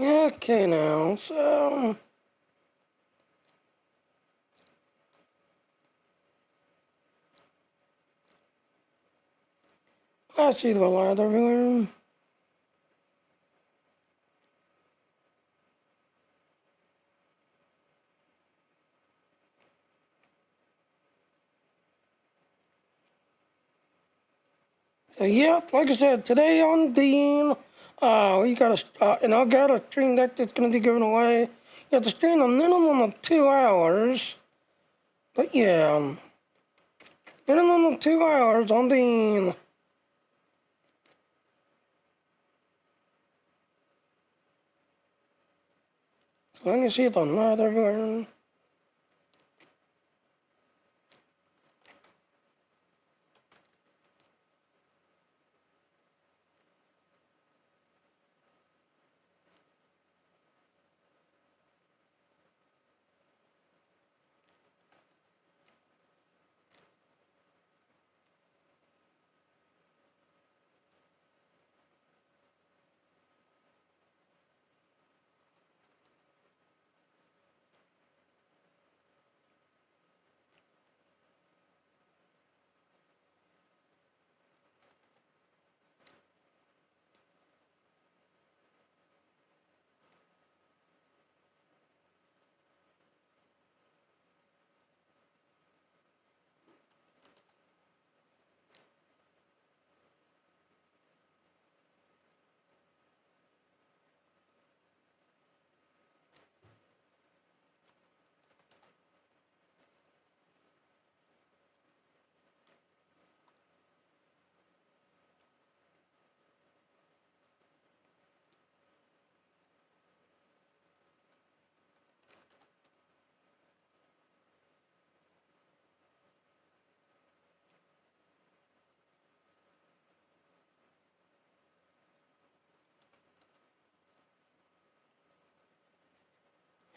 Okay now, so I see the light everywhere. So yeah, like I said, today on Dean, we got an Elgato Stream Deck that's going to be given away. You have to stream a minimum of 2 hours. But yeah, minimum of 2 hours on Dean. So let me see the light everywhere.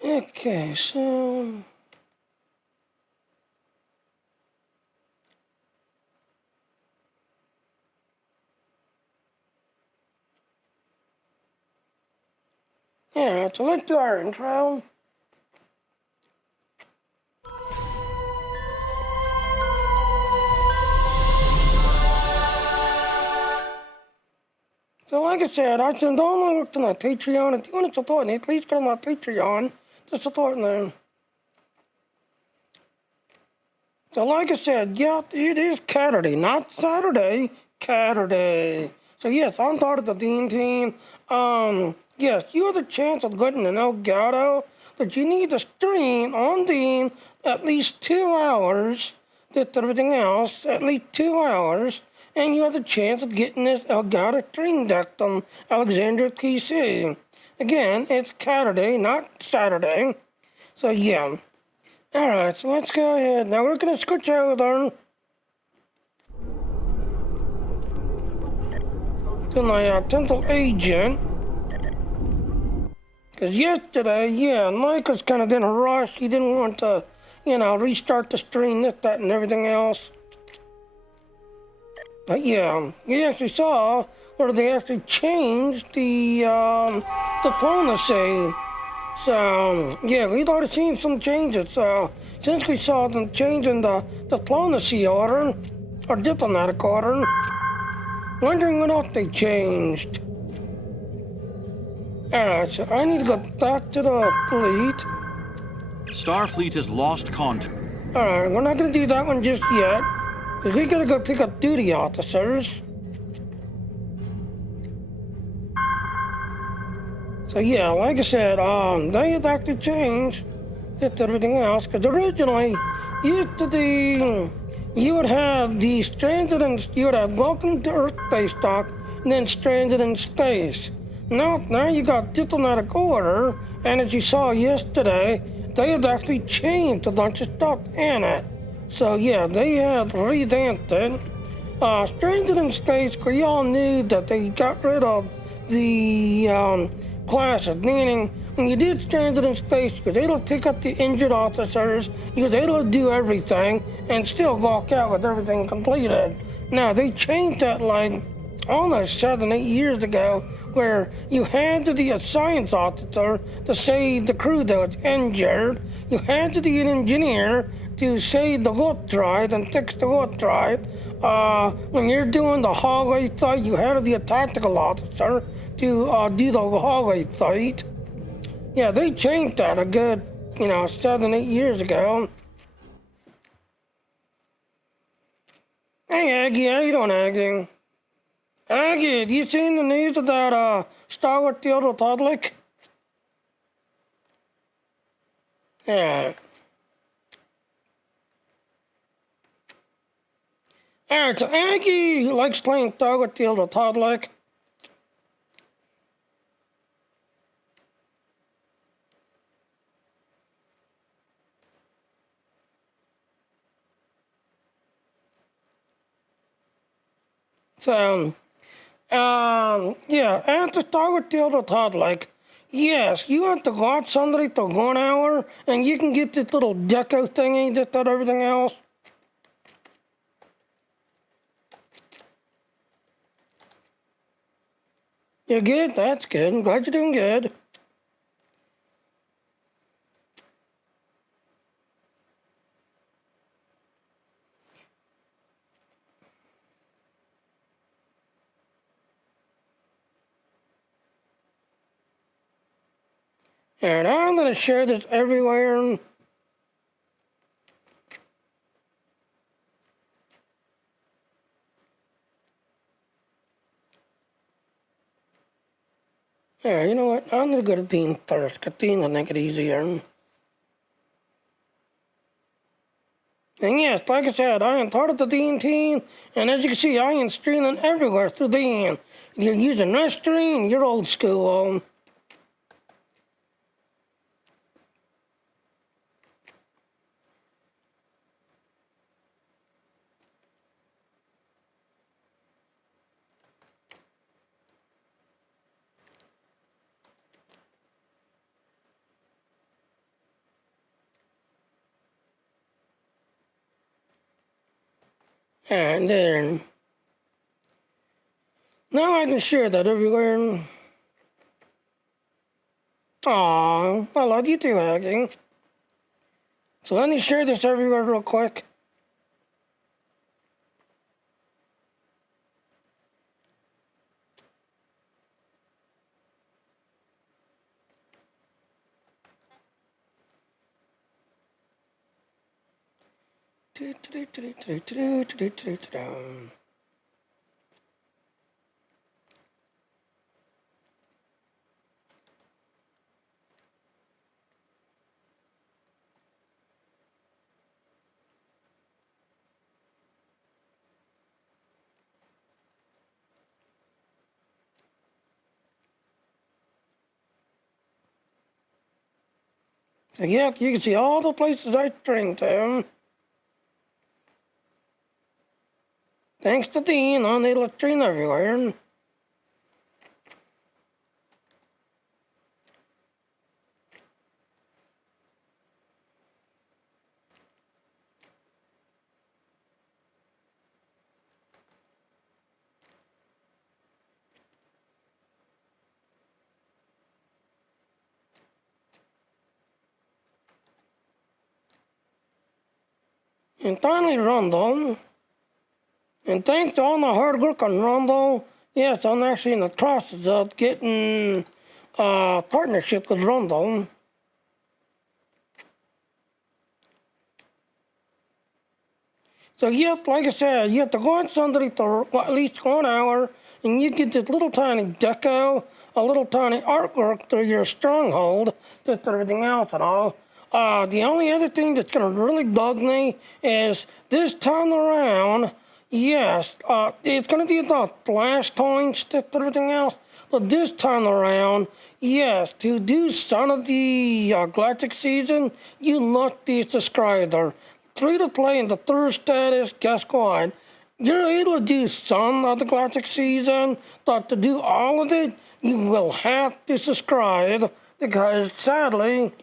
Okay, so yeah, so let's do our intro. So like I said, I send all my work to my Patreon. If you want to support me, please go to my Patreon to support me. So like I said, yeah, it is Caturday, not Saturday, Caturday. So yes, I'm part of the Dean team. Yes, you have the chance of getting an Elgato, but you need to stream on Dean at least 2 hours, with everything else, at least 2 hours, and you have the chance of getting this Elgato Stream Deck from Alexander PC. Again, it's Caturday, not Saturday. So yeah. Alright, so let's go ahead. Now we're going to switch over to my Temporal Agent. Because yesterday, yeah, Mike was kind of in a rush. He didn't want to, restart the stream, this, that, and everything else. But yeah, we actually saw where they actually changed the diplomacy. So, yeah, we'd already seen some changes. So, since we saw them changing the diplomacy order, or diplomatic order, wondering what else they changed. Alright, so I need to go back to the fleet. Starfleet has lost contact. Alright, we're not going to do that one just yet, because we got to go pick up duty officers. So yeah, like I said, they had actually changed just everything else, because originally, used to be, you would have the stranded in, you would have welcome to Earth space dock, and then stranded in space. Now you got diplomatic order, and as you saw yesterday, they had actually changed a bunch of stuff in it. So yeah, they had revamped it. Stranded in space, we all knew that they got rid of the classes, meaning when you did Stranded in Space, you was able to pick up the injured officers, you was able to do everything, and still walk out with everything completed. Now, they changed that like almost 7-8 years ago, where you had to be a science officer to save the crew that was injured. You had to be an engineer to save the water right and fix the water right. When you're doing the hallway fight, you had to be a tactical officer to do the hallway fight. Yeah, they changed that a good, 7, 8 years ago. Hey, Aggie, how you doing, Aggie? Aggie, have you seen the news of that Star Wars Field Republic? Yeah. Alright, so Aggie likes playing Star Wars Field Republic. So, yeah, after Star Wars Field Republic, yes, you have to watch somebody for 1 hour, and you can get this little deco thingy that does everything else. You're good? That's good. I'm glad you're doing good. And I'm going to share this everywhere. Yeah, you know what? I'm going to go to Dean first, because Dean will make it easier. And yes, like I said, I am part of the Dean team, and as you can see, I am streaming everywhere through Dean. If you're using Restream, you're old school. And then, now I can share that everywhere. Aw, I love you too, Hacking. So let me share this everywhere real quick. So yeah, you can see all the places I stream to. Thanks to Dean, I'm able to stream everywhere. And finally, Rondo. And thanks to all my hard work on Rondo, yes, I'm actually in the process of getting a partnership with Rondo. So, yep, like I said, you have to go on Sunday for at least 1 hour, and you get this little tiny deco, a little tiny artwork through your stronghold, just everything else and all. The only other thing that's going to really bug me is this time around, yes, it's going to be about flashpoints, just everything else. But this time around, yes, to do Son of the Galactic season, you must be a subscriber. Free to play in the third status, guess what? You're able to do some of the Galactic season, but to do all of it, you will have to subscribe because sadly,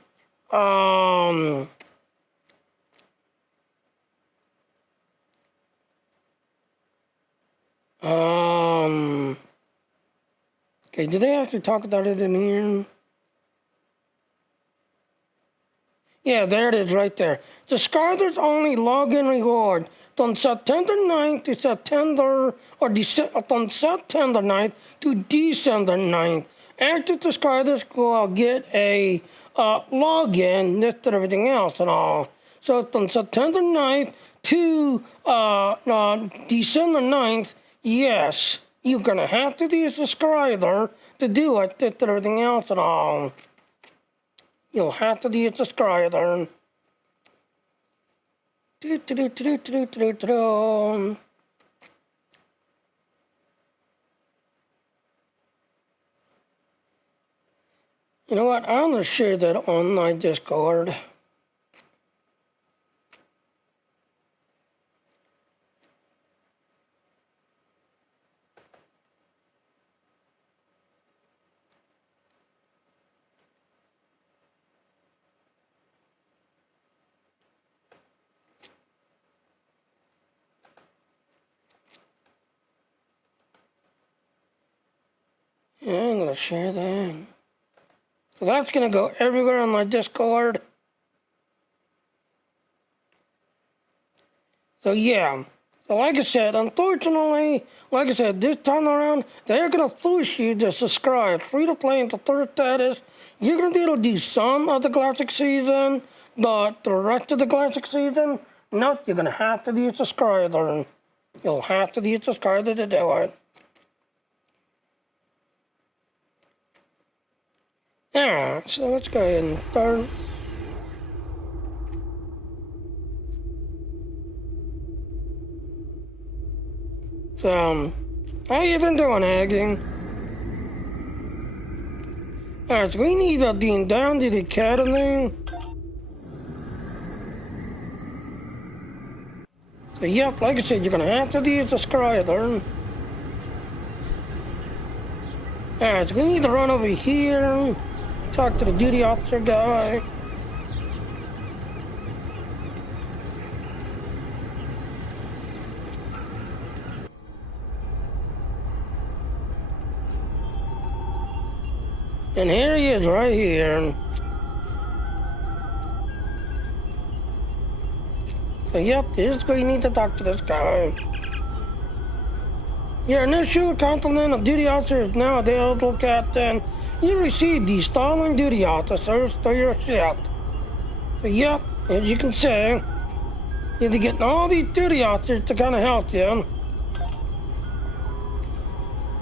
okay, Okay, did they actually talk about it in here? Yeah, there it is right there. Subscribers only login reward from September 9th to September, or from September 9th to December 9th. Active subscribers will get a login, this and everything else and all. So from September 9th to December 9th, yes, you're going to have to be a subscriber to do it, this and everything else and all. You'll have to be a subscriber. You know what? I'm going to share that on my Discord. Yeah, I'm going to share that. So that's going to go everywhere on my Discord. So yeah. So like I said, unfortunately, like I said, this time around, they're going to force you to subscribe. Free to play into third status. You're going to be able to do some of the classic season, but the rest of the classic season, nope, you're going to have to be a subscriber. You'll have to be a subscriber to do it. Yeah, so let's go ahead and start. So, how you been doing, Aggie? Alright, so we need to be down to the Caturday. So, yep, like I said, you're gonna have to be a subscriber. Alright, so we need to run over here. Talk to the duty officer guy. And here he is right here. So yep, here's where you need to talk to this guy. Your initial complement of duty officer is now available, Captain. You received the stalling duty officers for your ship. So yep, as you can see, you'll be getting all these duty officers to kind of help you.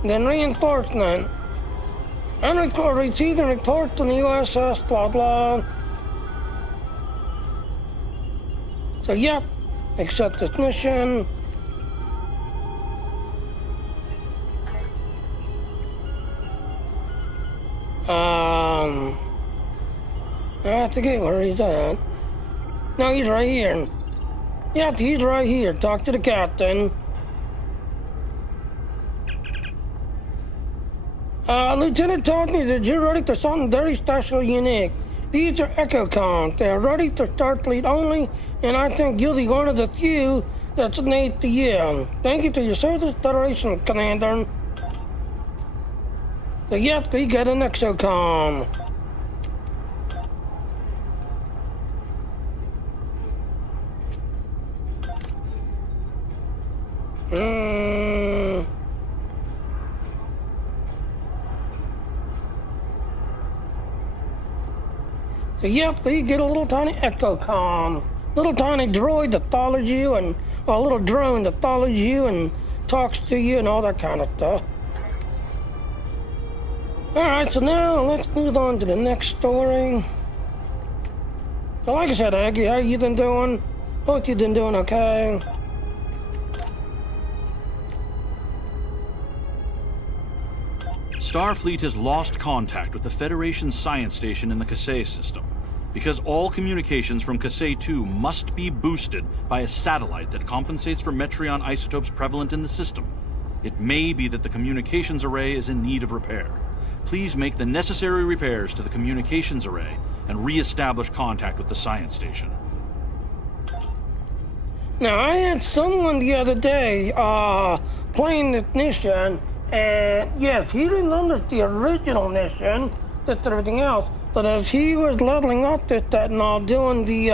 Then reinforcement. And received a report from the USS blah blah. So yep, accept this mission. I forget where he's at. No, he's right here. Yep, he's right here. Talk to the captain. Lieutenant told me that you're ready for something very special and unique. These are Echo Cons. They're ready for Starfleet only, and I think you'll be one of the few that's made for you. Thank you for your service, Federation Commander. So yep, we got an exocom. So yep, we get a little tiny exocom. Little tiny droid that follows you, and a little drone that follows you and talks to you and all that kind of stuff. Alright, so now let's move on to the next story. So like I said, Aggie, how you been doing? Hope you've been doing okay. Starfleet has lost contact with the Federation science station in the Cassay system, because all communications from Cassay 2 must be boosted by a satellite that compensates for Metreon isotopes prevalent in the system. It may be that the communications array is in need of repair. Please make the necessary repairs to the communications array and re-establish contact with the science station. Now, I had someone the other day playing this mission, And yes, he remembers the original mission, this and everything else. But as he was leveling up this, that, and all, doing the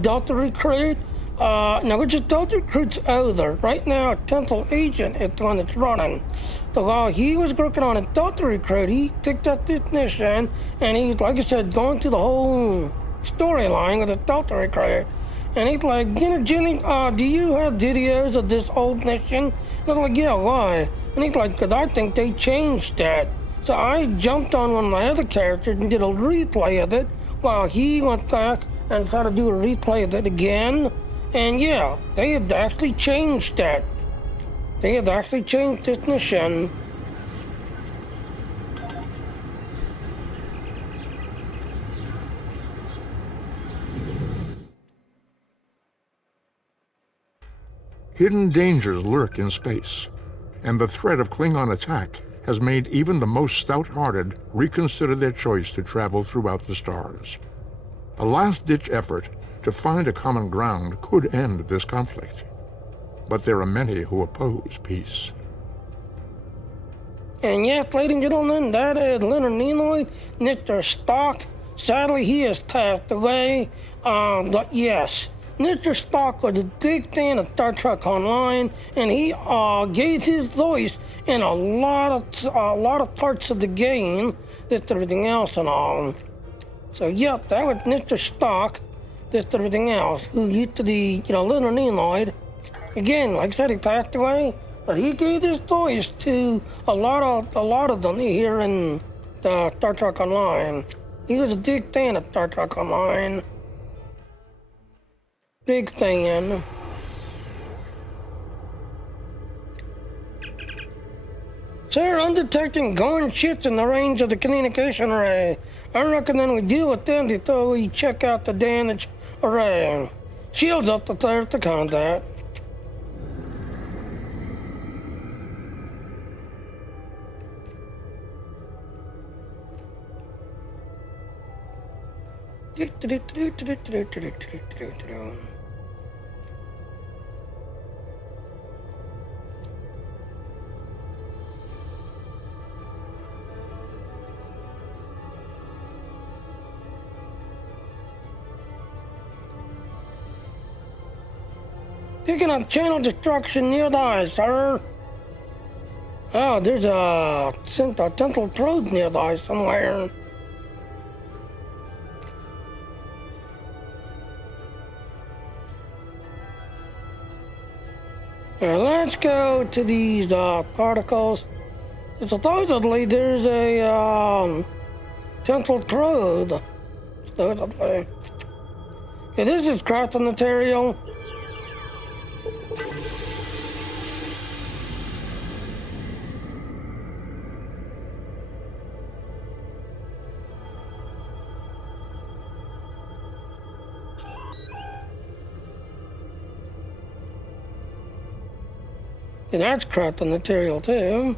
Delta Recruit, now which is Delta Recruit's older. Right now, Temporal Agent is the one that's running. So while he was working on a Delta Recruit, he picked up this mission, and he's, like I said, going through the whole storyline of the Delta Recruit. And he's like, you know, Jenny, do you have videos of this old mission? And I'm like, yeah, why? And he's like, because I think they changed that. So I jumped on one of my other characters and did a replay of it while he went back and tried to do a replay of it again. And yeah, they had actually changed that. They had actually changed this mission. Hidden dangers lurk in space, and the threat of Klingon attack has made even the most stout-hearted reconsider their choice to travel throughout the stars. A last-ditch effort to find a common ground could end this conflict, but there are many who oppose peace. And yes, ladies and gentlemen, that is Leonard Nimoy, Mr. Spock. Sadly, he has passed away, but yes, Mr. Spock was a big fan of Star Trek Online, and he gave his voice in a lot of parts of the game, just everything else and all. So yep, that was Mr. Spock, just everything else, who used to be, you know, Leonard Nimoy. Again, like I said, he passed away, but he gave his voice to a lot of them here in the Star Trek Online. He was a big fan of Star Trek Online. Big fan. Sir, I'm detecting going ships in the range of the communication array. I recommend we deal with them before we check out the damaged array. Shields up to third to contact. Picking up channel destruction nearby, sir. Oh, there's a temporal probe nearby somewhere. Now let's go to these particles. Supposedly there's a temporal probe. Supposedly. Yeah, this is crafting material. Yeah, that's crafting material too.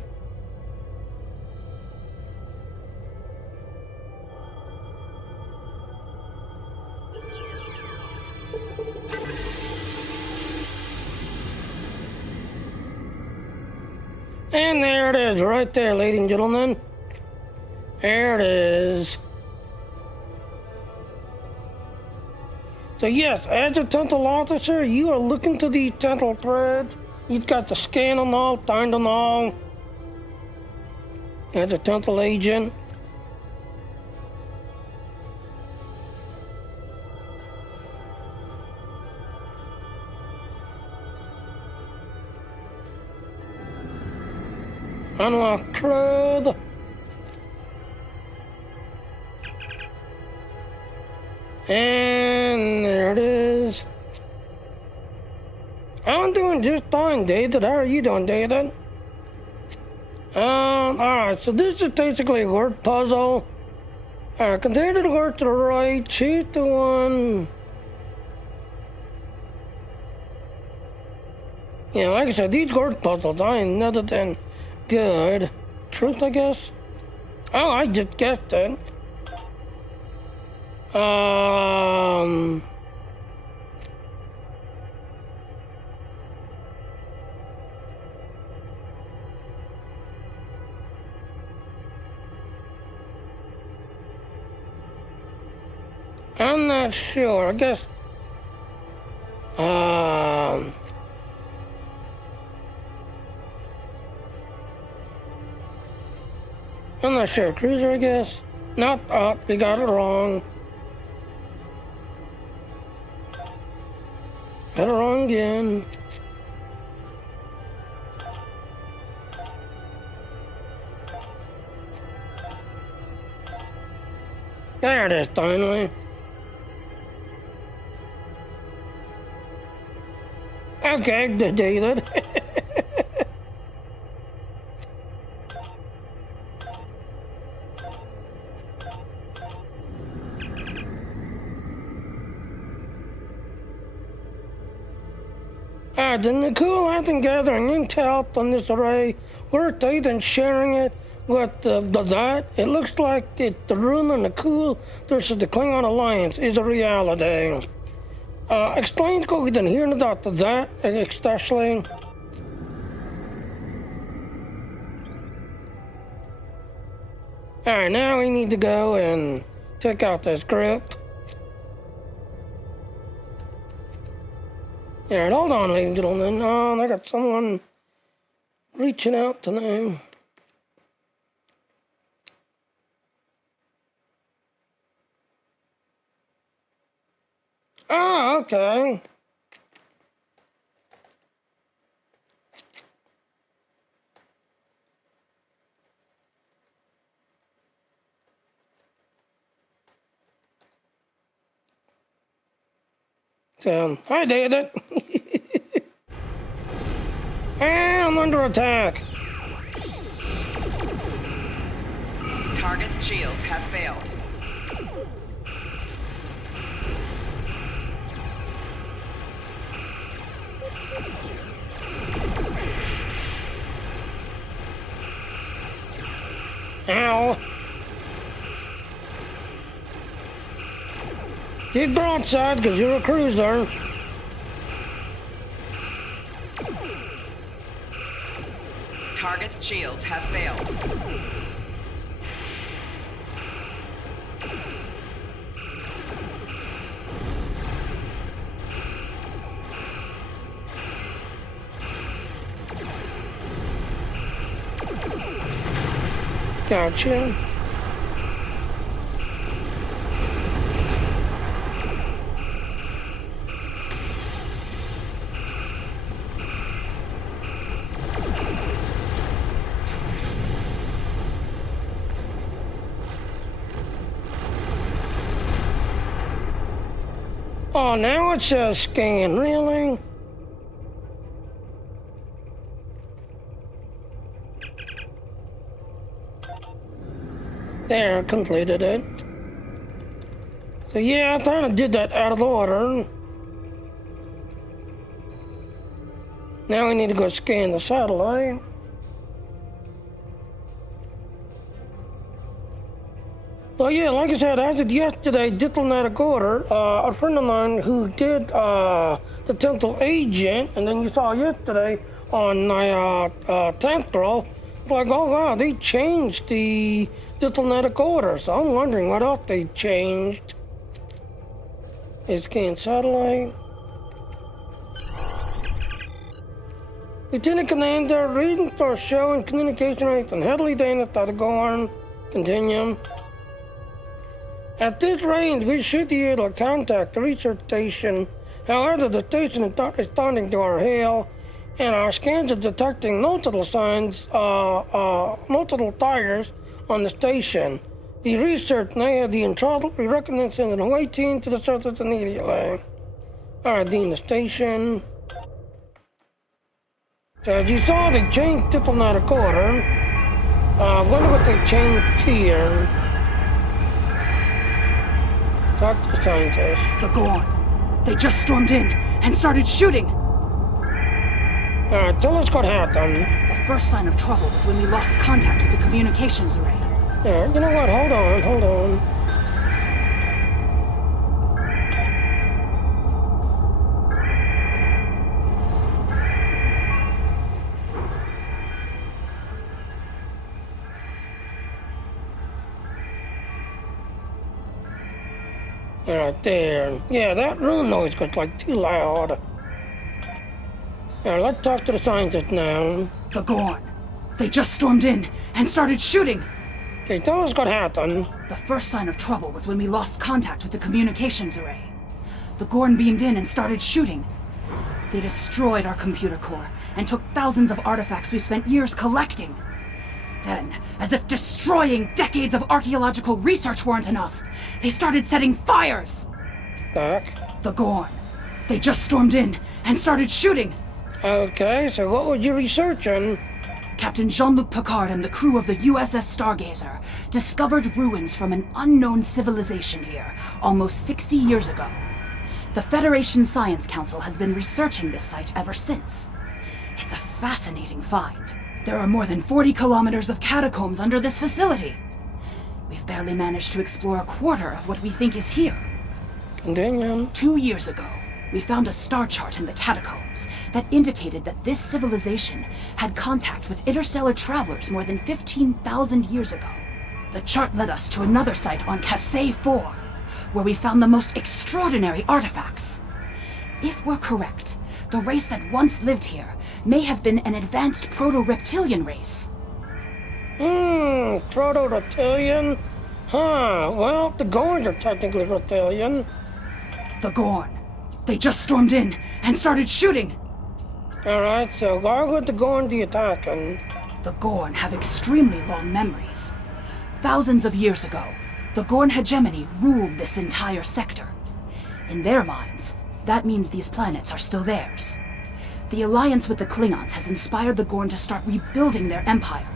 And there it is, right there, ladies and gentlemen. There it is. So yes, as a temporal officer, you are looking to these temporal threads. You've got to scan them all, find them all. As a temporal agent. Unlock thread. And there it is. I'm doing just fine, David. How are you doing, David? Alright, so this is basically a word puzzle. Alright, continue to work to the right, shoot the one. Yeah, like I said, these word puzzles, I ain't nothing than good. Truth, I guess? Oh, I just guessed it. I'm not sure. I guess. I'm not sure. Cruiser, I guess. Not up. We got it wrong. Got it wrong again. There it is, finally. Okay, deleted. The cool hasn't gathering intel on this array. We're tight sharing it with the that. It looks like the rune and the cool versus the Klingon alliance is a reality. Explain go then here about that especially. Alright, now we need to go and check out this group. Alright, hold on, ladies and gentlemen. I got someone reaching out to me. Oh, okay. So, I did it. I'm under attack. Target's shields have failed. Ow. Keep broadside because you're a cruiser. Target's shields have failed. Gotcha. Oh, now it says scan, really? There, completed it. So yeah, I kind of did that out of order. Now we need to go scan the satellite. So yeah, like I said, as of yesterday, diplomatic order, a friend of mine who did the Temporal Agent, and then you saw yesterday on my Temporal, like, oh wow, they changed the diplomatic order, so I'm wondering what else they changed. Is scan satellite. Lieutenant Commander, reading for showing communication rates and heavily damaged to go on. Continue. At this range, we should be able to contact the research station. However, the station is not responding to our hail, and our scans are detecting multiple signs, multiple tires on the station. The research may have the internal recognition and waiting to the surface immediately. Alright, being the station. So as you saw, they changed diplomatic order. I wonder what they changed here. Talk to the scientist. The Gorn. They just stormed in and started shooting. Alright, tell us what happened. The first sign of trouble was when we lost contact with the communications array. Yeah, you know what? Hold on. Right there. Yeah, that room noise got like too loud. Let's talk to the scientist now. The Gorn. They just stormed in and started shooting. Okay, tell us what happened. The first sign of trouble was when we lost contact with the communications array. The Gorn beamed in and started shooting. They destroyed our computer core and took thousands of artifacts we spent years collecting. Then, as if destroying decades of archaeological research weren't enough, they started setting fires! Back. The Gorn. They just stormed in and started shooting. Okay, so what were you researching? Captain Jean-Luc Picard and the crew of the USS Stargazer discovered ruins from an unknown civilization here almost 60 years ago. The Federation Science Council has been researching this site ever since. It's a fascinating find. There are more than 40 kilometers of catacombs under this facility. We've barely managed to explore a quarter of what we think is here. Continue. 2 years ago, we found a star chart in the catacombs that indicated that this civilization had contact with interstellar travelers more than 15,000 years ago. The chart led us to another site on Cassay 4, where we found the most extraordinary artifacts. If we're correct, the race that once lived here may have been an advanced proto-reptilian race. Proto-reptilian? Huh, well, the Gorns are technically reptilian. The Gorn. They just stormed in and started shooting. Alright, so why would the Gorn be attacking? The Gorn have extremely long memories. Thousands of years ago, the Gorn hegemony ruled this entire sector. In their minds, that means these planets are still theirs. The alliance with the Klingons has inspired the Gorn to start rebuilding their empire.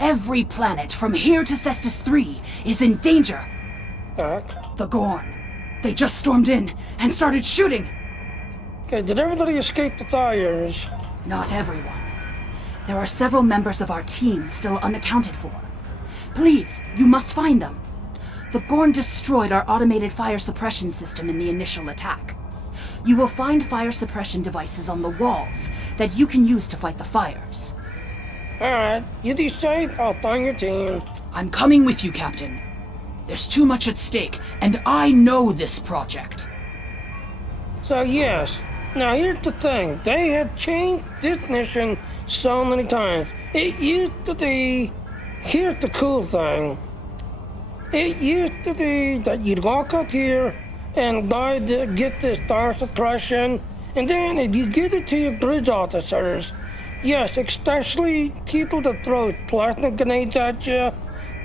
Every planet from here to Cestus 3 is in danger. Back. The Gorn. They just stormed in and started shooting. Okay, did everybody escape the fires? Not everyone. There are several members of our team still unaccounted for. Please, you must find them. The Gorn destroyed our automated fire suppression system in the initial attack. You will find fire suppression devices on the walls that you can use to fight the fires. Alright, you decide, I'll find your team. I'm coming with you, Captain. There's too much at stake, and I know this project. So yes, now here's the thing. They had changed this mission so many times. It used to be, here's the cool thing. It used to be that you'd walk up here and get the star suppression, and then if you get it to your bridge officers, yes, especially people that throw plasma grenades at you,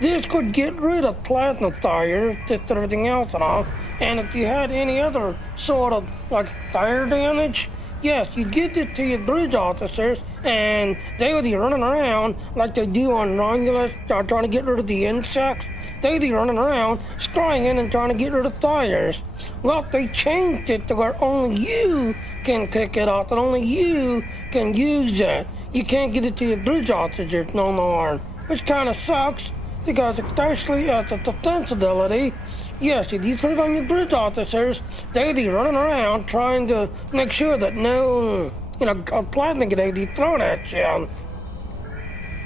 this could get rid of plasma tires, just everything else and all. And if you had any other sort of like fire damage, yes, you'd get it to your bridge officers and they would be running around like they do on Romulus, trying to get rid of the insects. They'd be running around, scrying and trying to get rid of tires. Well, they changed it to where only you can pick it up and only you can use it. You can't get it to your bridge officers no more, which kind of sucks. Because especially as a defense ability, yes, if you put it on your bridge officers, they'd be running around trying to make sure that no, a plasma grenade be thrown at you.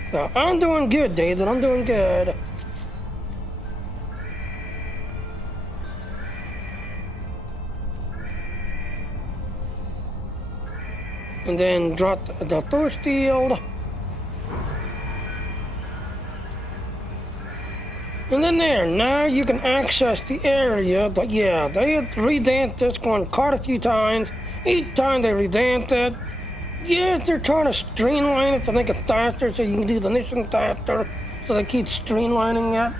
So I'm doing good, David. I'm doing good. And then drop the force field. And then now you can access the area, but yeah, they had revamped this one quite a few times. Each time they revamped it, yeah, they're trying to streamline it to make it faster so you can do the mission faster, so they keep streamlining it.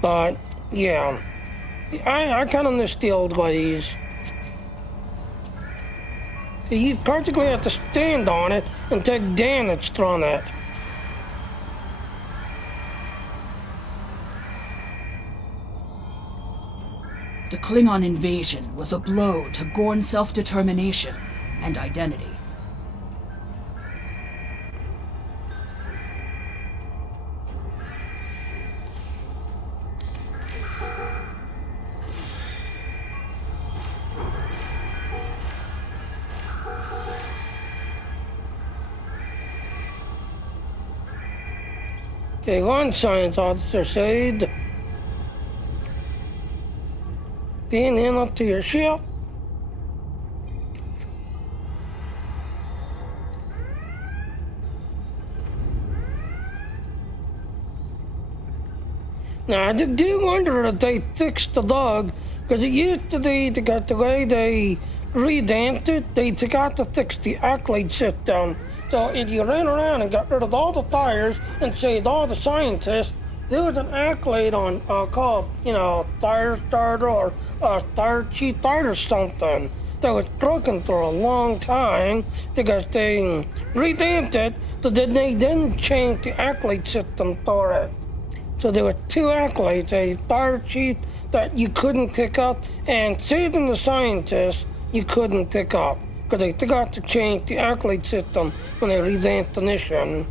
But, yeah, I kind of miss the old ways. So you practically have to stand on it and take damage thrown at it. The Klingon invasion was a blow to Gorn self-determination and identity. Okay, one science officer said then in up to your ship. Now, I do wonder if they fixed the bug, because it used to be that the way they revamped it, they forgot to fix the accolade system. So if you ran around and got rid of all the tires and saved all the scientists, there was an accolade on called, tire starter or tire cheat tire or something that was broken for a long time because they revamped it, but then they didn't change the accolade system for it. So there were two accolades, a fire chief that you couldn't pick up, and saving the scientists you couldn't pick up, because they forgot to change the accolade system when they revamped the mission.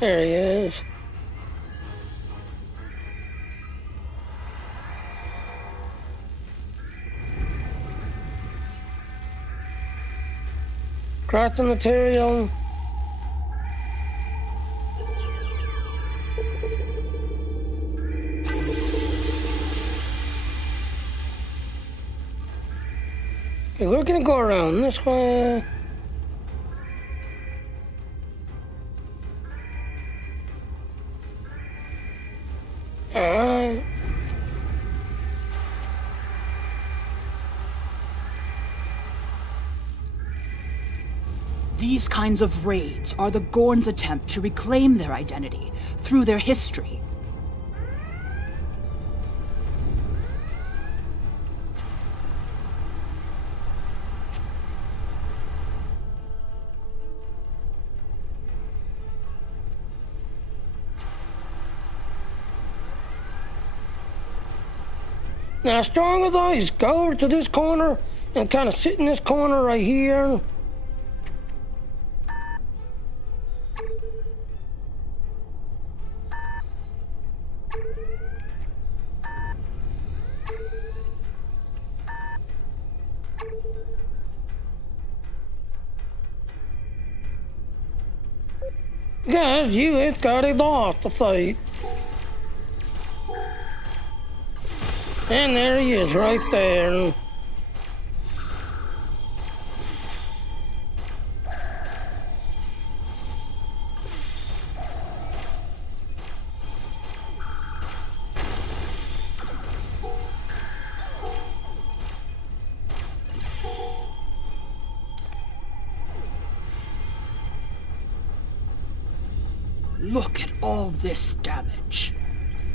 There he is. Crafting material. Okay, we're gonna go around this way. These kinds of raids are the Gorn's attempt to reclaim their identity through their history. Now, strong as ice, go over to this corner and kind of sit in this corner right here. Guys, you ain't got a boss to fight. And there he is, right there. Look at all this damage.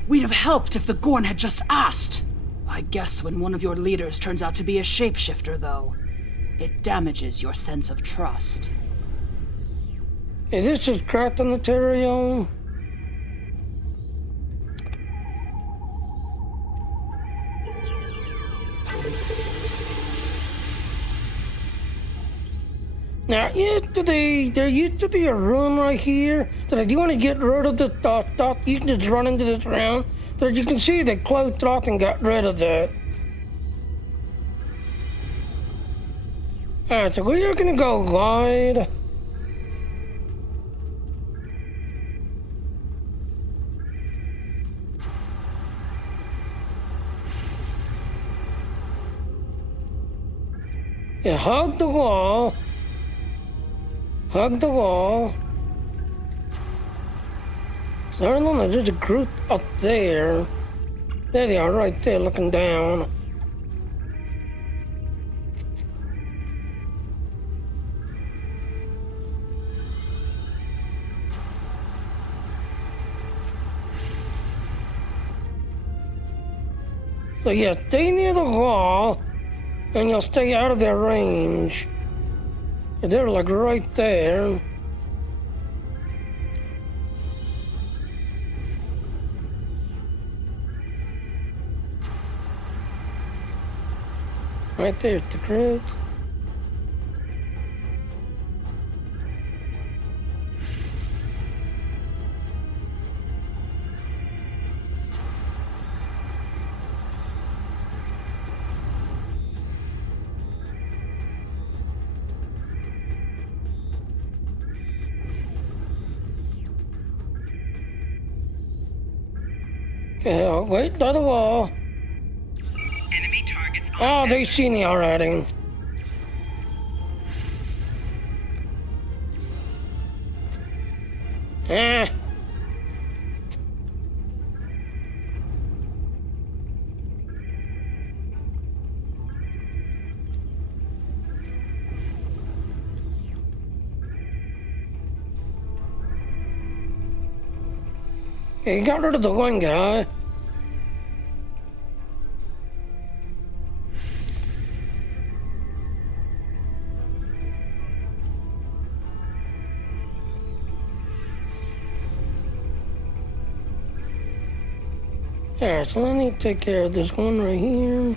We'd have helped if the Gorn had just asked. I guess when one of your leaders turns out to be a shapeshifter, though, it damages your sense of trust. Hey, this is crafting material. Now, there used to be a room right here that if you want to get rid of the stuff, you can just run into this round. But you can see they closed it off and got rid of it. Alright, so we are going to go wide. Yeah, hug the wall. Hug the wall. So I don't know, there's a group up there. There they are, right there, looking down. So yeah, stay near the wall, and you'll stay out of their range. They're like right there. Right there's the group. Yeah, wait by the wall. Enemy targets on Oh, they see me already. Eh. Okay, got rid of the one guy. Yeah, so I need to take care of this one right here.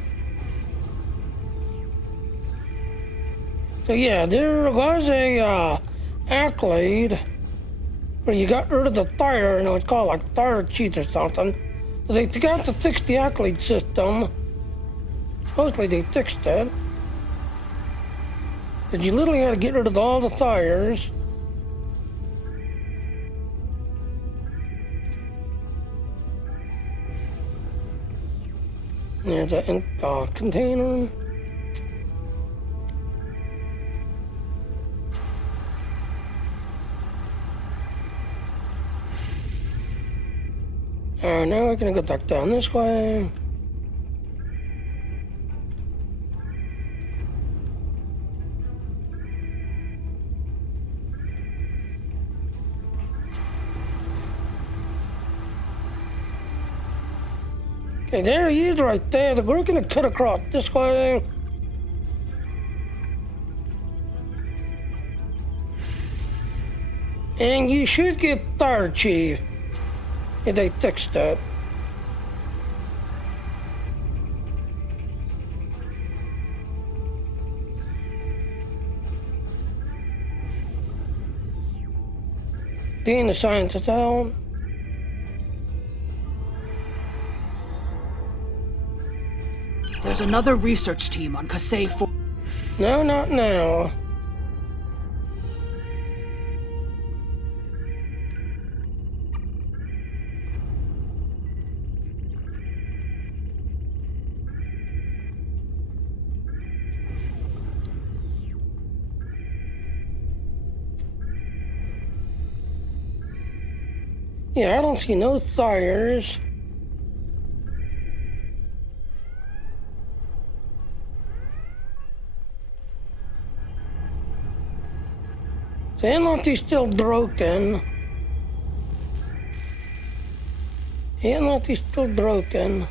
So yeah, there was a accolade where you got rid of the tire, and it was called like tire cheat or something. So they got to fix the accolade system. Supposedly they fixed it. But you literally had to get rid of all the tires. There's a container. Alright, now we're gonna go back down this way. Okay, there he is right there. We're gonna cut across this way. And you should get Fire Chief if they fixed that. Being the scientist out. There's another research team on Kasei 4. No, not now. Yeah, I don't see no tires. Seems like he's still broken. Seems like he's still broken.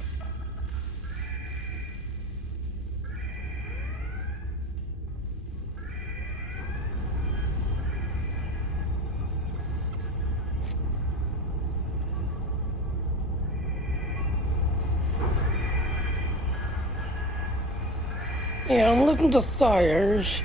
Yeah, I'm looking to tires.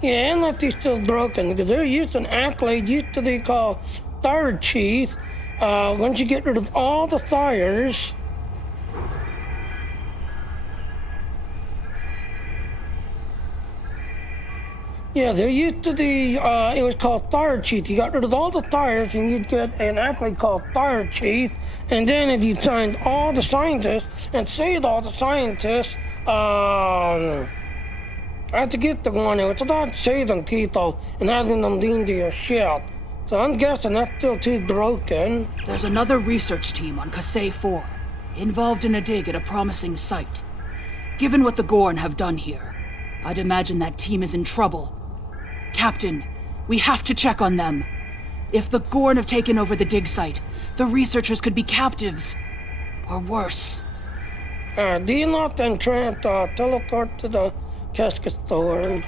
Yeah, and that he's still broken because they're using accolade used to be called tire chief. Once you get rid of all the tires, yeah, there used to be, it was called Tire Chief. You got rid of all the tires and you'd get an accolade called Tire Chief. And then if you signed all the scientists and saved all the scientists, I had to get the one. It was about saving people and having them lean to your ship. So I'm guessing that's still too broken. There's another research team on Kasei 4, involved in a dig at a promising site. Given what the Gorn have done here, I'd imagine that team is in trouble. Captain, we have to check on them. If the Gorn have taken over the dig site, the researchers could be captives. Or worse. Do you not then try to teleport to the casket store?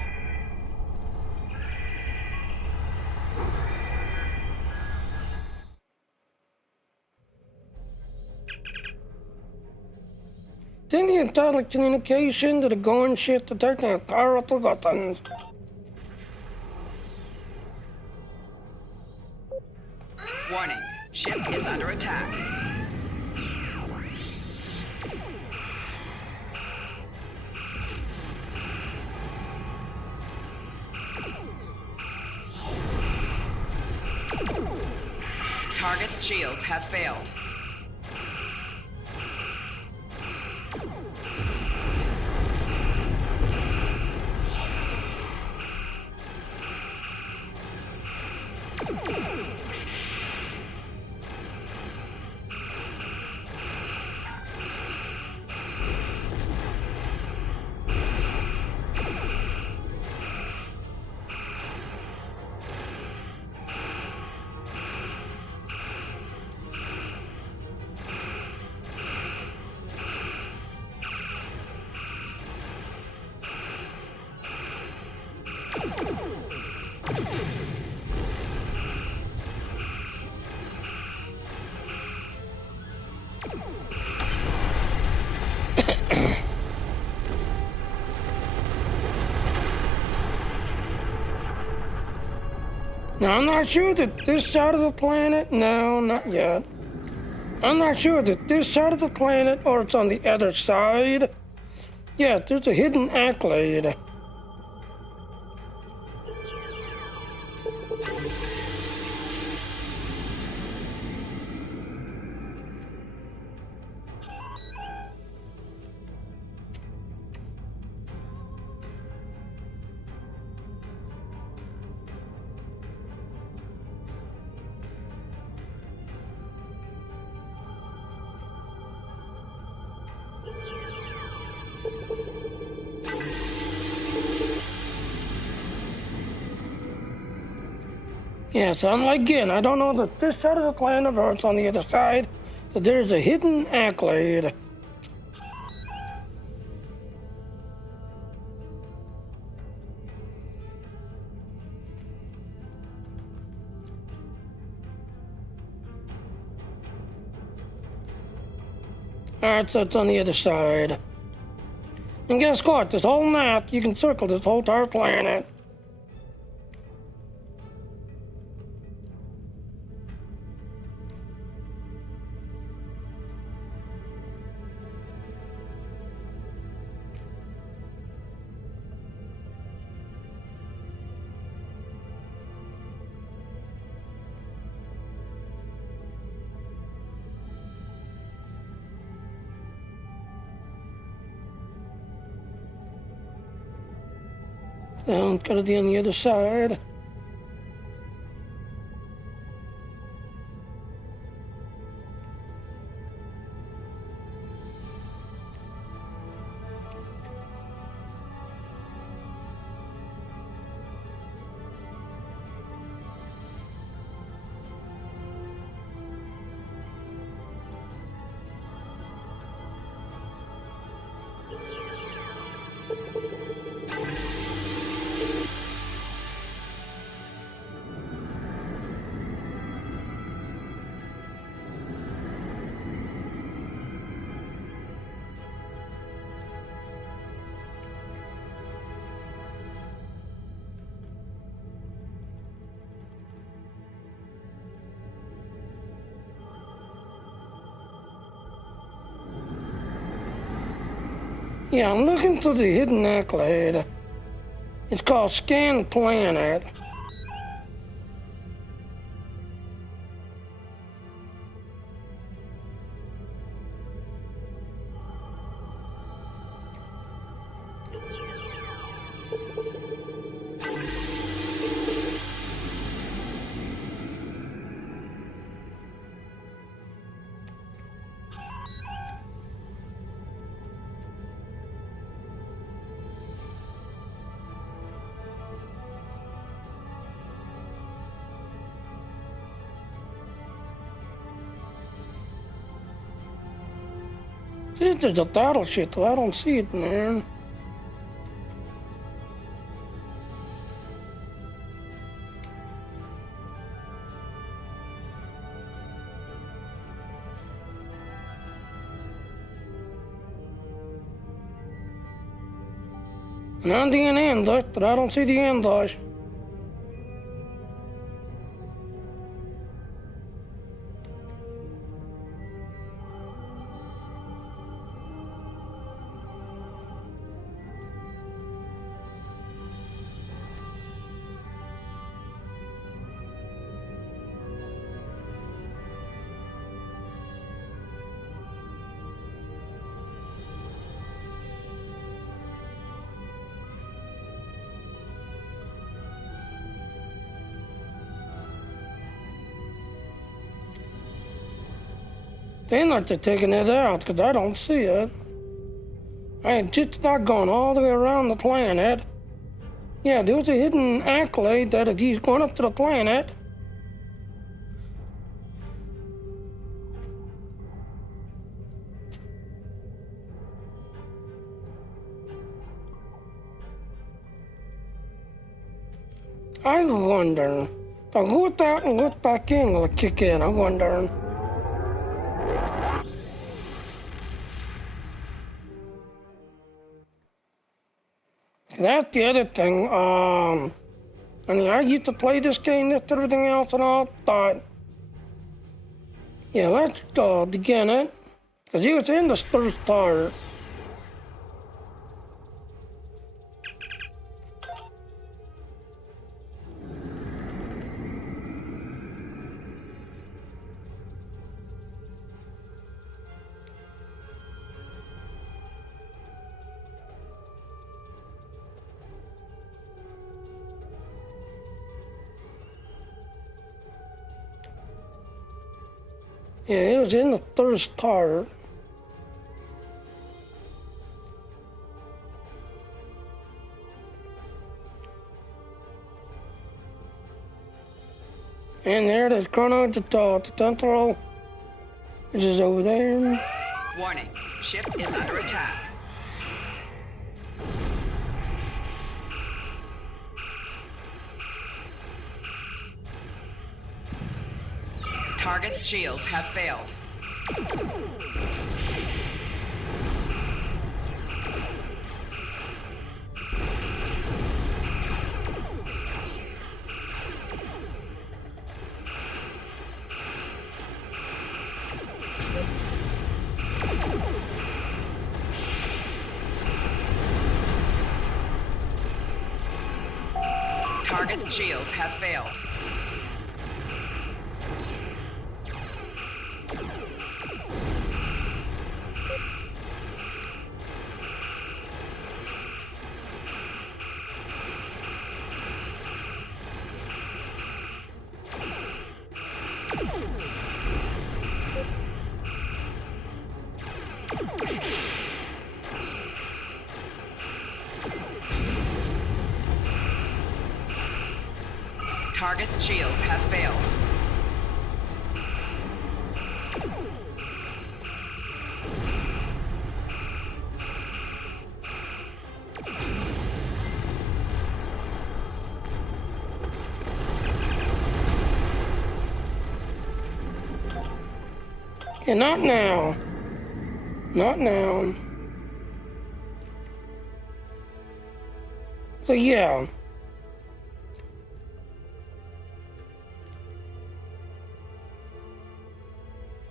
Then the entire communication to the Gorn ship detecting powerful weapons. Warning, ship is under attack. shields have failed. Now, I'm not sure that this side of the planet, no, not yet. I'm not sure that this side of the planet or it's on the other side. Yeah, there's a hidden accolade. Yeah, so I'm like, again, I don't know that this side of the planet or it's on the other side, but there's a hidden accolade. Alright, so it's on the other side. And guess what? This whole map, you can circle this whole entire planet. And it's gotta be on the other side. Yeah, I'm looking for the hidden accolade. It's called Scan Planet. See, there's a battleship, though I don't see it, man. And I'm the ambush, but I don't see the ambush. They must have taken it out, because I don't see it. It's just not going all the way around the planet. Yeah, there was a hidden accolade that he's going up to the planet. I wonder, if I look out and look back in, will it kick in? I wonder. That's the other thing. I mean, I used to play this game, this, everything else, and all. Thought, yeah, let's go begin it, because he was in the first part. Yeah, it was in the first part. And there it is, Chrono, the Temporal, which is over there. Warning, ship is under attack. Target's shields have failed. Target's shields have failed. Target's shields have failed. Okay, not now. Not now. So yeah.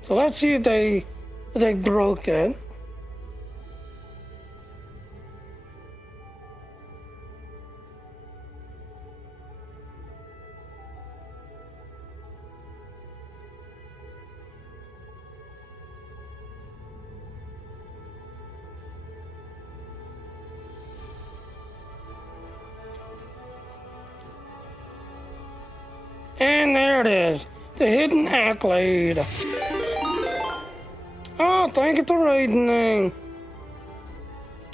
So let's see if they broke it. And there it is, the hidden accolade. Oh, thank you for raiding.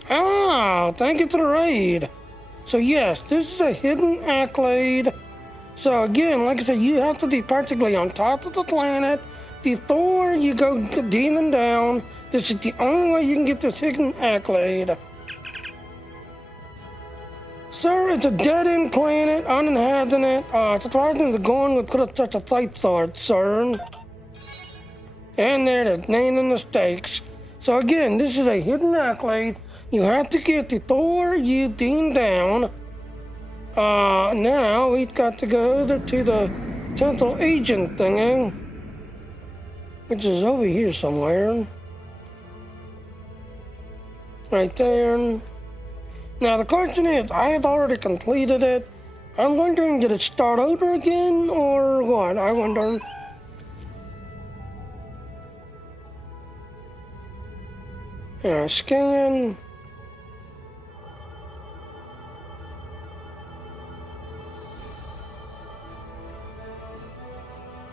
Oh, thank you for the raid. So yes, this is a hidden accolade. So again, like I said, you have to be practically on top of the planet before you go demon down. This is the only way you can get this hidden accolade. Sir, it's a dead-end planet, uninhabited. It's surprising the going would put such a sight sword, sir. And there it is, name and the stakes. So again, this is a hidden accolade you have to get before you beam down. Now we've got to go to the Temporal Agent thingy, which is over here somewhere. Right there. Now the question is, I have already completed it. I'm wondering, did it start over again or what? I wonder. Yeah, scan.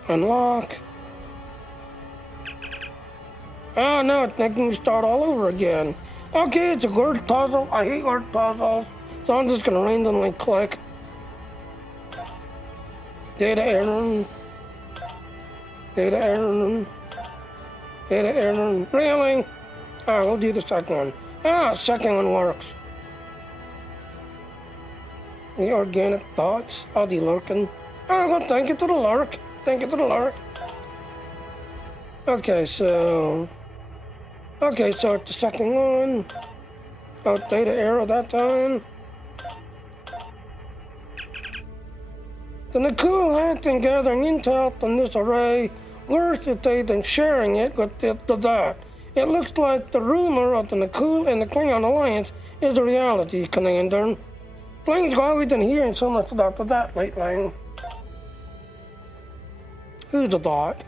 Unlock. Oh, no, it's making me start all over again. Okay, it's a word puzzle. I hate word puzzles, so I'm just gonna randomly click. Data error. Data error. Data error. Really? Alright, we'll do the second one. Ah, second one works. The organic thoughts. Oh, the lurking. Oh, well, thank you to the lurk. Thank you to the lurk. Okay, so it's the second one. Oh, data error that time. The Nakul hacked and gathering intel from this array, worshipped and sharing it with the dot. It looks like the rumor of the Nakul and the Klingon alliance is a reality, Commander. Planes always been hearing so much about the dot lately. Who's the dot?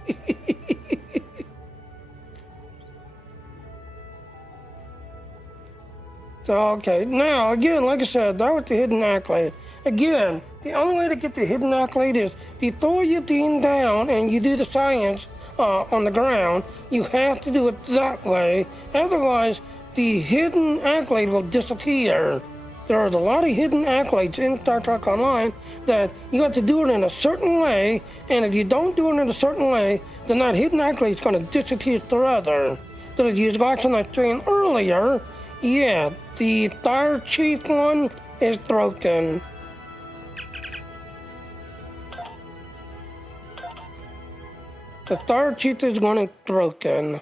So, okay, now, again, like I said, that was the hidden accolade. Again, the only way to get the hidden accolade is you throw your team down and you do the science on the ground. You have to do it that way. Otherwise, the hidden accolade will disappear. There's a lot of hidden accolades in Star Trek Online that you have to do it in a certain way, and if you don't do it in a certain way, then that hidden accolade is going to disappear forever. So if you was watching that stream earlier, yeah, the Fire Chief one is broken. The Fire Chief is one is broken.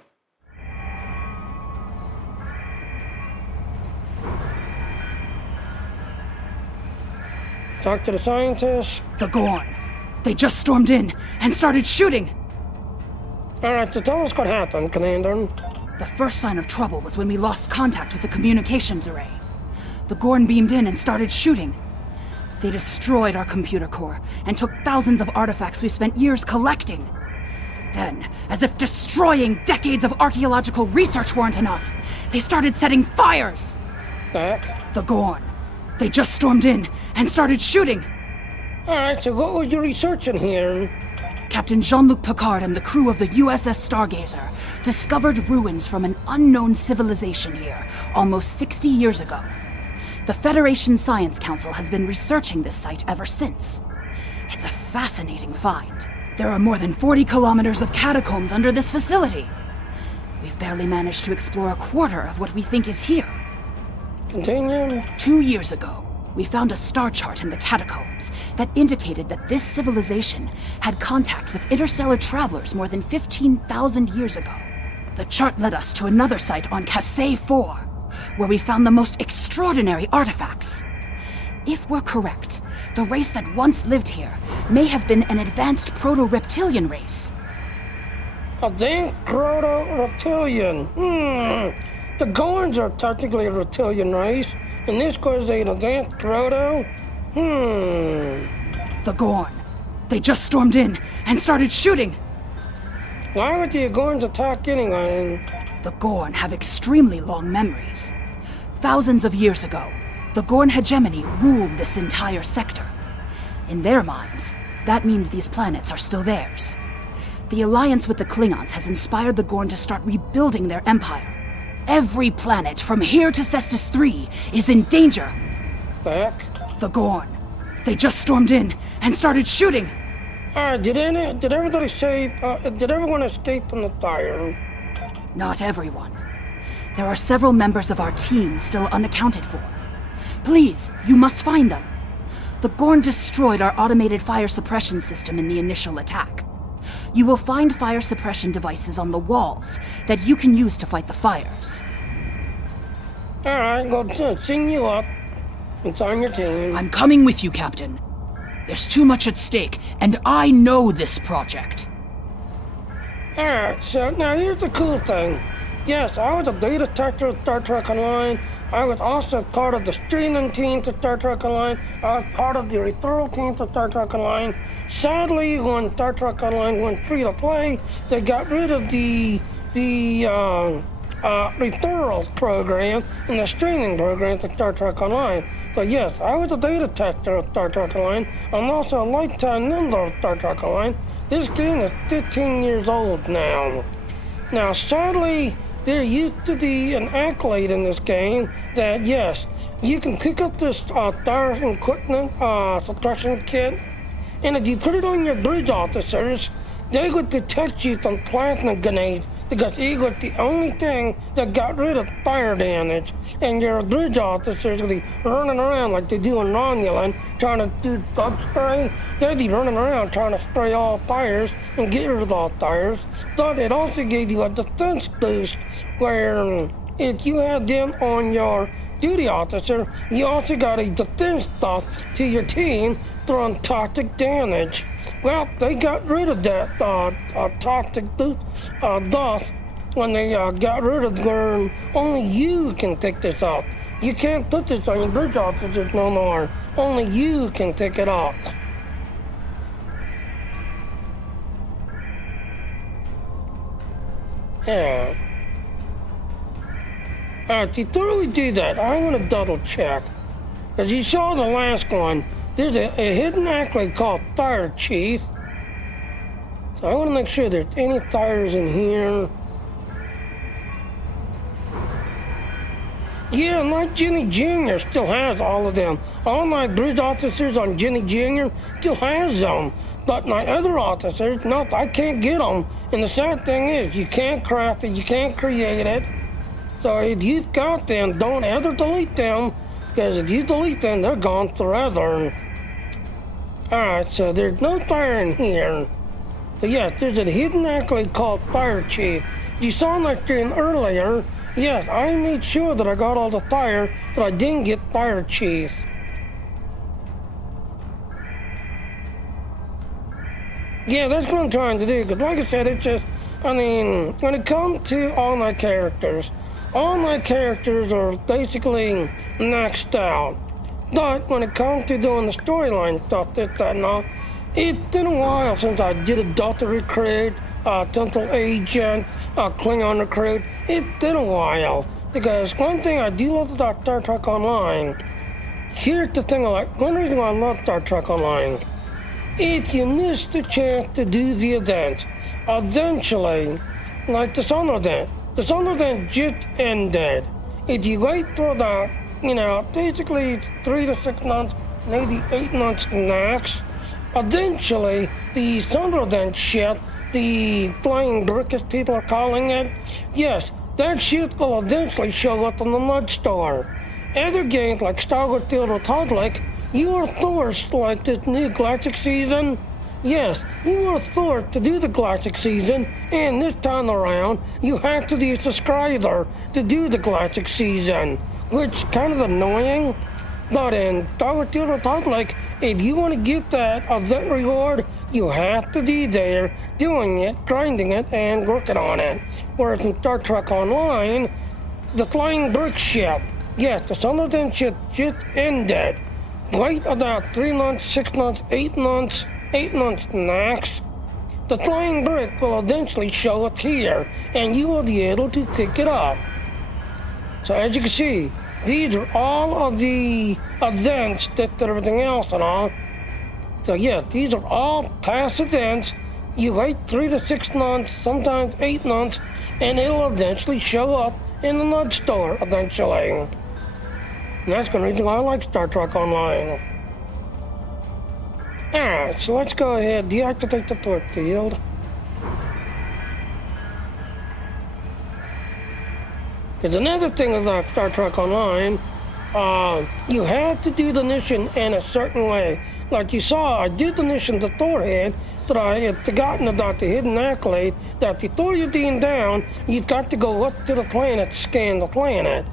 Talk to the scientists. The Gorn. They just stormed in and started shooting. Alright, so tell us what happened, Commander. The first sign of trouble was when we lost contact with the communications array. The Gorn beamed in and started shooting. They destroyed our computer core and took thousands of artifacts we spent years collecting. Then, as if destroying decades of archaeological research weren't enough, they started setting fires! Back. The Gorn. They just stormed in and started shooting. Alright, so what was you researching here? Captain Jean-Luc Picard and the crew of the USS Stargazer discovered ruins from an unknown civilization here almost 60 years ago. The Federation Science Council has been researching this site ever since. It's a fascinating find. There are more than 40 kilometers of catacombs under this facility. We've barely managed to explore a quarter of what we think is here. Continue. 2 years ago, we found a star chart in the catacombs that indicated that this civilization had contact with interstellar travelers more than 15,000 years ago. The chart led us to another site on Casay 4, where we found the most extraordinary artifacts. If we're correct, the race that once lived here may have been an advanced proto-reptilian race. Advanced proto-reptilian. The Gorns are technically a reptilian race, and this was an advanced proto? The Gorn. They just stormed in and started shooting. Why would the Gorns attack anyway? The Gorn have extremely long memories. Thousands of years ago, the Gorn hegemony ruled this entire sector. In their minds, that means these planets are still theirs. The alliance with the Klingons has inspired the Gorn to start rebuilding their empire. Every planet from here to Cestus 3 is in danger. Back. The Gorn. They just stormed in and started shooting. Did everybody did everyone escape from the fire? Not everyone. There are several members of our team still unaccounted for. Please, you must find them. The Gorn destroyed our automated fire suppression system in the initial attack. You will find fire suppression devices on the walls that you can use to fight the fires. Alright, well, sing you up. It's on your team. I'm coming with you, Captain. There's too much at stake, and I know this project. Alright, so now here's the cool thing. Yes, I was a beta tester of Star Trek Online. I was also part of the streaming team to Star Trek Online. I was part of the referral team to Star Trek Online. Sadly, when Star Trek Online went free to play, they got rid of the referrals program and the streaming program to Star Trek Online. So yes, I was a beta tester of Star Trek Online. I'm also a lifetime member of Star Trek Online. This game is 15 years old now. Now, sadly, there used to be an accolade in this game that, yes, you can pick up this tire equipment suppression kit, and if you put it on your bridge officers, they would protect you from plasma grenades because it was the only thing that got rid of fire damage. And your bridge officers would be running around like they do in Romulan, trying to do bug spray. They'd be running around trying to spray all tires and get rid of all tires. But it also gave you a defense boost where if you had them on your duty officer, you also got a defense buff to your team throwing toxic damage. Well, they got rid of that toxic buff when they got rid of where only you can pick this up. You can't put this on your bridge officers no more. Only you can pick it up. Yeah. Alright, to thoroughly do that, I'm going to double check. As you saw the last one, there's a hidden accolade called Fire Chief. So I want to make sure there's any fires in here. Yeah, and like Jenny Jr. still has all of them. All my bridge officers on Jenny Jr. still has them. But my other officers, nope, I can't get them. And the sad thing is, you can't craft it, you can't create it. So if you've got them, don't ever delete them, because if you delete them, they're gone forever. Alright, so there's no fire in here. But yes, there's a hidden accolade called Fire Chief. You saw my stream earlier. Yes, I made sure that I got all the fire, but I didn't get Fire Chief. Yeah, that's what I'm trying to do, because like I said, it's just, I mean, when it comes to all my characters are basically maxed out. But when it comes to doing the storyline stuff, this, that, and all, it's been a while since I did a Delta Recruit, Temporal Agent, Klingon Recruit. It's been a while. Because one thing I do love about Star Trek Online, here's the thing one reason why I love Star Trek Online. If you miss the chance to do the event, eventually, like the Solar Event, the Solar Event just ended. If you wait for about, basically 3 to 6 months, maybe 8 months max, eventually the Solar Event ship, the flying brick as people are calling it, yes, that ship will eventually show up on the Mud Store. Other games like Star Wars: The Old Republic, you are forced, like this new Galactic season, yes, you are forced to do the Galactic season, and this time around, you have to be a subscriber to do the Galactic season, which is kind of annoying. But in Star Wars: The Old Republic, if you want to get that event reward, you have to be there, doing it, grinding it, and working on it. Whereas in Star Trek Online, the flying brick ship, yes, the Solar Event ship just ended. Wait about 3 months, 6 months, 8 months, 8 months max. The flying brick will eventually show up here, and you will be able to pick it up. So as you can see, these are all of the events that everything else and all. So yeah, these are all past events. You wait 3 to 6 months, sometimes 8 months, and it'll eventually show up in the Mud Store eventually. And that's the reason why I like Star Trek Online. Alright, so let's go ahead, deactivate the port field. There's another thing about Star Trek Online, you have to do the mission in a certain way. Like you saw, I did the mission beforehand, but I had forgotten about the hidden accolade that before you're being down, you've got to go up to the planet to scan the planet.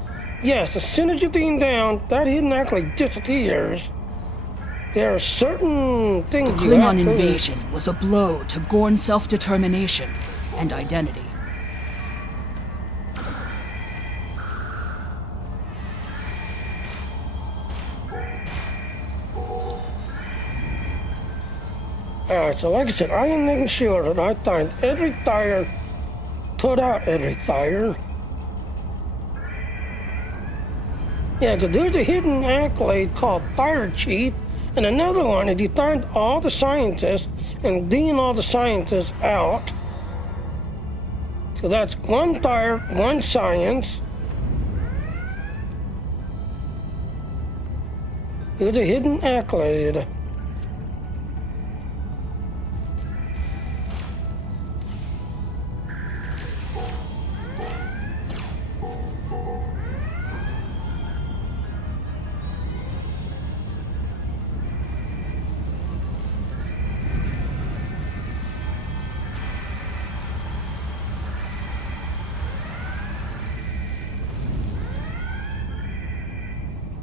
Yes, as soon as you're being down, that hidden accolade disappears. There are certain things the Klingon invasion was a blow to Gorn self-determination and identity. Alright, so like I said, I am making sure that I find every fire, put out every fire. Yeah, because there's a hidden accolade called Fire Chief, and another one, if you find all the scientists and being all the scientists out, So that's one tire, one science. Here's a hidden accolade.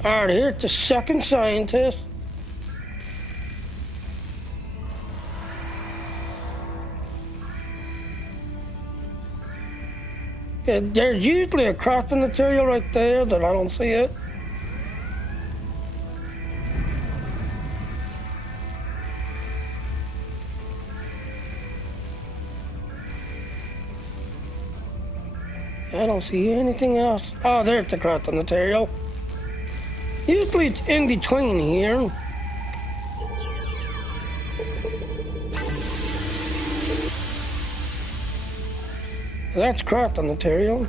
Alright, here's the second scientist. Okay, there's usually a crafting material right there, but I don't see it. I don't see anything else. Oh, there's the crafting material. Usually it's in between here. That's crafting material.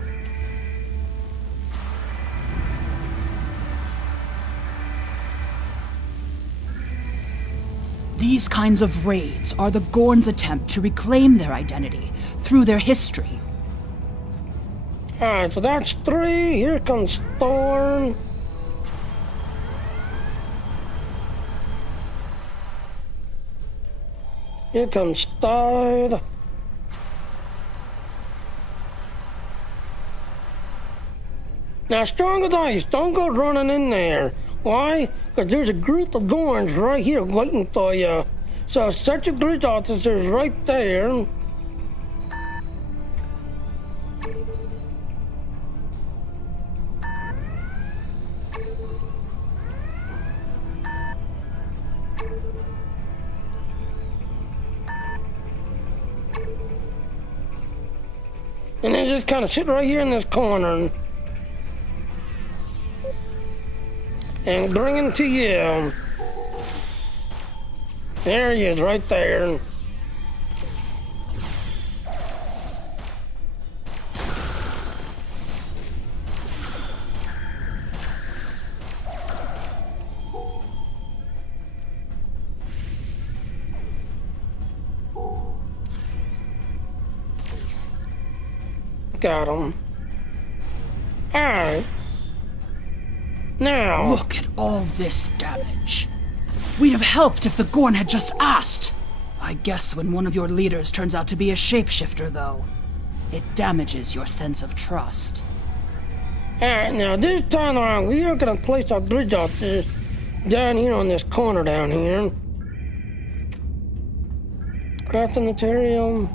These kinds of raids are the Gorn's attempt to reclaim their identity through their history. Alright, so that's 3. Here comes Thorn. Here comes Tide. Now, strong as ice, don't go running in there. Why? Because there's a group of Gorns right here waiting for you. So, set your bridge officers right there. And then just kind of sit right here in this corner. And bring him to you. There he is, right there. Got him. Alright. Now... Look at all this damage. We'd have helped if the Gorn had just asked. I guess when one of your leaders turns out to be a shapeshifter, though, it damages your sense of trust. Alright, now this time around, we are going to place our bridge officers down here on this corner down here. Crafting material.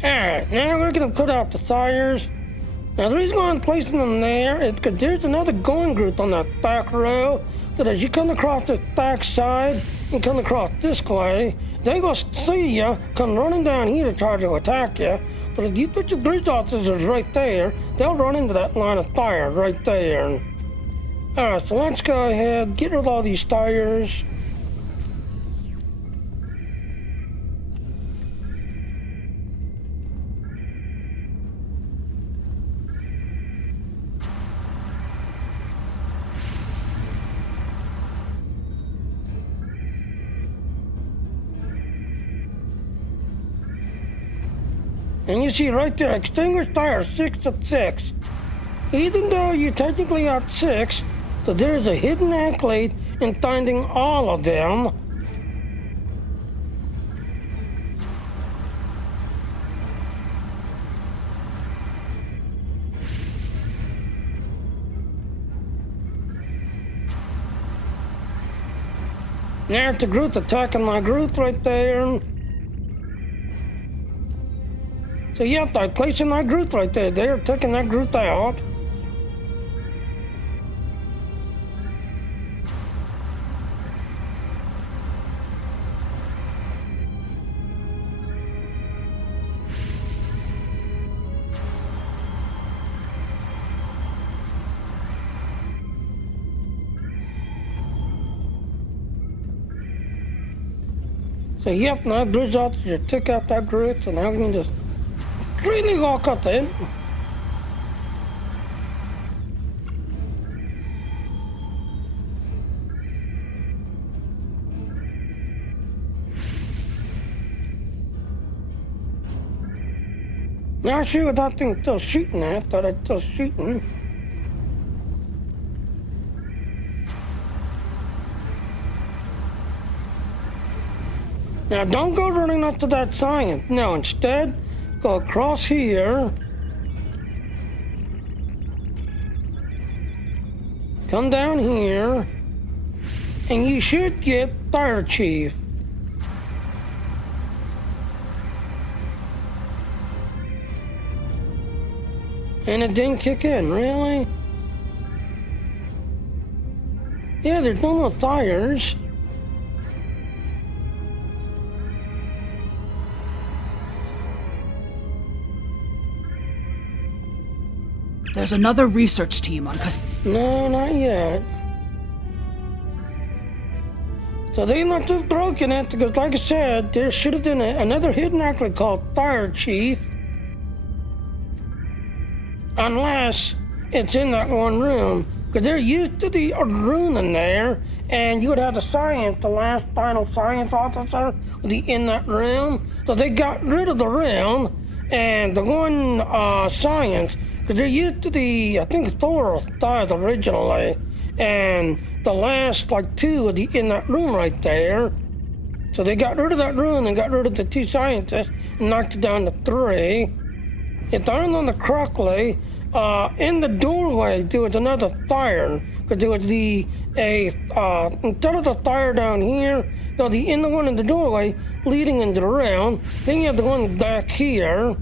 Alright, now we're gonna put out the sires. Now the reason why I'm placing them there is because there's another Gorn group on that back row. So as you come across this back side and come across this way, they gonna see you come running down here to try to attack you. But if you put your bridge officers right there, they'll run into that line of fire right there. Alright, so let's go ahead, get rid of all these tires. And you see right there, extinguished tire 6 of 6. Even though you technically have 6, so there is a hidden accolade in finding all of them. There's the Groot attacking my Groot right there. So yep, they're placing that Groot right there. They're taking that Groot out. So yep, now Groot's out. Just took out that Groot, so now we can just really walk up there. Not sure what that thing's still shooting at, but it's still shooting. Now don't go running up to that science. No, instead, go across here. Come down here. And you should get Fire Chief. And it didn't kick in, really? Yeah, there's no more fires. There's another research team on No, not yet. So they must have broken it because, like I said, there should have been another hidden actor called Fire Chief. Unless it's in that one room. Because there used to be a room in there, and you would have the last final science officer would be in that room. So they got rid of the room, and the one science, because there used to be, I think Thor died originally, and the last two would be in that room right there. So they got rid of that room and got rid of the two scientists and knocked it down to 3. It turned on the correctly. In the doorway, there was another fire. Because there was instead of the fire down here, there was the one in the doorway leading into the room. Then you have the one back here.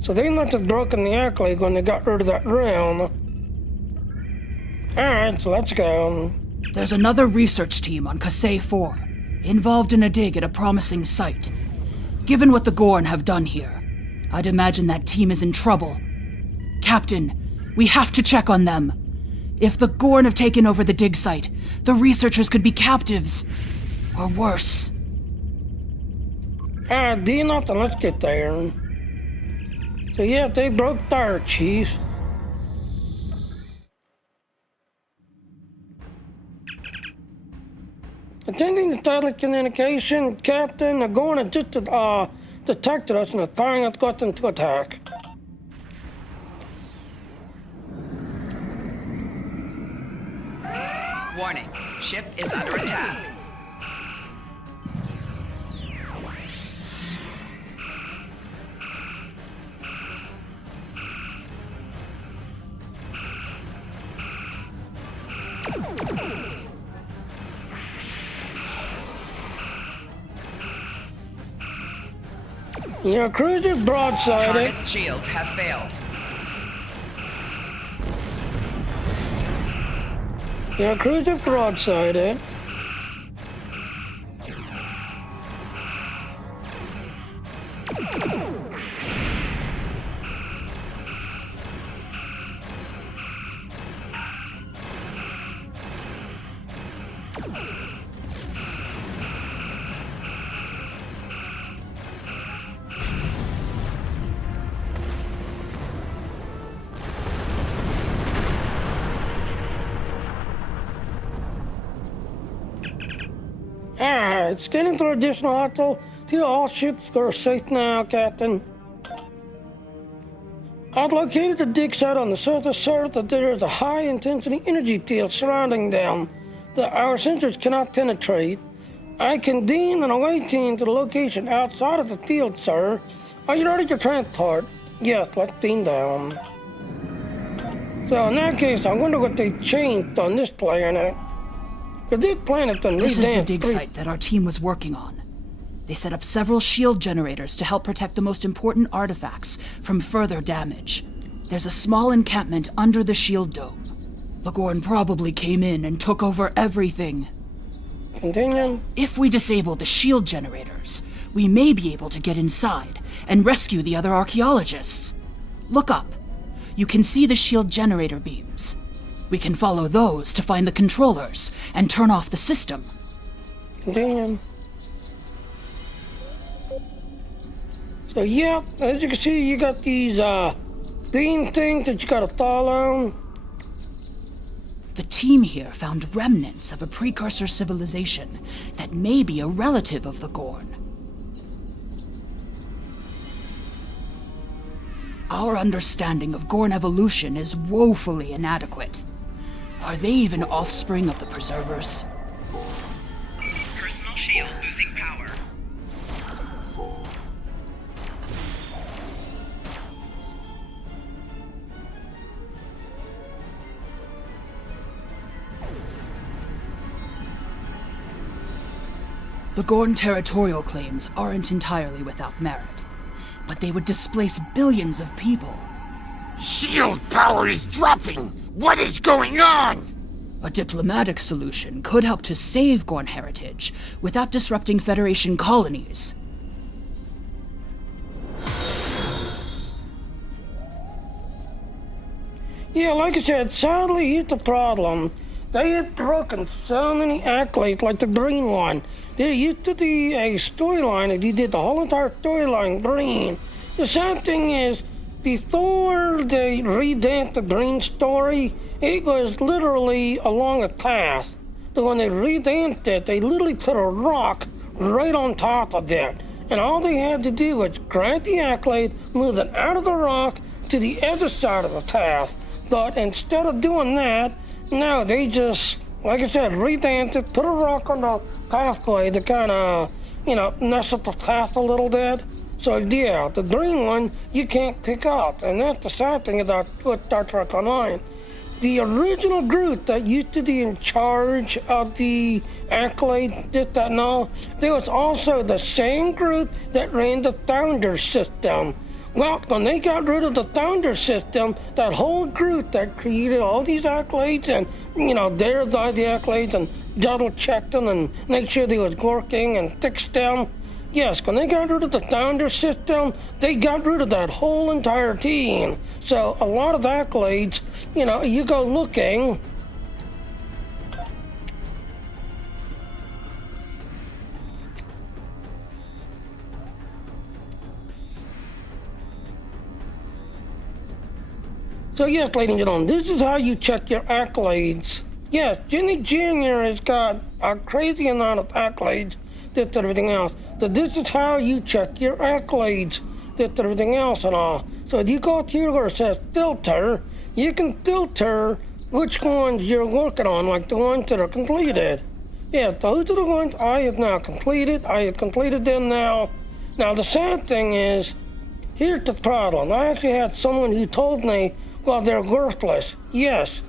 So they must have broken the accolade when they got rid of that room. Alright, so let's go. There's another research team on Kasei 4, involved in a dig at a promising site. Given what the Gorn have done here, I'd imagine that team is in trouble. Captain, we have to check on them. If the Gorn have taken over the dig site, the researchers could be captives. Or worse. Alright, do nothing, let's get there. So yeah, they broke Fire Chief. Attending the satellite communication, Captain, the Gorn has just detected us and is firing at them to attack. Warning, ship is under attack. Your cruiser broadsided. Target's shields have failed. Your cruiser broadsided. Alright, scanning for additional auto. All ships are safe now, Captain. I've located the dig site on the surface Earth that there is a high-intensity energy field surrounding them that our sensors cannot penetrate. I can beam an away team to the location outside of the field, sir. Are you ready to transport? Yes, let's beam down. So in that case, I wonder what they changed on this planet. 'Cause this planet done This is the revamped dig three- site that our team was working on. They set up several shield generators to help protect the most important artifacts from further damage. There's a small encampment under the shield dome. The Gorn probably came in and took over everything. Continue. If we disable the shield generators, we may be able to get inside and rescue the other archaeologists. Look up. You can see the shield generator beams. We can follow those to find the controllers and turn off the system. Continue. So yeah, as you can see, you got these beam things that you gotta follow. The team here found remnants of a precursor civilization that may be a relative of the Gorn. Our understanding of Gorn evolution is woefully inadequate. Are they even offspring of the Preservers? Personal shield losing power. The Gorn territorial claims aren't entirely without merit, but they would displace billions of people. Shield power is dropping! What is going on? A diplomatic solution could help to save Gorn heritage without disrupting Federation colonies. Yeah, like I said, sadly, here's the problem. They had broken so many accolades, like the green one. There used to be a storyline, and you did the whole entire storyline green. The sad thing is, before they revamped the green story, it was literally along a path. So when they revamped it, they literally put a rock right on top of it. And all they had to do was grab the accolade, move it out of the rock to the other side of the path. But instead of doing that, no, they just, like I said, revamped it, put a rock on the pathway to kind of, mess up the path a little bit. So yeah, the green one you can't pick up, and that's the sad thing about Star Trek Online. The original group that used to be in charge of the accolade, this, that, and all, there was also the same group that ran the Founder system. Well, when they got rid of the Founder system, that whole group that created all these accolades and, verified the accolades and double-checked them and make sure they was working and fixed them. Yes, when they got rid of the Founder system, they got rid of that whole entire team. So a lot of accolades, you go looking, so yes, ladies and gentlemen, this is how you check your accolades. Yes, Jimmy Jr. has got a crazy amount of accolades, this and everything else. So this is how you check your accolades, this and everything else and all. So if you go to here where it says filter, you can filter which ones you're working on, like the ones that are completed. Yeah, those are the ones I have now completed. I have completed them now. Now the sad thing is, here's the problem. I actually had someone who told me, well, they're worthless. Yes,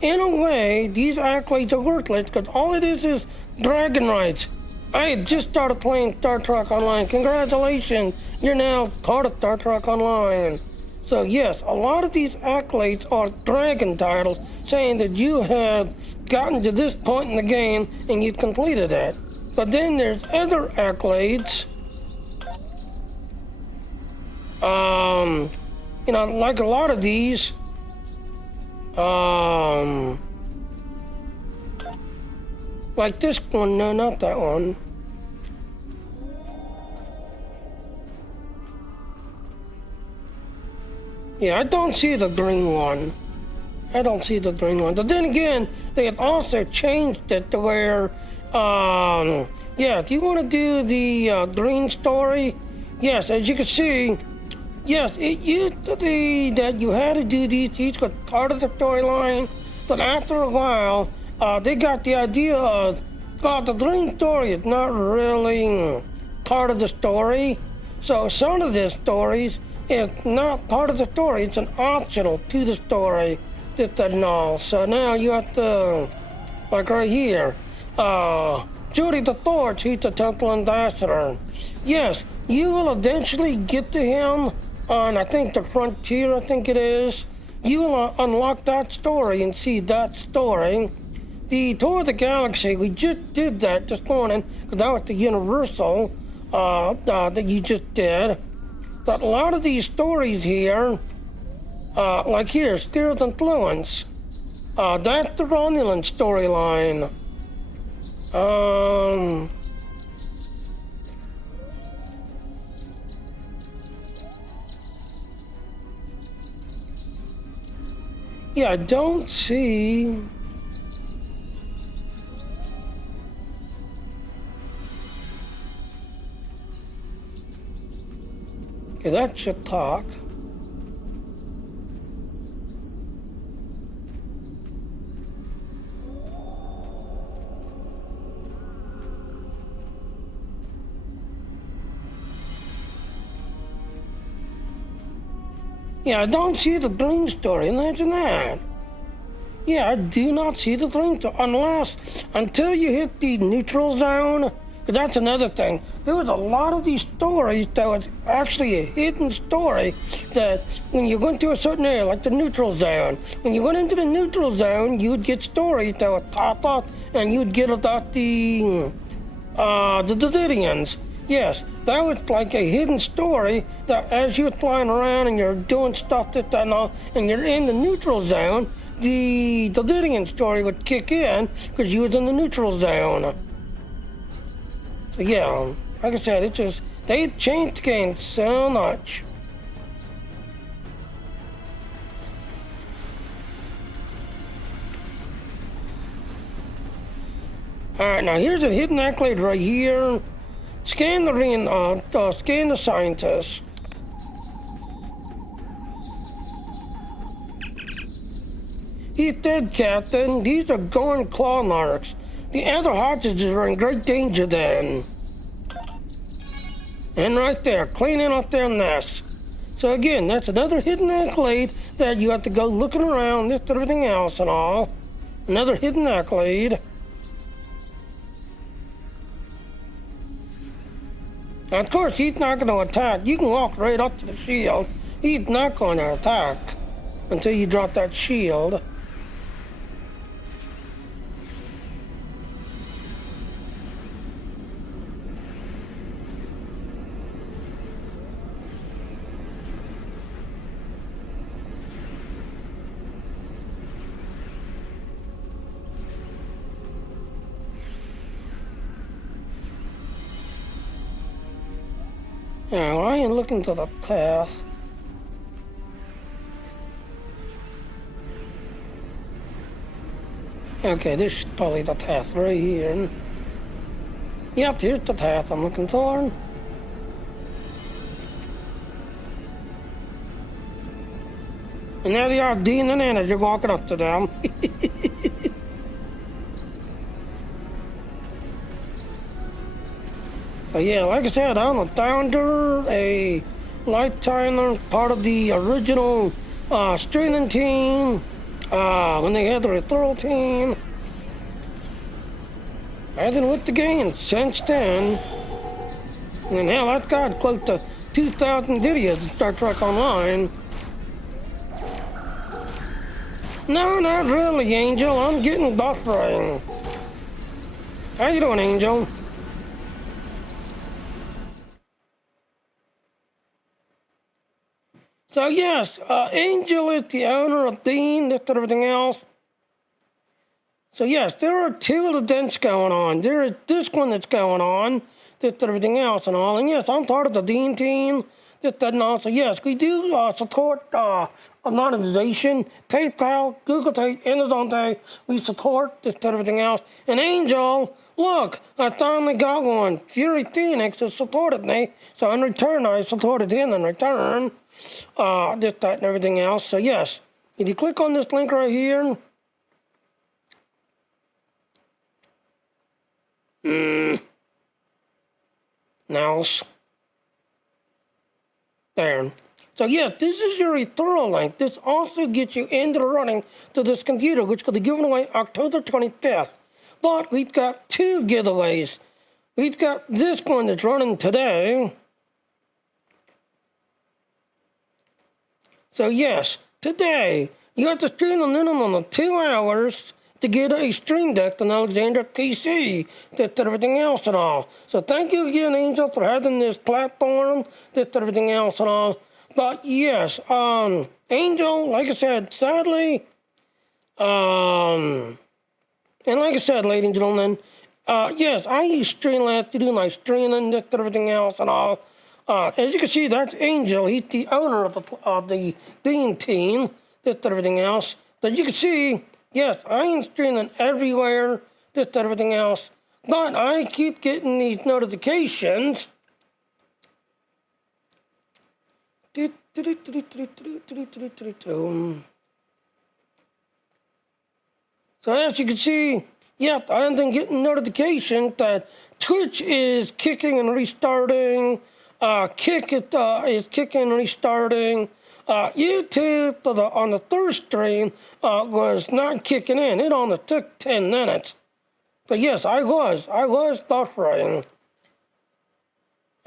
in a way, these accolades are worthless because all it is dragon rights. I had just started playing Star Trek Online. Congratulations, you're now part of Star Trek Online. So yes, a lot of these accolades are dragon titles saying that you have gotten to this point in the game and you've completed it. But then there's other accolades, like a lot of these, like this one, no, not that one. Yeah, I don't see the green one. I don't see the green one. But then again, they have also changed it to where, if you want to do the green story, yes, as you can see, yes, it used to be that you had to do these was part of the storyline, but after a while, they got the idea of, the green story is not really part of the story. So some of the stories, it's not part of the story, it's an optional to the story, this and all. So now you have to, like right here, Judy the Thorch, he's the temple ambassador. Yes, you will eventually get to him on, I think, the frontier, I think it is. You will unlock that story and see that story. The Tour of the Galaxy, we just did that this morning, because that was the Universal that you just did. But a lot of these stories here, like here, Sphere of Influence, that's the Romulan storyline. Yeah, I don't see. Okay, that should talk. Yeah, I don't see the green story, imagine that. Yeah, I do not see the green story, until you hit the neutral zone, because that's another thing. There was a lot of these stories that was actually a hidden story that when you went to a certain area, like the neutral zone, when you went into the neutral zone, you would get stories that would pop up, and you'd get about the Davidians. Yes, that was like a hidden story that as you're flying around and you're doing stuff that and all, and you're in the neutral zone, the Davidian story would kick in because you was in the neutral zone. So yeah, like I said, it's just, they changed the game so much. Alright, now here's a hidden accolade right here. Scan the scientist. He's dead, Captain. These are Gorn claw marks. The other hostages are in great danger then. And right there, cleaning up their nest. So again, that's another hidden accolade that you have to go looking around, this and everything else and all. Another hidden accolade. Now, of course, he's not going to attack. You can walk right up to the shield. He's not going to attack until you drop that shield. Yeah, well, I ain't looking to the path. Okay, this is probably the path right here. Yep, here's the path I'm looking for. And there they are, Dean and Anna, you're walking up to them. But yeah, like I said, I'm a founder, a lifetimer, part of the original streaming team, when they had the referral team. I've been with the game since then. And hell, I've got close to 2,000 videos of Star Trek Online. No, not really, Angel. I'm getting buffering. How you doing, Angel? So yes, Angel is the owner of Dean, this and everything else. So yes, there are two events going on. There is this one that's going on, this and everything else and all. And yes, I'm part of the Dean team, this and all. So yes, we do support monetization, PayPal, Google Pay, Amazon Pay. We support this and everything else. And Angel, look, I finally got one. Fury Phoenix has supported me. So in return, I supported him in return. This, that, and everything else. So yes, if you click on this link right here, mouse, there. So yes, this is your referral link. This also gets you into the running to this computer, which will be given away October 25th. But we've got 2 giveaways. We've got this one that's running today. So yes, today, you have to stream a minimum of 2 hours to get a Stream Deck and Alexander PC, that's everything else and all. So thank you again, Angel, for having this platform, that's everything else and all. But yes, Angel, like I said, sadly, and like I said, ladies and gentlemen, yes, I use Streamlabs to do my streaming, that's everything else and all. As you can see, that's Angel. He's the owner of the Bean Team, that's everything else. So you can see, yes, I am streaming everywhere, that's everything else. But I keep getting these notifications. So as you can see, yep, I've been getting notifications that Twitch is kicking and restarting. Kick is kicking and restarting. YouTube on the third stream was not kicking in. It only took 10 minutes. But yes, I was buffering.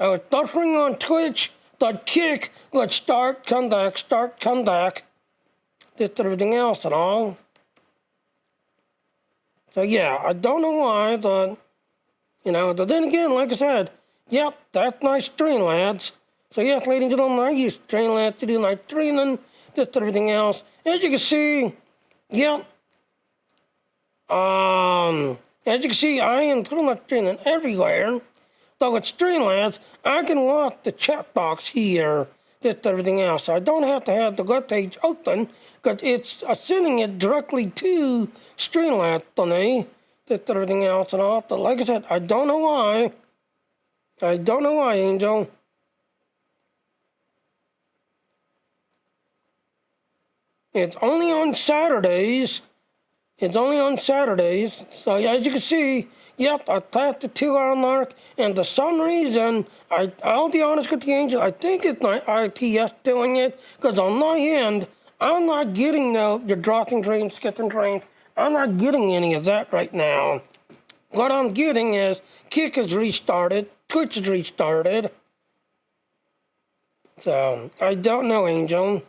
I was buffering on Twitch. The kick would start, come back, did everything else and all. So yeah, I don't know why, but, but then again, like I said, yep, that's my Streamlabs. So yes, ladies and gentlemen, I use Streamlabs to do my streaming, did everything else. As you can see, yep, as you can see, I am pretty much streaming everywhere. So with Streamlabs, I can watch the chat box here, just everything else. I don't have to have the web page open, because it's sending it directly to Streamlabs for me, just everything else and all. But like I said, I don't know why. I don't know why, Angel. It's only on Saturdays. It's only on Saturdays. So as you can see, yep, I passed the 2-hour mark, and for some reason, I'll be honest with you, Angel, I think it's my RTS doing it, because on my end, I'm not getting the dropping trains, skipping trains. I'm not getting any of that right now. What I'm getting is Kick is restarted, Twitch is restarted. So, I don't know, Angel.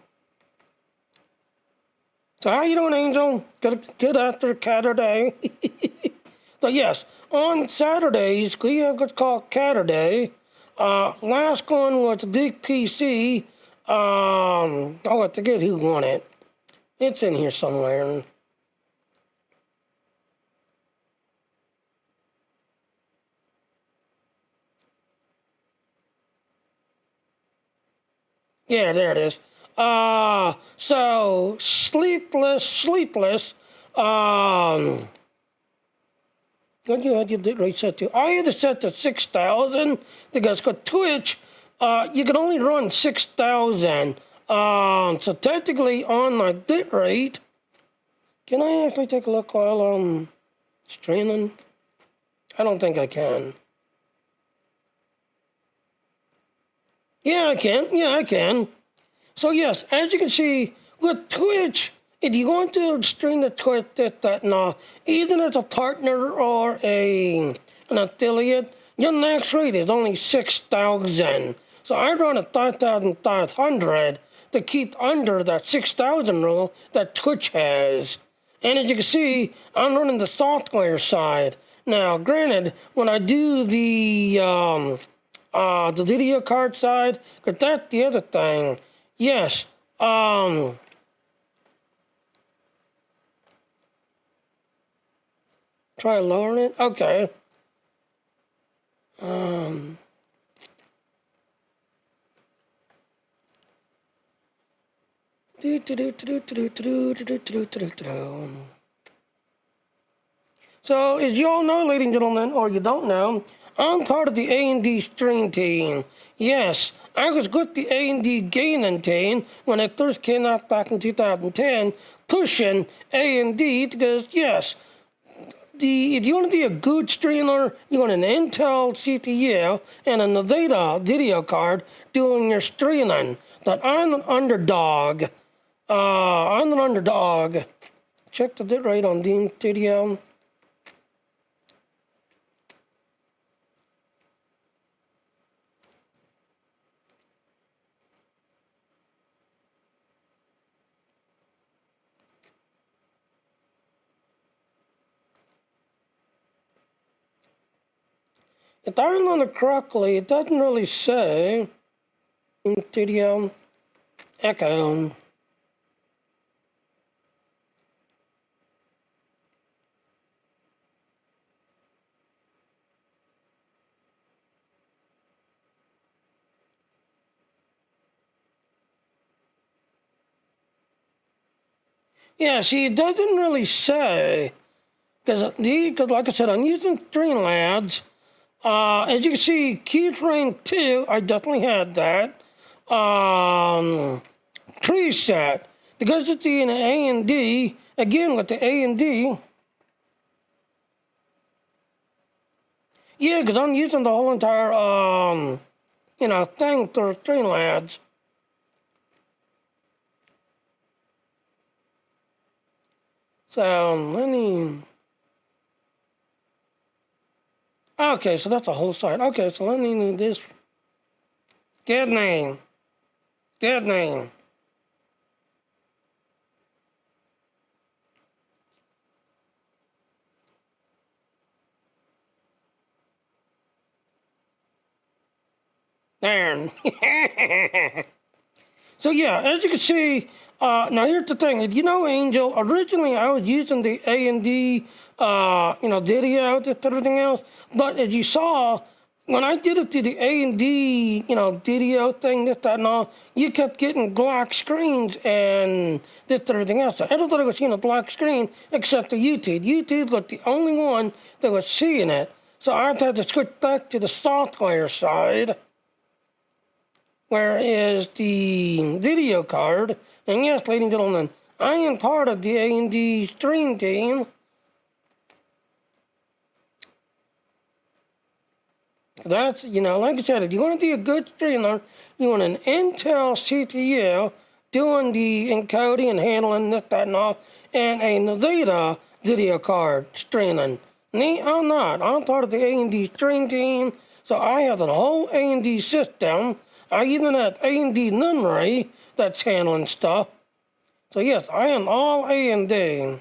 So how you doing, Angel? Good after Caturday. So yes, on Saturdays, we have what's called Caturday. Last one was Big PC. I forget who won it. It's in here somewhere. Yeah, there it is. So sleepless. What you had your rate set to? I had it set to 6,000 because with Twitch, you can only run 6,000. So technically on my bit rate, can I actually take a look while streaming? I don't think I can. Yeah, I can. So yes, as you can see, with Twitch, if you want to stream the Twitch either as a partner or an affiliate, your max rate is only 6,000. So I run at 5,500 to keep under that 6,000 rule that Twitch has. And as you can see, I'm running the software side. Now, granted, when I do the video card side, because that's the other thing. Yes, try lowering it? Okay. So, as you all know, ladies and gentlemen, or you don't know, I'm part of the A&D Stream Team. Yes, I was with the A&D Gaming Team when it first came out back in 2010, pushing A&D because, yes, if you want to be a good streamer, you want an Intel CPU and a Nevada video card doing your streaming. But I'm an underdog. Check the bit rate on Dean Studio. if I remember correctly, it doesn't really say in studio echo. Yeah, see, it doesn't really say, because like I said, I'm using Streamlabs. As you can see, keyframe 2, I definitely had that. Preset, because it's in A and D, again with the A and D, yeah, because I'm using the whole entire, thing through Streamlabs. So, let me... Okay, so that's the whole site. Okay, so let me do this. Get name. Get name. There. So yeah, as you can see, now here's the thing. You know, Angel, originally I was using the A&D, video, just everything else. But as you saw, when I did it to the A&D, video thing, this, that, and all, you kept getting black screens and this, everything else. So everybody was seeing a black screen except the YouTube. YouTube was the only one that was seeing it. So I had to switch back to the software side, where is the video card. And yes, ladies and gentlemen, I am part of the A&D stream team. That's, like I said, if you want to be a good streamer, you want an Intel CPU doing the encoding and handling this, that, and all, and a NVIDIA video card streaming. Me, I'm not. I'm part of the A&D stream team, so I have the whole A&D system. I even have A&D memory that's handling stuff. So yes, I am all A&D.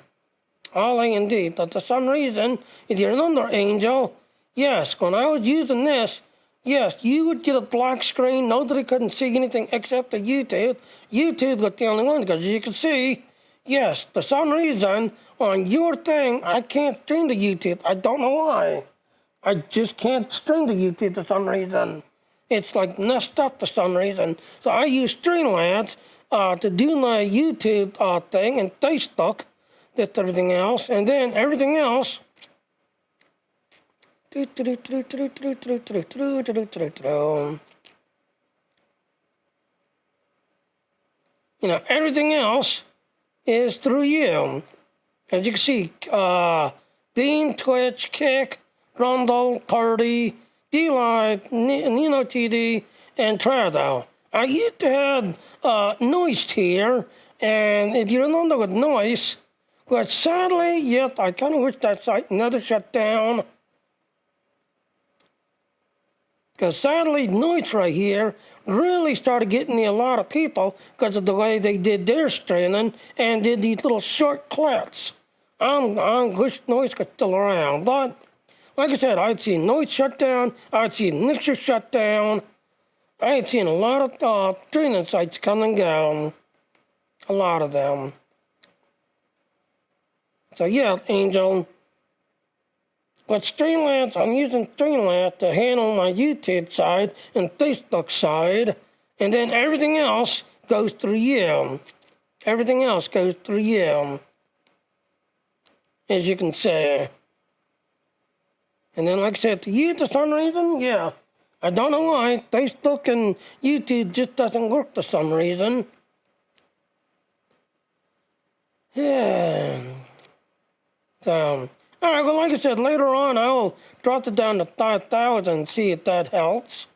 All A&D. But for some reason, if you remember, Angel, yes, when I was using this, yes, you would get a black screen. Nobody couldn't see anything except the YouTube. YouTube was the only one, because as you can see, yes, for some reason, on your thing, I can't stream the YouTube. I don't know why. I just can't stream the YouTube for some reason. It's like messed up for some reason. So I use Streamlabs to do my YouTube thing and Facebook, that's everything else. And then everything else, everything else is through you. As you can see, Dean, Twitch, Kick, Rumble, Party, D-Live, Nino TD, and Trado. I used to have Noise here, and if you remember with Noise, but sadly, yes, I kind of wish that site never shut down. Because sadly, Noise right here really started getting me a lot of people because of the way they did their streaming and did these little short clips. I wish Noise was still around, but like I said, I'd seen Noise shut down, I'd seen Mixer shut down, I had seen a lot of streaming sites come and go, a lot of them. So yeah, Angel, with Streamlabs, I'm using Streamlabs to handle my YouTube side and Facebook side, and then everything else goes through you. Everything else goes through you, as you can see. And then, like I said, to you, for some reason, yeah, I don't know why, Facebook and YouTube just doesn't work for some reason. Yeah. So, alright, well, like I said, later on, I'll drop it down to 5,000 and see if that helps.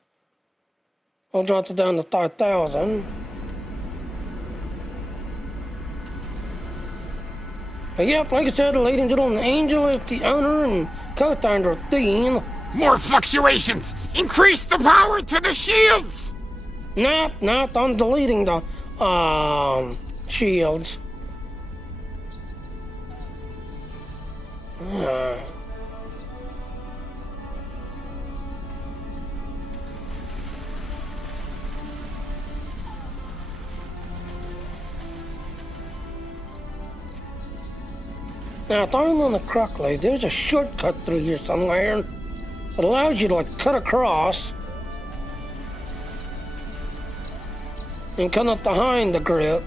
I'll drop it down to 5,000. But yeah, like I said, ladies and gentlemen, Angel is the owner and co-founder of Theme. More fluctuations! Increase the power to the shields! Not, I'm deleting the, shields. Now, if I'm on the correctly, there's a shortcut through here somewhere that allows you to like cut across and come up behind the grip.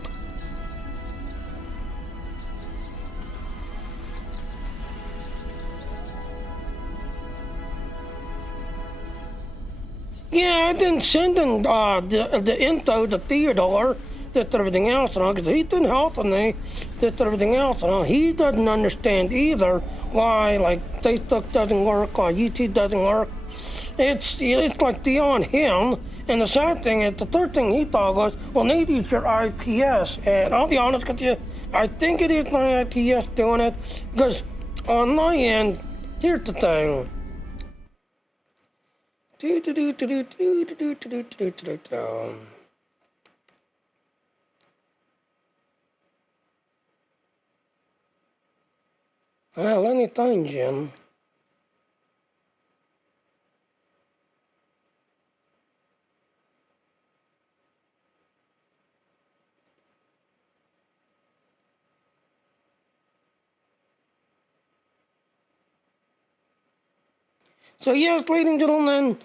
Yeah, I didn't send in the info to Theodore, that everything else, and because he's been helping me, that everything else, and he doesn't understand either why, like, Facebook doesn't work or YouTube doesn't work. It's like beyond him. And the sad thing is, the third thing he thought was, well, maybe it's your IPS. And I'll be honest with you, I think it is my IPS doing it, because on my end, here's the thing. Well, let me find Jim. So yes, ladies and gentlemen,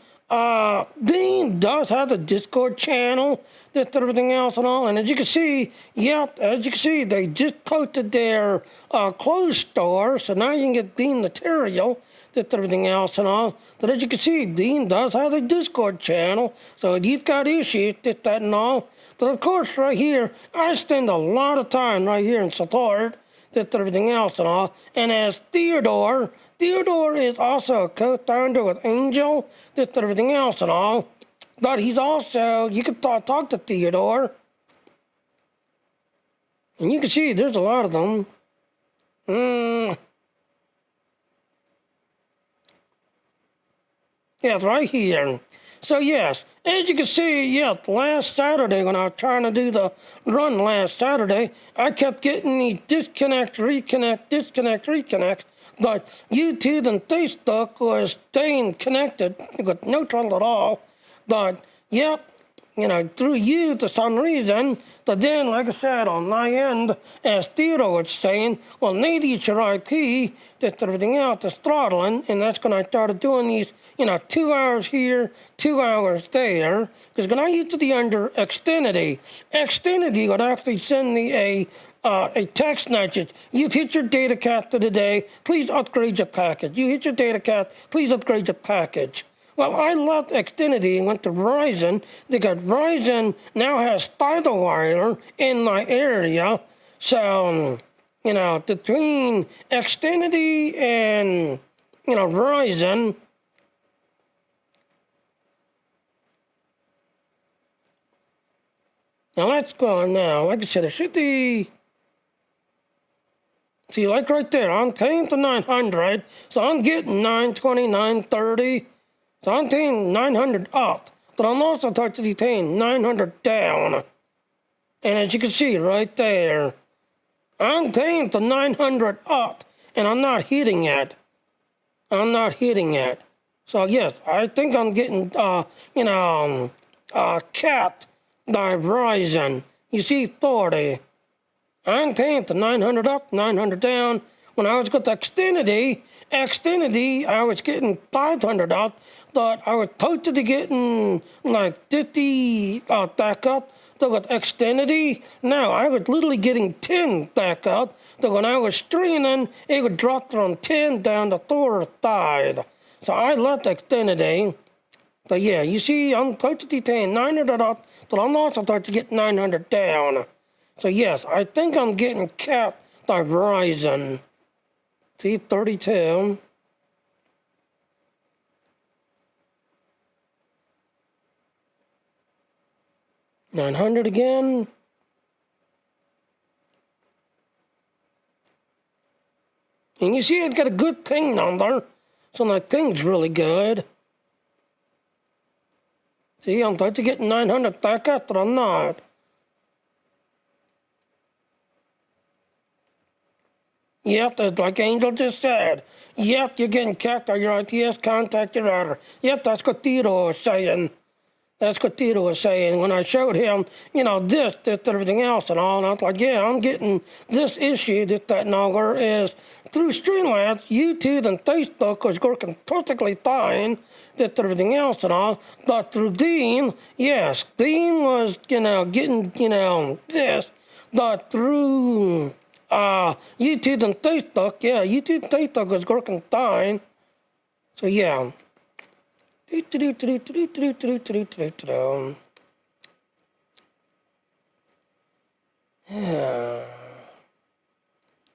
Dean does have a Discord channel, that's everything else and all. And as you can see, they just posted their clothes store. So now you can get Dean material, that's everything else and all. But as you can see, Dean does have a Discord channel. So he's got issues, that and all. But of course, right here, I spend a lot of time right here in support, that's everything else and all. And as Theodore is also a co-founder with Angel, that's everything else and all. But he's also, you can talk to Theodore. And you can see there's a lot of them. Yes, right here. So yes, as you can see, last Saturday when I was trying to do the run last Saturday, I kept getting these disconnect, reconnect. But YouTube and Facebook was staying connected with no trouble at all. But, through you for some reason. But then, like I said, on my end, as Theodore was saying, well, maybe it's your IP, that everything else is throttling, and that's when I started doing these, 2 hours here, 2 hours there. Because when I used to be under Xfinity would actually send me a text message. You've hit your data cap for today. Please upgrade your package. You hit your data cap. Please upgrade your package. Well, I left Xfinity and went to Verizon because Verizon now has FiberWire in my area. So, between Xfinity and, Verizon, now let's go now. Like I said, it should be. See, like right there, I'm paying for 900, so I'm getting 920, 930. So I'm paying 900 up, but I'm also totally paying 900 down. And as you can see right there, I'm paying for 900 up, and I'm not hitting it. So yes, I think I'm getting, capped by Verizon. You see 40. I'm paying for 900 up, 900 down. When I was with Xfinity, I was getting 500 up, but I was supposed to be getting like 50 back up. So with Xfinity, now I was literally getting 10 back up. So when I was streaming, it would drop from 10 down to 4 or 5. So I left Xfinity. But yeah, you see, I'm supposed to be paying 900 up, but I'm also supposed to get 900 down. So yes, I think I'm getting capped by Verizon. See, 32. $900 again. And you see it's got a good ping number. So my ping's really good. See, I'm supposed to get 900 back up, but I'm not. Yep, it's like Angel just said. Yep, you're getting capped by your IPS, contact your router. Yep, that's what Theodore was saying. When I showed him, this, everything else and all. And I was like, yeah, I'm getting this issue that no longer is through Streamlabs, YouTube and Facebook was working perfectly fine, that everything else and all. But through Dean, yes, Dean was, getting, this. But through YouTube and Facebook, yeah, YouTube and Facebook was working fine. So yeah. Yeah.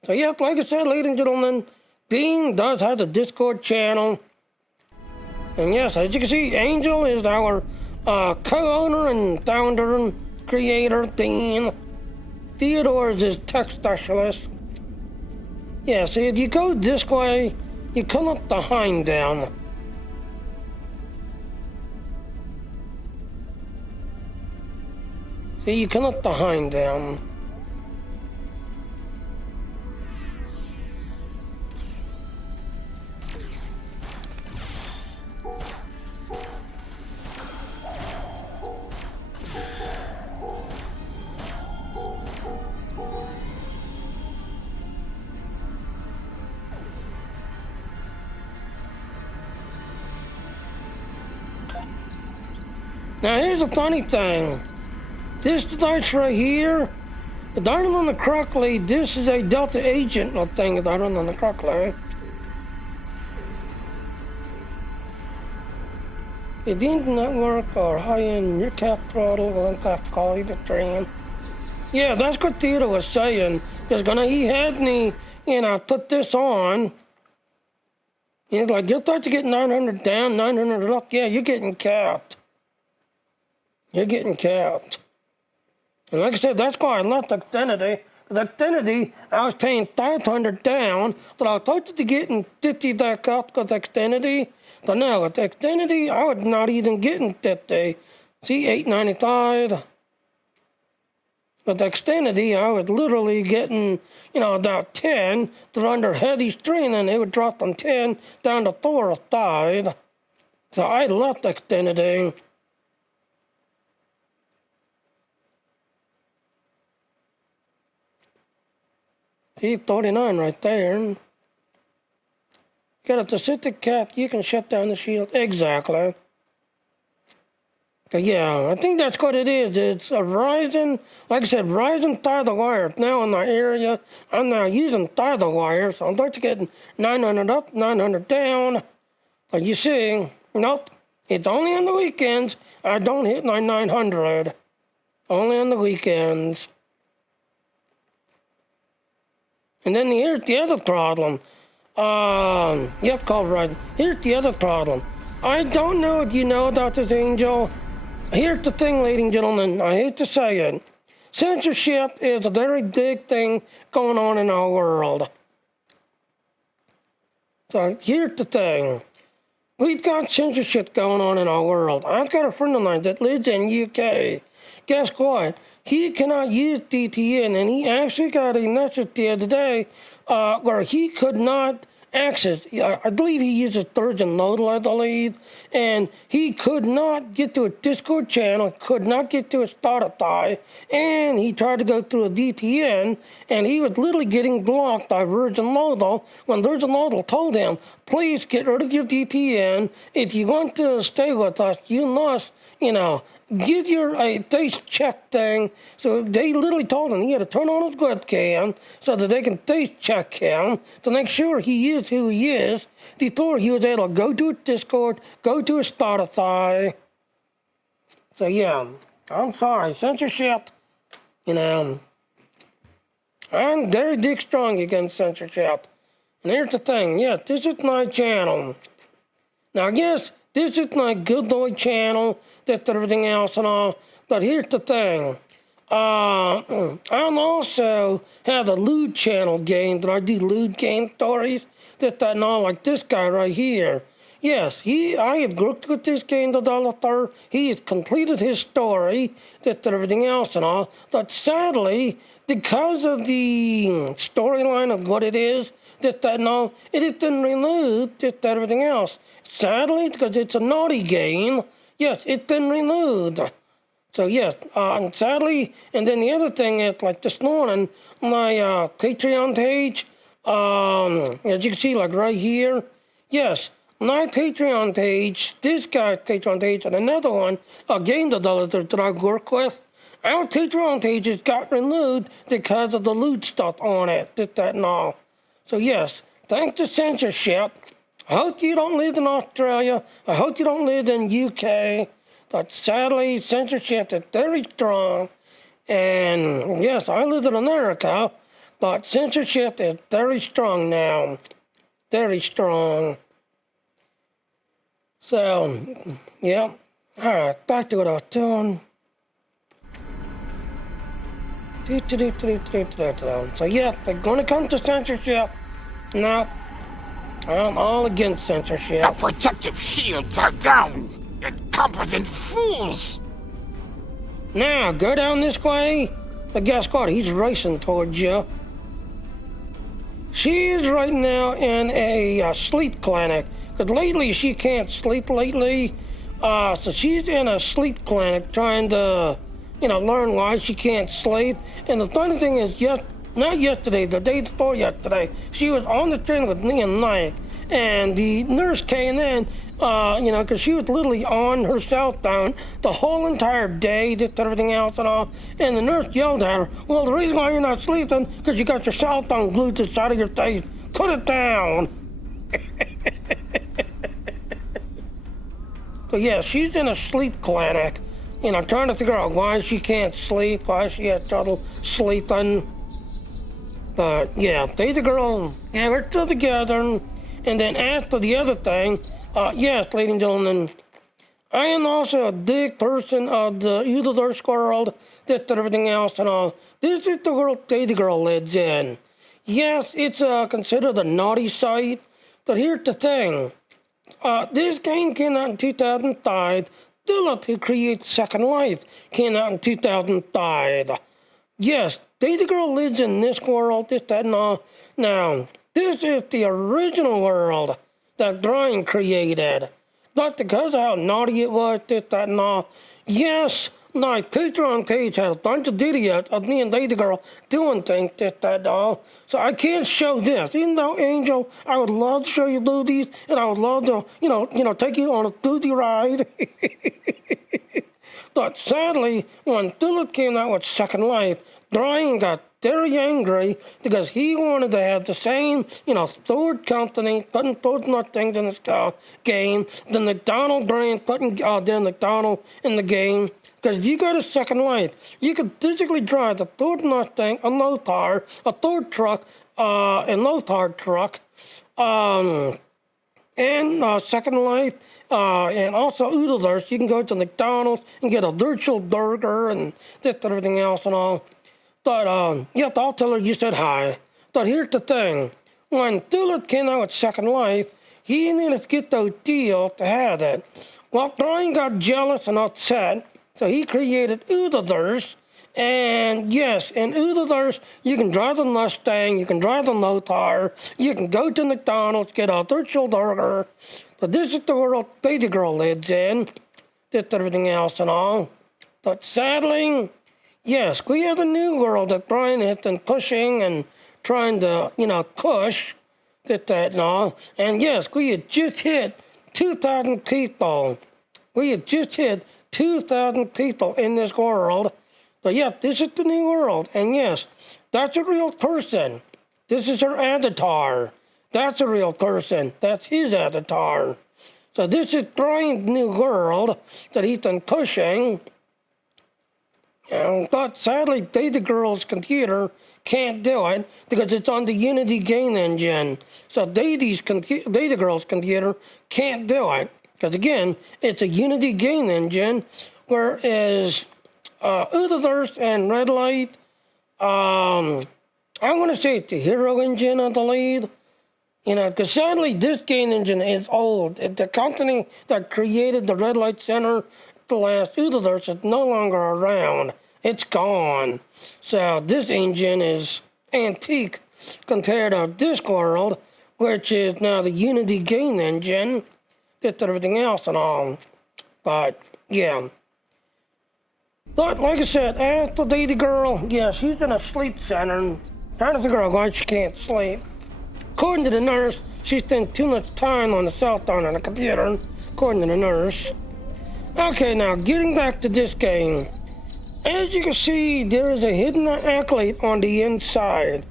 So yes, like I said, ladies and gentlemen, Dean does have a Discord channel. And yes, as you can see, Angel is our co-owner and founder and creator, Dean. Theodore is his tech specialist. Yeah, see, if you go this way, you come up behind them. See, you come up behind them. Now here's the funny thing. This device right here, the diamond on the correctly, this is a Delta agent thing that I run on the correctly. The Dean's network or high-end your cap throttle will have to call you the train. Yeah, that's what Theodore was saying. He had me, put this on. He's like, you'll start to get 900 down, 900 up. Yeah, you're getting capped. You're getting capped. And like I said, that's why I left Xfinity. The Xfinity, I was paying 500 down, but I was supposed to getting 50 back up with Xfinity. So now with Xfinity, I was not even getting 50. See, 895. With Xfinity, I was literally getting, about 10. They're under heavy strain, and it would drop from 10 down to 4 or 5. So I left Xfinity. See, 49 right there. Got a Pacific Cat, you can shut down the shield. Exactly. Yeah, I think that's what it is. It's a Verizon, like I said, Verizon tether wire. It's now in my area. I'm now using tether wire, so I'm just getting 900 up, 900 down. But you see, nope, it's only on the weekends. I don't hit my 900. Only on the weekends. And then here's the other problem. Yep, called right. Here's the other problem. I don't know if you know about this, Angel. Here's the thing, ladies and gentlemen. I hate to say it. Censorship is a very big thing going on in our world. So here's the thing. We've got censorship going on in our world. I've got a friend of mine that lives in UK. Guess what? He cannot use DTN, and he actually got a message the other day where he could not access. I believe he uses Sturgeon Nodal, I believe, and he could not get to a Discord channel, could not get to a Spotify, and he tried to go through a DTN, and he was literally getting blocked by Virgin Nodal when Virgin Nodal told him, please get rid of your DTN. If you want to stay with us, you must, get your face check thing. So they literally told him he had to turn on his webcam so that they can face check him to make sure he is who he is before he was able to go to a Discord, go to a Spotify. So yeah, I'm sorry, censorship, I'm very big strong against censorship. And here's the thing, yes, this is my channel. Now yes, this is my good boy channel, that's everything else and all. But here's the thing. I'm also have a lewd channel game that I do lewd game stories. That and all, like this guy right here. Yes, I have worked with this game developer. He has completed his story, that everything else and all. But sadly, because of the storyline of what it is, that and all, it has been removed, that everything else. Sadly, because it's a naughty game, yes, it's been removed. So yes, and sadly, and then the other thing is, like this morning, my Patreon page, As you can see, like right here, yes, my Patreon page, this guy's Patreon page, and another one, a game developer that I work with, our Patreon pages got removed because of the loot stuff on it, this, that, and all. So yes, thanks to censorship, I hope you don't live in Australia, I hope you don't live in UK, but sadly, censorship is very strong, and yes, I live in America, but censorship is very strong now. Very strong. So, yeah. Alright, back to what I was doing. So, yeah, when it comes to censorship, no, I'm all against censorship. The protective shields are down! Incompetent fools! Now, go down this way. But guess what? He's racing towards you. She is right now in a sleep clinic, because lately she can't sleep lately. So she's in a sleep clinic trying to, learn why she can't sleep. And the funny thing is, not yesterday, the day before yesterday, she was on the train with me and Mike, and the nurse came in, because she was literally on her cell phone the whole entire day, just everything else and all. And the nurse yelled at her, well, the reason why you're not sleeping, because you got your cell phone glued to the side of your face. Put it down. So yeah, she's in a sleep clinic, trying to figure out why she can't sleep, why she has trouble sleeping. But yeah, they the girl, yeah, we're still together. And then after the other thing, yes, ladies and gentlemen, I am also a big person of the universe world, this and everything else and all. This is the world the girl lives in. Yes, it's considered a naughty site, but here's the thing. This game came out in 2005. Philip, who created Second Life, came out in 2005. Yes, the girl lives in this world, this, that, and all. Now, this is the original world that Brian created. But because of how naughty it was, this, that, and all, yes, my Patreon page had a bunch of videos of me and Lady Girl doing things, this, that, and all. So I can't show this. Even though, Angel, I would love to show you movies, and I would love to, take you on a booty ride. But sadly, when Philip came out with Second Life, Brian got very angry because he wanted to have the same, third company putting those things in the game, the McDonald brand putting the McDonald in the game. Because if you go to Second Life, you can physically drive the third Mustang, a Lothar, a third truck, a Lothar truck, and Second Life, and also Oodlers. You can go to McDonald's and get a virtual burger and this and everything else and all. But, yeah, I'll tell her you said hi. But here's the thing. When Philip came out with Second Life, he needed to get those deals to have it. Well, Brian got jealous and upset, so he created Oodlers. And yes, in Oodlers, you can drive the Mustang, you can drive the Lothar, you can go to McDonald's, get a virtual burger. But this is the world Baby Girl lives in, just everything else and all. But sadly, yes, we have a new world that Brian has been pushing and trying to, push, this, that, and all. And yes, we had just hit 2,000 people. We had just hit 2,000 people in this world. But yeah, this is the new world. And yes, that's a real person. This is her avatar. That's a real person. That's his avatar. So this is Brian's new world that he's been pushing. But sadly, Data Girl's computer can't do it because it's on the Unity game engine. So Data Girl's computer can't do it. Because again, it's a Unity game engine, whereas Oodlers and Red Light, I'm going to say it's the Hero engine, I believe. Because sadly, this game engine is old. The company that created the Red Light Center, the last Oodlers, is no longer around. It's gone. So this engine is antique compared to this world, which is now the Unity game engine, just everything else and all. But, yeah. But, like I said, as the Lady Girl, yeah, she's in a sleep center, trying to figure out why she can't sleep. According to the nurse, she spent too much time on the cell phone and the computer, according to the nurse. Okay, now getting back to this game. As you can see, there is a hidden accolade on the inside.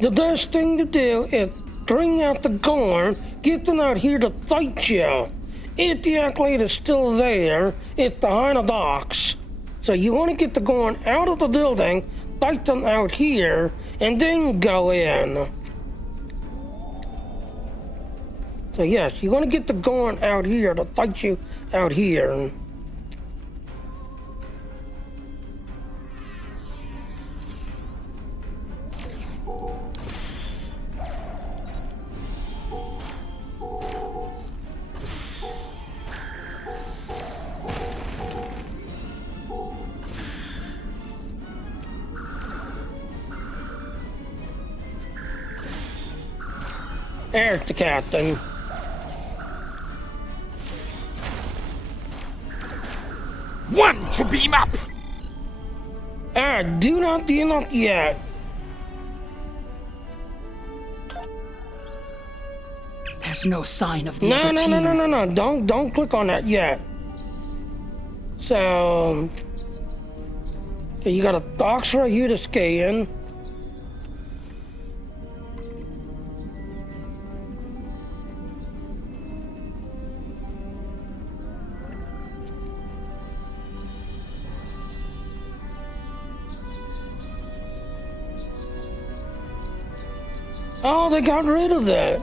The best thing to do is bring out the gun, get them out here to fight you. If the accolade is still there, it's behind a box. So you want to get the gun out of the building, fight them out here, and then go in. So yes, you want to get the gun out here to fight you out here. There's the captain. One to beam up! Do not beam up yet. There's no sign of the other team. No. Don't click on that yet. So you got a box right here to scan. Oh, they got rid of that.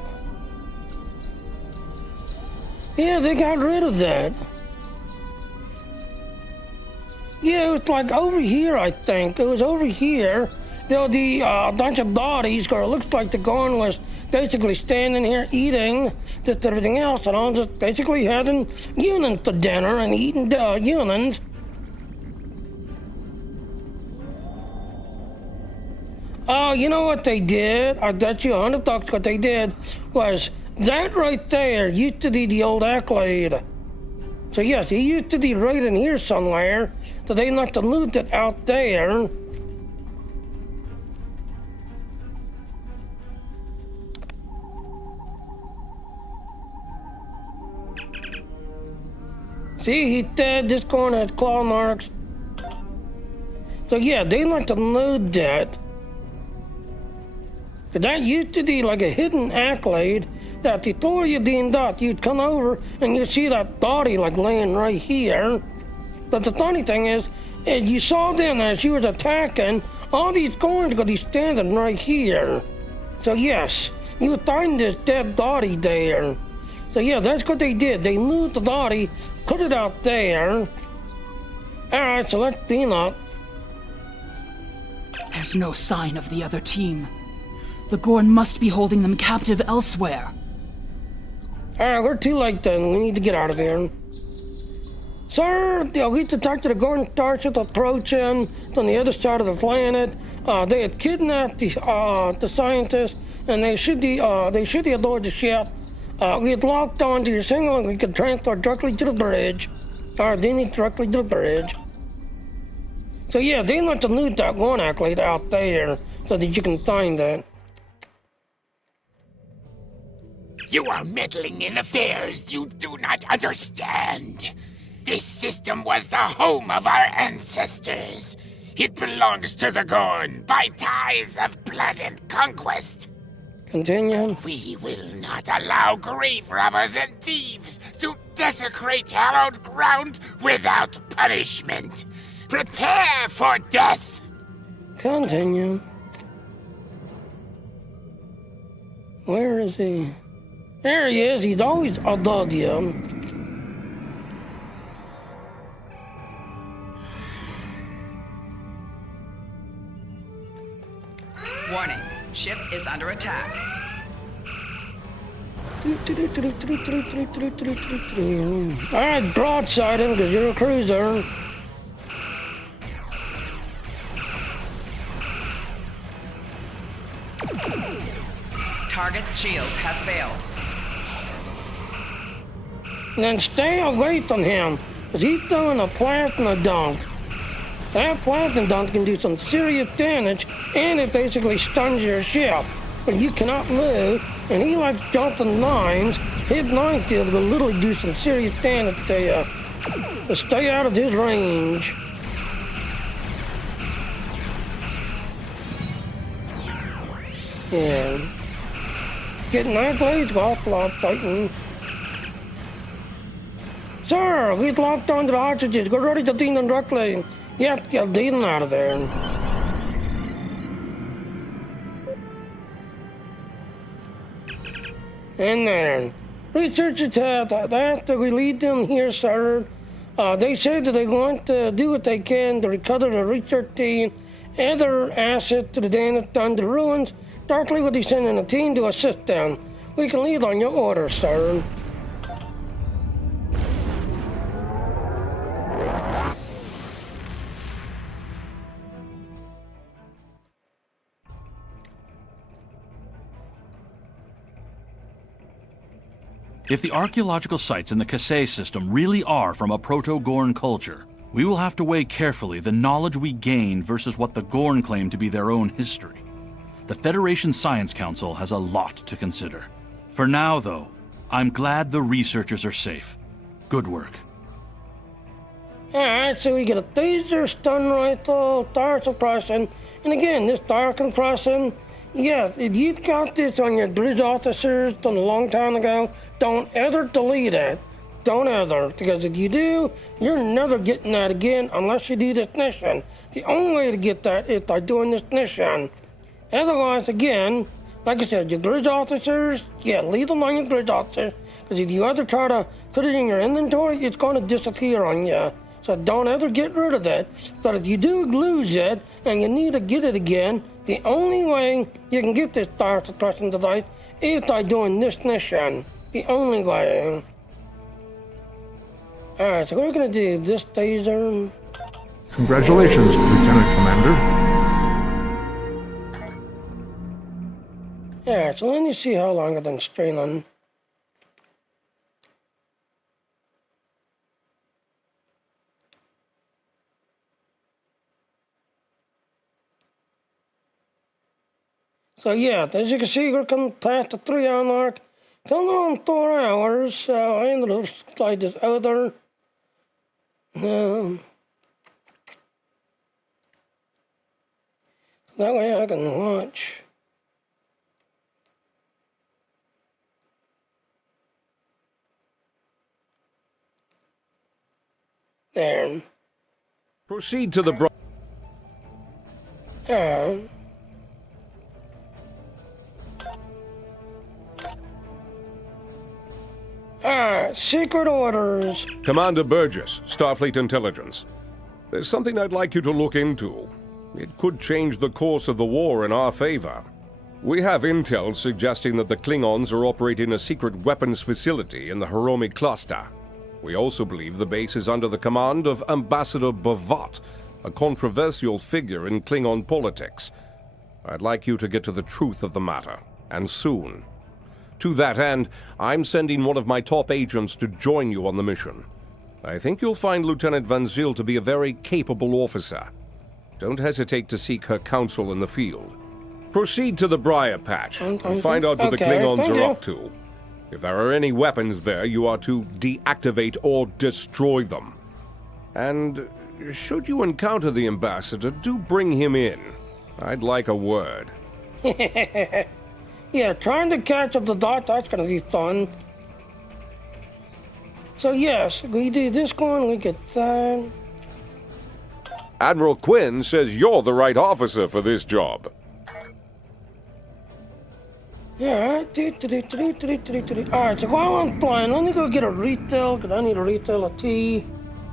Yeah, they got rid of that. Yeah, it was like over here, I think. It was over here. There was a bunch of bodies, because it looks like the gun was basically standing here eating just everything else, and I'm just basically having humans for dinner and eating humans. Oh, you know what they did? I bet you $100 what they did was that right there used to be the old accolade. So yes, it used to be right in here somewhere, so they must have moved it out there. See, he's dead, this corner has claw marks. So yeah, they must have moved that. That used to be like a hidden accolade that before you beamed up, you'd come over and you'd see that body like laying right here. But the funny thing is you saw then as you was attacking, all these guards could be standing right here. So yes, you would find this dead body there. So yeah, that's what they did. They moved the body, put it out there. Alright, so let's beam up. There's no sign of the other team. The Gorn must be holding them captive elsewhere. Alright, we're too late then. We need to get out of here. Sir, we need to talk to the Gorn starship approaching from the other side of the planet. They had kidnapped the scientists, and they should be aboard the ship. We had locked onto your signal, and we could transfer directly to the bridge. They need directly to the bridge. So yeah, they want to loot that one accolade out there so that you can find it. You are meddling in affairs you do not understand. This system was the home of our ancestors. It belongs to the Gorn by ties of blood and conquest. Continue. We will not allow grave robbers and thieves to desecrate hallowed ground without punishment. Prepare for death. Continue. Where is he? There he is. He's always above you. Warning, ship is under attack. Alright, broadside him because you're a cruiser. Target's shields have failed. And then stay away from him, because he's doing a plasma dunk. That plasma dunk can do some serious damage, and it basically stuns your ship. but you cannot move, and he likes jumping lines. His line field will literally do some serious damage to you. So stay out of his range. Yeah. Getting accolades while fighting. Sir, we've locked onto the ostriches. Get ready to deal them directly. Yep, get dealing out of there. And then, researchers have after we lead them here, sir. They say that they want to do what they can to recover the research team and their assets to the damage done to the ruins. Darkly will be sending a team to assist them. We can lead on your orders, sir. If the archaeological sites in the Kasei system really are from a Proto-Gorn culture, we will have to weigh carefully the knowledge we gain versus what the Gorn claim to be their own history. The Federation Science Council has a lot to consider. For now, though, I'm glad the researchers are safe. Good work. Alright, so we get a taser, stun rifle, tire suppression, and again, this tire compression. Yes, if you got this on your bridge officers done a long time ago, don't ever delete it. Don't ever, because if you do, you're never getting that again unless you do this mission. The only way to get that is by doing this mission. Otherwise, again, like I said, your bridge officers, yeah, leave them on your bridge officers, because if you ever try to put it in your inventory, it's going to disappear on you. So don't ever get rid of it. But if you do lose it, and you need to get it again, the only way you can get this tire suppression device is by doing this mission. The only way. Alright, so we're going to do this taser. Congratulations, Lieutenant Commander. Yeah, so let me see how long I've been streaming. So yeah, as you can see, we're coming past the 3-hour mark. Coming on 4 hours, so I'm going to slide this other. That way I can watch. There. Proceed to the secret orders. Commander Burgess, Starfleet Intelligence. There's something I'd like you to look into. It could change the course of the war in our favor. We have intel suggesting that the Klingons are operating a secret weapons facility in the Hiromi cluster. We also believe the base is under the command of Ambassador Bavat, a controversial figure in Klingon politics. I'd like you to get to the truth of the matter, and soon. To that end, I'm sending one of my top agents to join you on the mission. I think you'll find Lieutenant Van Zyl to be a very capable officer. Don't hesitate to seek her counsel in the field. Proceed to the Briar Patch and find out what the Klingons are up to. If there are any weapons there, you are to deactivate or destroy them. And should you encounter the ambassador, do bring him in. I'd like a word. Yeah, trying to catch up the dot, that's going to be fun. So yes, we do this one, we get that. Admiral Quinn says you're the right officer for this job. Yeah, alright, so while I'm flying, let me go get a refill, because I need a refill of tea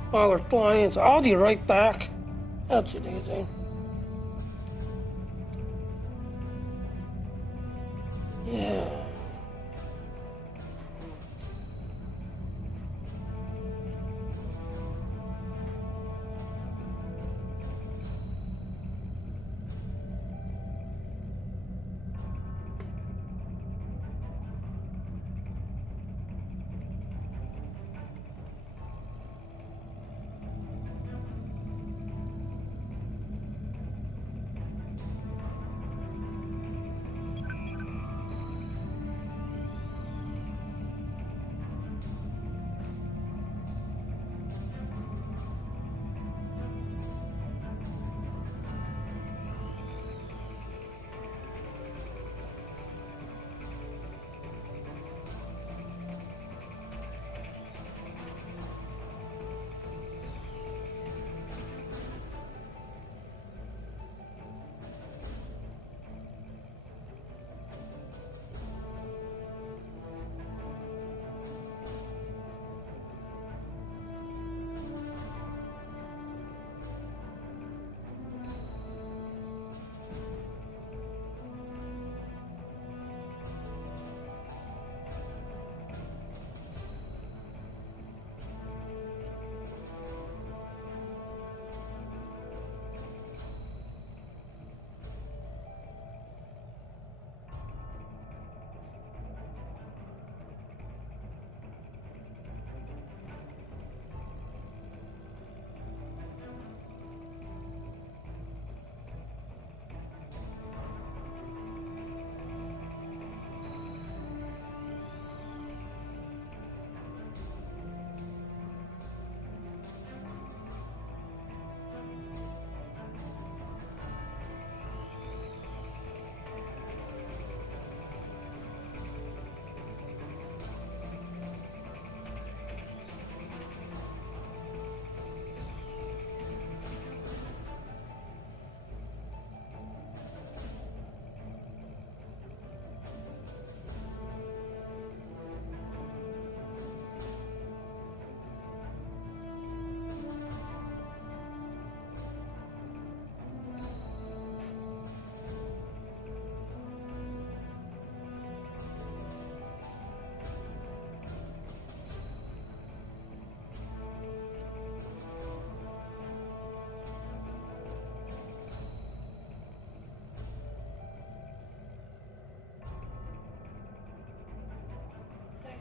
while we're flying, so I'll be right back. That's it, easy. Yeah.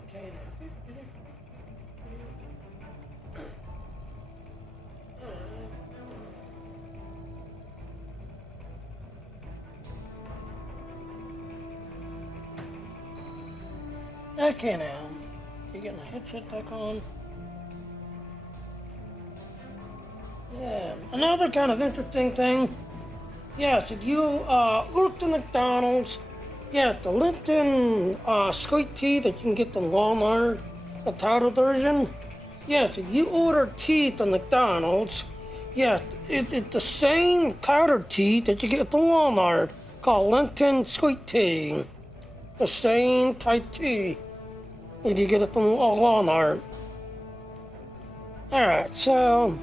Okay. Okay now. You getting the headset back on? Yeah. Another kind of interesting thing. Yes, if you worked in McDonald's, yeah, the Linton sweet tea that you can get from Walmart, the powder version. Yes, if you order tea from McDonald's, yes, it's the same powdered tea that you get from Walmart called Linton sweet tea. The same type tea if you get it from Walmart. Alright, so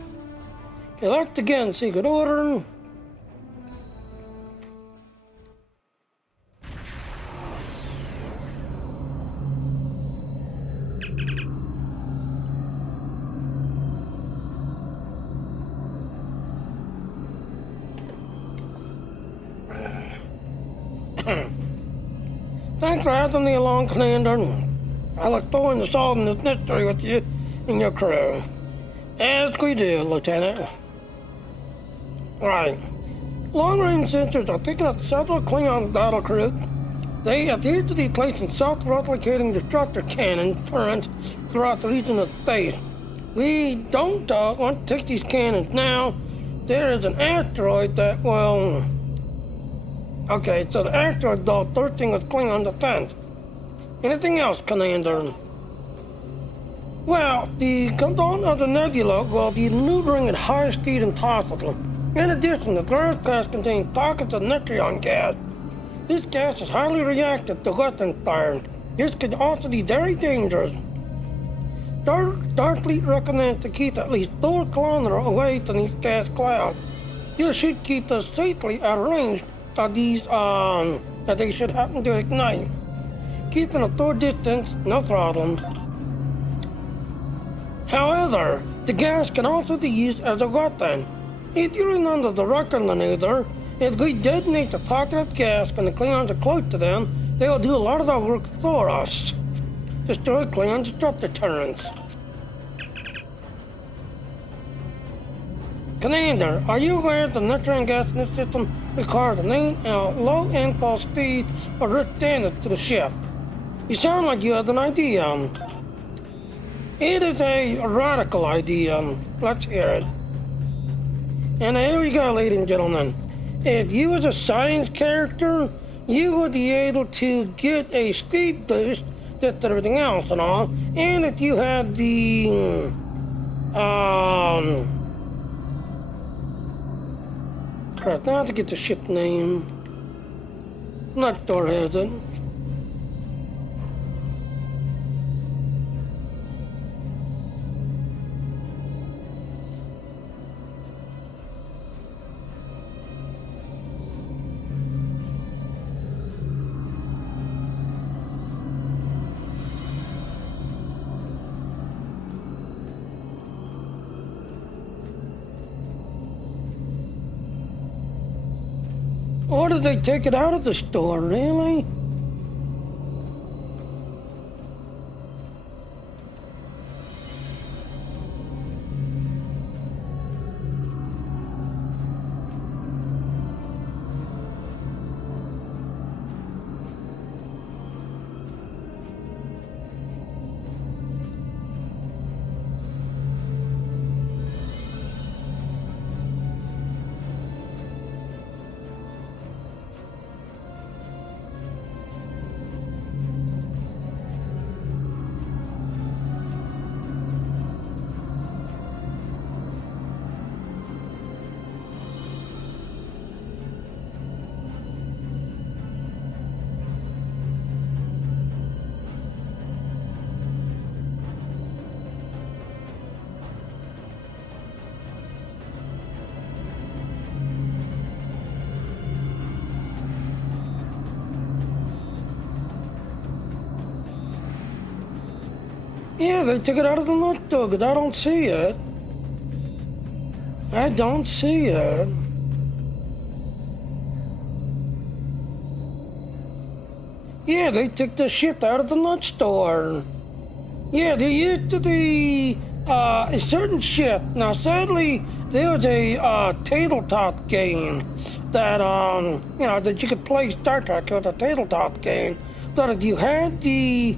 select again so you could order. Thanks for having me along, Commander. I look forward to solving this mystery with you and your crew. As we do, Lieutenant. Right. Long-range sensors are picking up several Klingon battle crews. They appear to be placing self-replicating destructor cannon turrets throughout the region of space. We don't want to take these cannons now. There is an asteroid that will... Okay, so the asteroid is bursting with Klingon defense. Anything else, Commander? Well, the dawn of the nebula will be maneuvering at high speed and possibly. In addition, the ground class contains pockets of nitrogen gas. This gas is highly reactive to weapons fire. This could also be very dangerous. Starfleet recommends to keep at least 4 kilometers away from these gas clouds. This should keep us safely out of range of these, that they should happen to ignite. Keeping a full distance, no problem. However, the gas can also be used as a weapon. If you remember the rocket maneuver, if we detonate the pocket of gas when the Klingons are close to them, they will do a lot of our work for us. Destroy Klingon disruptor turrets. Commander, are you aware the nitrogen gas in this system requires a low impulse speed or risk damage to the ship? You sound like you have an idea. It is a radical idea. Let's hear it. And here we go, ladies and gentlemen. If you was a science character, you would be able to get a speed boost, just everything else and all. And if you had the crap, now I have to get the ship name. Not sure has it. Or did they take it out of the store, really? Yeah, they took it out of the nut though, but I don't see it. I don't see it. Yeah, they took the shit out of the nut store. Yeah, there used to be a certain ship. Now, sadly, there was a tabletop game that that you could play Star Trek with, a tabletop game. But if you had the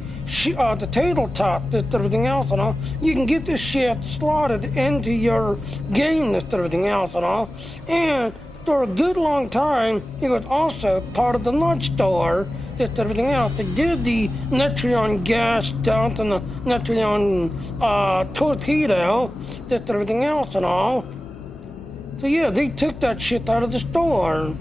tabletop, this everything else and all, you can get the ship slotted into your game, this everything else and all. And for a good long time, it was also part of the lunch store, just everything else. They did the Neutron gas dump and the Neutron torpedo, just everything else and all. So yeah, they took that shit out of the store.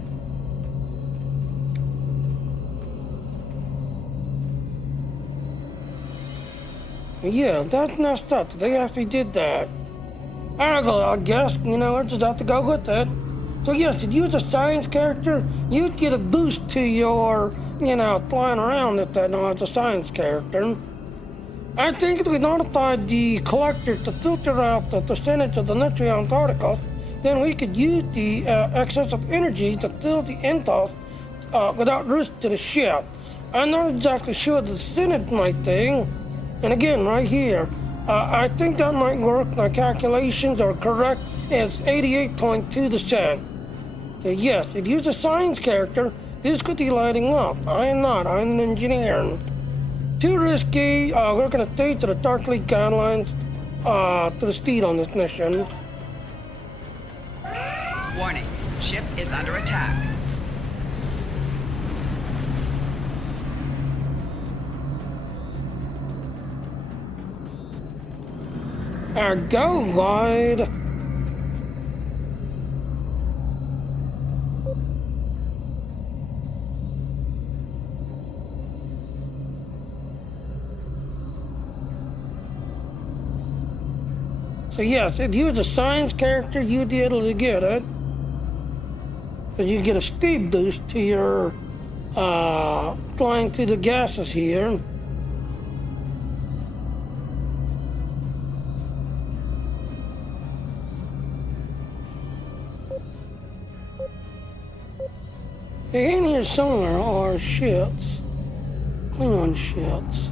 Yeah, that's messed up. They actually did that. I guess, I just have to go with it. So yes, if you was a science character, you'd get a boost to your, flying around at that as a science character. I think if we notified the collector to filter out the percentage of the neutron particles, then we could use the excess of energy to fill the intos without risk to the ship. I'm not exactly sure the percentage might thing. And again, right here, I think that might work. My calculations are correct. It's 88.2%. So yes, if you're a science character, this could be lighting up. I am not. I'm an engineer. Too risky. We're going to stay to the Dark League guidelines to the speed on this mission. Warning, ship is under attack. Go wide. So yes, if you was a science character, you'd be able to get it. But you get a speed boost to your flying through the gases here. In here somewhere are ships. Klingon ships.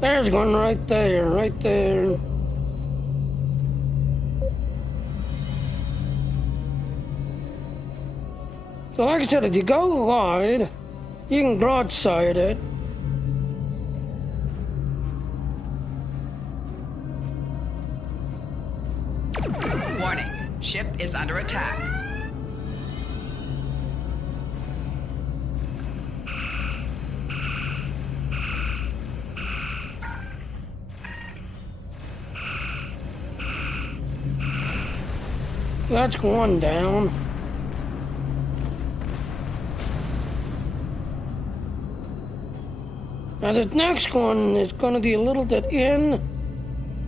There's one right there, right there. So like I said, if you go wide, you can broadside it. Warning, ship is under attack. That's one down. Now this next one is going to be a little bit in,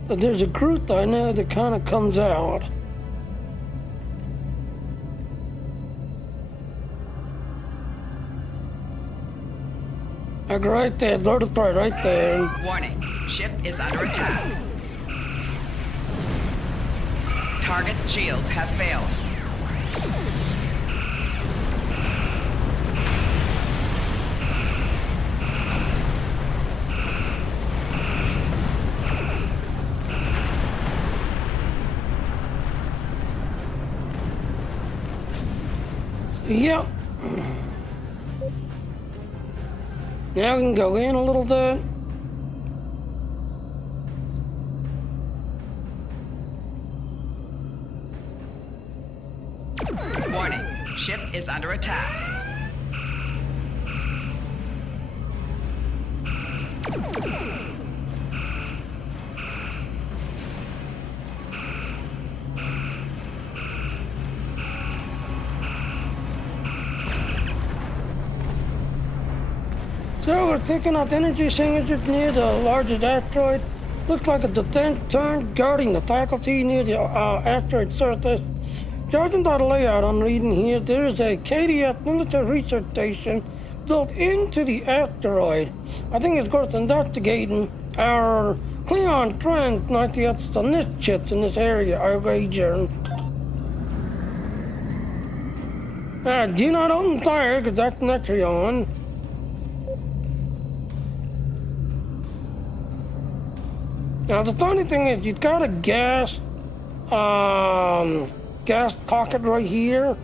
but there's a group I know that kind of comes out. Like right there, vertebrae right there. Warning, ship is under attack. Target's shields have failed. Yep. Now we can go in a little bit. Warning, ship is under attack. So we're picking up energy signatures near the largest asteroid. Looks like a defense turret guarding the faculty near the asteroid surface. Judging by the layout I'm reading here, there is a KDF military research station built into the asteroid. I think it's worth investigating. Our Klingon friends might be some niche in this area, I wager. Do not open fire, because that's Metreon. Now, the funny thing is, you've got a gas pocket right here,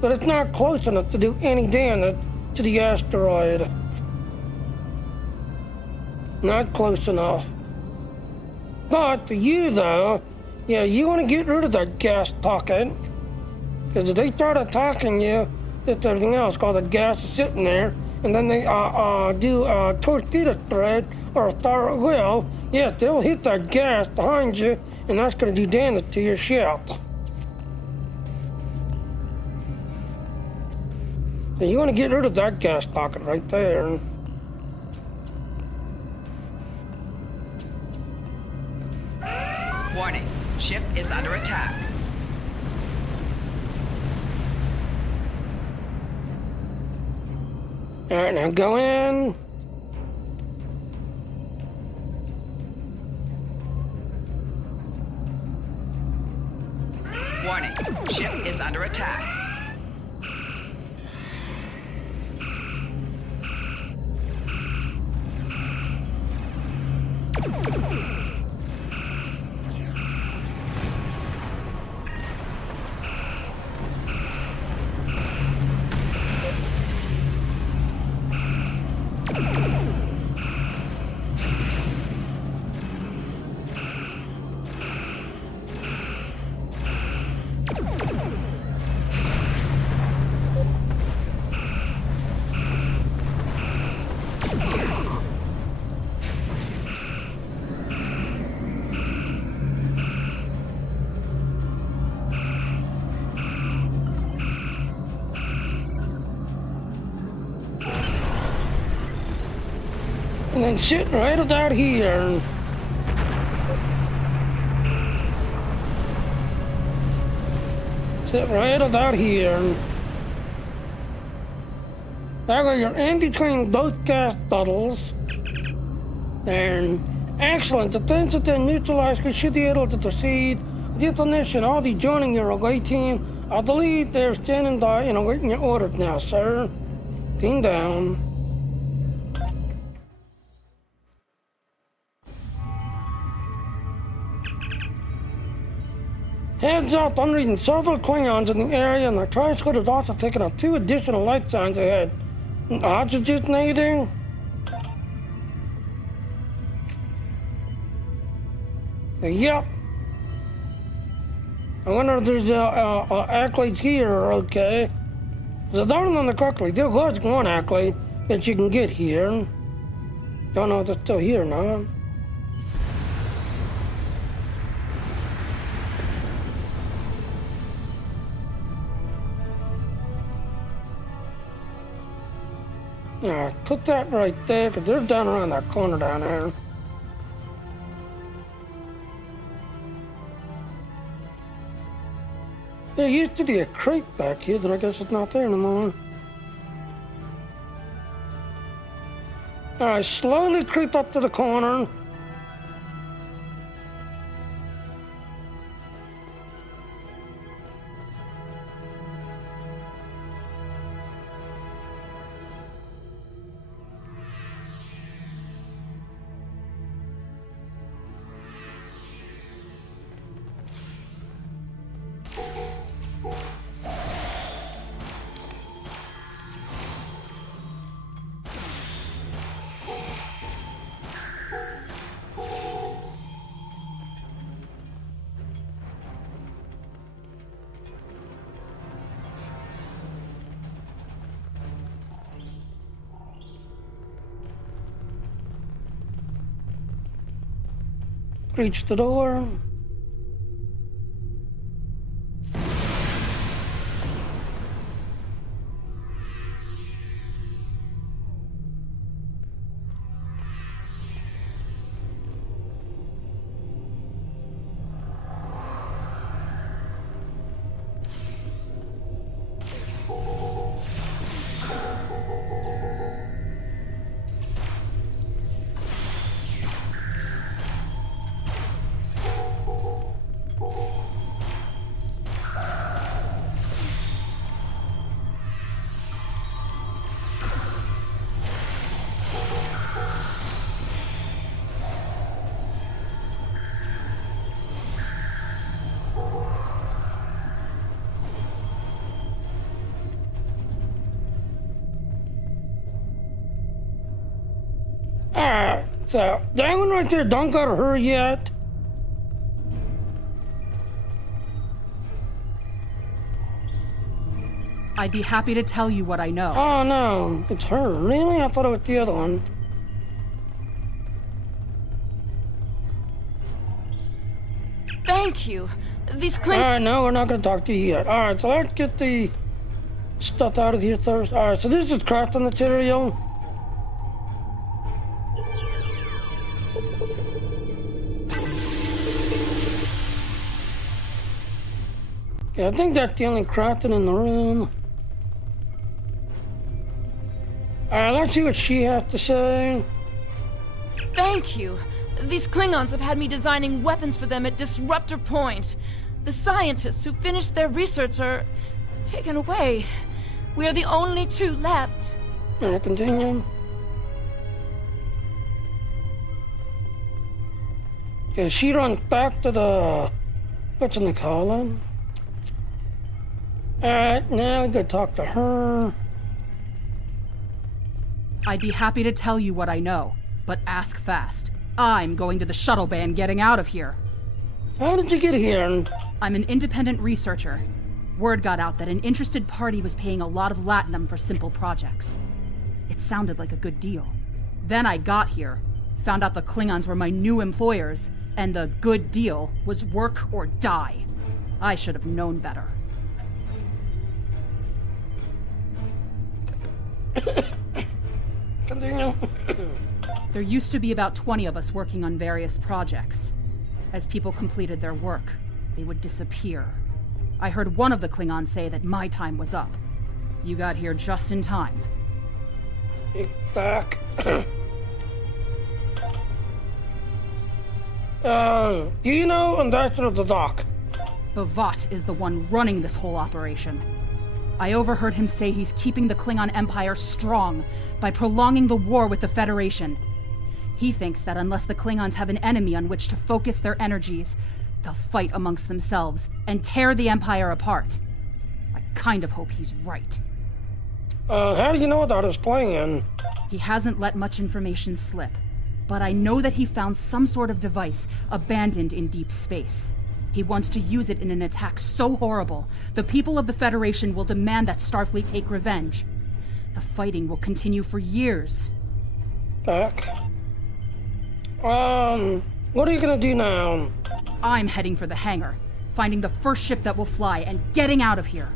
but it's not close enough to do any damage to the asteroid. Not close enough. But for you, though, yeah, you want to get rid of that gas pocket, because if they start attacking you, it's everything else, because the gas is sitting there, and then they do a torpedo spread or a fire at will, yeah, they'll hit that gas behind you, and that's going to do damage to your ship. So you want to get rid of that gas pocket right there. Warning, ship is under attack. All right, now go in. Warning, ship is under attack. And then sit right about here. Sit right about here. That way you're in between both gas bottles. And excellent. The things that they neutralize should be able to proceed. The information, I'll be joining your away team. I believe they're standing by and awaiting your orders now, sir. Team down. Heads up, I'm reading several Klingons in the area, and the Tri-Squid has also taken up 2 additional light signs ahead. Oxygenating? Yep. I wonder if there's accolades here, okay? So don't remember correctly, there was one accolade that you can get here. Don't know if it's still here or not. Yeah, put that right there, because they're down around that corner down there. There used to be a crate back here, but I guess it's not there anymore. Alright, slowly creep up to the corner. Reach the door. Alright, so that one right there don't got her yet. I'd be happy to tell you what I know. Oh no, it's her. Really? I thought it was the other one. Thank you. These Kling... Alright, no, we're not gonna talk to you yet. Alright, so let's get the stuff out of here first. Alright, so this is crafting material. Yeah, I think that's the only crafting in the room. Alright, let's see what she has to say. Thank you. These Klingons have had me designing weapons for them at Disruptor Point. The scientists who finished their research are taken away. We are the only two left. Alright, continue. Okay, she runs back to the... what's in the column? Alright, now we gotta talk to her. I'd be happy to tell you what I know, but ask fast. I'm going to the shuttle bay and getting out of here. How did you get here? I'm an independent researcher. Word got out that an interested party was paying a lot of latinum for simple projects. It sounded like a good deal. Then I got here, found out the Klingons were my new employers, and the good deal was work or die. I should have known better. Continue. There used to be about 20 of us working on various projects. As people completed their work, they would disappear. I heard one of the Klingons say that my time was up. You got here just in time. Get back. Do you know Ambassador of the Dock? Bavat is the one running this whole operation. I overheard him say he's keeping the Klingon Empire strong by prolonging the war with the Federation. He thinks that unless the Klingons have an enemy on which to focus their energies, they'll fight amongst themselves and tear the Empire apart. I kind of hope he's right. How do you know about his plan? He hasn't let much information slip, but I know that he found some sort of device abandoned in deep space. He wants to use it in an attack so horrible, the people of the Federation will demand that Starfleet take revenge. The fighting will continue for years. Back. What are you gonna do now? I'm heading for the hangar, finding the first ship that will fly, and getting out of here.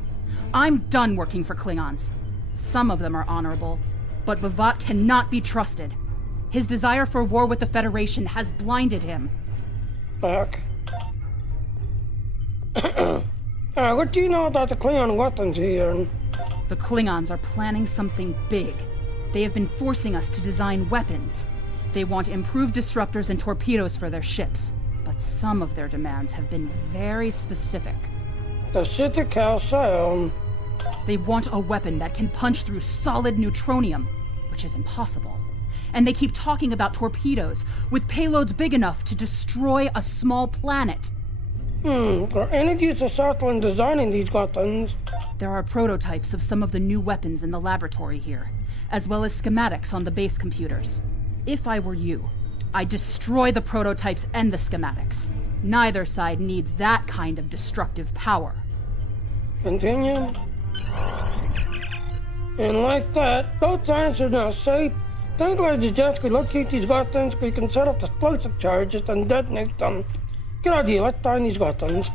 I'm done working for Klingons. Some of them are honorable, but Bavat cannot be trusted. His desire for war with the Federation has blinded him. Back. What do you know about the Klingon weapons here? The Klingons are planning something big. They have been forcing us to design weapons. They want improved disruptors and torpedoes for their ships, but some of their demands have been very specific. Specific how so? They want a weapon that can punch through solid neutronium, which is impossible. And they keep talking about torpedoes with payloads big enough to destroy a small planet. Are any of you successful in designing these weapons? There are prototypes of some of the new weapons in the laboratory here, as well as schematics on the base computers. If I were you, I'd destroy the prototypes and the schematics. Neither side needs that kind of destructive power. Continue. And like that, both sides are now safe. Thank Lady Jessica, locate these weapons, we can set up explosive charges and detonate them. Good idea, let's find these weapons.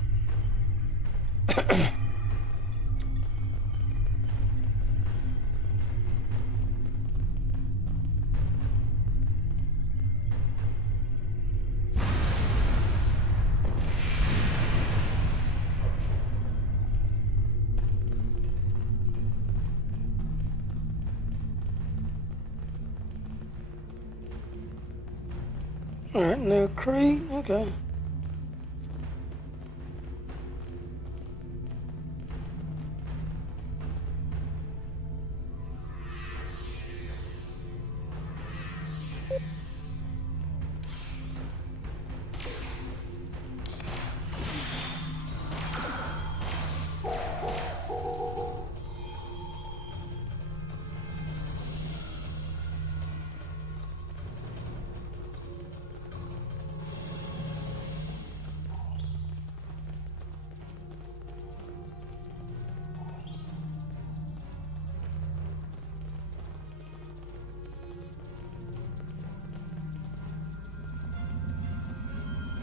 Alright, no crate, okay.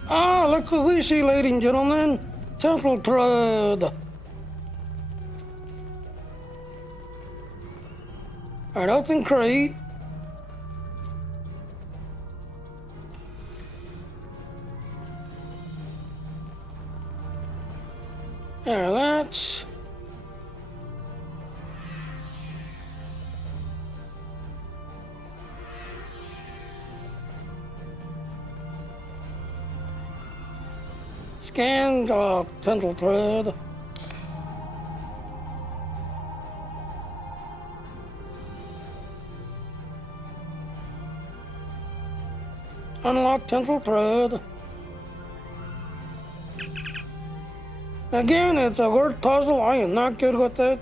Ah, look who we see, ladies and gentlemen. Temporal Trade. Alright, open crate. There, that's... Scan, Temporal Thread. Unlock Temporal Thread. Again, it's a word puzzle. I am not good with it.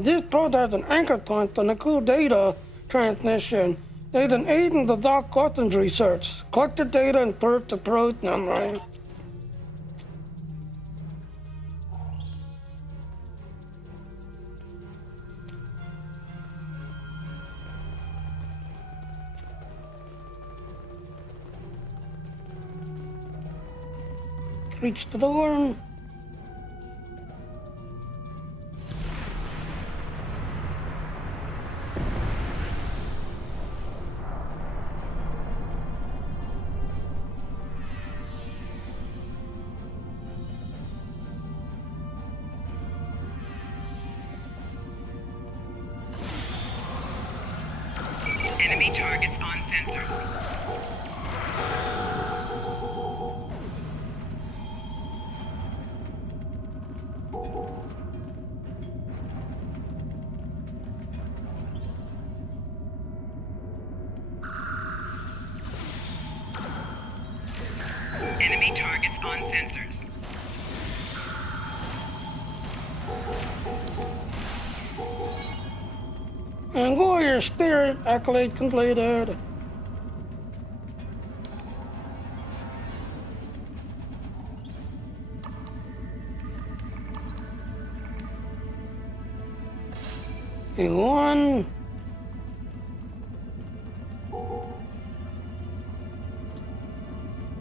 This probe has an anchor point on the cool data transmission. There's an aid in the Doc Weapons research. Collect the data and put it to probe memory. Reach the door. Enemy targets on sensors. Enemy targets on sensors. And warrior spirit accolade completed. Okay, one.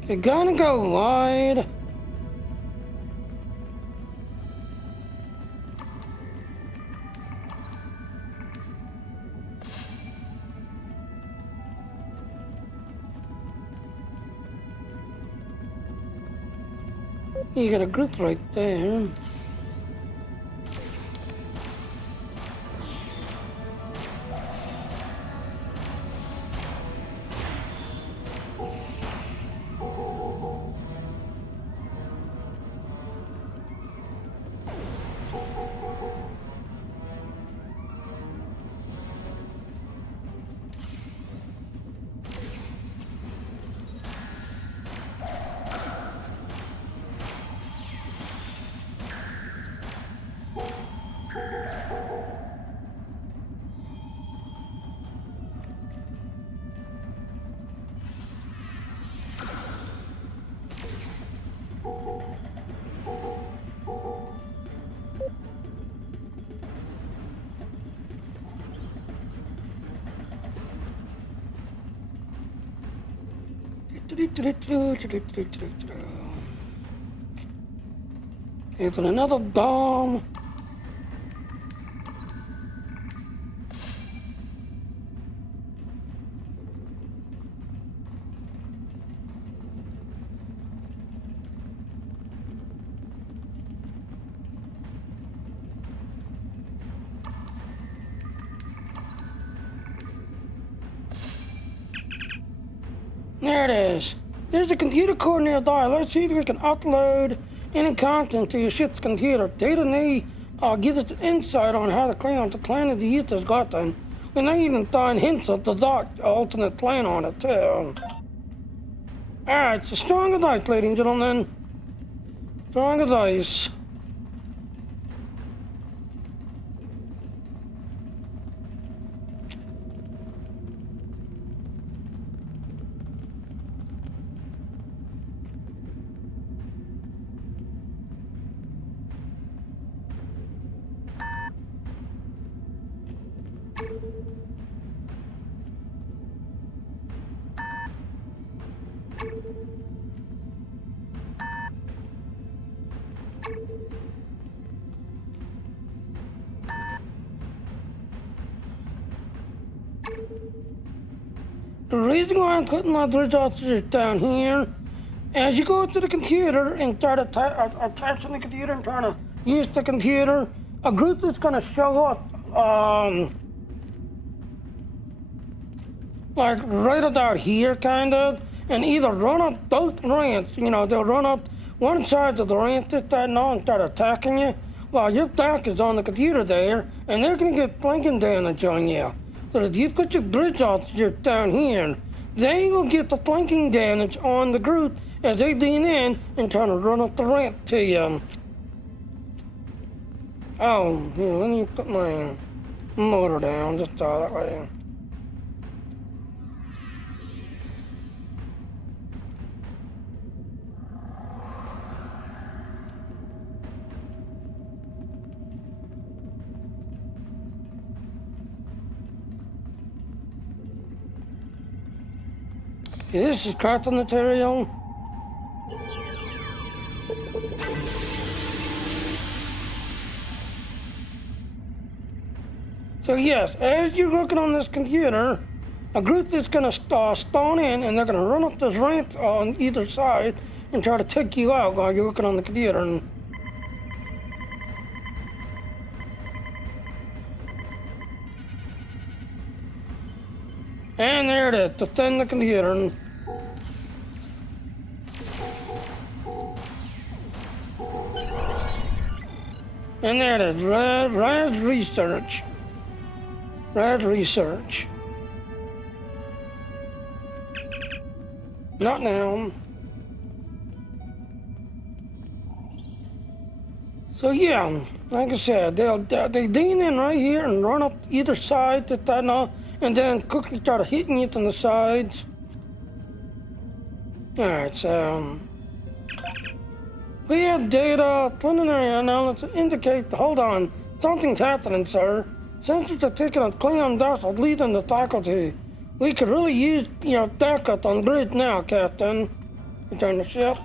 Okay, gonna go wide. You got a group right there. Here's another dome. There it is. There's a computer core nearby. Let's see if we can upload any content to your ship's computer. Data may gives us insight on how the Klingons are planning to use this gotten. We may even find hints of the Dark alternate plan on it too. Alright, so strong as ice, ladies and gentlemen. Strong as ice. The reason why I'm putting my bridge officers down here, as you go to the computer and start attaching the computer and trying to use the computer, a group is going to show up, like right about here, kind of, and either run up both ramps. You know, they'll run up one side of the ramp, and start attacking you while your back is on the computer there, and they're going to get flanking damage on you. So if you put your bridge officers down here, they will get the flanking damage on the group as they lean in and try to run up the ramp to you. Oh, here, let me put my motor down just that way. This is carton material. So yes, as you're working on this computer, a group is going to spawn in and they're going to run up this ramp on either side and try to take you out while you're working on the computer. And there it is, defend the computer. And there it is, Raz Research. Raz Research. Not now. So yeah, like I said, they lean in right here and run up either side and then quickly start hitting you from the sides. Alright, so we have data, preliminary analysis indicate, hold on, something's happening, sir. Sensors are taking a Klingon vessel leading the faculty. We could really use, backup on bridge now, Captain. Return the ship.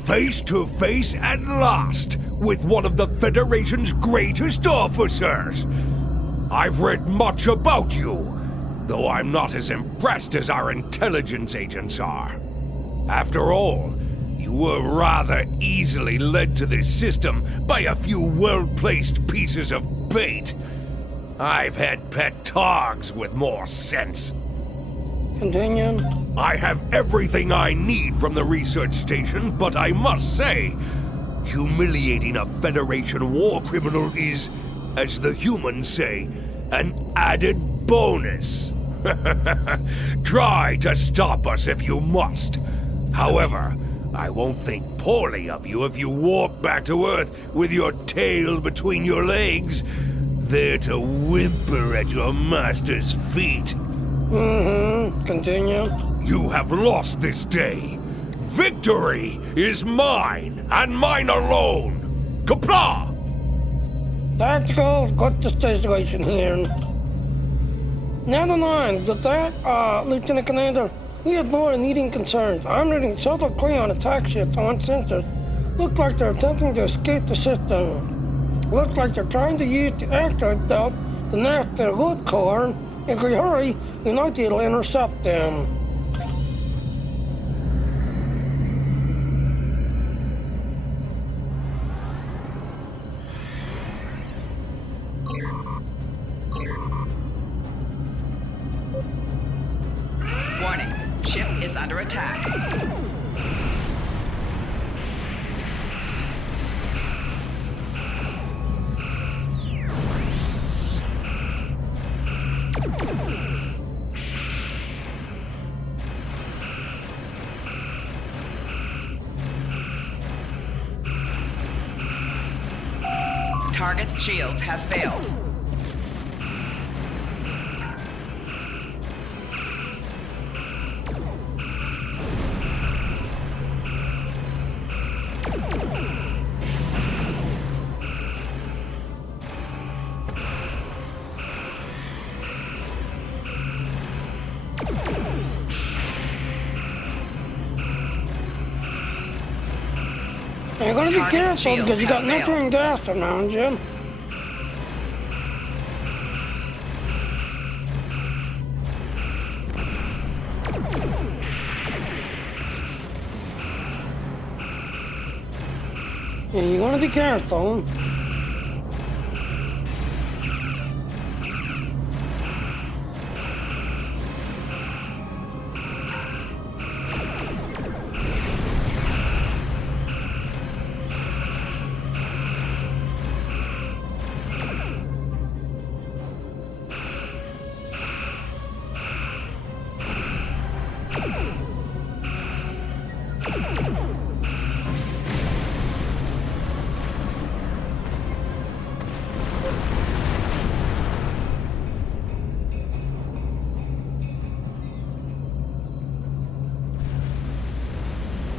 Face to face at last with one of the Federation's greatest officers. I've read much about you, though I'm not as impressed as our intelligence agents are. After all, you were rather easily led to this system by a few well-placed pieces of bait. I've had pet dogs with more sense. Continue. I have everything I need from the research station, but I must say, humiliating a Federation war criminal is, as the humans say, an added bonus. Try to stop us if you must. However, I won't think poorly of you if you warp back to Earth with your tail between your legs, there to whimper at your master's feet. Continue. You have lost this day. Victory is mine, and mine alone. Kapla! Tactical, got the situation here. Never mind, with that, Lieutenant Commander, we have more immediate concerns. I'm reading several Klingon attack ships on sensors. Looks like they're attempting to escape the system. Looks like they're trying to use the asteroid belt to nest their wood core. If we hurry, we might be able to intercept them. Warning, ship is under attack. Target's shields have failed. You're gonna be Target careful shields because you got have failed. nitrogen gas around you. Yeah, you want to be careful.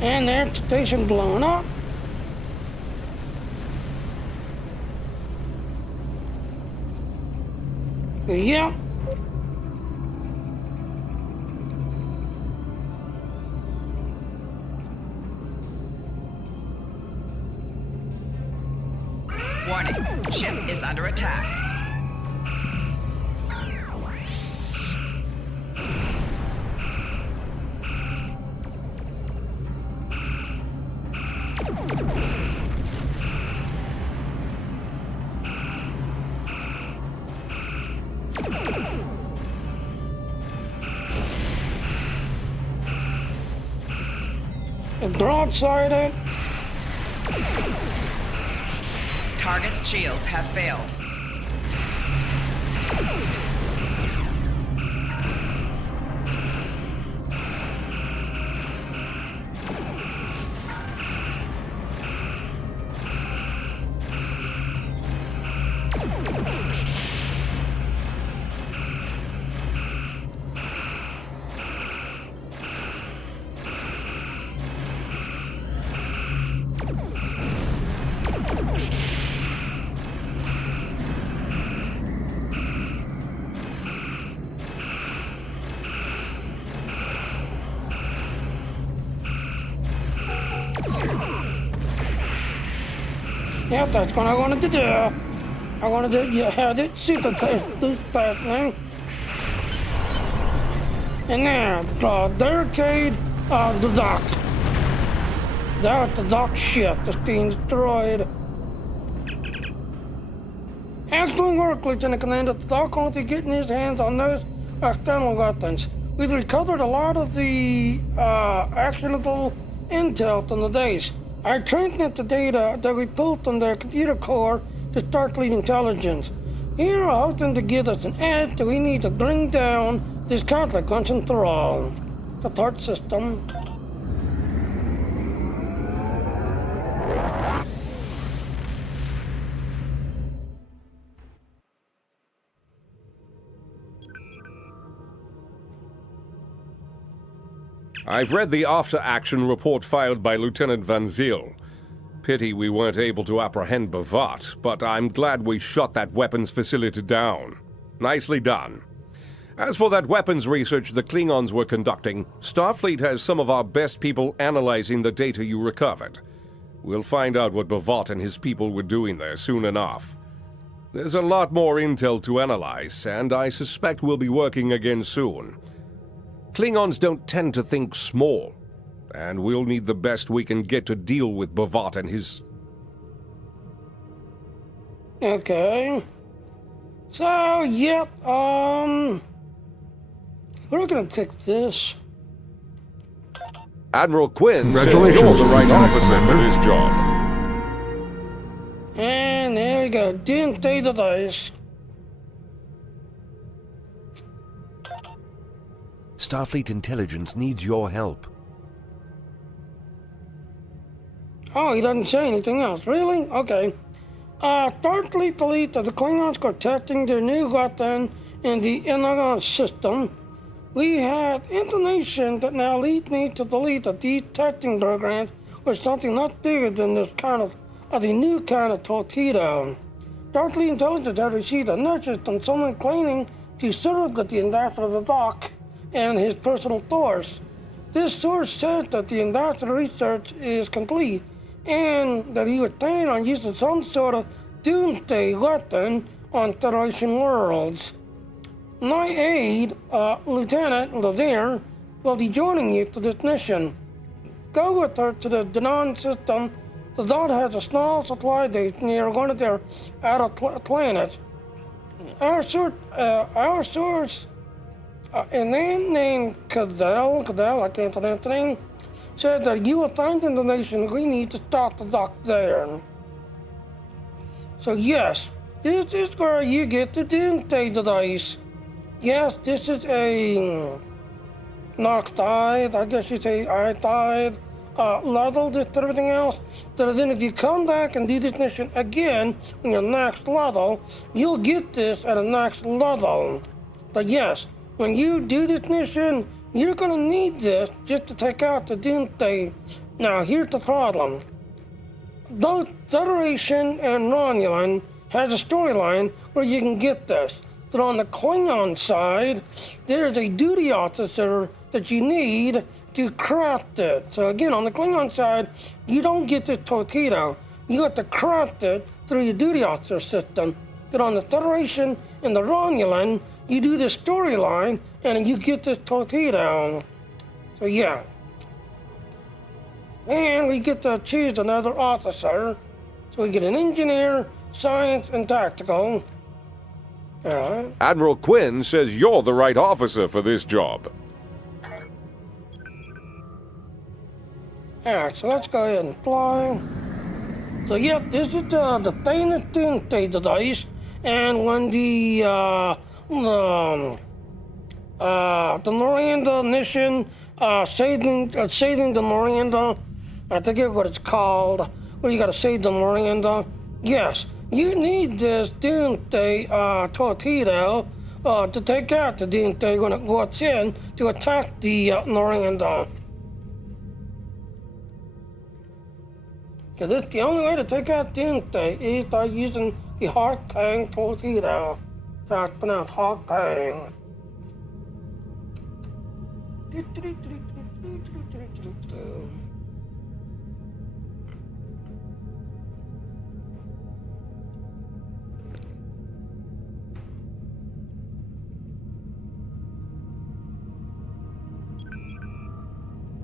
And there's the station blowing up. Yep. Warning, ship is under attack. Broadsided. Target's shields have failed. Yep, that's what I wanted to do. I wanted to have it super loose passing. And there, barricade the dock. That's the dock ship that's being destroyed. Excellent work, Lieutenant Commander. The dock won't be getting his hands on those external weapons. We've recovered a lot of the actionable intel from the days. I transmit the data that we pulled from their computer core to Starfleet intelligence. Here are hoping to give us an edge that we need to bring down this conflict once and for all. The third system. I've read the after-action report filed by Lieutenant Van Zyl. Pity we weren't able to apprehend Bavat, but I'm glad we shot that weapons facility down. Nicely done. As for that weapons research the Klingons were conducting, Starfleet has some of our best people analyzing the data you recovered. We'll find out what Bavat and his people were doing there soon enough. There's a lot more intel to analyze, and I suspect we'll be working again soon. Klingons don't tend to think small, and we'll need the best we can get to deal with Bavat and his... Okay. So, yep, we're gonna take this. Admiral Quinn said Congratulations, you're the right Lieutenant officer for Commander. this job. And there we go, didn't say the dice. Starfleet intelligence needs your help. Oh, he doesn't say anything else. Really? Okay. Starfleet delete that the Klingons are testing their new weapon in the Elgato system. We had information that now leads me to believe that these testing programs were something not bigger than this kind of the new kind of torpedo. Starfleet intelligence had received a message from someone claiming to surrogate the ambassador of the dock and his personal source. This source said that the ambassador research is complete and that he was planning on using some sort of doomsday weapon on Federation worlds. My aide, Lieutenant Lavier, will be joining you for this mission. Go with her to the Denon system. The Dot has a small supply base near one of their outer planets. Our source, a man named Cadell, I can't pronounce the name, said that you will find information we need to stop the Dock there. So yes, this is where you get the Doomsday device. Yes, this is a Noctide, I guess you say iTide, level, just everything else. So then if you come back and do this mission again on your next level, you'll get this at a next level. But yes, when you do this mission, you're gonna need this just to take out the Doomsday. Now here's the problem. Both Federation and Romulan has a storyline where you can get this. But on the Klingon side, there's a duty officer that you need to craft it. So again, on the Klingon side, you don't get this torpedo. You have to craft it through your duty officer system. But on the Federation and the Romulan, you do the storyline and you get this torpedo. So yeah. And we get to choose another officer. So we get an engineer, science, and tactical. All right. Admiral Quinn says you're the right officer for this job. Alright, so let's go ahead and fly. So yeah, this is the famous Doomsday device, and when the Miranda mission, saving the Miranda, I forget what it's called, where you gotta save the Miranda. Yes, you need this Doomsday torpedo to take out the Doomsday when it goes in to attack the Miranda. Because it's the only way to take out Doomsday is by using the Hawk Tang torpedo. That's pronounced Hawk Tang.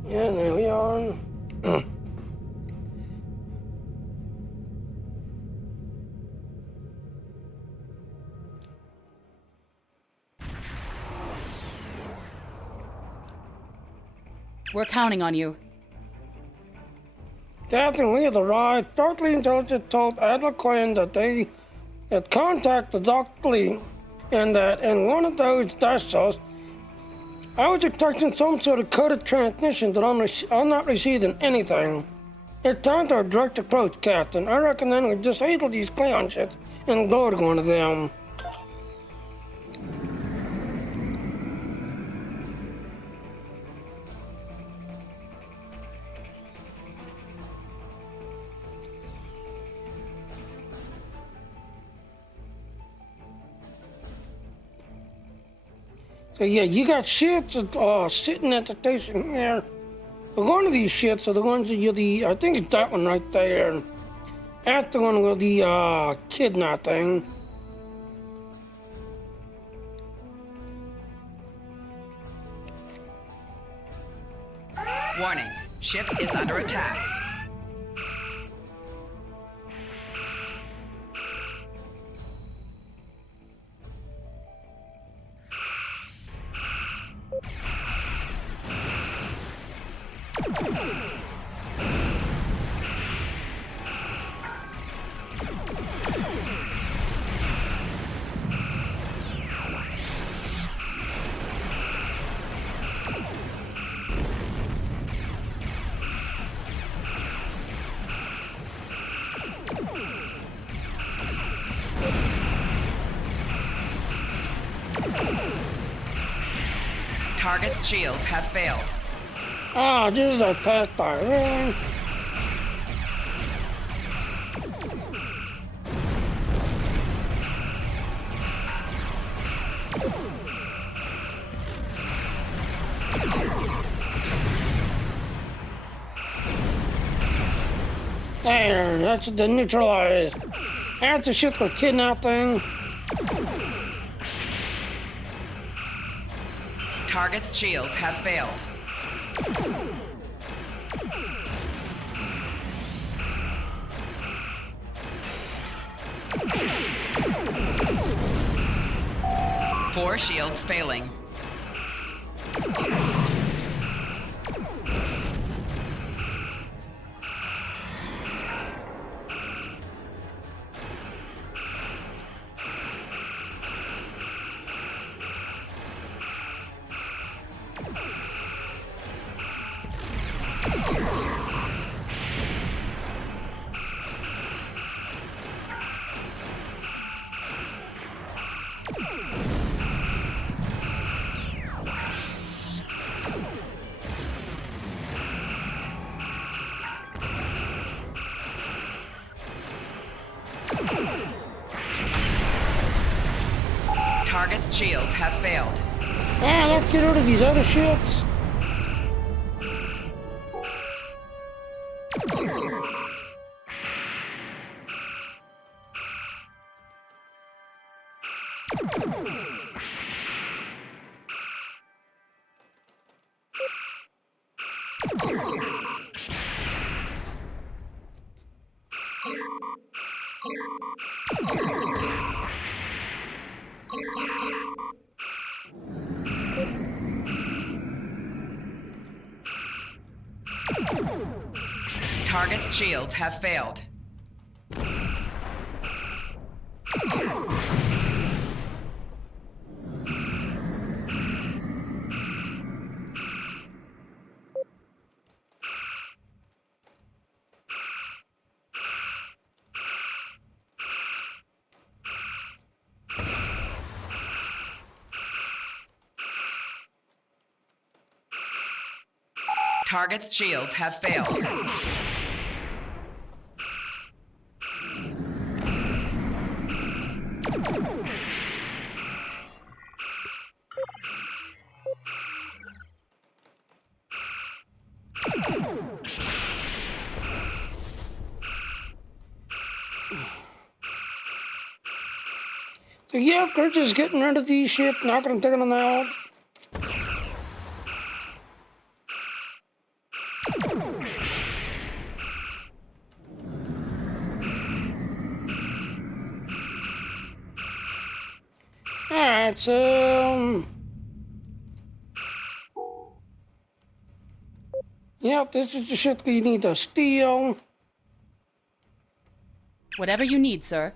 And there we are. We're counting on you. Captain, we have arrived. Starfleet Intelligence told Admiral Quinn that they had contacted Dr. Lee and that in one of those vessels, I was expecting some sort of coded transmission, but I'm not receiving anything. It's time for a direct approach, Captain. I recommend we disable these clown ships and go to one of them. So yeah, you got ships sitting at the station here. But one of these ships are the ones that I think it's that one right there. That's the one with the kidnapping. Warning, ship is under attack. Target's shields have failed. Ah, this is a test by really? There, that's the neutralized. That's the ship with kidnap thing. Target's shields have failed. Four shields failing. Target's shields have failed. Ah, let's get rid of these other ships. Target's shields have failed. Target's shields have failed. So yeah, we're just getting rid of these ships, not gonna take them out. Alright, so yeah, this is the ship we need to steal. Whatever you need, sir.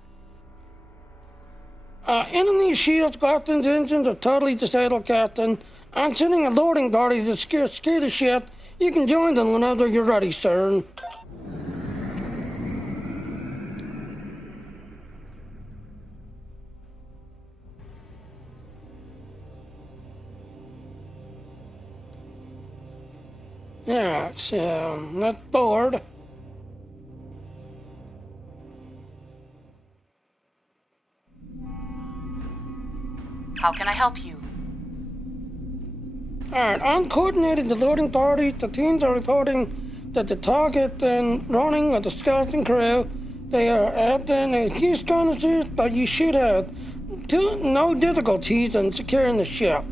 Enemy shields, Captain's engines are totally disabled, Captain. I'm sending a loading party to scare the ship. You can join them whenever you're ready, sir. Yeah, so that's board. How can I help you? Alright, I'm coordinating the loading party. The teams are reporting that the target and running of the scouting crew, they are at a few skirmishes, but you should have no difficulties in securing the ship.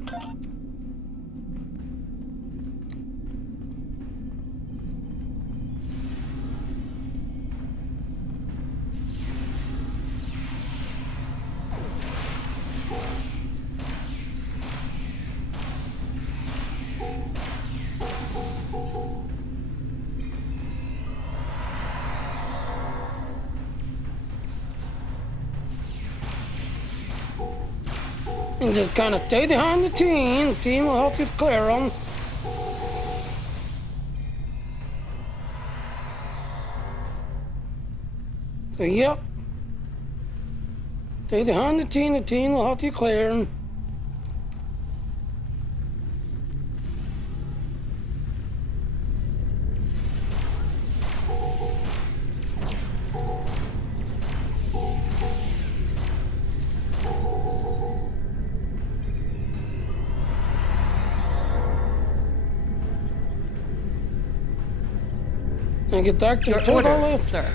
And just kind of stay behind the team. The team will help you clear them. So, yep. Stay behind the team will help you clear them. And get back to Your the orders, sir.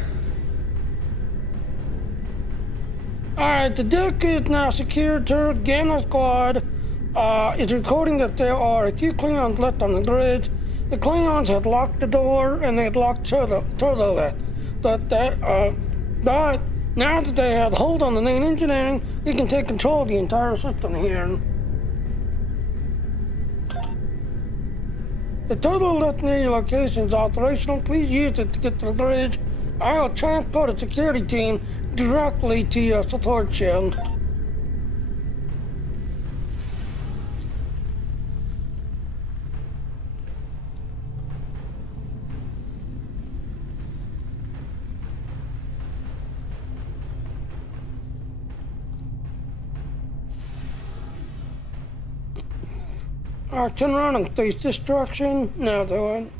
Alright, the deck is now secured to Gamma Squad. It's recording that there are a few Klingons left on the bridge. The Klingons had locked the door and they had locked to the left. But now that they have hold on the main engineering, we can take control of the entire system here. The total left near your location is operational. Please use it to get to the bridge. I will transport a security team directly to your support shed. Alright, turn around and face this direction. Now do it.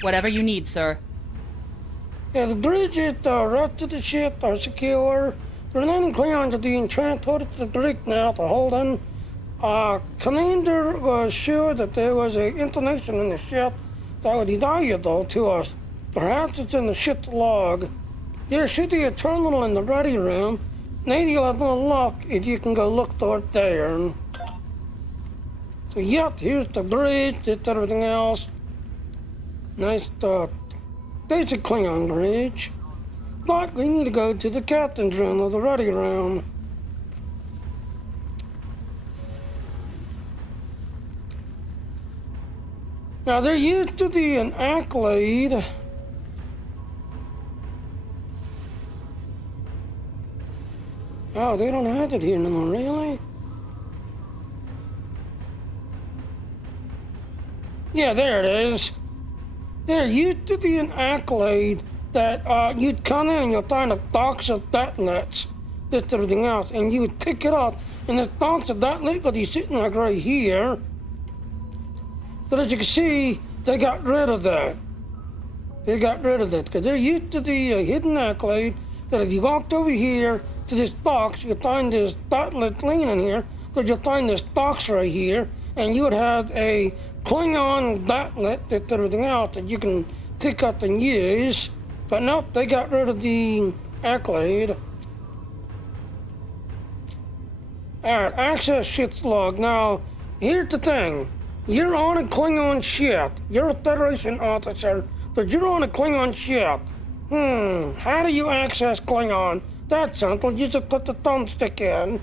Whatever you need, sir. Yeah, the bridges, the rest of the ship are secure. The remaining Klingons are being transported to the brig now to Holden. Commander was sure that there was an information in the ship that would be valuable to us. Perhaps it's in the ship's log. There should be a terminal in the ready room. Maybe you'll have more luck if you can go look for it there. So yep, here's the bridge, it's everything else. Nice basic Klingon bridge. But we need to go to the captain's room or the ready room. Now there used to be an accolade. Oh, they don't have it here anymore, really? Yeah, there it is. There used to be an accolade that you'd come in and you'll find a box of batlets, this everything else, and you would pick it up, and this box of batlet would be sitting like right here. But as you can see, they got rid of that. They got rid of that, because there used to be a hidden accolade that if you walked over here to this box, you'd find this batlet laying in here, but you'll find this box right here, and you would have a Klingon batlet, that's everything else that you can pick up and use. But nope, they got rid of the accolade. Alright, access ship's log. Now, here's the thing. You're on a Klingon ship. You're a Federation officer, but you're on a Klingon ship. How do you access Klingon? That's simple. You just put the thumbstick in.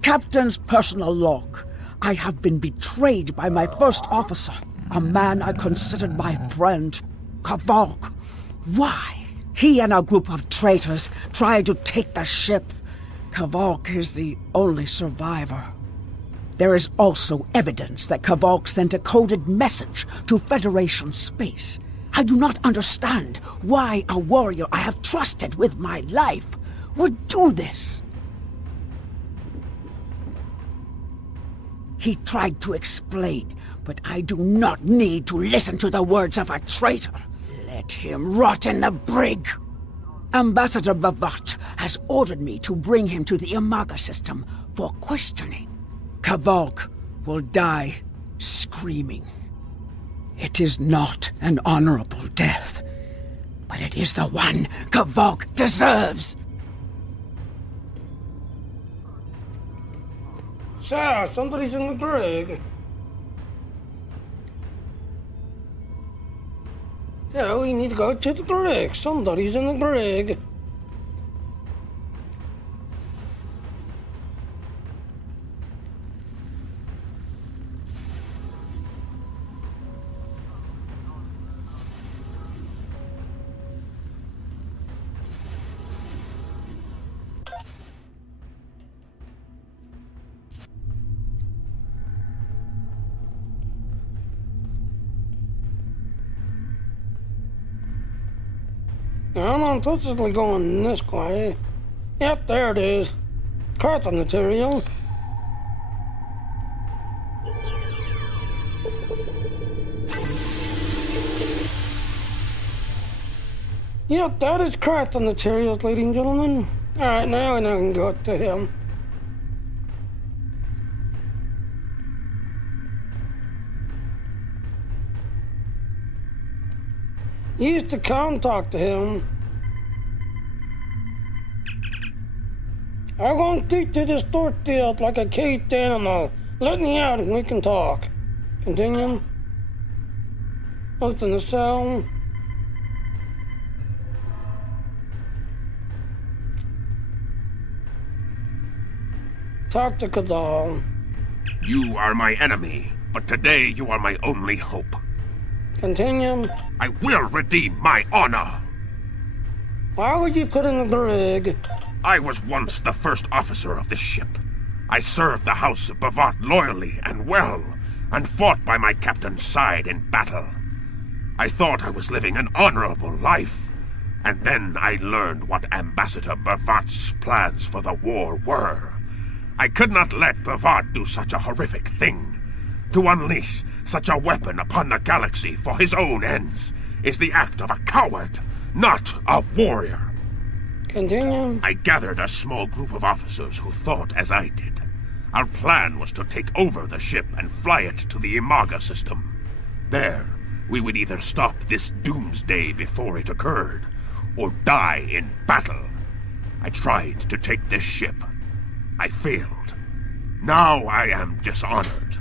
Captain's personal log. I have been betrayed by my first officer, a man I considered my friend, Kavok. Why? He and a group of traitors tried to take the ship. Kavok is the only survivor. There is also evidence that Kavok sent a coded message to Federation space. I do not understand why a warrior I have trusted with my life would do this. He tried to explain, but I do not need to listen to the words of a traitor. Let him rot in the brig. Ambassador Bavat has ordered me to bring him to the Imaga system for questioning. Kavok will die screaming. It is not an honorable death, but it is the one Kavok deserves. Sir, somebody's in the brig. Yeah, we need to go to the brig. Somebody's in the brig. I'm unfortunately going this way. Yep, there it is. Carpet material. Yep, that is crafting materials, ladies and gentlemen. Alright, now I can go to him. Use to contact him. I'm going to teach you this short deal like a caged animal. Let me out and we can talk. Continue. Open the cell. Talk to Kadal. You are my enemy, but today you are my only hope. Continue. I will redeem my honor. Why would you put in the brig? I was once the first officer of this ship. I served the House of Bavat loyally and well, and fought by my captain's side in battle. I thought I was living an honorable life, and then I learned what Ambassador Bavat's plans for the war were. I could not let Bavat do such a horrific thing. To unleash such a weapon upon the galaxy for his own ends is the act of a coward, not a warrior. Continue. I gathered a small group of officers who thought as I did. Our plan was to take over the ship and fly it to the Imaga system. There, we would either stop this doomsday before it occurred, or die in battle. I tried to take this ship. I failed. Now I am dishonored,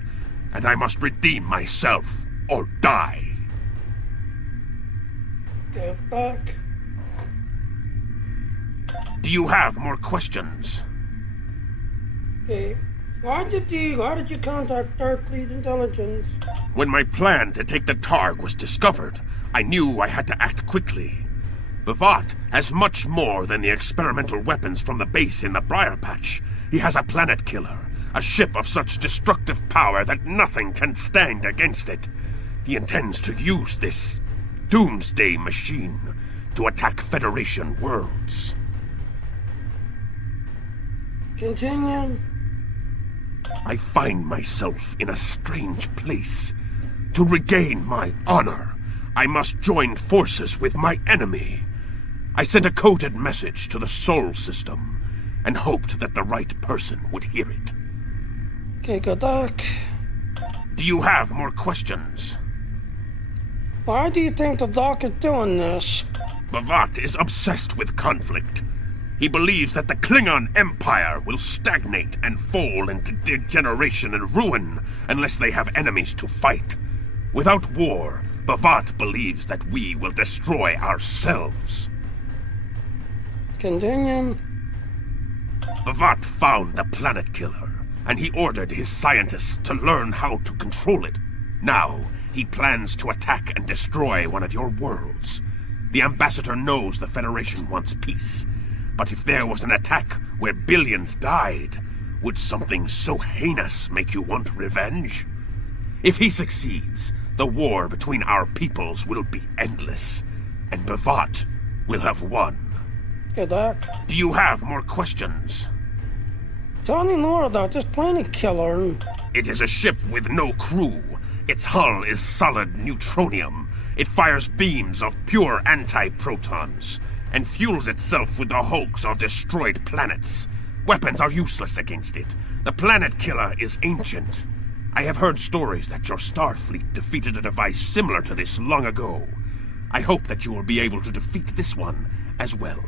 and I must redeem myself or die. Get back. Do you have more questions? Okay. Why did you contact Starfleet Intelligence? When my plan to take the Targ was discovered, I knew I had to act quickly. Bavat has much more than the experimental weapons from the base in the Briar Patch. He has a planet killer, a ship of such destructive power that nothing can stand against it. He intends to use this doomsday machine to attack Federation worlds. Continue. I find myself in a strange place. To regain my honor, I must join forces with my enemy. I sent a coded message to the Sol system and hoped that the right person would hear it. Okay, go back. Do you have more questions? Why do you think the Doc is doing this? Bavat is obsessed with conflict. He believes that the Klingon Empire will stagnate and fall into degeneration and ruin unless they have enemies to fight. Without war, Bavat believes that we will destroy ourselves. Continue. Bavat found the planet killer, and he ordered his scientists to learn how to control it. Now, he plans to attack and destroy one of your worlds. The Ambassador knows the Federation wants peace. But if there was an attack where billions died, would something so heinous make you want revenge? If he succeeds, the war between our peoples will be endless, and Bavat will have won. Hey, Doc. Do you have more questions? Tell me more about this planet killer. It is a ship with no crew. Its hull is solid neutronium. It fires beams of pure anti-protons and fuels itself with the hulks of destroyed planets. Weapons are useless against it. The planet killer is ancient. I have heard stories that your Starfleet defeated a device similar to this long ago. I hope that you will be able to defeat this one as well.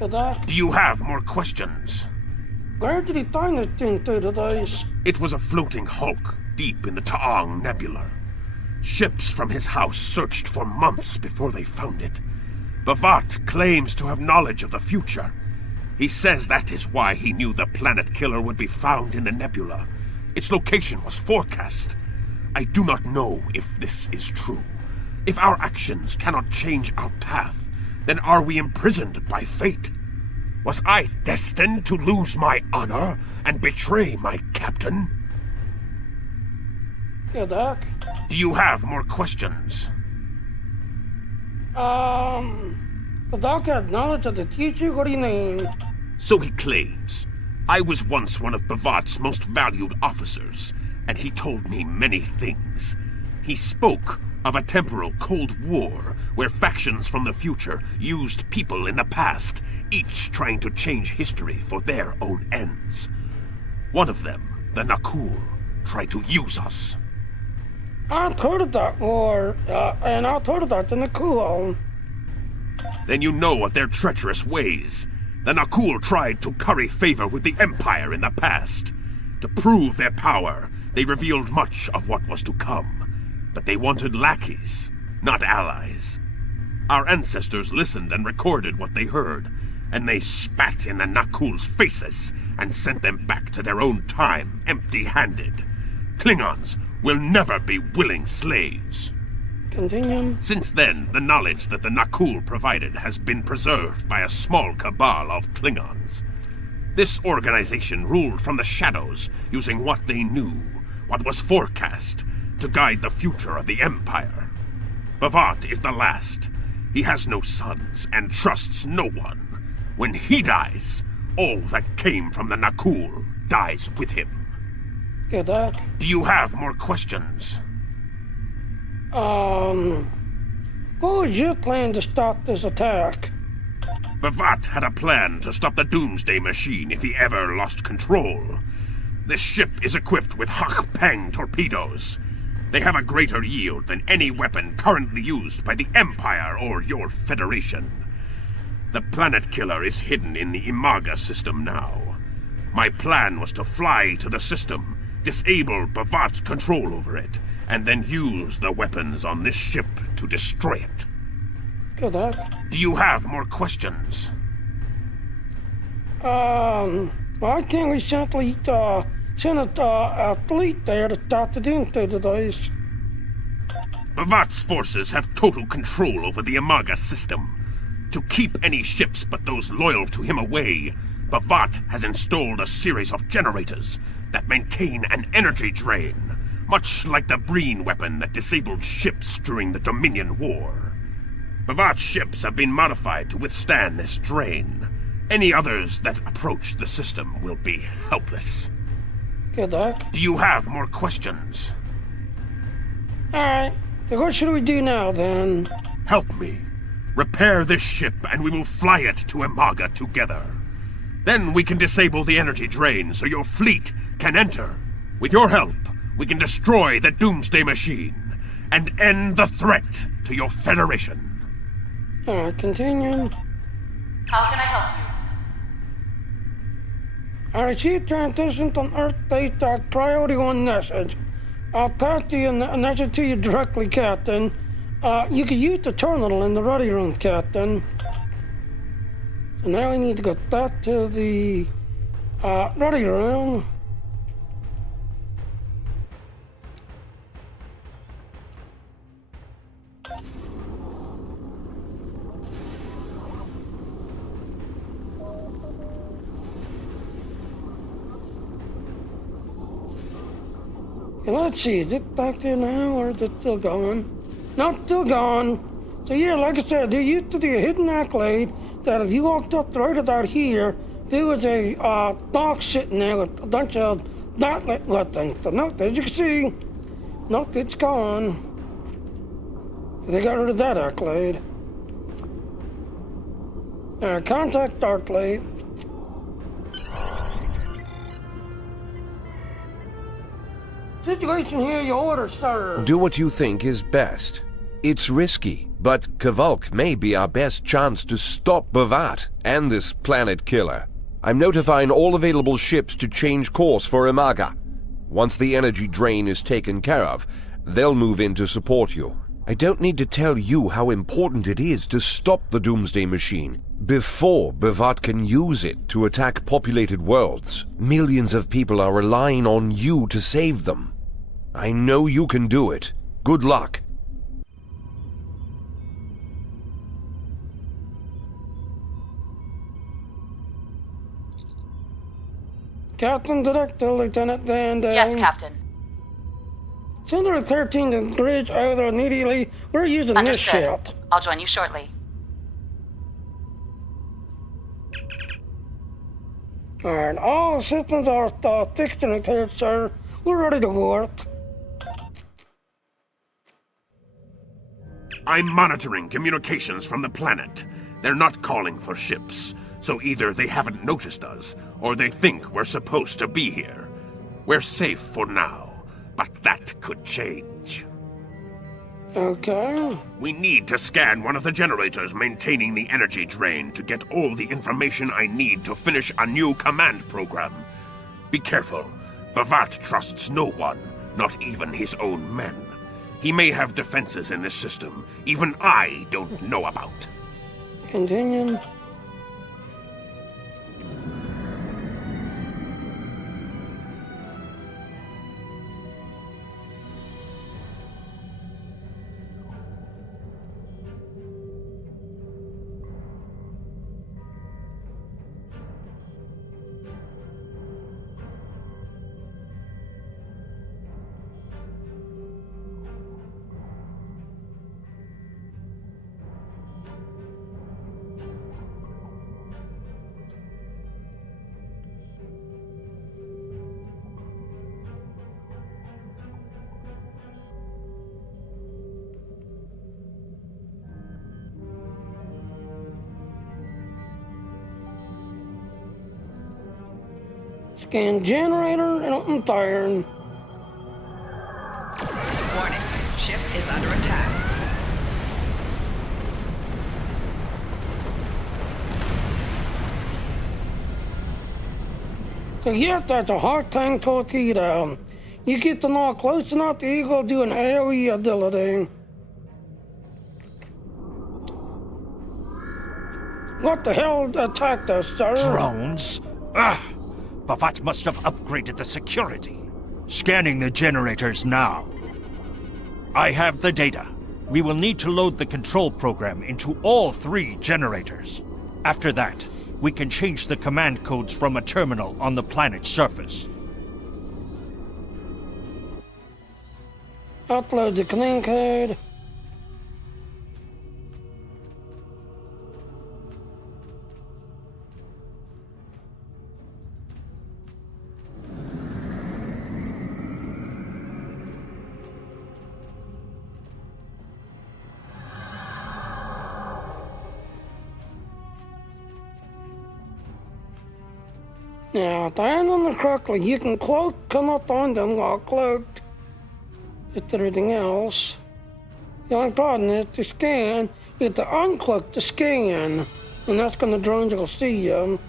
Do you have more questions? Where did he find this thing through the dice? It was a floating hulk deep in the Taong Nebula. Ships from his house searched for months before they found it. Bavat claims to have knowledge of the future. He says that is why he knew the planet killer would be found in the nebula. Its location was forecast. I do not know if this is true. If our actions cannot change our path, then are we imprisoned by fate? Was I destined to lose my honor and betray my captain? Yeah, Doc. Do you have more questions? The Doc had knowledge of the future? What do you mean? So he claims. I was once one of Bavat's most valued officers, and he told me many things. He spoke of a temporal Cold War where factions from the future used people in the past, each trying to change history for their own ends. One of them, the Nakul, tried to use us. I've heard of that war, and I've heard of that in the Nakul. Then you know of their treacherous ways. The Nakul tried to curry favor with the Empire in the past. To prove their power, they revealed much of what was to come. But they wanted lackeys, not allies. Our ancestors listened and recorded what they heard, and they spat in the Nakul's faces and sent them back to their own time empty-handed. Klingons will never be willing slaves. Continue. Since then, the knowledge that the Nakul provided has been preserved by a small cabal of Klingons. This organization ruled from the shadows, using what they knew, what was forecast, to guide the future of the Empire. Bavat is the last. He has no sons and trusts no one. When he dies, all that came from the Nakul dies with him. Get that? Do you have more questions? What was your plan to stop this attack? Bavat had a plan to stop the Doomsday Machine if he ever lost control. This ship is equipped with Hak-Pang torpedoes. They have a greater yield than any weapon currently used by the Empire or your Federation. The planet killer is hidden in the Imaga system now. My plan was to fly to the system, disable Bavat's control over it, and then use the weapons on this ship to destroy it. Good luck. Do you have more questions? Well, I think we simply send a fleet there to start the Doomsday device. Bavat's forces have total control over the Imaga system. To keep any ships but those loyal to him away, Bavat has installed a series of generators that maintain an energy drain, much like the Breen weapon that disabled ships during the Dominion War. Bavat's ships have been modified to withstand this drain. Any others that approach the system will be helpless. Good luck. Do you have more questions? Alright, so what should we do now then? Help me. Repair this ship and we will fly it to Imaga together. Then we can disable the energy drain so your fleet can enter. With your help, we can destroy the Doomsday Machine and end the threat to your Federation. Alright, continue. How can I help you? I received transition from Earth-based priority 1 message. I'll pass the message to you directly, Captain. You can use the terminal in the ready room, Captain. So now we need to go back to the ready room. And let's see, is it back there now or is it still going? No, still gone. So yeah, like I said, there used to be a hidden accolade that if you walked up right about here, there was a box sitting there with a bunch of dotlet things. So nope, as you can see, nope, it's gone. They got rid of that accolade. Contact Darkblade. Situation here, your order, sir. Do what you think is best. It's risky, but Kavalk may be our best chance to stop Bavat and this planet killer. I'm notifying all available ships to change course for Imaga. Once the energy drain is taken care of, they'll move in to support you. I don't need to tell you how important it is to stop the Doomsday Machine before Bavat can use it to attack populated worlds. Millions of people are relying on you to save them. I know you can do it. Good luck. Captain Director, Lieutenant Van Dam. Yes, Captain. Send her 13 to bridge over immediately. We're using Understood. this ship. I'll join you shortly. Alright, all systems are fixed and repaired, sir. We're ready to work. I'm monitoring communications from the planet. They're not calling for ships, so either they haven't noticed us, or they think we're supposed to be here. We're safe for now, but that could change. Okay. We need to scan one of the generators maintaining the energy drain to get all the information I need to finish a new command program. Be careful. Bavat trusts no one, not even his own men. He may have defenses in this system even I don't know about. Continue. Scan generator and open fire. Warning, ship is under attack. So yes, that's a hard tank torpedo. You get to know close enough, the Eagle do an area ability. What the hell attacked us, sir? Drones? Bavat must have upgraded the security. Scanning the generators now. I have the data. We will need to load the control program into all 3 generators. After that, we can change the command codes from a terminal on the planet's surface. Upload the clean code. Now, if I handle them correctly, you can come up on them while cloaked. With everything else. The only problem is to scan, you have to uncloak to scan, and that's when the drones will see you.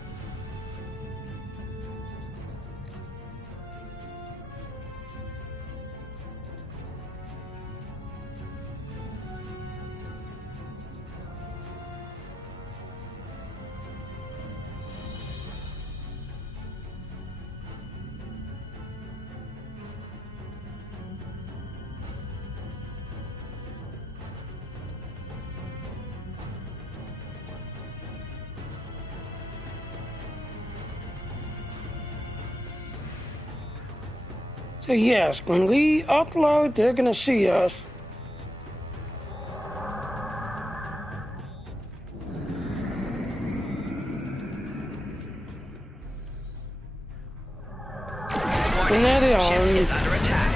So yes, when we upload, they're gonna see us. And there they are. Ship is under attack.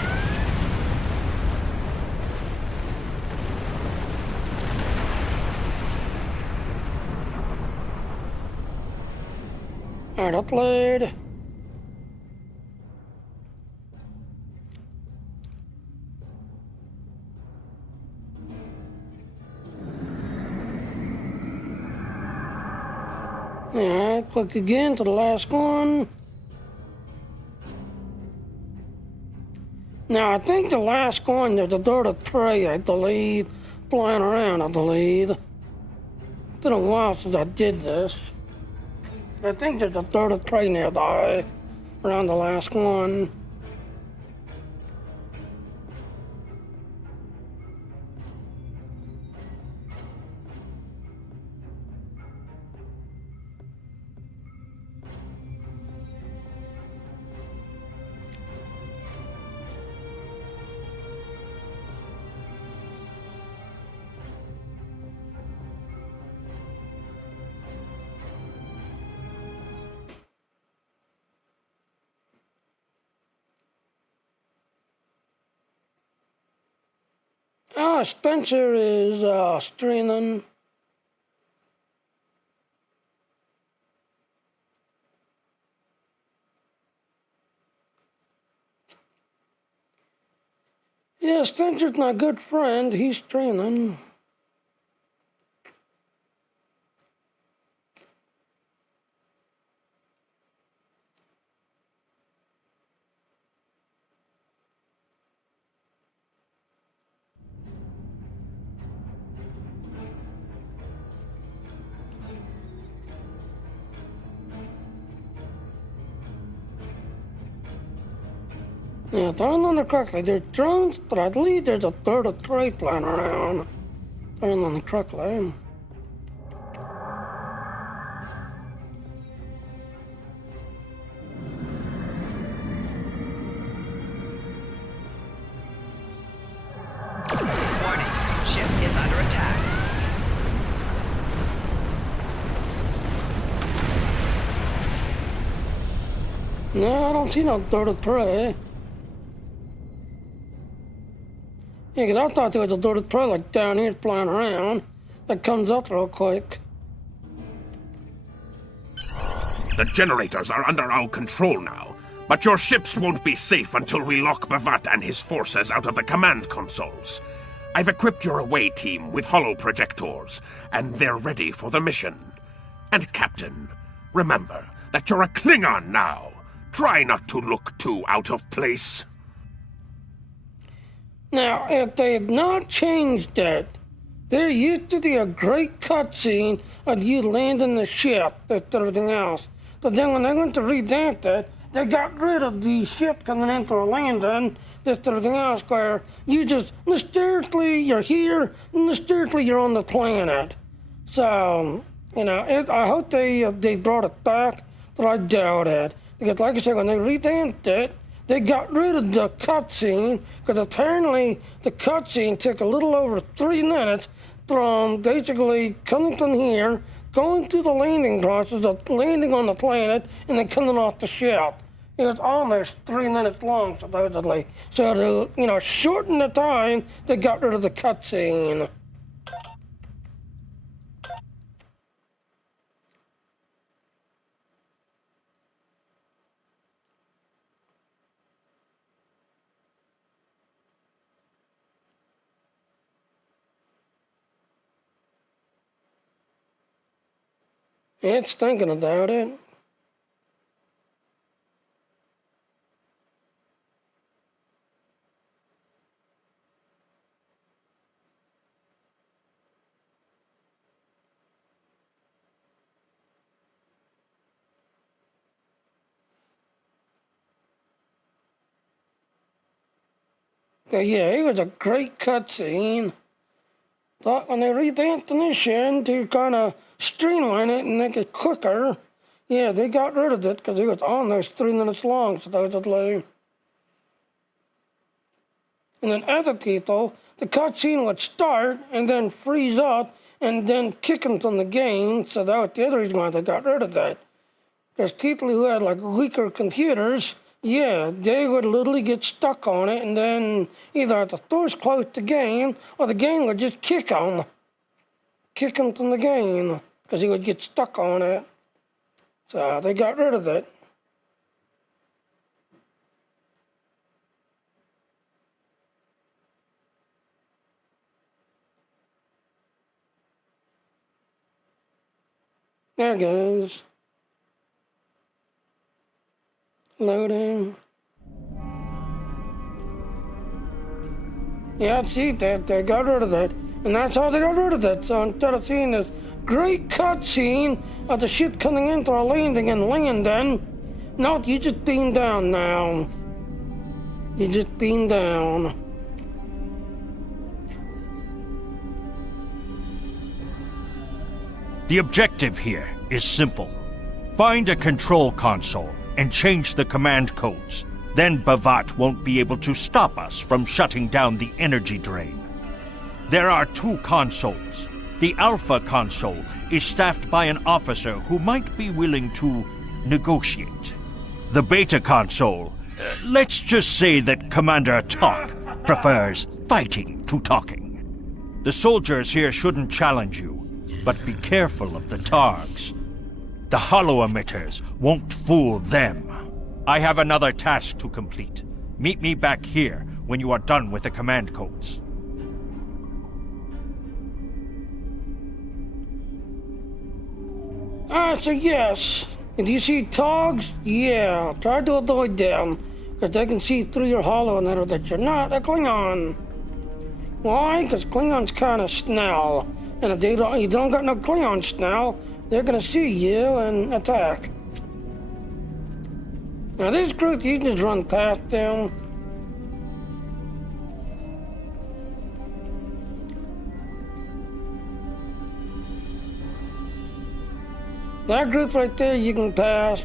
Alright, upload. Alright, click again to the last one. Now, I think the last one, there's a dirty tray, I believe, flying around, I believe. It's been a while since I did this. I think there's a dirty tray nearby, around the last one. Spencer is streaming. Yeah, Spencer's my good friend. He's streaming. Yeah, if I remember correctly, there's drones, but I believe there's a third of trade flying around. If I remember correctly. Warning, ship is under attack. No, I don't see no third of trade. Yeah, 'cause I thought there was a third of trade like down here flying around that comes up real quick. The generators are under our control now, but your ships won't be safe until we lock Bavat and his forces out of the command consoles. I've equipped your away team with holo projectors, and they're ready for the mission. And Captain, remember that you're a Klingon now. Try not to look too out of place. Now, if they had not changed that, there used to be a great cutscene of you landing the ship and everything else. But then when they went to revamp it, they got rid of the ship coming in for a landing, this everything else, where you just mysteriously you're here, mysteriously you're on the planet. So, you know, I hope they brought it back, but I doubt it. Because like I said, when they revamped it, they got rid of the cutscene, because apparently the cutscene took a little over 3 minutes from basically coming from here, going through the landing process of landing on the planet, and then coming off the ship. It was almost 3 minutes long, supposedly. So to, you know, shorten the time, they got rid of the cutscene. It's thinking about it. So yeah, it was a great cutscene. But when they revamped the mission to kind of streamline it and make it quicker, yeah, they got rid of it because it was almost 3 minutes long, supposedly. And then other people, the cutscene would start and then freeze up and then kick them from the game, so that was the other reason why they got rid of that. Because people who had like weaker computers, yeah, they would literally get stuck on it, and then either have to force close the game, or the game would just kick them from the game, because he would get stuck on it. So they got rid of it. There it goes. Loading. Yeah, see that they got rid of that, and that's how they got rid of it. So instead of seeing this great cutscene of the ship coming in for a landing and landing, no, you just beam down now. You just beam down. The objective here is simple. Find a control console and change the command codes. Then Bavat won't be able to stop us from shutting down the energy drain. There are 2 consoles. The Alpha console is staffed by an officer who might be willing to negotiate. The Beta console, let's just say that Commander Talk prefers fighting to talking. The soldiers here shouldn't challenge you, but be careful of the Targs. The hollow emitters won't fool them. I have another task to complete. Meet me back here when you are done with the command codes. So yes. If you see Togs, yeah, try to avoid them, because they can see through your hollow and know that you're not a Klingon. Why? Because Klingons kind of snarl, and if you don't got no Klingon snarl, they're gonna see you and attack. Now this group, you just run past them. That group right there, you can pass.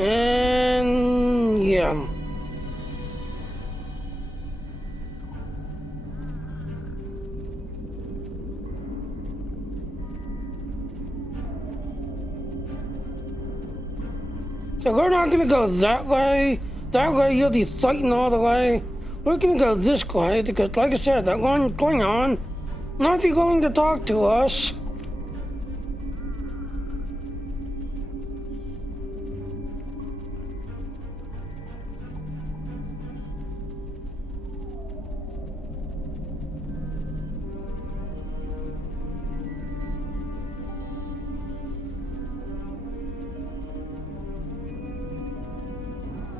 And yeah. So we're not gonna go that way. That way you'll be fighting all the way. We're gonna go this way because, like I said, that one Klingon not be willing to talk to us.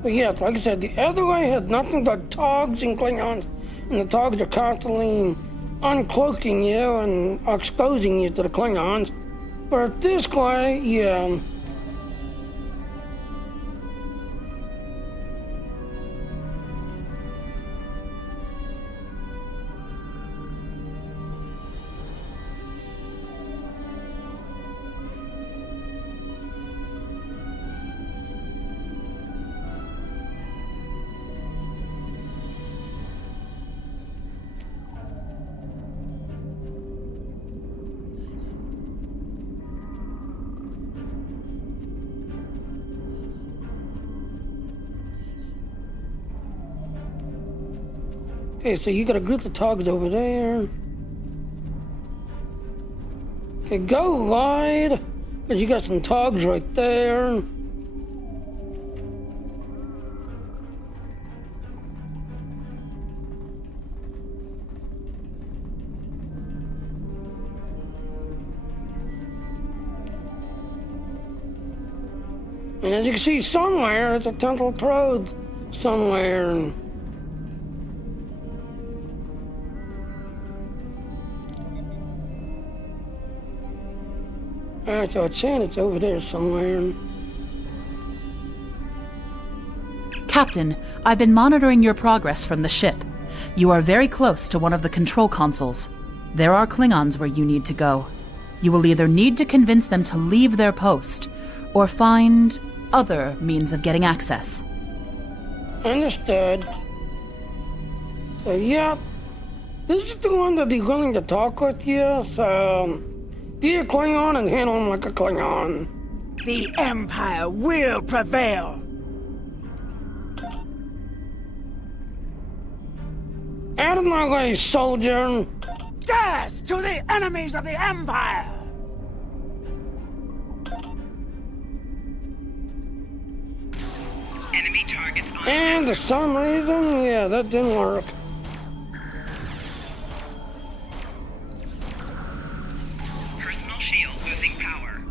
But yeah, like I said, the other way has nothing but Togs and Klingons, and the Togs are constantly uncloaking you and exposing you to the Klingons. But this way, yeah. Okay, so you got a group of Togs over there. Okay, go wide, but you got some Togs right there. And as you can see somewhere, it's a temporal probe somewhere. Alright, so it's saying it's over there somewhere. Captain, I've been monitoring your progress from the ship. You are very close to one of the control consoles. There are Klingons where you need to go. You will either need to convince them to leave their post, or find other means of getting access. Understood. So yeah, this is the one that'd be willing to talk with you, so be a Klingon and handle him like a Klingon. The Empire will prevail. Out of my way, soldier. Death to the enemies of the Empire! Enemy targets on. And for some reason, yeah, that didn't work. Personal shield losing power.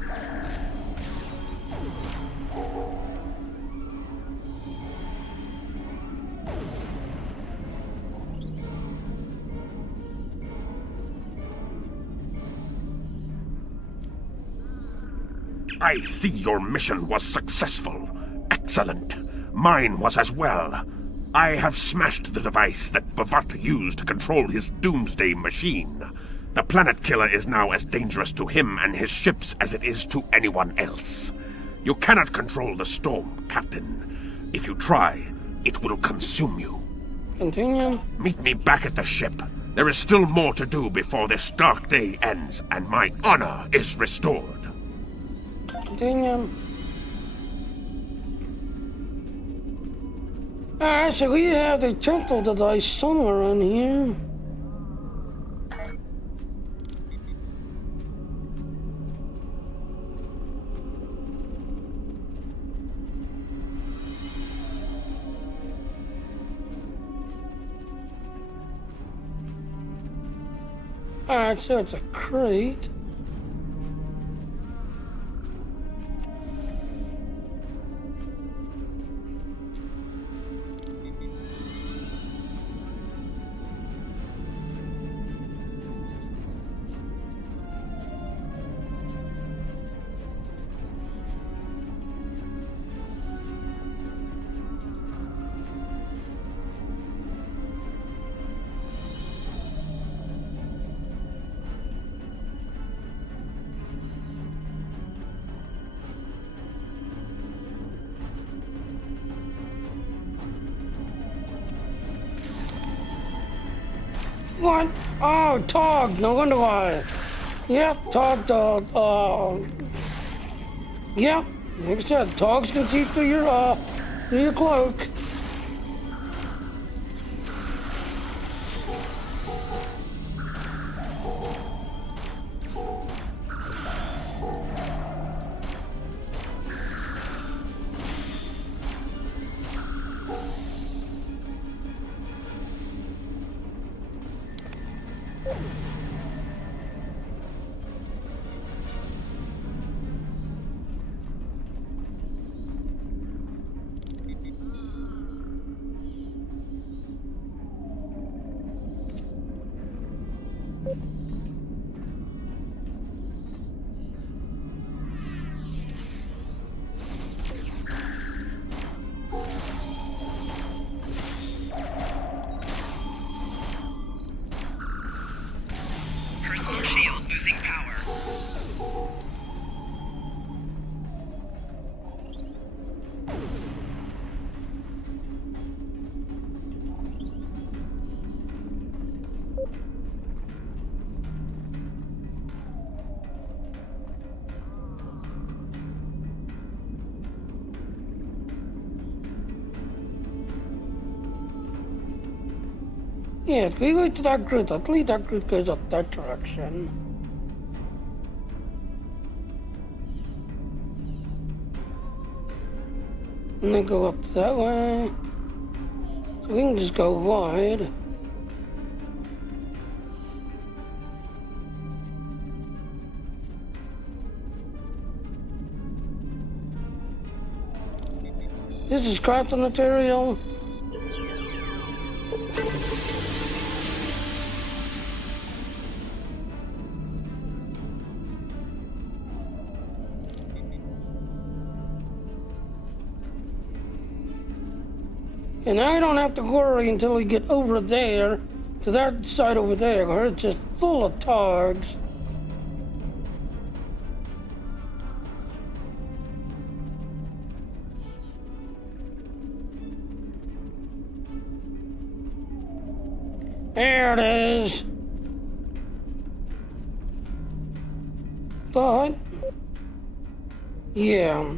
I see your mission was successful. Excellent. Mine was as well. I have smashed the device that Bhavat used to control his doomsday machine. The planet killer is now as dangerous to him and his ships as it is to anyone else. You cannot control the storm, Captain. If you try, it will consume you. Continue. Meet me back at the ship. There is still more to do before this dark day ends and my honor is restored. Damn. So we have the temple device somewhere in here. Alright, so it's a crate. What? Oh, Tog. No wonder why. Yep, Tog. Yep. Like I said, Togs can see through your cloak. Shield losing power. Yeah, we go to that grid. At least that grid goes up that direction. And then go up that way. So we can just go wide. This is crafting material. And now I don't have to worry until we get over there, to that side over there, where it's just full of targs. There it is. But, yeah.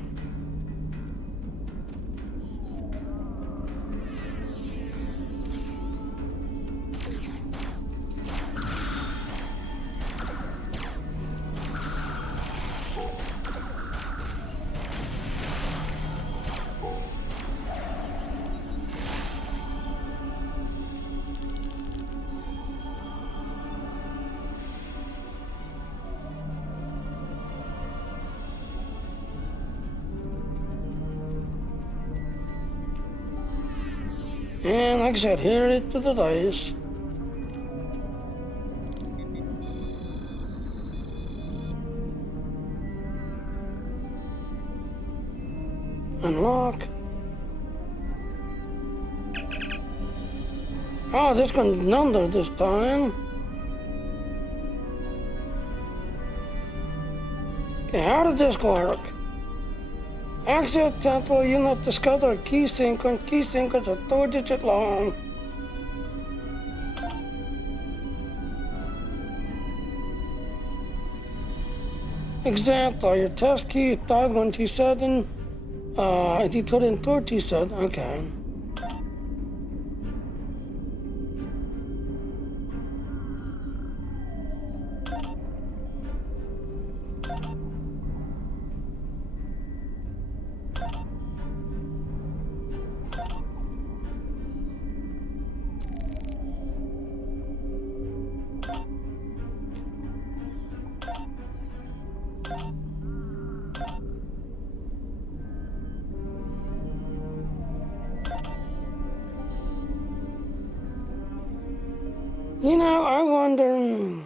And like I said, here it is to the dice. Unlock. Oh, this one's under this time. Okay, how did this work? Accidental unit discovered a key sequence. Key sequence is 4 digits long. Exactly. Your test key is 5127. 8237. Okay. You know, I wonder.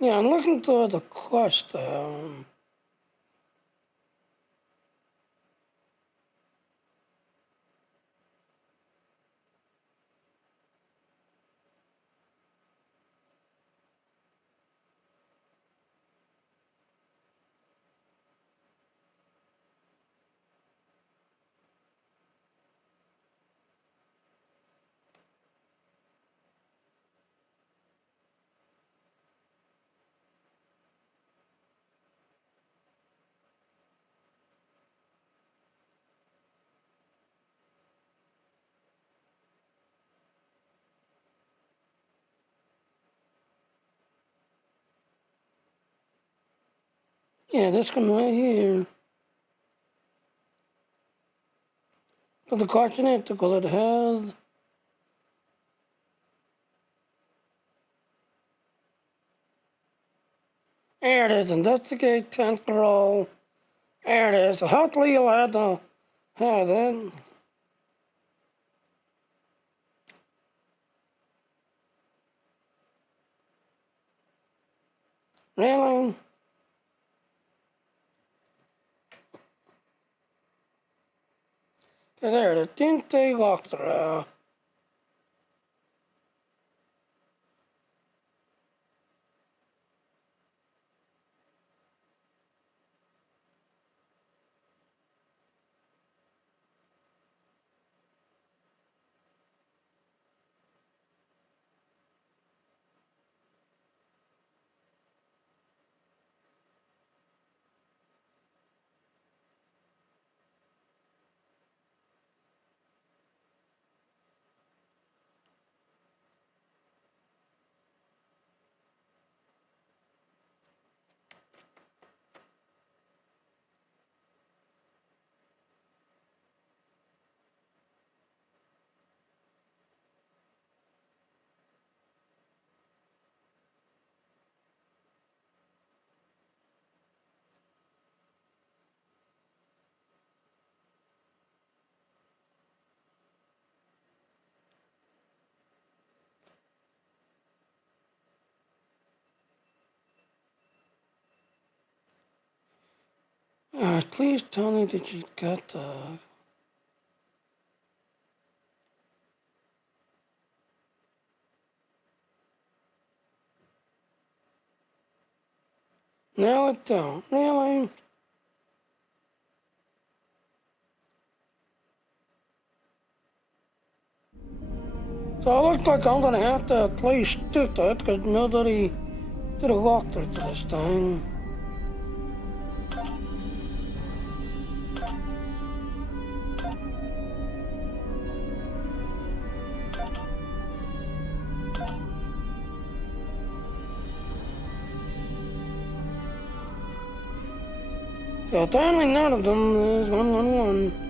Yeah, I'm looking through the quest. Yeah, this one right here. But the coordinate to go it has. There it is. Investigate temporal. There it is. Hopefully you'll have to have it. Really? Okay, there it is. Didn't they walk through? please tell me that you got the... No, it don't. Really? So it looks like I'm gonna have to at least do that because nobody did a walkthrough to this thing. So apparently none of them is 111.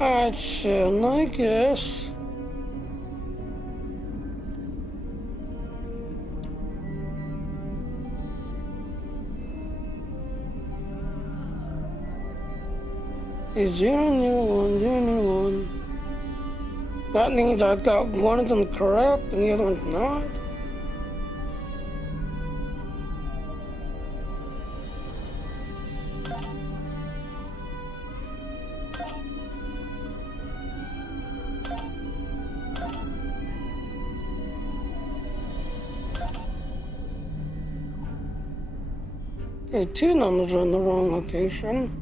Alright, so I guess... It's 001. That means I've got one of them correct and the other one's not. Okay, two numbers are in the wrong location.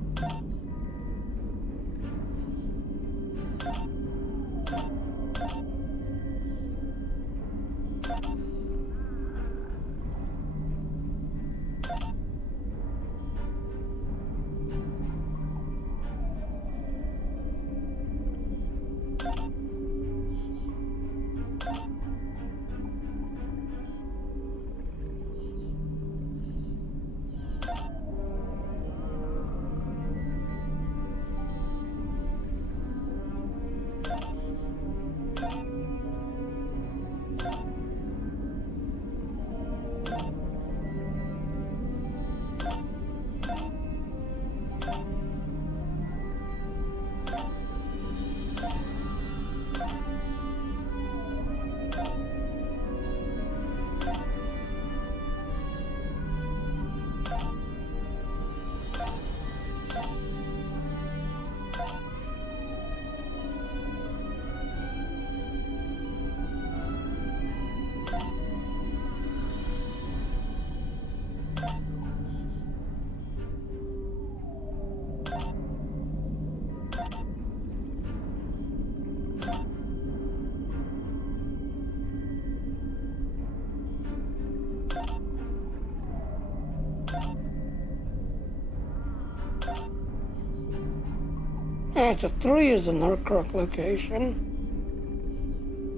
Alright, so 3 is in the correct location.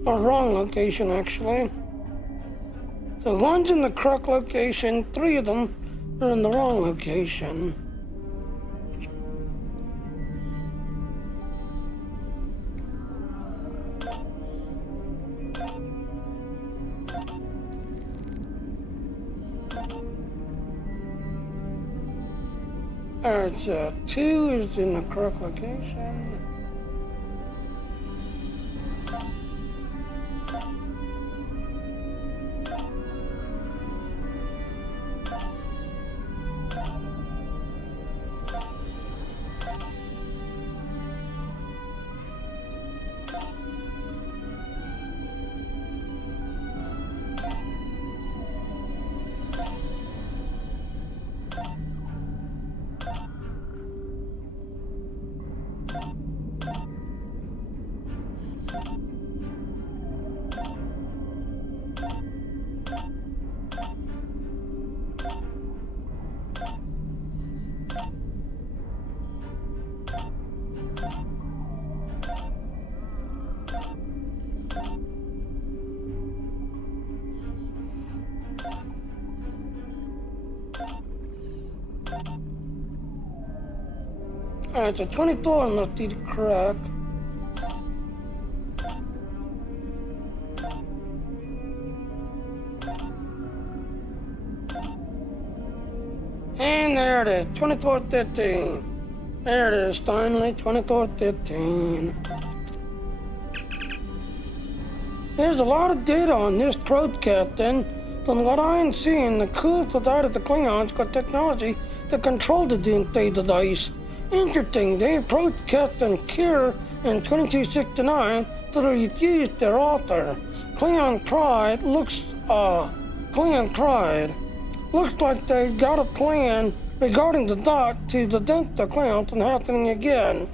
Or wrong location, actually. So 1's in the correct location, 3 of them are in the wrong location. Alright, so 2 is in the correct location. Alright, so 24 must be the correct. And there it is, 2415. There it is, finally, 2415. There's a lot of data on this probe, Captain. From what I'm seeing, the coup provided the Klingons got technology to control the Doomsday device. Interesting, they approached Captain Kier in 2269 to refuse their offer. Klingon Pride looks like they got a plan regarding the dot to prevent the Klingons from happening again.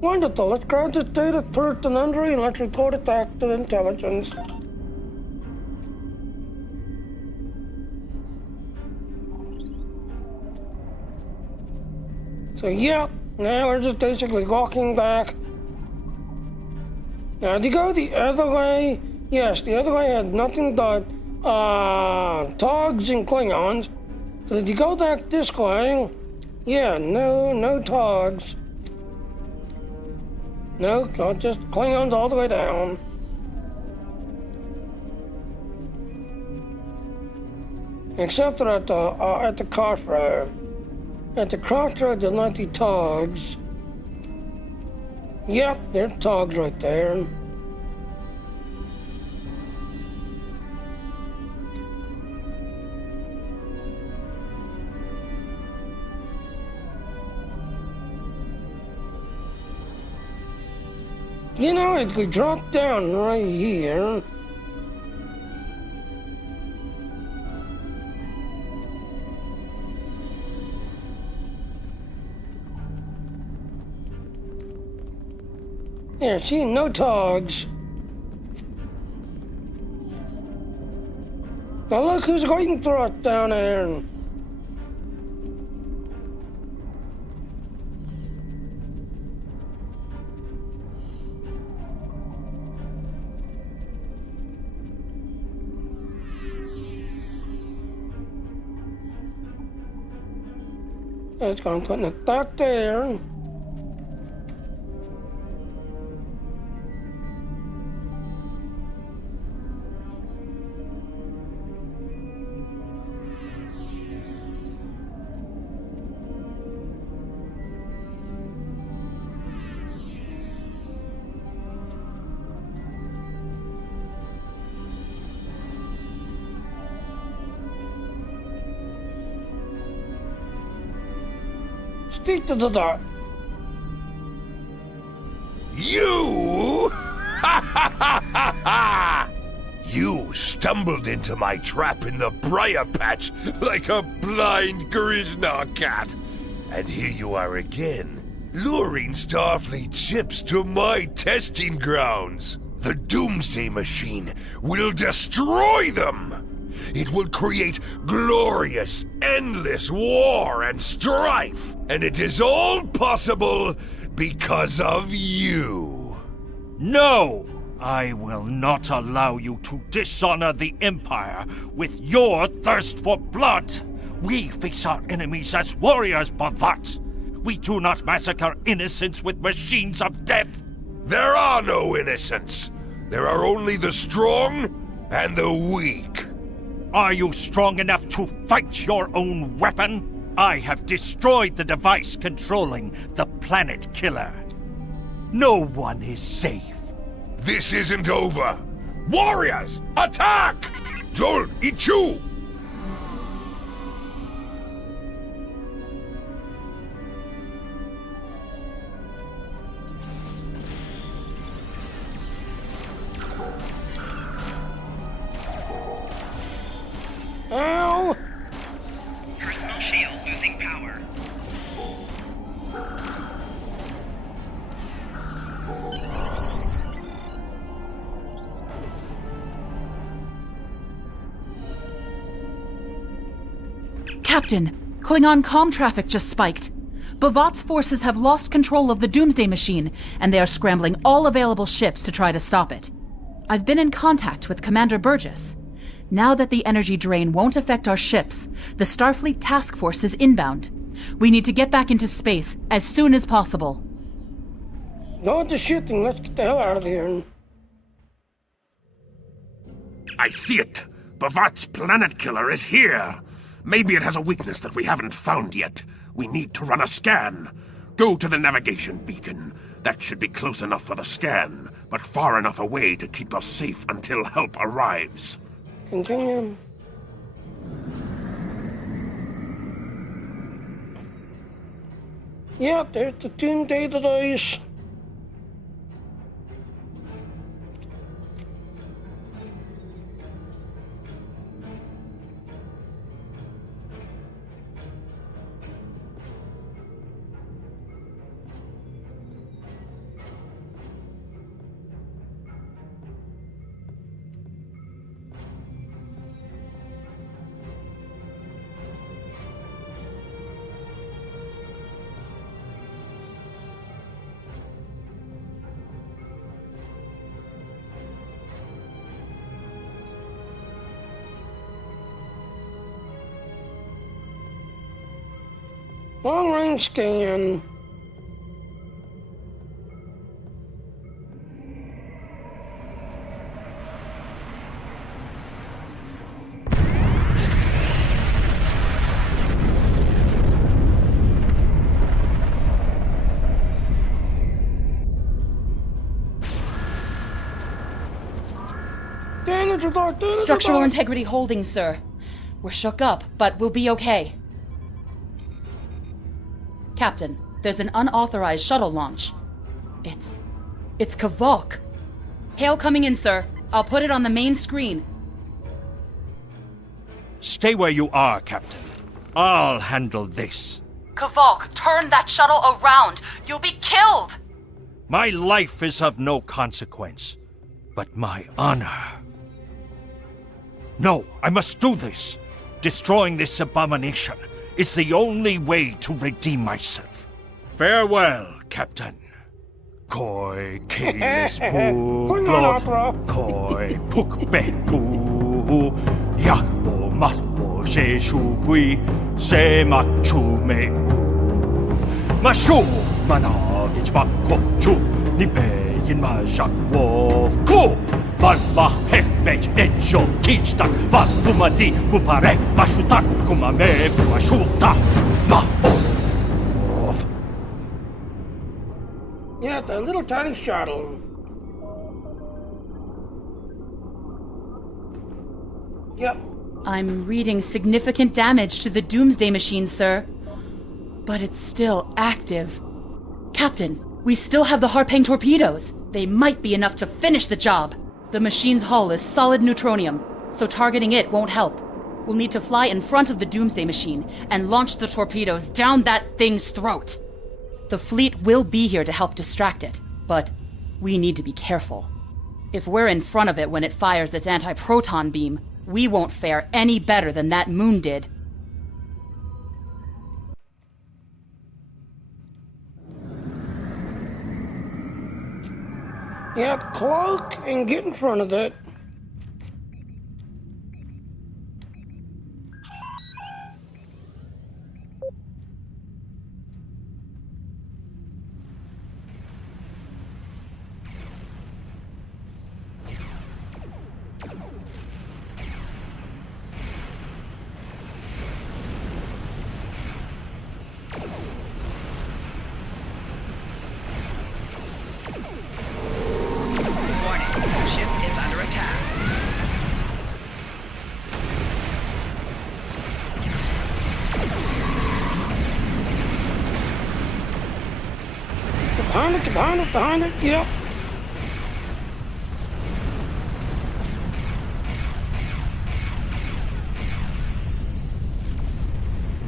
Wonderful, let's grab this data first and Andre and let's report it back to intelligence. So yeah, now we're just basically walking back. Now to go the other way, yes, the other way has nothing but Togs and Klingons. So if you go back this way, yeah, no Togs. No, just Klingons all the way down. Except for at the crossroad. At the crossroad, there might be Togs. Yep, there's Togs right there. You know, if we drop down right here, there, see, no Togs. Now look who's waiting for us down there. It's going to put it back there. Speak to the dot. You? You stumbled into my trap in the briar patch like a blind Grishna cat. And here you are again, luring Starfleet ships to my testing grounds. The Doomsday Machine will destroy them. It will create glorious, endless war and strife. And it is all possible because of you. No! I will not allow you to dishonor the Empire with your thirst for blood. We face our enemies as warriors, Bhavat. We do not massacre innocents with machines of death. There are no innocents. There are only the strong and the weak. Are you strong enough to fight your own weapon? I have destroyed the device controlling the planet killer. No one is safe. This isn't over. Warriors, attack! Joel, Ichu! Ow! Personal shield losing power. Captain, Klingon comm traffic just spiked. Bhavat's forces have lost control of the Doomsday Machine, and they are scrambling all available ships to try to stop it. I've been in contact with Commander Burgess. Now that the energy drain won't affect our ships, the Starfleet Task Force is inbound. We need to get back into space as soon as possible. Go with the shooting. Let's get the hell out of here. I see it! Bavat's planet killer is here! Maybe it has a weakness that we haven't found yet. We need to run a scan. Go to the navigation beacon. That should be close enough for the scan, but far enough away to keep us safe until help arrives. Continue. Yeah, there's the tune database. Long range scan. Structural integrity holding, sir. We're shook up, but we'll be okay. Captain, there's an unauthorized shuttle launch. It's Kavok. Hail coming in, sir. I'll put it on the main screen. Stay where you are, Captain. I'll handle this. Kavok, turn that shuttle around. You'll be killed! My life is of no consequence, but my honor. No, I must do this. Destroying this abomination is the only way to redeem myself. Farewell, Captain. Koi keles pu glod, koi puk be pu, yakbo matbo je shuvui, se machu me uv. Mashu managich bakko chu, ni be yin ma jak wolf ku. Van ma hefej enjo kichtak, van pumadi pupare, mashutak kumame pumashuta, ma of. Yeah, the little tiny shuttle. Yep. I'm reading significant damage to the Doomsday Machine, sir. But it's still active. Captain, we still have the Harpang torpedoes. They might be enough to finish the job. The machine's hull is solid neutronium, so targeting it won't help. We'll need to fly in front of the Doomsday Machine and launch the torpedoes down that thing's throat. The fleet will be here to help distract it, but we need to be careful. If we're in front of it when it fires its anti-proton beam, we won't fare any better than that moon did. Yeah, cloak and get in front of it. Behind it, yep.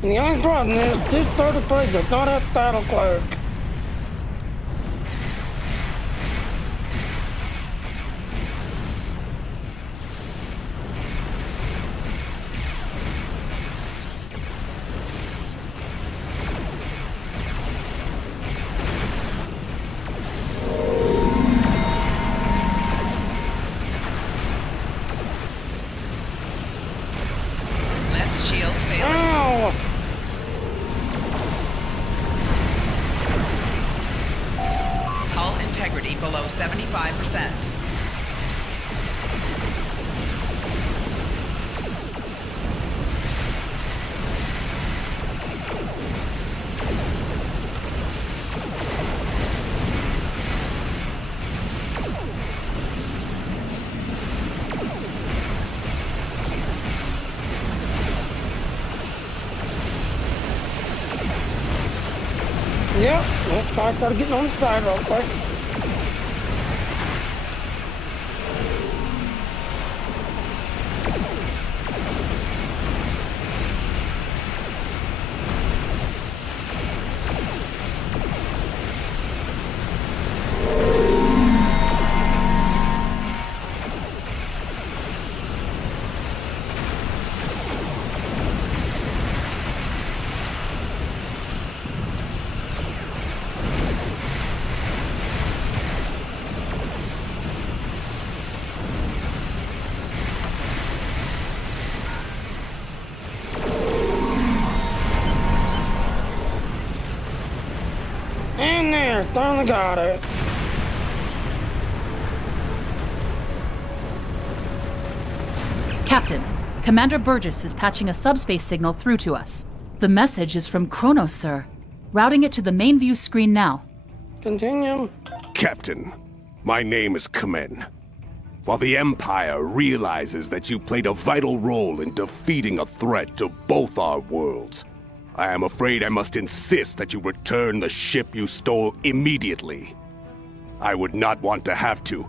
And the only problem is, this 33 does not have battle clerk. below 75%. Yep, let's start getting on the side real quick. And there, finally got it. Captain, Commander Burgess is patching a subspace signal through to us. The message is from Kronos, sir. Routing it to the main view screen now. Continue. Captain, my name is Kamen. While the Empire realizes that you played a vital role in defeating a threat to both our worlds, I am afraid I must insist that you return the ship you stole immediately. I would not want to have to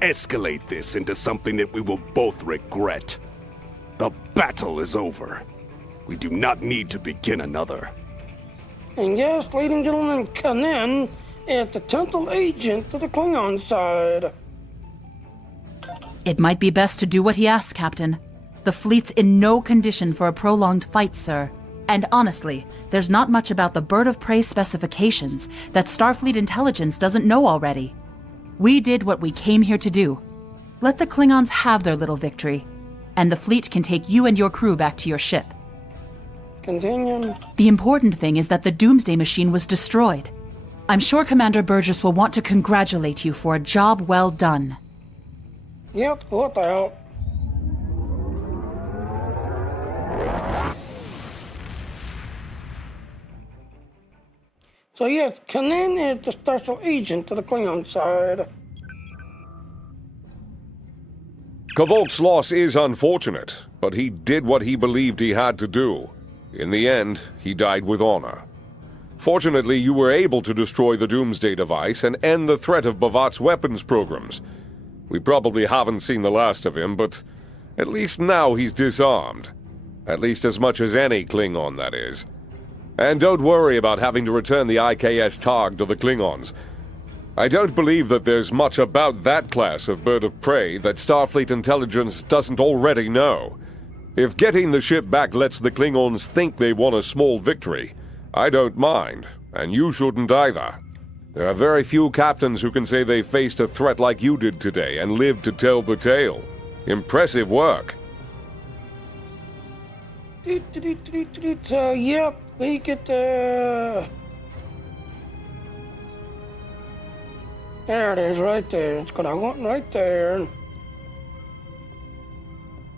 escalate this into something that we will both regret. The battle is over. We do not need to begin another. And yes, ladies and gentlemen, Kanen is the Temporal Agent to the Klingon side. It might be best to do what he asks, Captain. The fleet's in no condition for a prolonged fight, sir. And honestly, there's not much about the bird of prey specifications that Starfleet intelligence doesn't know already. We did what we came here to do. Let the Klingons have their little victory, and the fleet can take you and your crew back to your ship. Continue. The important thing is that the Doomsday Machine was destroyed. I'm sure Commander Burgess will want to congratulate you for a job well done. Yep, what the hell? So yes, Kanen is the special agent to the Klingon side. Kvolk's loss is unfortunate, but he did what he believed he had to do. In the end, he died with honor. Fortunately, you were able to destroy the Doomsday device and end the threat of Bavat's weapons programs. We probably haven't seen the last of him, but at least now he's disarmed. At least as much as any Klingon, that is. And don't worry about having to return the IKS Targ to the Klingons. I don't believe that there's much about that class of bird of prey that Starfleet intelligence doesn't already know. If getting the ship back lets the Klingons think they won a small victory, I don't mind, and you shouldn't either. There are very few captains who can say they faced a threat like you did today and lived to tell the tale. Impressive work. Yep, we get there it is, right there. It's gonna go right there.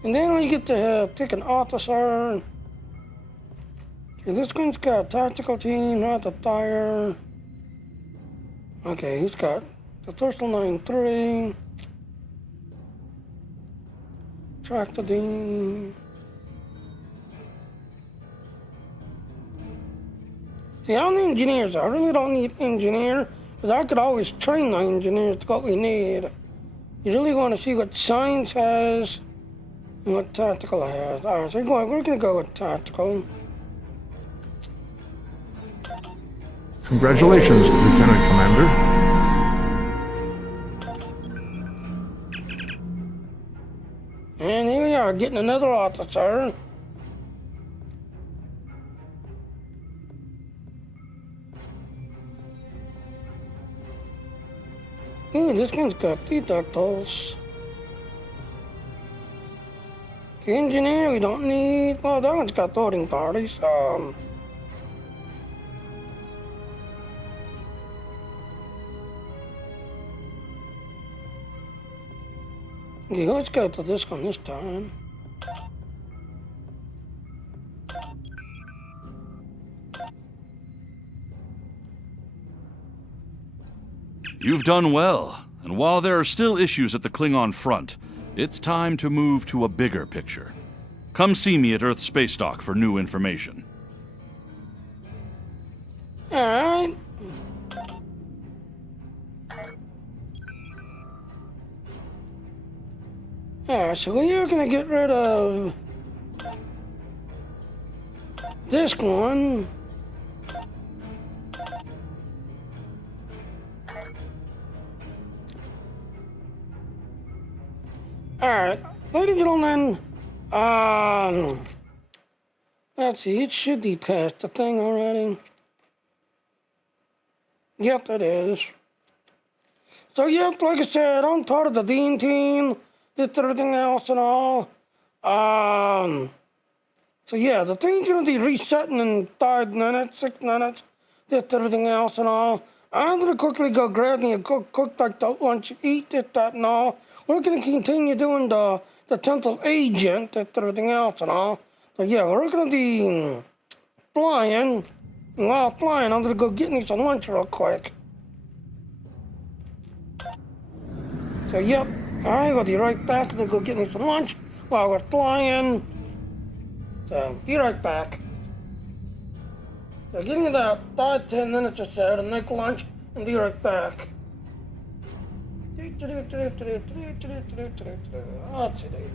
And then we get to pick an officer. Okay, this one's got a tactical team, not the tire. Okay, he's got the Thurstall 9-3. Tractor team. See, I'm the engineers. I really don't need engineer, because I could always train the engineers to what we need. You really want to see what science has and what tactical has. All right, so we're going to go with tactical. Congratulations, Lieutenant Commander. And here we are, getting another officer. Ooh, this one's got deductibles. The engineer we don't need. Well, that one's got loading parties. Okay, let's go to this one this time. You've done well, and while there are still issues at the Klingon front, it's time to move to a bigger picture. Come see me at Earth Space Dock for new information. Alright. Alright, so we're gonna get rid of this one. Alright, ladies and gentlemen, let's see, it should detach the thing already. Yep, it is. So, yep, like I said, I'm part of the Dean team, did everything else and all. So yeah, the thing's gonna be resetting in 5 minutes, 6 minutes, did everything else and all. I'm gonna quickly go grab me a cook like the lunch, eat this, that, and all. We're gonna continue doing the Temporal Agent and everything else and all. So yeah, we're gonna be flying. And while flying, I'm gonna go get me some lunch real quick. So yep, I'm gonna be right back. I'm gonna go get me some lunch while we're flying. So be right back. So give me about 5-10 minutes or so to make lunch and be right back. Oh, today,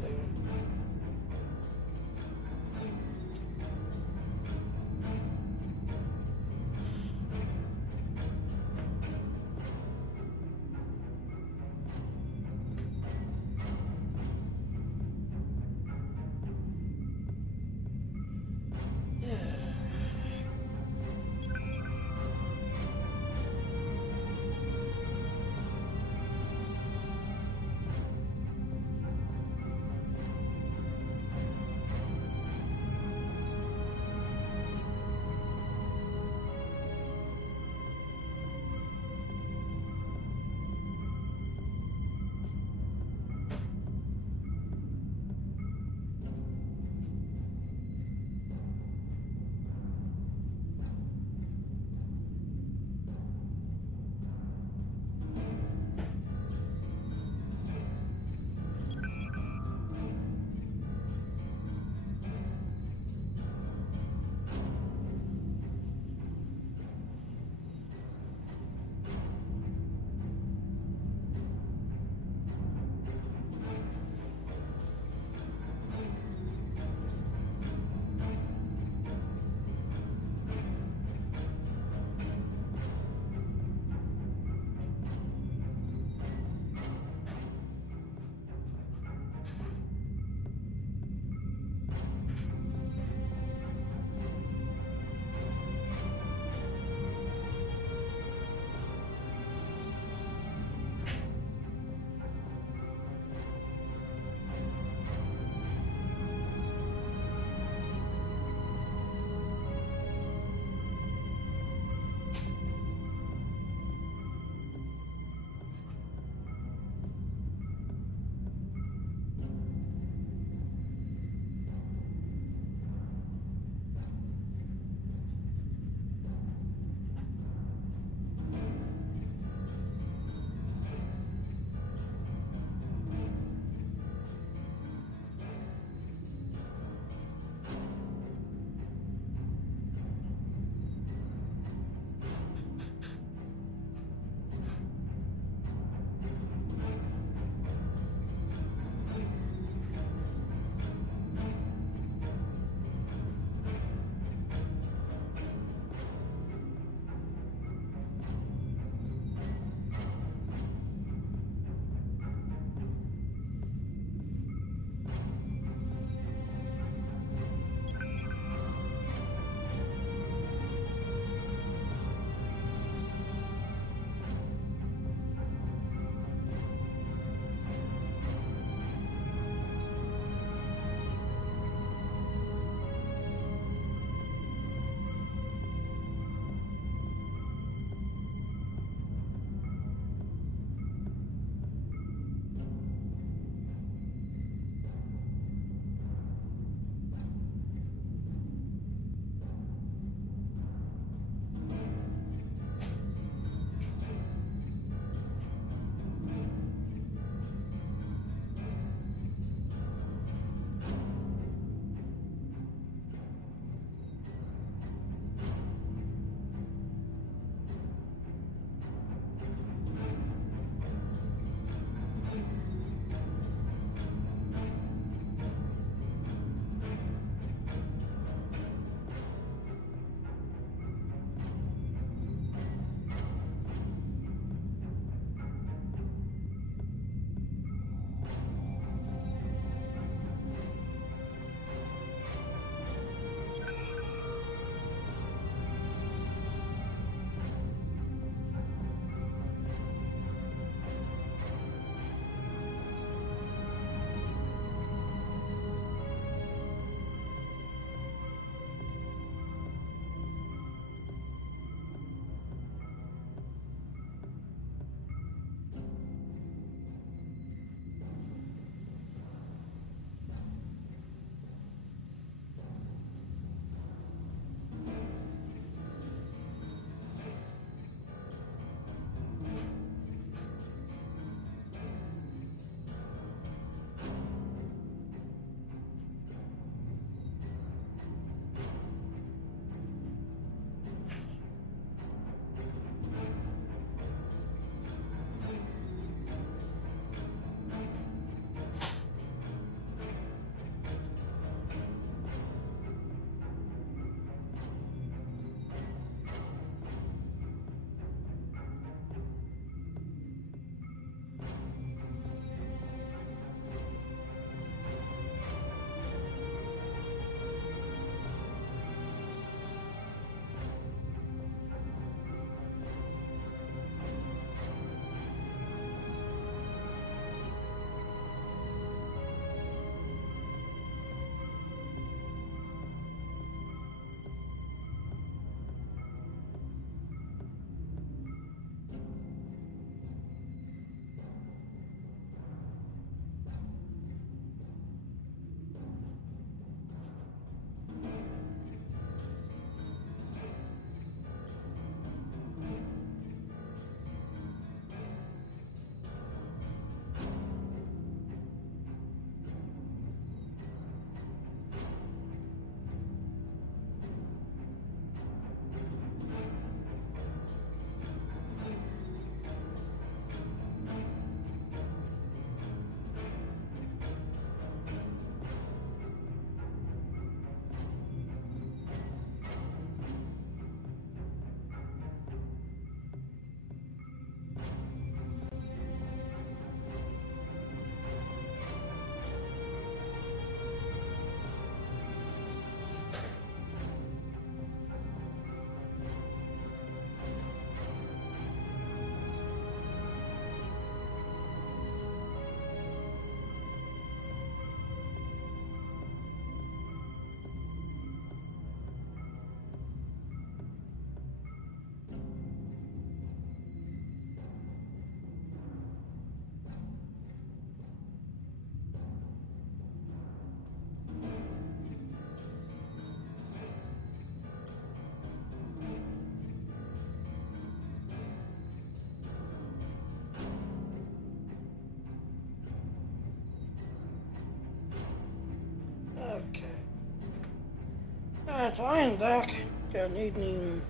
Science Deck. I need any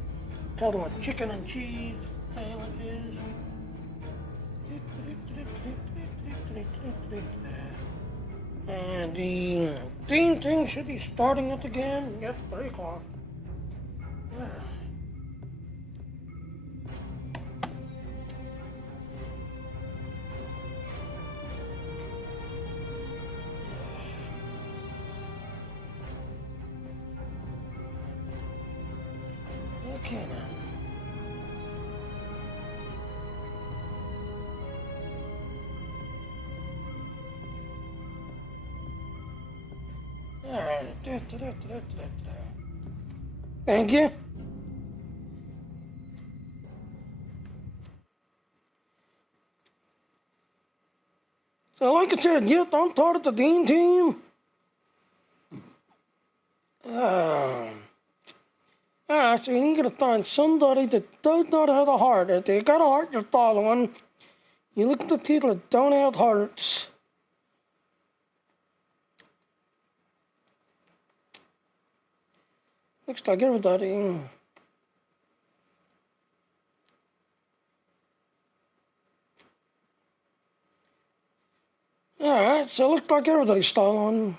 total of chicken and cheese sandwiches. And the theme thing should be starting up again. Yep, 3 o'clock. Yeah. Okay now. Alright. Thank you. So like I said, yes, I'm part of the Dean team. Alright, so you need to find somebody that does not have a heart. If they got a heart, you're following. You look at the people that don't have hearts. Looks like everybody. Alright, so looks like everybody's following.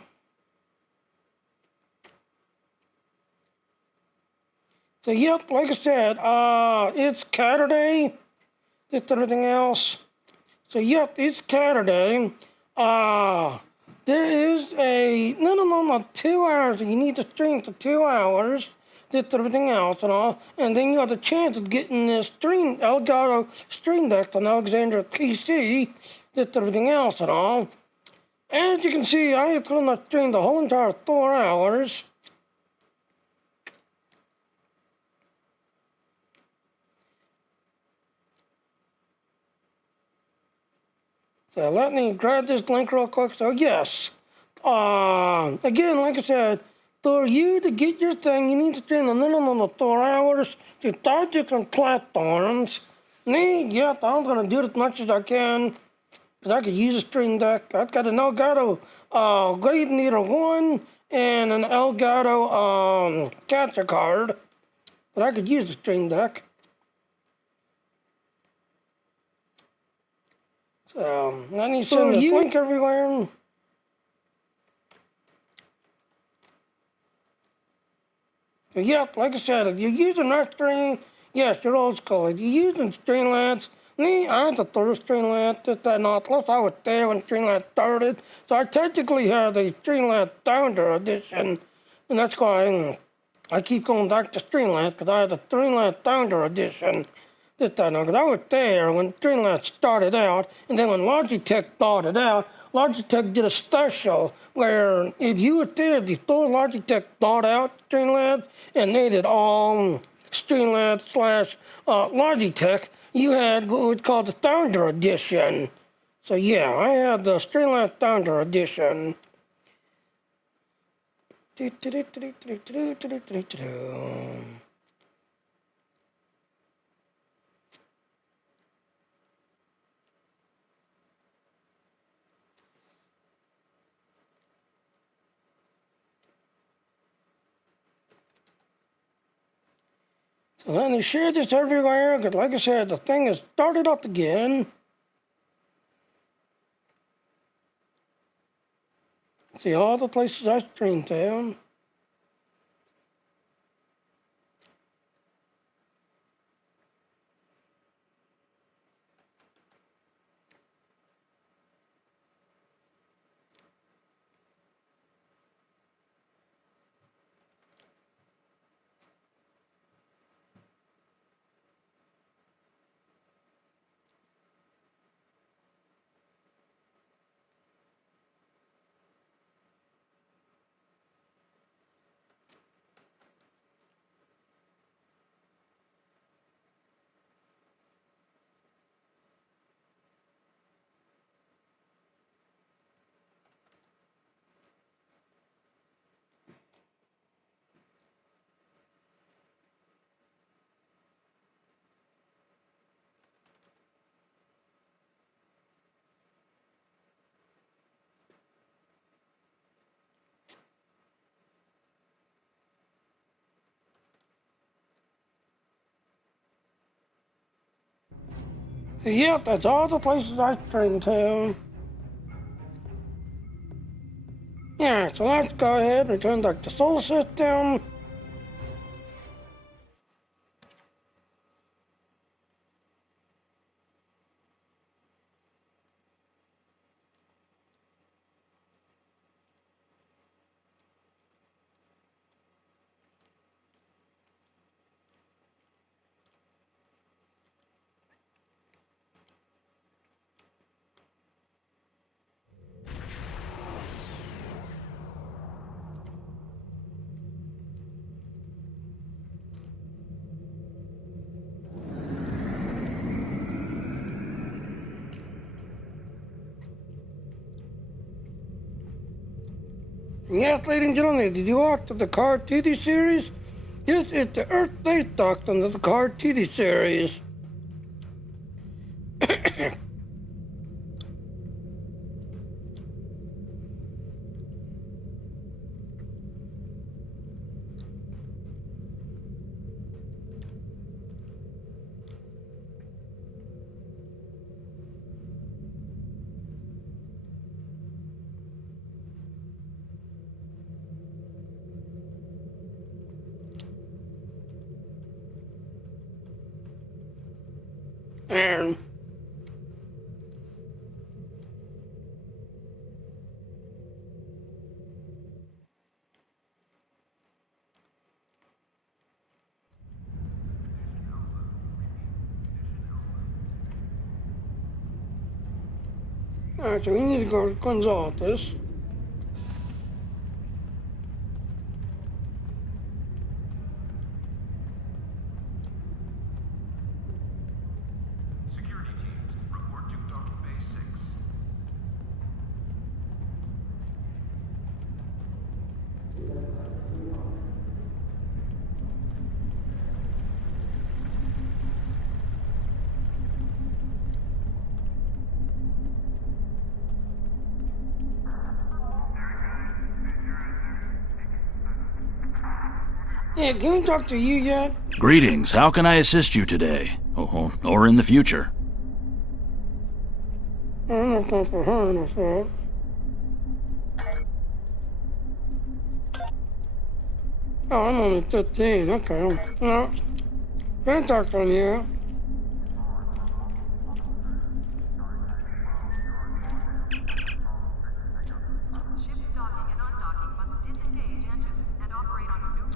So yep, like I said, it's Caturday. It's everything else. So yep, it's Caturday. There is a no, 2 hours. You need to stream for 2 hours. That's everything else and all. And then you have the chance of getting this Elgato Stream Deck on Alexander PC. That's everything else and all. As you can see, I have pretty much streamed the whole entire 4 hours. So let me grab this link real quick. So yes, again, like I said, for you to get your thing, you need to stream a minimum of 4 hours to 5 different platforms. Me, yep, I'm gonna do it as much as I can, because I could use a Stream Deck. I've got an Elgato Grade Meter 1 and an Elgato capture card, but I could use a Stream Deck. So, let me send this link everywhere. So, yep, like I said, if you're using our stream, yes, you're old school. If you're using Streamlabs, me, I had to throw Streamlabs, this, that, and all. Plus, I was there when Streamlabs started. So, I technically have the Streamlabs Founder Edition, and that's why I keep going back to Streamlabs, because I had the Streamlabs Founder Edition. Because I was there when Streamlabs started out, and then when Logitech started out, Logitech did a special where if you were there before Logitech started out Streamlabs, and they did all Streamlabs / Logitech, you had what was called the Founder Edition. So yeah, I had the Streamlabs Founder Edition. So let me share this everywhere, because like I said, the thing has started up again. See all the places I stream to. Yep, that's all the places I've trained to. Yeah, so let's go ahead and return back to Solar System. Yes, ladies and gentlemen, did you watch the Card TV series? This is the Earth-based doctrine of the Card TV series. And alright, so we need to go to Quinn's office. Yeah, can we talk to you yet? Greetings. How can I assist you today? Or in the future? I don't know if that's for her or so. Oh, I'm only 15. Okay. No. Can I talk to you?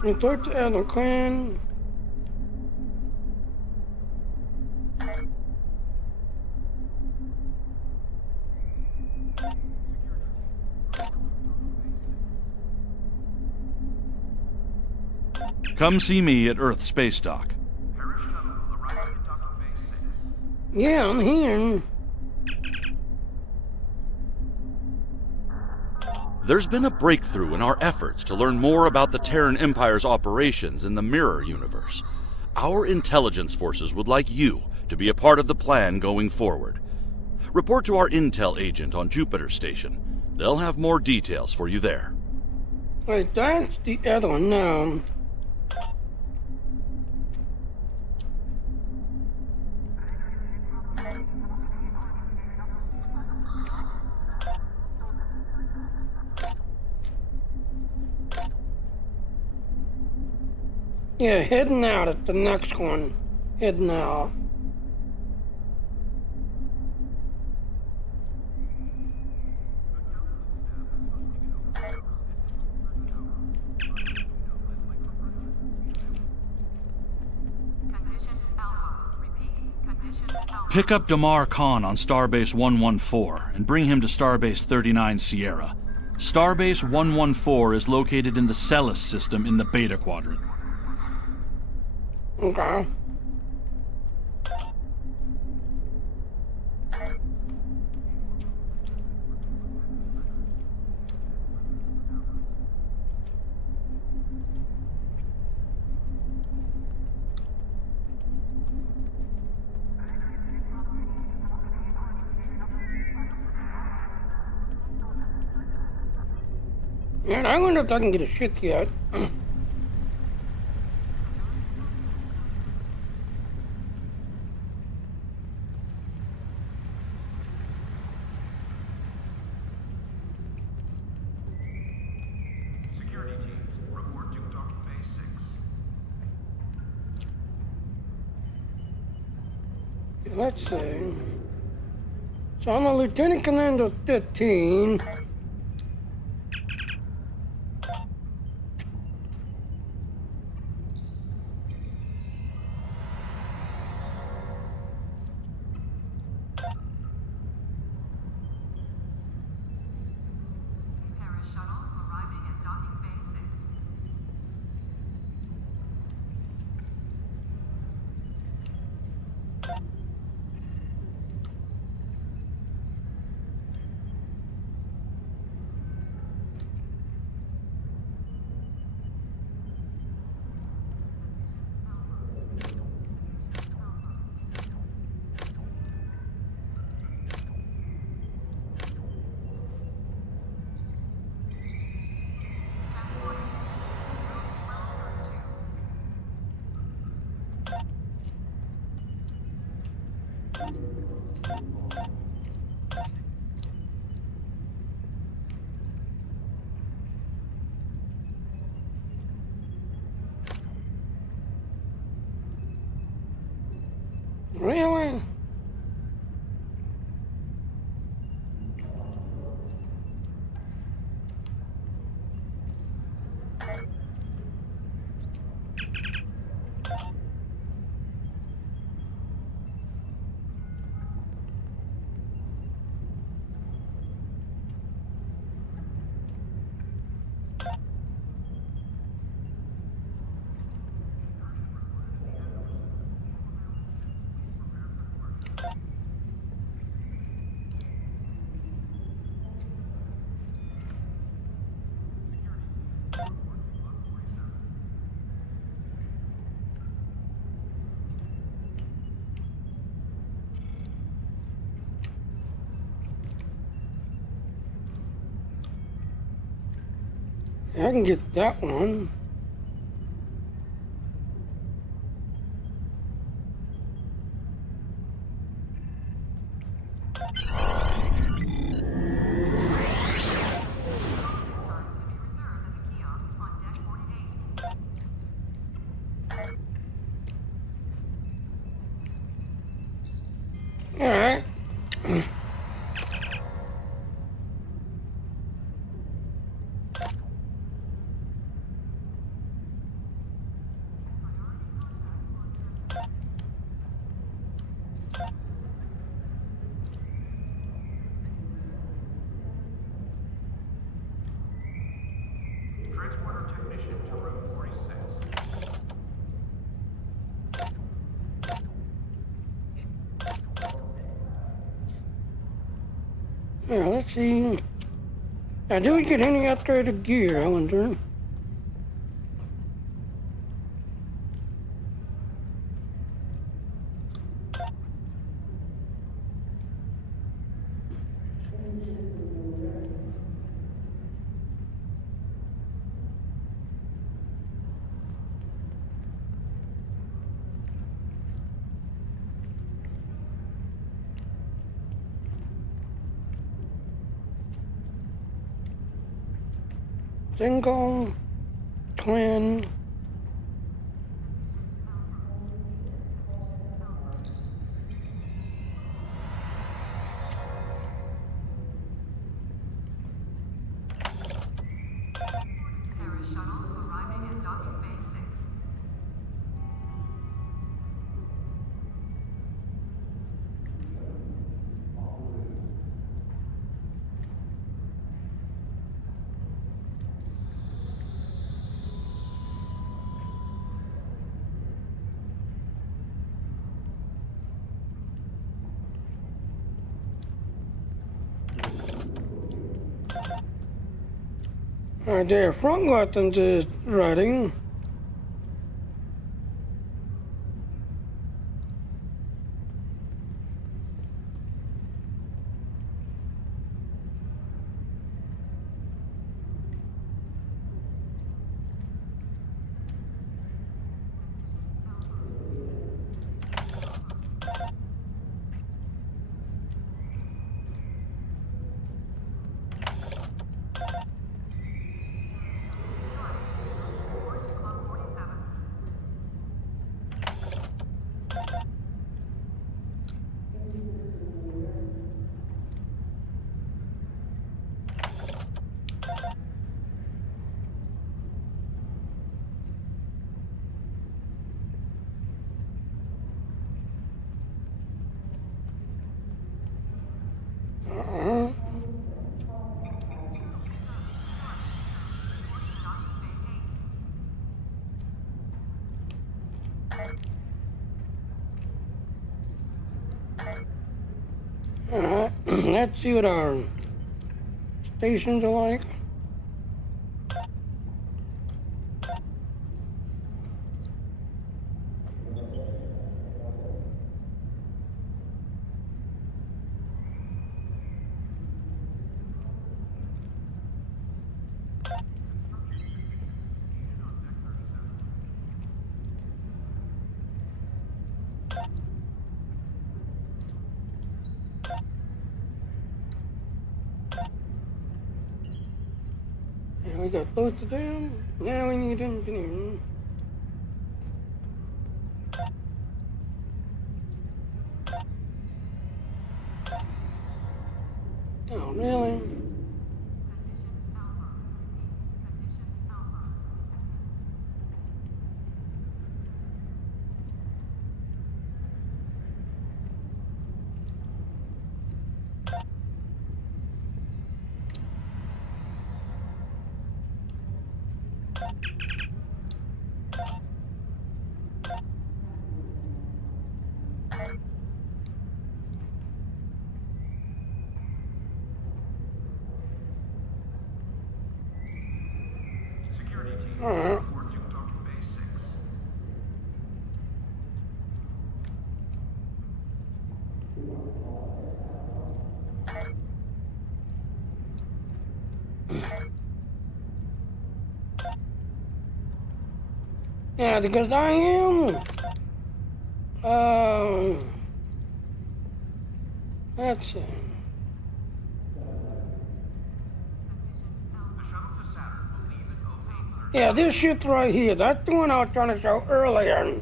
Report to Adam Quinn. Come see me at Earth Space Dock. Yeah, I'm here. There's been a breakthrough in our efforts to learn more about the Terran Empire's operations in the Mirror Universe. Our intelligence forces would like you to be a part of the plan going forward. Report to our intel agent on Jupiter Station. They'll have more details for you there. Wait, that's the other one now. Yeah, heading out at the next one. Heading out. Pick up Damar Khan on Starbase 114 and bring him to Starbase 39 Sierra. Starbase 114 is located in the Celis system in the Beta Quadrant. Okay. Man, I wonder if I can get a shit yet. Let's see. So I'm a Lieutenant Commander 15. Really? I can get that one. All right. Transporter technician to room 46. Yeah, let's see. Now, do we get any upgraded gear, I wonder? Single, twin. Their front weapons is ready. Alright, let's see what our stations are like. We got both of them. Now we need engineering. Oh, really? Alright. Yeah, because I am. Let's see. Yeah, this shit right here, that's the one I was trying to show earlier.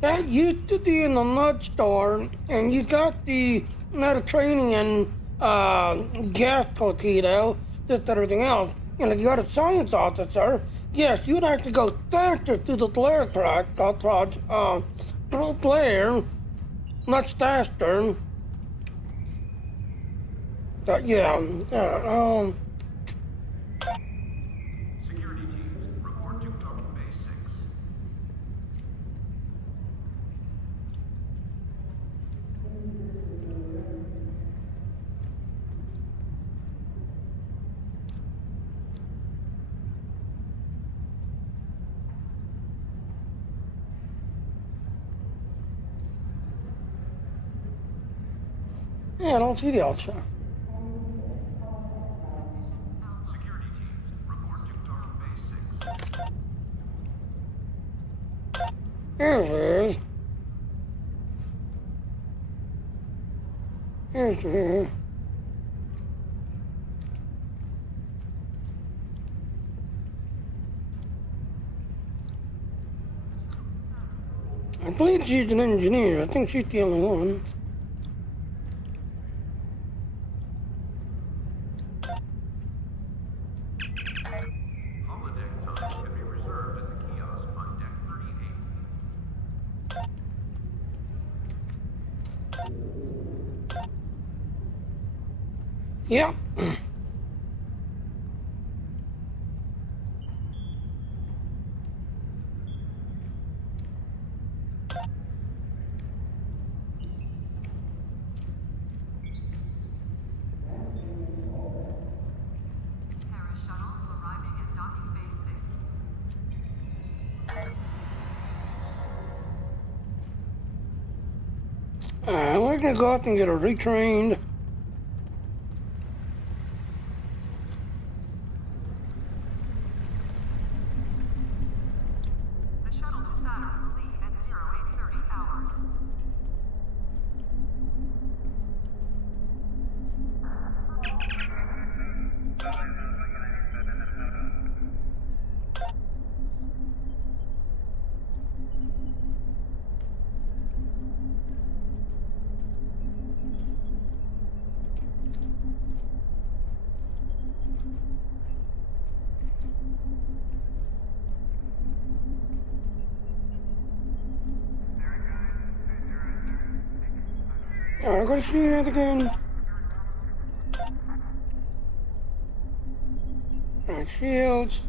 That used to be in the nut store, and you got the Mediterranean gas torpedo, just everything else. And if you're a science officer, yes, you'd have to go faster through the flare track, through flare, much faster. But yeah, Security teams, report to Docking Bay 6. yeah, I don't see the outside. Security teams, report to Docking Bay 6. Here it is. Here's here. I believe she's an engineer. I think she's the only one. Holodeck time can be reserved at the kiosk on deck 38. Yeah. Paris shuttle is arriving at Docking Bay 6. We're gonna go out and get her retrained. The shuttle to Saturn will leave at 0830 hours. Alright, go to shield again. Alright, shields.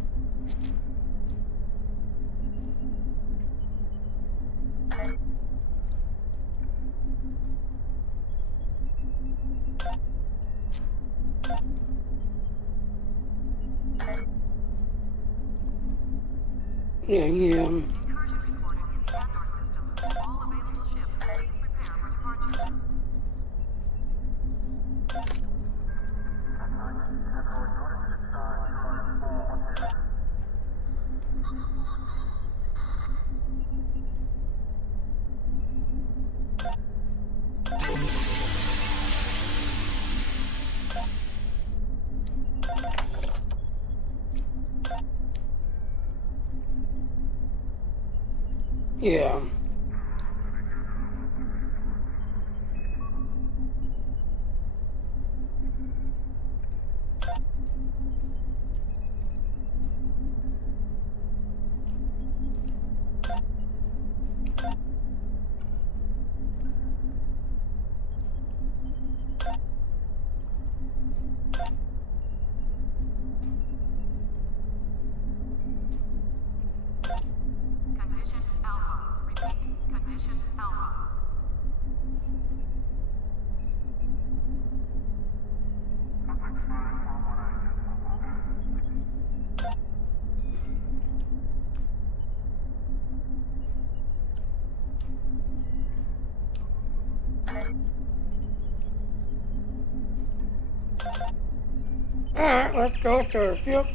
Yeah. Incursion reported in the Andor system. All available ships, please prepare for departure. Yeah. Condition Alpha. Repeat. Condition Alpha. Alright, let's go to the ship.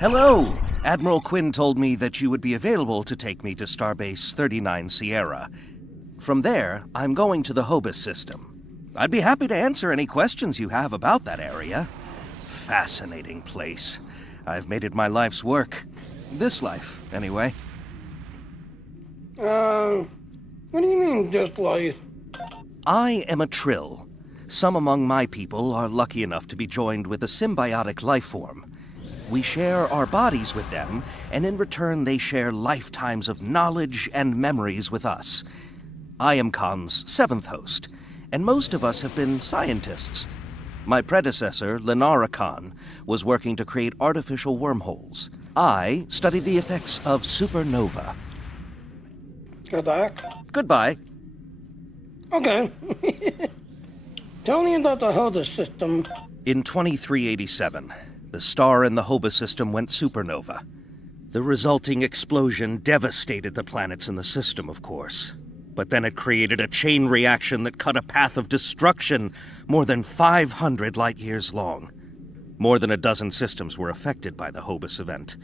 Hello! Admiral Quinn told me that you would be available to take me to Starbase 39 Sierra. From there, I'm going to the Hobus system. I'd be happy to answer any questions you have about that area. Fascinating place. I've made it my life's work. This life, anyway. What do you mean, just life? I am a Trill. Some among my people are lucky enough to be joined with a symbiotic life form. We share our bodies with them, and in return they share lifetimes of knowledge and memories with us. I am Khan's seventh host, and most of us have been scientists. My predecessor, Lenara Khan, was working to create artificial wormholes. I studied the effects of supernova. Good luck. Goodbye. Okay. Tell me about the Hobus system. In 2387, the star in the Hobus system went supernova. The resulting explosion devastated the planets in the system, of course. But then it created a chain reaction that cut a path of destruction more than 500 light-years long. More than a dozen systems were affected by the Hobus event.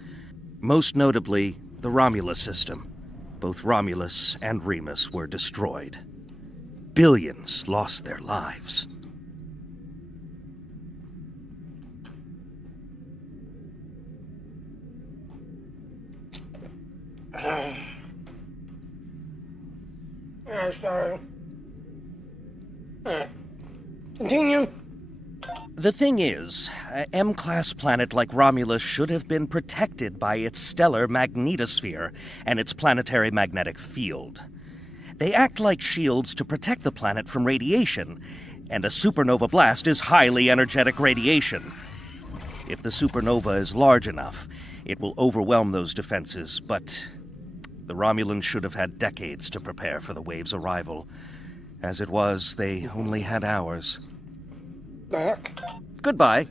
Most notably, the Romulus system. Both Romulus and Remus were destroyed. Billions lost their lives. Sorry. Continue. The thing is, an M-class planet like Romulus should have been protected by its stellar magnetosphere and its planetary magnetic field. They act like shields to protect the planet from radiation, and a supernova blast is highly energetic radiation. If the supernova is large enough, it will overwhelm those defenses, but the Romulans should have had decades to prepare for the wave's arrival. As it was, they only had hours. Back. Goodbye.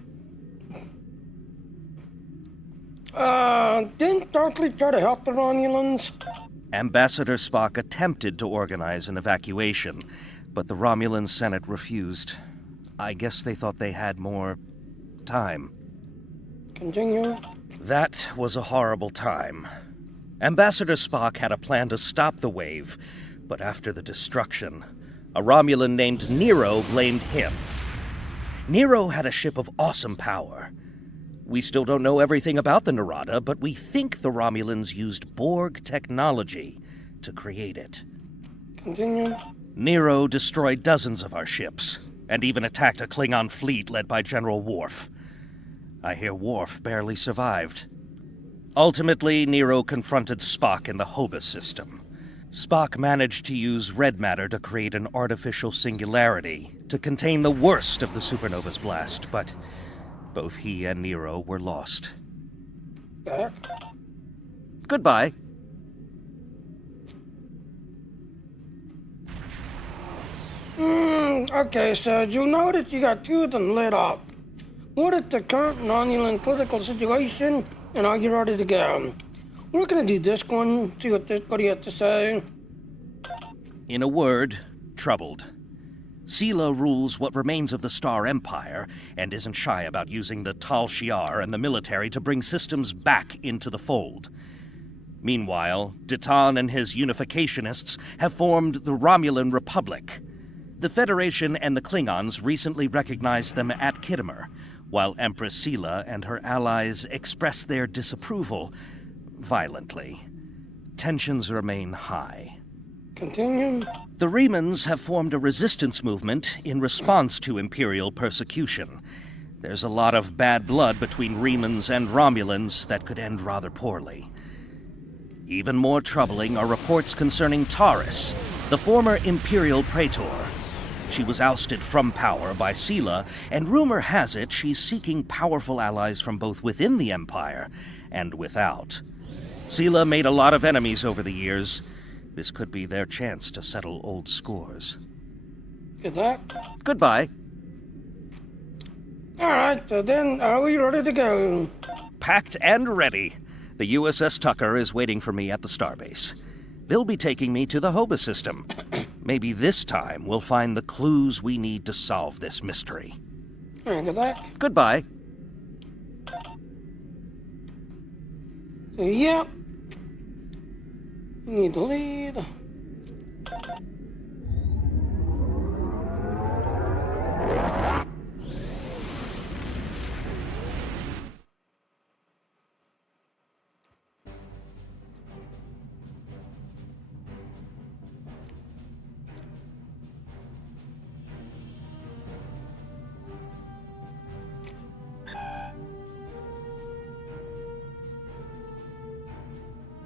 Didn't Darkly try to help the Romulans? Ambassador Spock attempted to organize an evacuation, but the Romulan Senate refused. I guess they thought they had more time. Continue. That was a horrible time. Ambassador Spock had a plan to stop the wave, but after the destruction, a Romulan named Nero blamed him. Nero had a ship of awesome power. We still don't know everything about the Narada, but we think the Romulans used Borg technology to create it. Continue. Nero destroyed dozens of our ships, and even attacked a Klingon fleet led by General Worf. I hear Worf barely survived. Ultimately, Nero confronted Spock in the Hobus system. Spock managed to use red matter to create an artificial singularity to contain the worst of the supernova's blast, but both he and Nero were lost. Goodbye. Okay, so you'll notice you got two of them lit up. What is the current non-Ulan political situation, and are you ready to go? We're gonna do this one, see what do you have to say? In a word, troubled. Sela rules what remains of the Star Empire, and isn't shy about using the Tal Shiar and the military to bring systems back into the fold. Meanwhile, Ditan and his unificationists have formed the Romulan Republic. The Federation and the Klingons recently recognized them at Khitomer, while Empress Sela and her allies express their disapproval violently. Tensions remain high. Continue. The Remans have formed a resistance movement in response to Imperial persecution. There's a lot of bad blood between Remans and Romulans that could end rather poorly. Even more troubling are reports concerning Taurus, the former Imperial Praetor. She was ousted from power by Sela, and rumor has it she's seeking powerful allies from both within the Empire and without. Sela made a lot of enemies over the years. This could be their chance to settle old scores. Good luck. Goodbye. Alright, so then are we ready to go? Packed and ready. The USS Tucker is waiting for me at the starbase. They'll be taking me to the Hobus system. Maybe this time we'll find the clues we need to solve this mystery. Alright, good luck. Goodbye. So, yep. You need to lead.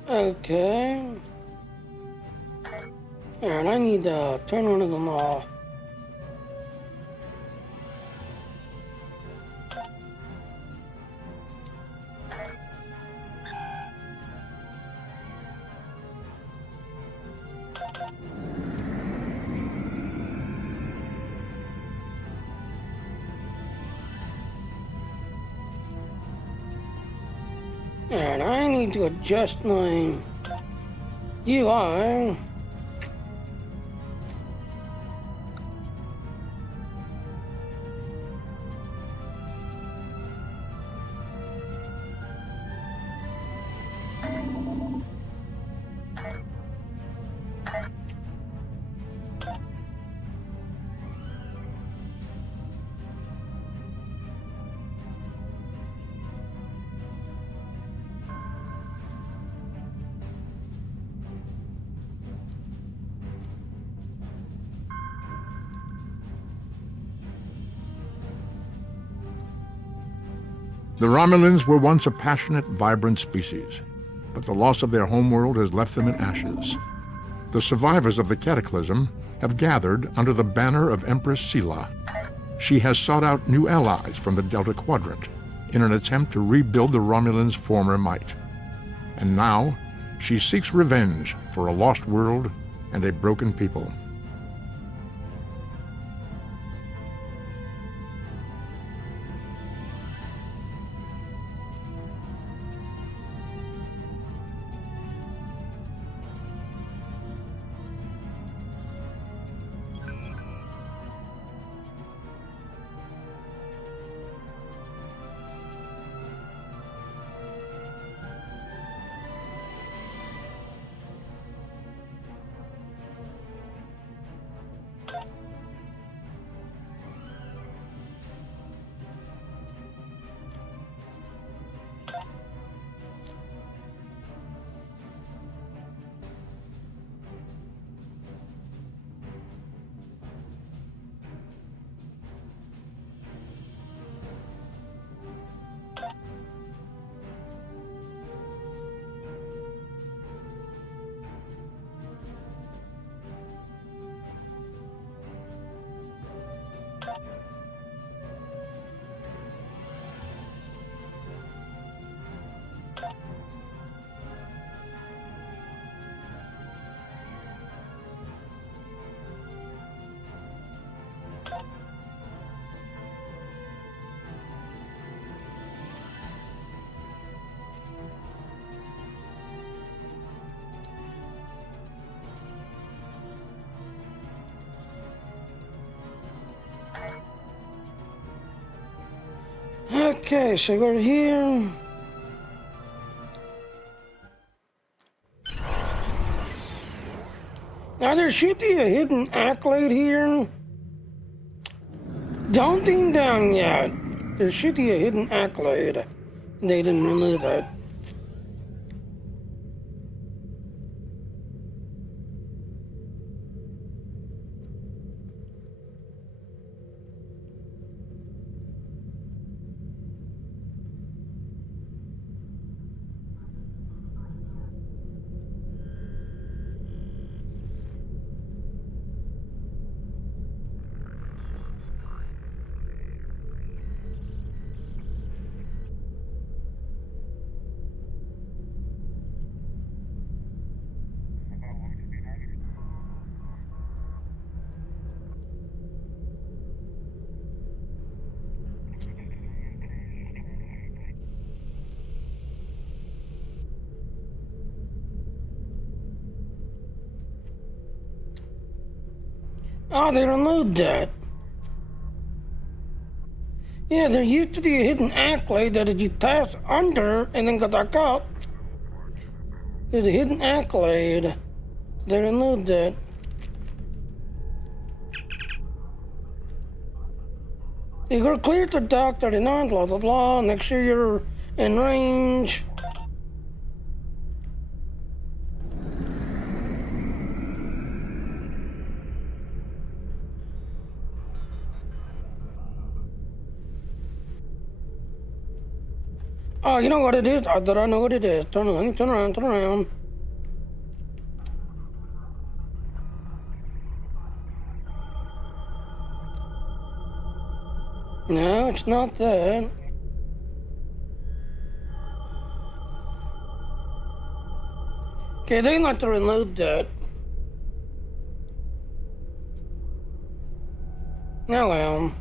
Okay. And I need to turn one of them off. And I need to adjust my UI. The Romulans were once a passionate, vibrant species, but the loss of their homeworld has left them in ashes. The survivors of the cataclysm have gathered under the banner of Empress Sela. She has sought out new allies from the Delta Quadrant in an attempt to rebuild the Romulans' former might. And now, she seeks revenge for a lost world and a broken people. Okay, so go here. Now there should be a hidden accolade here. Don't think down yet. There should be a hidden accolade. They didn't remove it. Oh, they removed that. Yeah, there used to be a hidden accolade that if you pass under and then go back up, there's a hidden accolade. They removed that. You go clear to Dock 39, blah, blah, blah. Make sure you're in range. Oh, you know what it is? I thought I know what it is. Turn around, turn around, turn around. No, it's not that. Okay, they not to remove that. Oh well.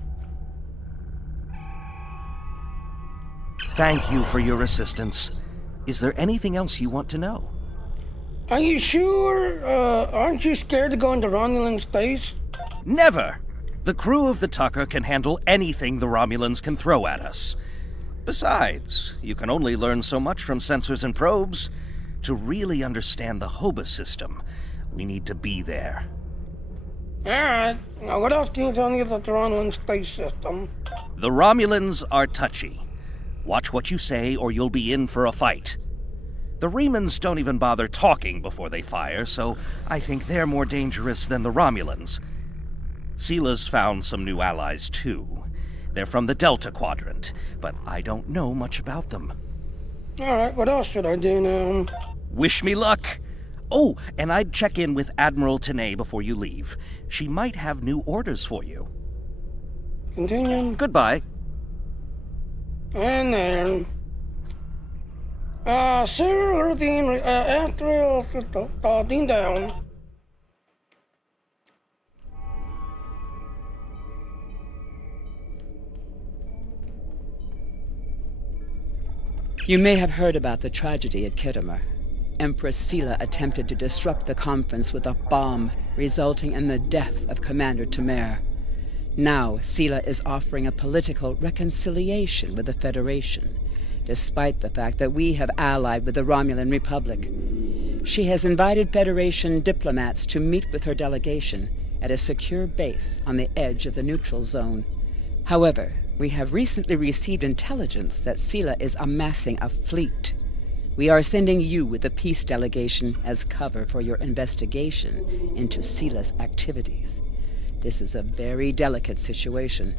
Thank you for your assistance. Is there anything else you want to know? Are you sure? Aren't you scared to go into Romulan space? Never! The crew of the Tucker can handle anything the Romulans can throw at us. Besides, you can only learn so much from sensors and probes. To really understand the Hobus system, we need to be there. Alright, now what else can you tell me about the Romulan space system? The Romulans are touchy. Watch what you say or you'll be in for a fight. The Remans don't even bother talking before they fire, so I think they're more dangerous than the Romulans. Sila's found some new allies too. They're from the Delta Quadrant, but I don't know much about them. Alright, what else should I do now? Wish me luck! Oh, and I'd check in with Admiral Tenay before you leave. She might have new orders for you. Continue. Goodbye. And then... Sir, routine, astral, ding down. You may have heard about the tragedy at Kittimer. Empress Sila attempted to disrupt the conference with a bomb, resulting in the death of Commander Temer. Now, Sila is offering a political reconciliation with the Federation, despite the fact that we have allied with the Romulan Republic. She has invited Federation diplomats to meet with her delegation at a secure base on the edge of the neutral zone. However, we have recently received intelligence that Sila is amassing a fleet. We are sending you with the peace delegation as cover for your investigation into Sila's activities. This is a very delicate situation.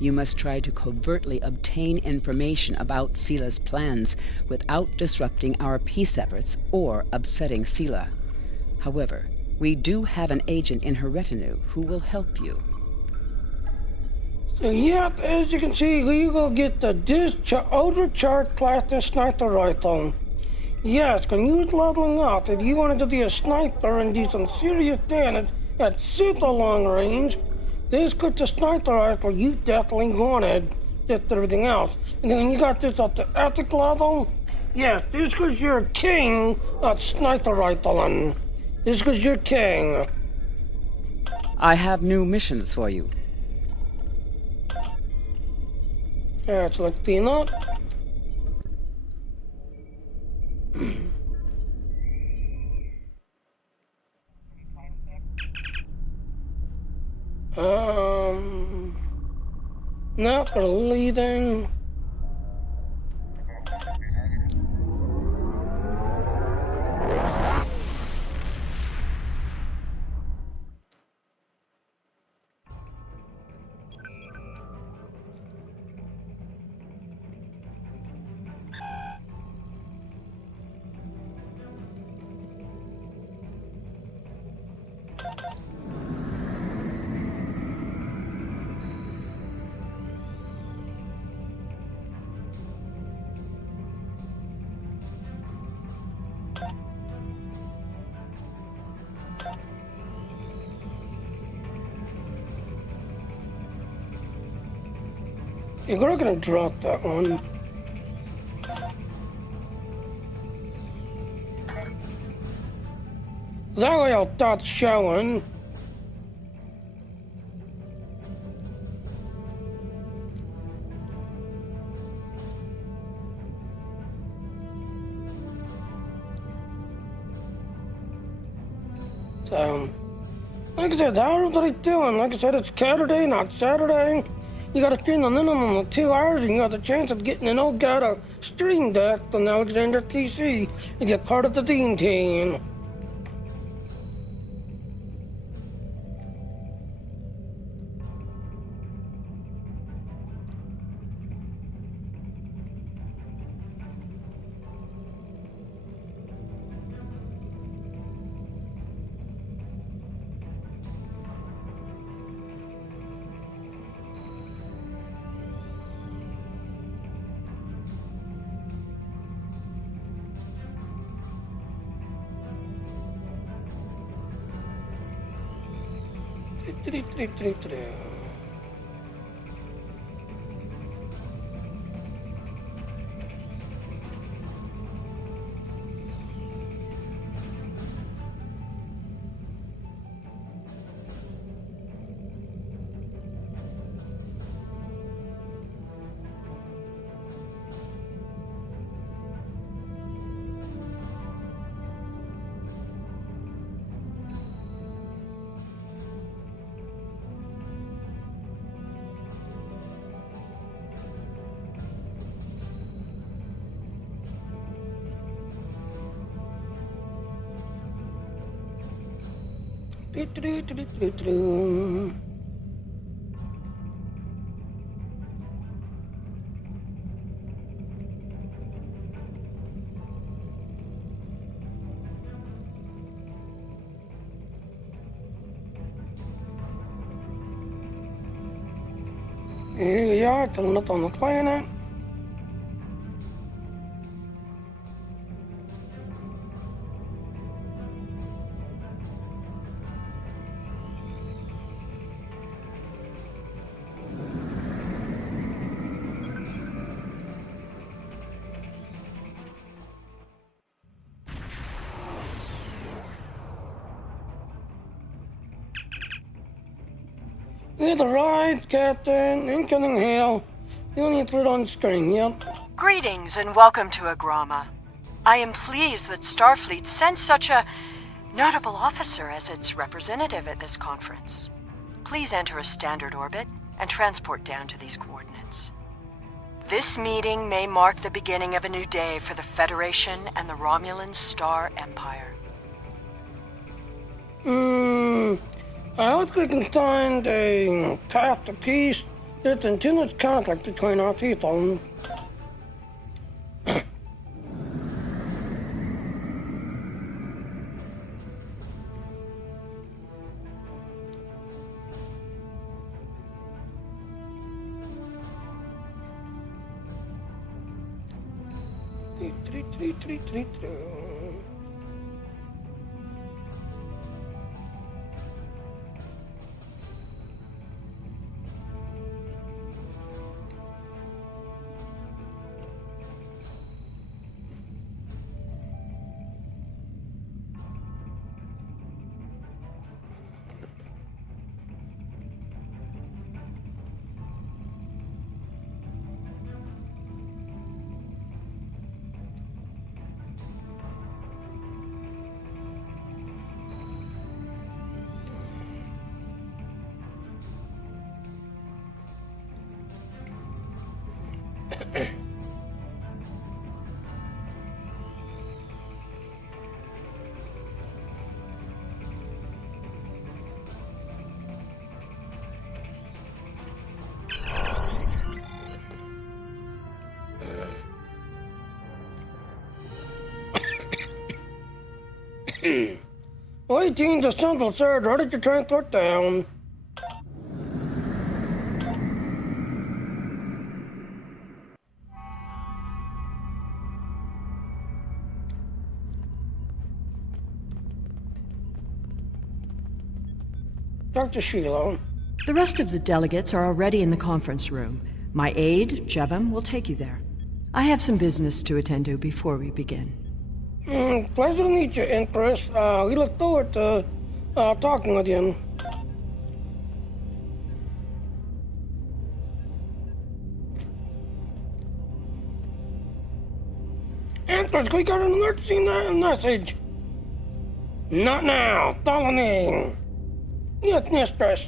You must try to covertly obtain information about Sila's plans without disrupting our peace efforts or upsetting Sila. However, we do have an agent in her retinue who will help you. So yeah, as you can see, you go get the overcharged plastic sniper rifle. Yes, can use leveling up if you wanted to be a sniper and do some serious damage at super long range. This could the sniper rifle you definitely wanted, just everything else. And then you got this up to epic level. Yes, this because you're king of sniper rifling. This because you're king. I have new missions for you. Alright, so let's clean up. Now it's gonna lead in. You're gonna drop that one. That way I'll start showing. So, like I said, how are they doing? Like I said, it's Caturday, not Saturday. You gotta spend a minimum of 2 hours and you have the chance of getting an Elgato Stream Deck on Alexander PC and get part of the Dean team. Here we are, coming up on the planet. Here's the ride, Captain. Incoming hail. You don't need to put it on screen yet. Greetings and welcome to Agrama. I am pleased that Starfleet sent such a notable officer as its representative at this conference. Please enter a standard orbit and transport down to these coordinates. This meeting may mark the beginning of a new day for the Federation and the Romulan Star Empire. I hope we can find a path to peace that continuous conflict between our people. 18 to Central, sir. Ready to transport down. Dr. Sheila. The rest of the delegates are already in the conference room. My aide, Jevem, will take you there. I have some business to attend to before we begin. Pleasure to meet you, Empress. We look forward to talking with you. Empress, we got an emergency message. Not now. Follow me. Yes, mistress.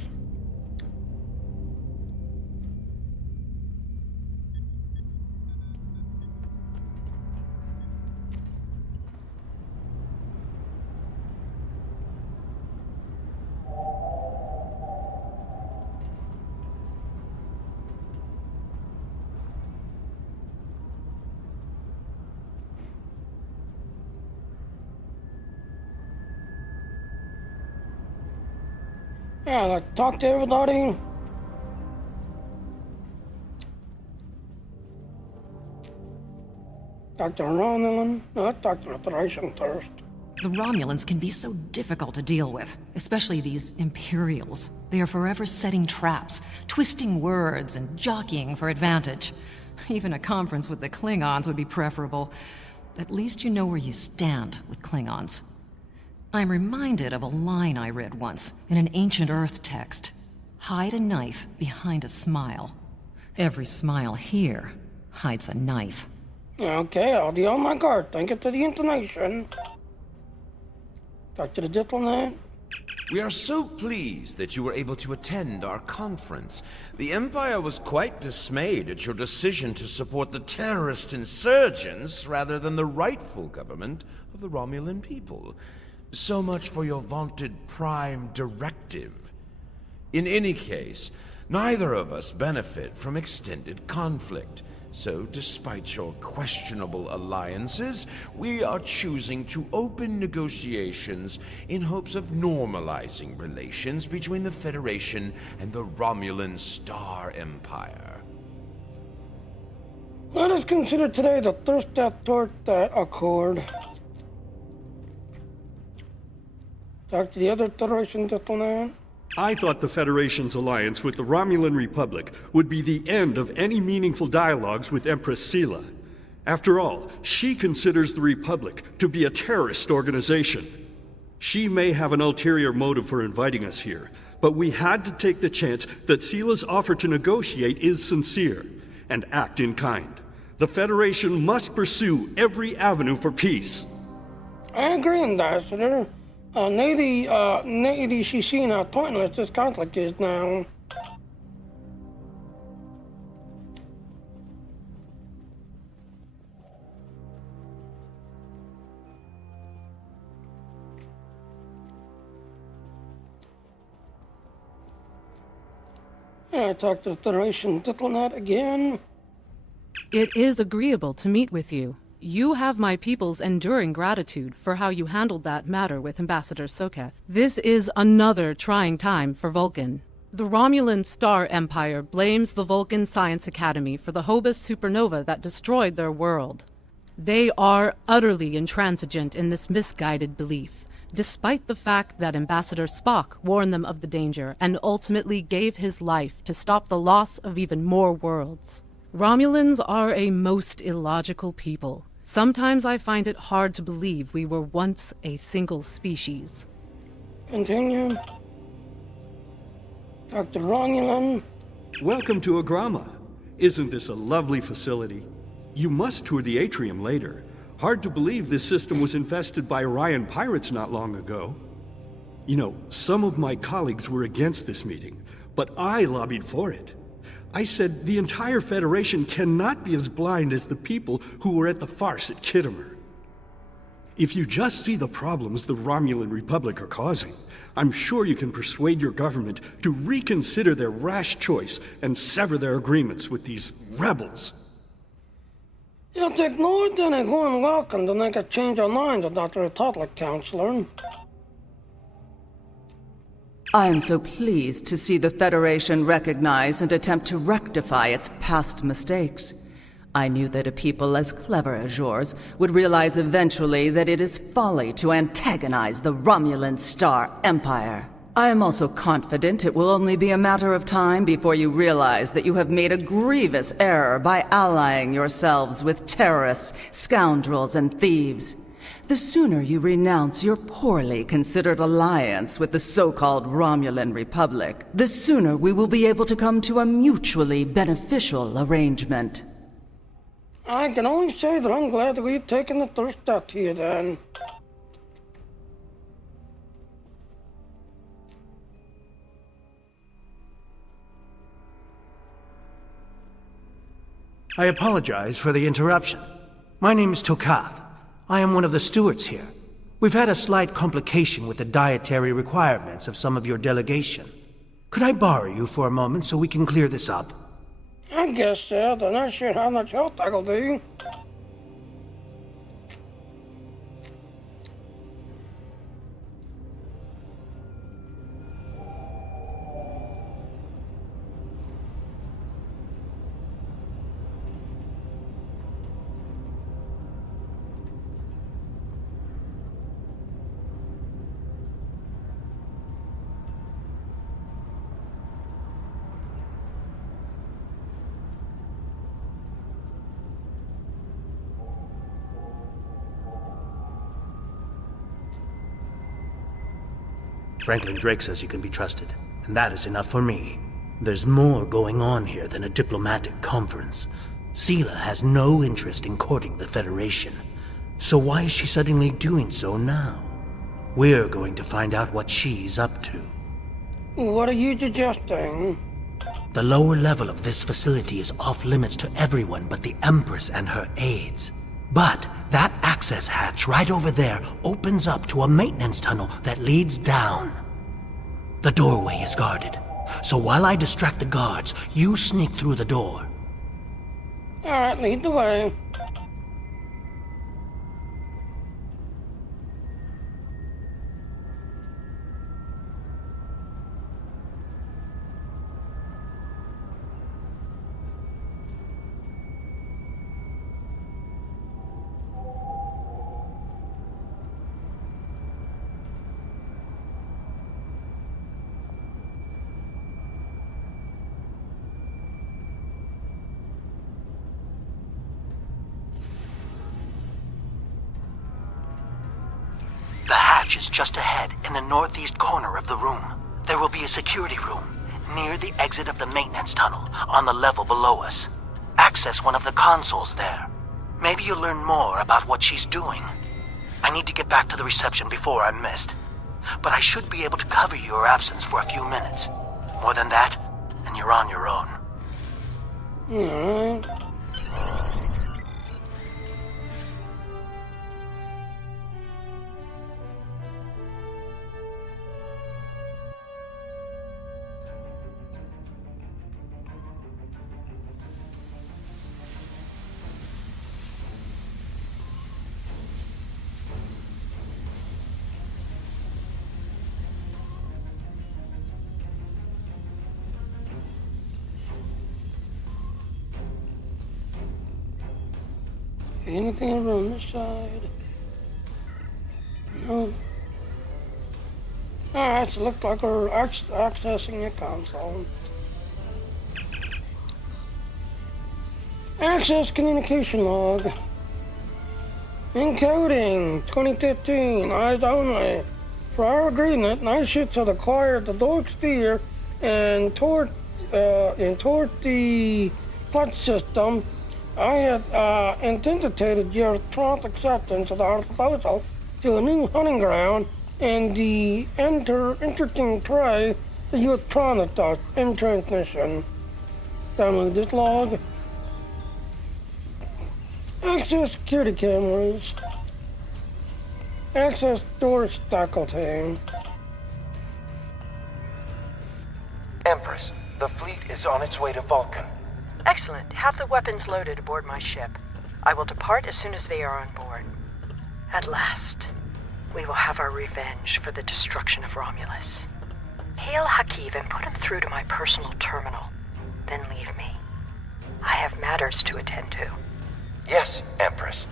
Yeah, like, talk to everybody. Dr. Romulan, Dr. Federation first. The Romulans can be so difficult to deal with, especially these Imperials. They are forever setting traps, twisting words, and jockeying for advantage. Even a conference with the Klingons would be preferable. At least you know where you stand with Klingons. I'm reminded of a line I read once in an ancient Earth text. Hide a knife behind a smile. Every smile here hides a knife. Okay, I'll be on my guard. Thank you to the information. Talk to the diplomat. We are so pleased that you were able to attend our conference. The Empire was quite dismayed at your decision to support the terrorist insurgents rather than the rightful government of the Romulan people. So much for your vaunted prime directive. In any case, neither of us benefit from extended conflict. So, despite your questionable alliances, we are choosing to open negotiations in hopes of normalizing relations between the Federation and the Romulan Star Empire. Let us consider today the first step toward that accord. Talk to the other Federation diplomat. I thought the Federation's alliance with the Romulan Republic would be the end of any meaningful dialogues with Empress Sela. After all, she considers the Republic to be a terrorist organization. She may have an ulterior motive for inviting us here, but we had to take the chance that Sela's offer to negotiate is sincere, and act in kind. The Federation must pursue every avenue for peace. I agree, Ambassador. Maybe she's seen how pointless this conflict is now. I talked to the Federation diplomat again. It is agreeable to meet with you. You have my people's enduring gratitude for how you handled that matter with Ambassador Soketh. This is another trying time for Vulcan. The Romulan Star Empire blames the Vulcan Science Academy for the Hobus supernova that destroyed their world. They are utterly intransigent in this misguided belief, despite the fact that Ambassador Spock warned them of the danger and ultimately gave his life to stop the loss of even more worlds. Romulans are a most illogical people. Sometimes I find it hard to believe we were once a single species. Continue. Dr. Romulan. Welcome to Agrama. Isn't this a lovely facility? You must tour the atrium later. Hard to believe this system was infested by Orion pirates not long ago. You know, some of my colleagues were against this meeting, but I lobbied for it. I said the entire Federation cannot be as blind as the people who were at the farce at Kittimer. If you just see the problems the Romulan Republic are causing, I'm sure you can persuade your government to reconsider their rash choice and sever their agreements with these rebels. You'll take more than a warm welcome to make us change our minds about the Republic, Counselor. I am so pleased to see the Federation recognize and attempt to rectify its past mistakes. I knew that a people as clever as yours would realize eventually that it is folly to antagonize the Romulan Star Empire. I am also confident it will only be a matter of time before you realize that you have made a grievous error by allying yourselves with terrorists, scoundrels, and thieves. The sooner you renounce your poorly considered alliance with the so-called Romulan Republic, the sooner we will be able to come to a mutually beneficial arrangement. I can only say that I'm glad that we've taken the first step here then. I apologize for the interruption. My name is Tokath. I am one of the stewards here. We've had a slight complication with the dietary requirements of some of your delegation. Could I borrow you for a moment so we can clear this up? I guess so. I'm not sure how much help that'll do. Franklin Drake says you can be trusted, and that is enough for me. There's more going on here than a diplomatic conference. Sela has no interest in courting the Federation. So why is she suddenly doing so now? We're going to find out what she's up to. What are you suggesting? The lower level of this facility is off limits to everyone but the Empress and her aides. But that access hatch right over there opens up to a maintenance tunnel that leads down. The doorway is guarded, so while I distract the guards, you sneak through the door. Alright, lead the way. The hatch is just ahead in the northeast corner of the room. There will be a security room near the exit of the maintenance tunnel on the level below us. Access one of the consoles there. Maybe you'll learn more about what she's doing. I need to get back to the reception before I'm missed. But I should be able to cover your absence for a few minutes. More than that, and you're on your own. Alright. Anything around this side? No. Alright, so it looks like we're accessing the console. Access communication log. Encoding 2015, eyes only. For our agreement, night ships had acquired the Dork Sphere and toward the plot system. I had anticipated your prompt acceptance of our proposal to a new hunting ground and the interesting prey that you had promised us in transmission. Download this log. Access security cameras. Access door faculty. Empress, the fleet is on its way to Vulcan. Excellent. Have the weapons loaded aboard my ship. I will depart as soon as they are on board. At last, we will have our revenge for the destruction of Romulus. Hail Hakiv and put him through to my personal terminal. Then leave me. I have matters to attend to. Yes, Empress.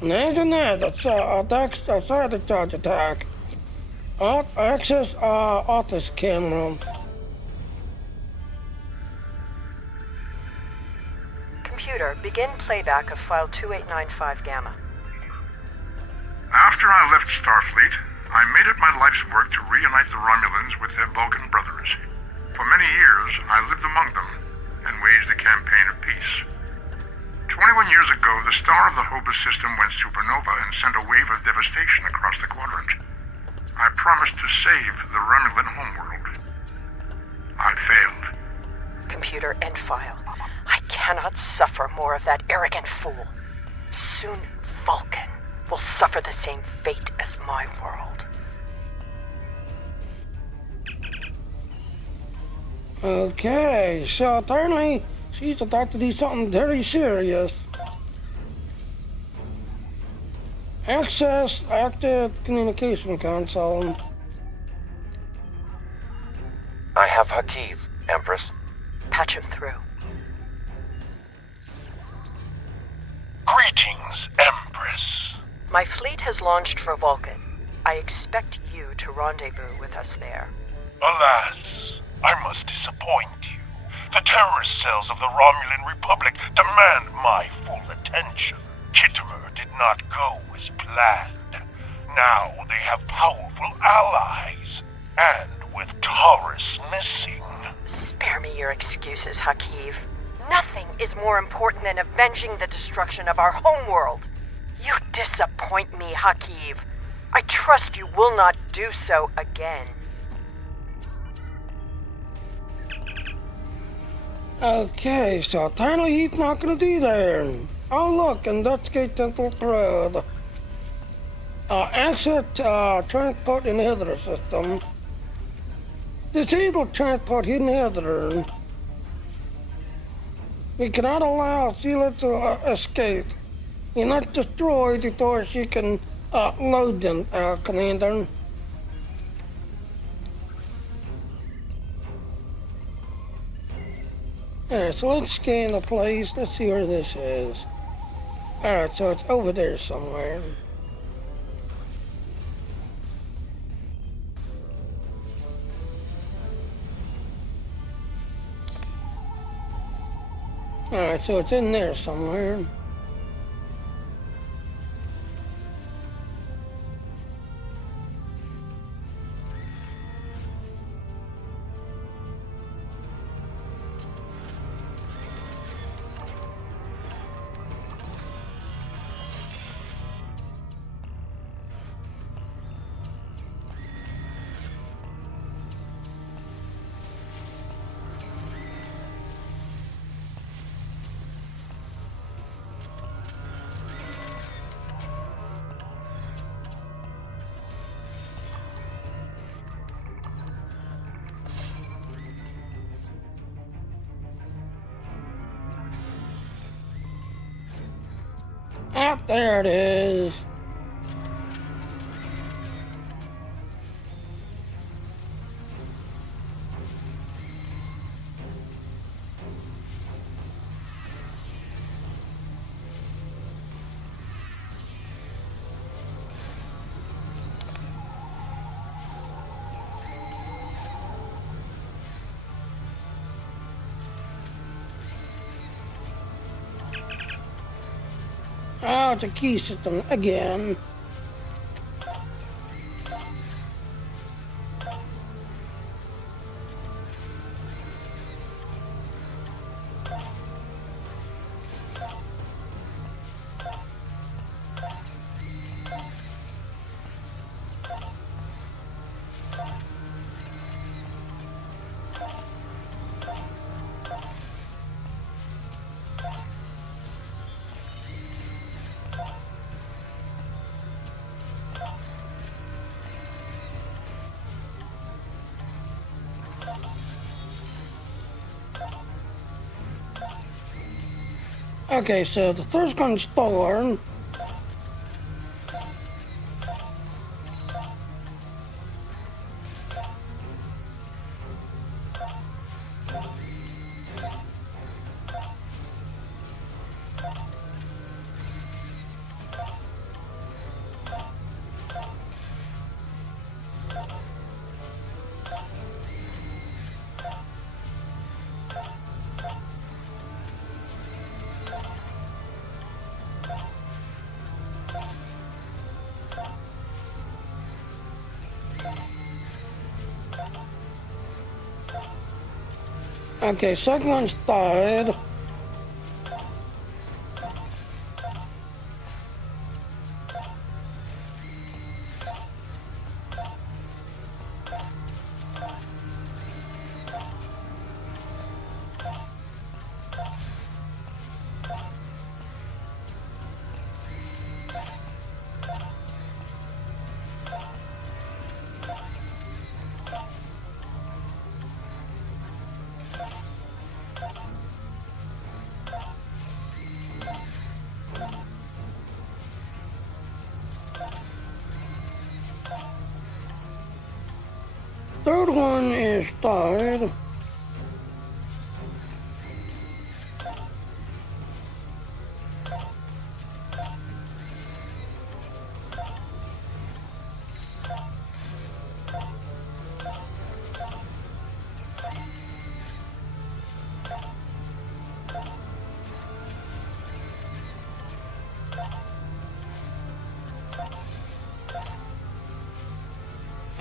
Nee, that's a side charge attack. Access office camera. Computer, begin playback of file 2895 Gamma. After I left Starfleet, I made it my life's work to reunite the Romulans with their Vulcan brothers. For many years, I lived among them and waged a campaign of peace. 21 years ago, the star of the Hobus system went supernova and sent a wave of devastation across the quadrant. I promised to save the Romulan homeworld. I failed. Computer, end file. I cannot suffer more of that arrogant fool. Soon, Vulcan will suffer the same fate as my world. Okay, so apparently she's about to do something very serious. Access active communication console. I have Hakiv, Empress. Patch him through. Greetings, Empress. My fleet has launched for Vulcan. I expect you to rendezvous with us there. Alas, I must disappoint you. The terrorist cells of the Romulan Republic demand my full attention. Kittimer did not go as planned. Now they have powerful allies, and with Taurus missing. Spare me your excuses, Hakiv. Nothing is more important than avenging the destruction of our homeworld. You disappoint me, Hakiv. I trust you will not do so again. Okay, so apparently he's not gonna be there. Oh look, investigate Temporal Thread. Access transport inhibitor system. Disable transport inhibitor. We cannot allow Sheila to escape. You must destroy before she can load them, Commander. Alright, so let's scan the place. Let's see where this is. Alright, so it's over there somewhere. Alright, so it's in there somewhere. Ah, there it is. Oh, it's a key system again. Okay, so the first one's stolen. Okay, second one's died. Third one is died.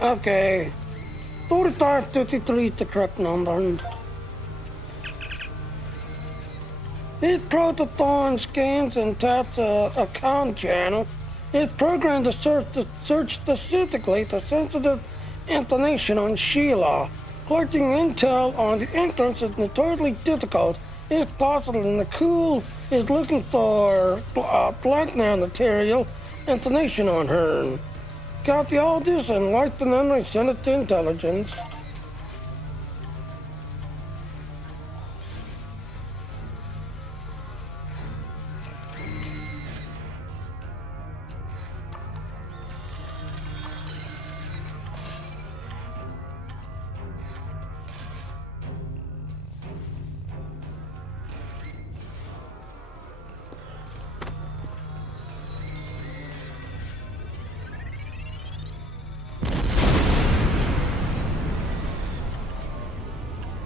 Okay. 4553 is the correct number. This protothon scans and taps a comm channel. It's programmed to search specifically for sensitive information on Sheila. Collecting intel on the entrance is notoriously difficult, if possible, and the Cool is looking for blackmail material information on her. Copy all this and like the memory, send it to intelligence.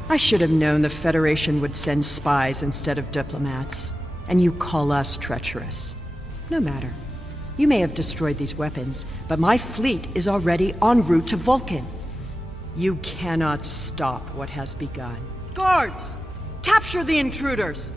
I should have known the Federation would send spies instead of diplomats. And you call us treacherous. No matter. You may have destroyed these weapons, but my fleet is already en route to Vulcan. You cannot stop what has begun. Guards! Capture the intruders!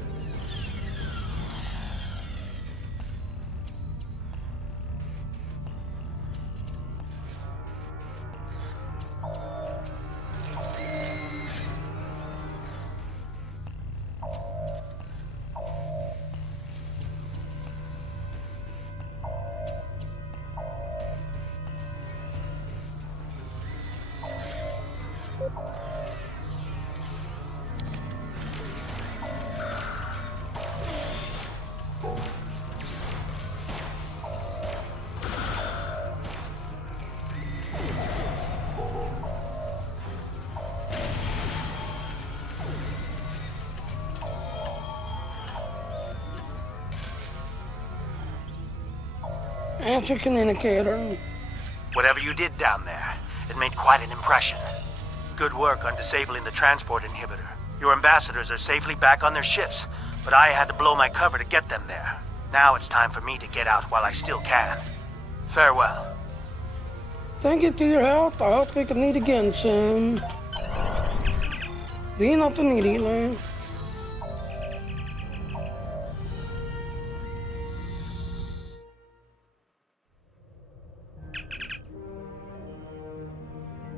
Answer communicator. Whatever you did down there, it made quite an impression. Good work on disabling the transport inhibitor. Your ambassadors are safely back on their ships, but I had to blow my cover to get them there. Now it's time for me to get out while I still can. Farewell. Thank you to your help. I hope we can meet again soon. Being up immediately.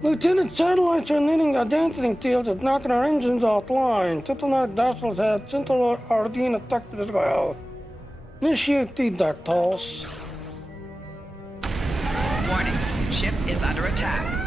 Lieutenant, satellites are emitting a dancing field that's knocking our engines offline. Diplomatic vessels have Central are being affected as well. Initiate feedback pulse. Warning, ship is under attack.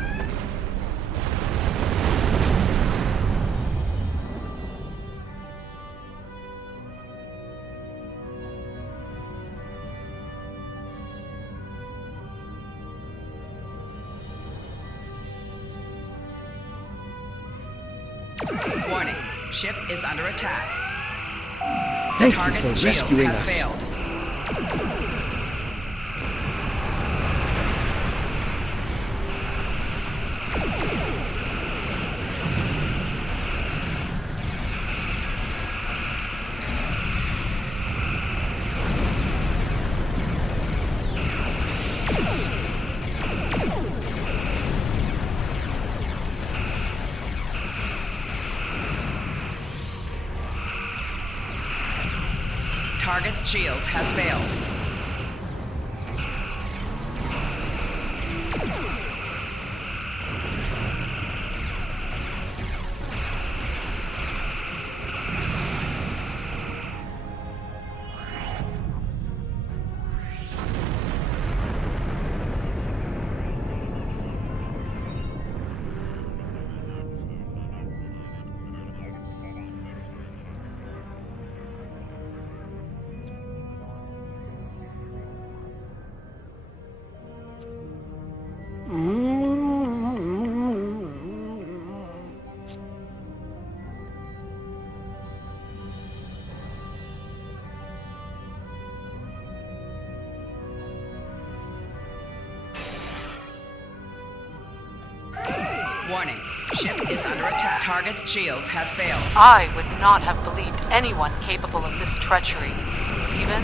Warning, ship is under attack. Thank Target's you for shields rescuing have us. failed. Target's shields have failed. Warning. Ship is under attack. Target's shields have failed. I would not have believed anyone capable of this treachery, even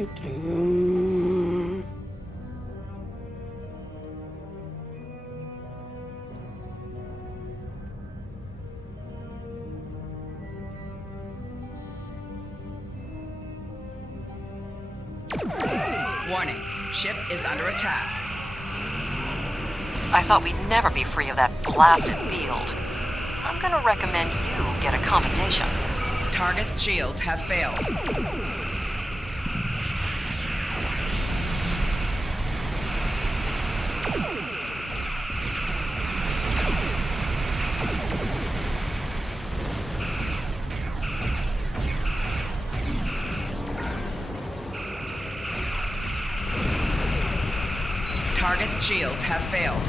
Zero. Warning. Ship is under attack. I thought we'd never be free of that blasted field. I'm gonna recommend you get a commendation. Target's shields have failed. Target's shields have failed.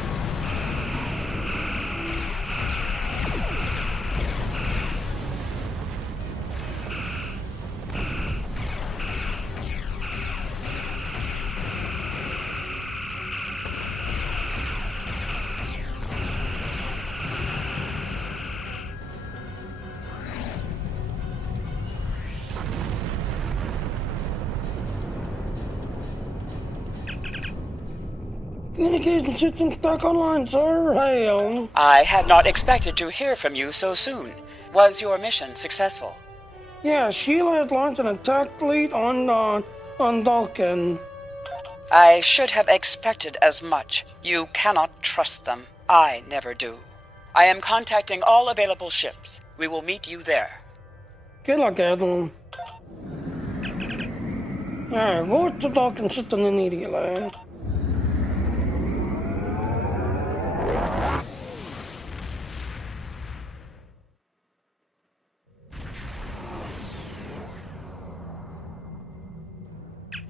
Communication system's back online, sir. Hail. I had not expected to hear from you so soon. Was your mission successful? Yeah, Sheila had launched an attack fleet on Vulcan. I should have expected as much. You cannot trust them. I never do. I am contacting all available ships. We will meet you there. Good luck, Admiral. Alright, what's the Vulcan system immediately?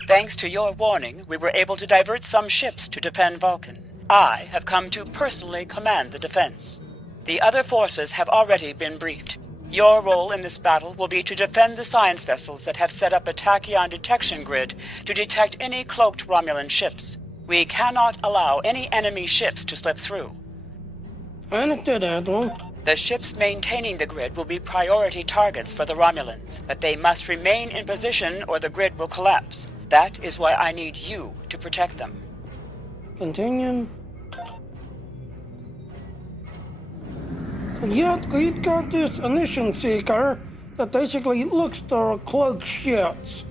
Thanks to your warning, we were able to divert some ships to defend Vulcan. I have come to personally command the defense. The other forces have already been briefed. Your role in this battle will be to defend the science vessels that have set up a tachyon detection grid to detect any cloaked Romulan ships. We cannot allow any enemy ships to slip through. I understood, Admiral. The ships maintaining the grid will be priority targets for the Romulans, but they must remain in position or the grid will collapse. That is why I need you to protect them. Continue. Yet we've got this initiation seeker that basically looks to cloak ships.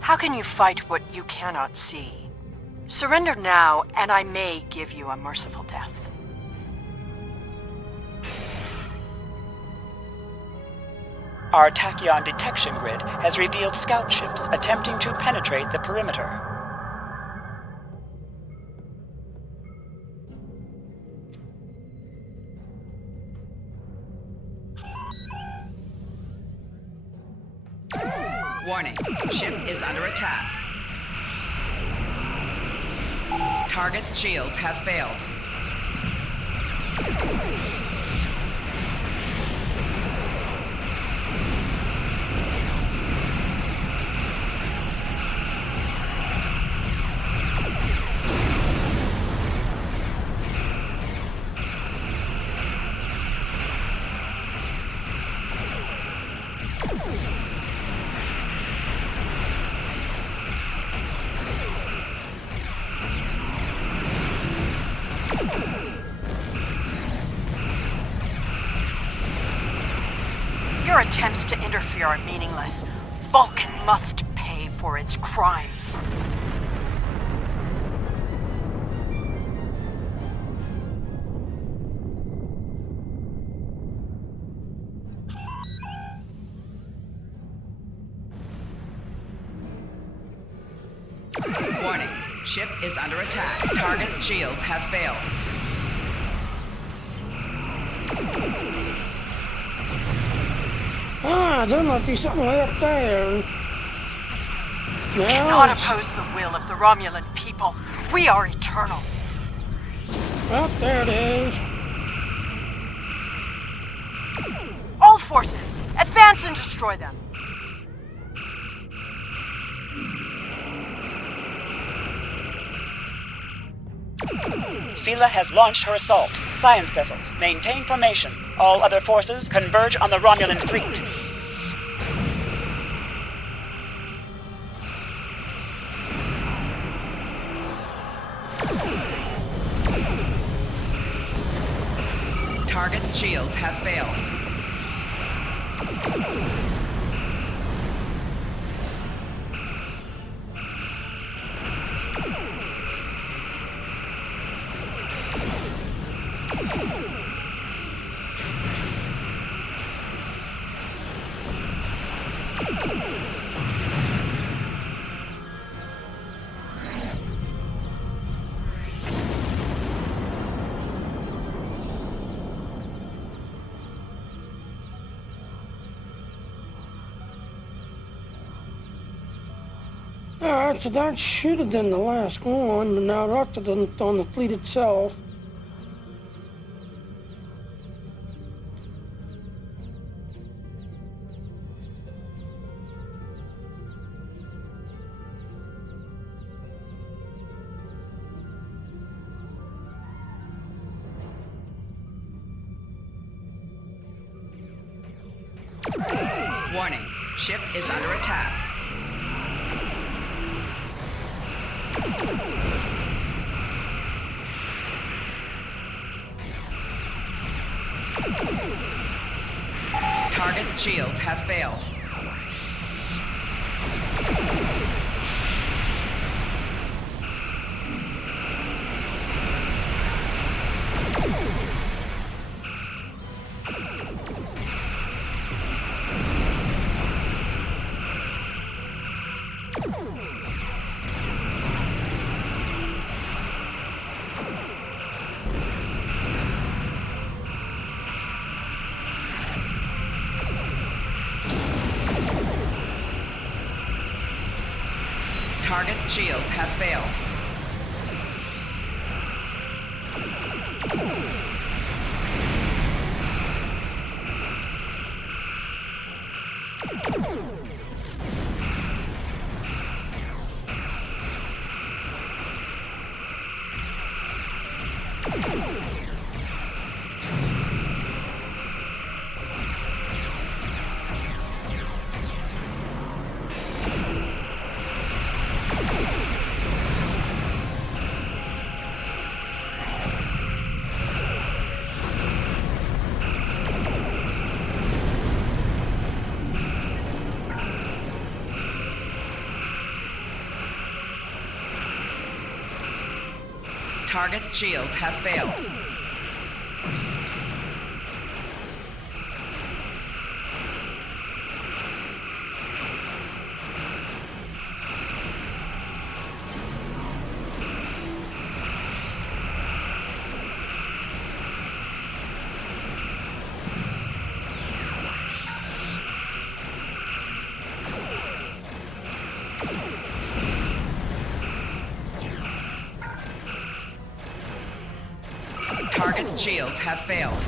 How can you fight what you cannot see? Surrender now, and I may give you a merciful death. Our tachyon detection grid has revealed scout ships attempting to penetrate the perimeter. Warning, ship is under attack. Target's shields have failed. Your attempts to interfere are meaningless. Vulcan must pay for its crimes. Warning, ship is under attack. Target's shields have failed. There must be something way up there. You cannot oppose the will of the Romulan people. We are eternal. Up there it is. All forces, advance and destroy them. Sela has launched her assault. Science vessels, maintain formation. All other forces converge on the Romulan fleet. Target's shields have failed. Alright, so that should have been the last one, but now that's on the fleet itself. Warning, ship is under attack. Target's shields have failed. Target's shields have failed. Target's shields have failed. Target's shields have failed.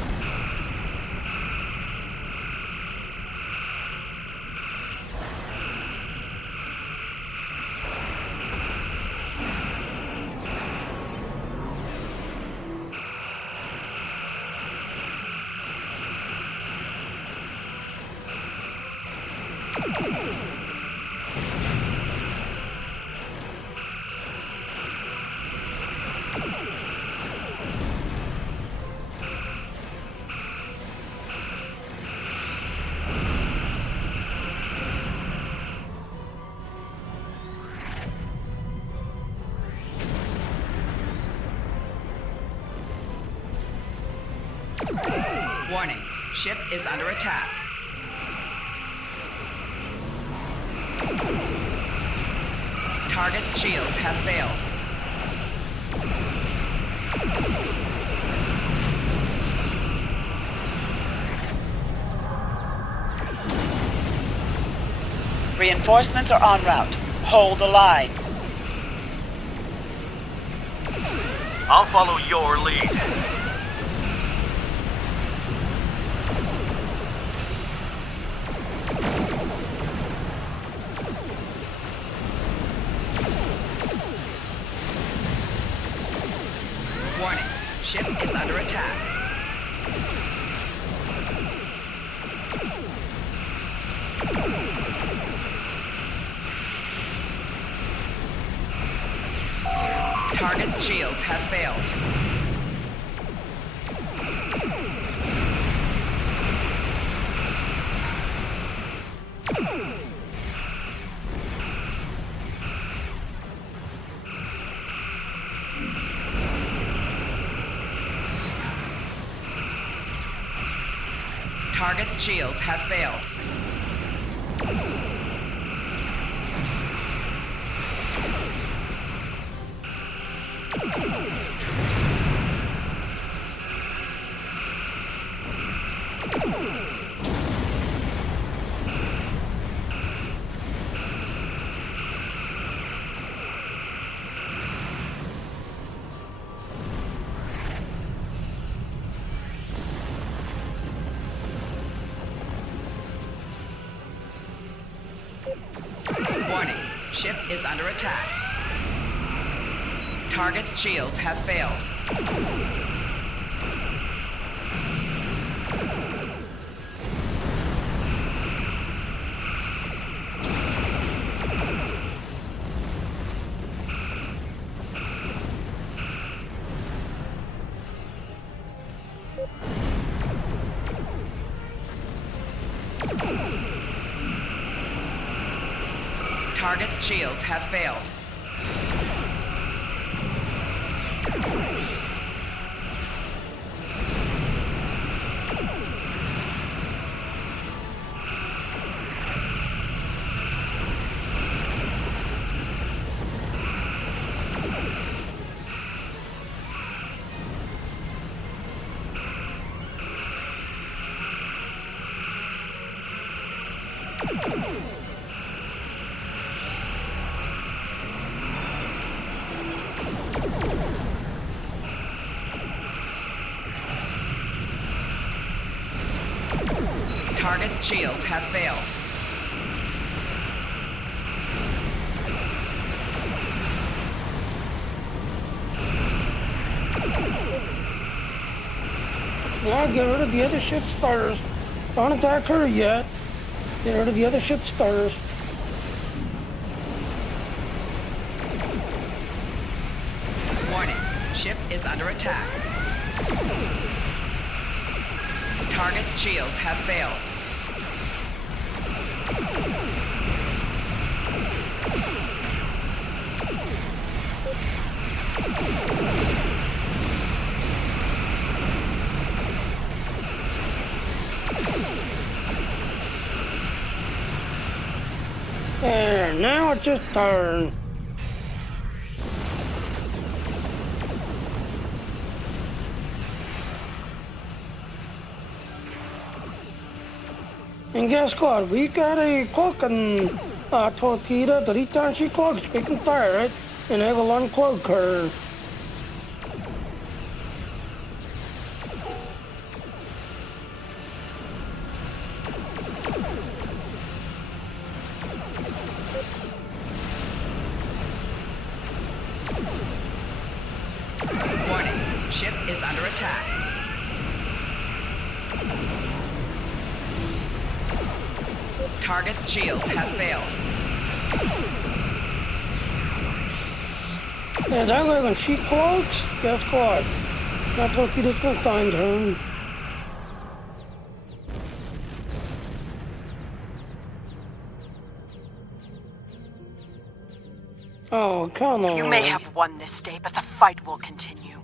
Warning, ship is under attack. Target's shields have failed. Reinforcements are en route. Hold the line. I'll follow your lead. Warning, ship is under attack. Target's shields have failed. Target's shields have failed. Warning, ship is under attack. Target's shields have failed. Target's shields have failed. Target's shields have failed. Yeah, get rid of the other ship's stars. Don't attack her yet. Get rid of the other ship's stars. Warning, ship is under attack. Target's shields have failed. And now it's his turn. And guess what? We got a cloaking torpedo that each time she cloaks, we can fire it, and it will uncloak her. Warning, ship is under attack. Target's shields have failed. And that way when she cloaks, guess what? That torpedo's gonna find her. Oh, come on. You may have won this day, but the fight will continue.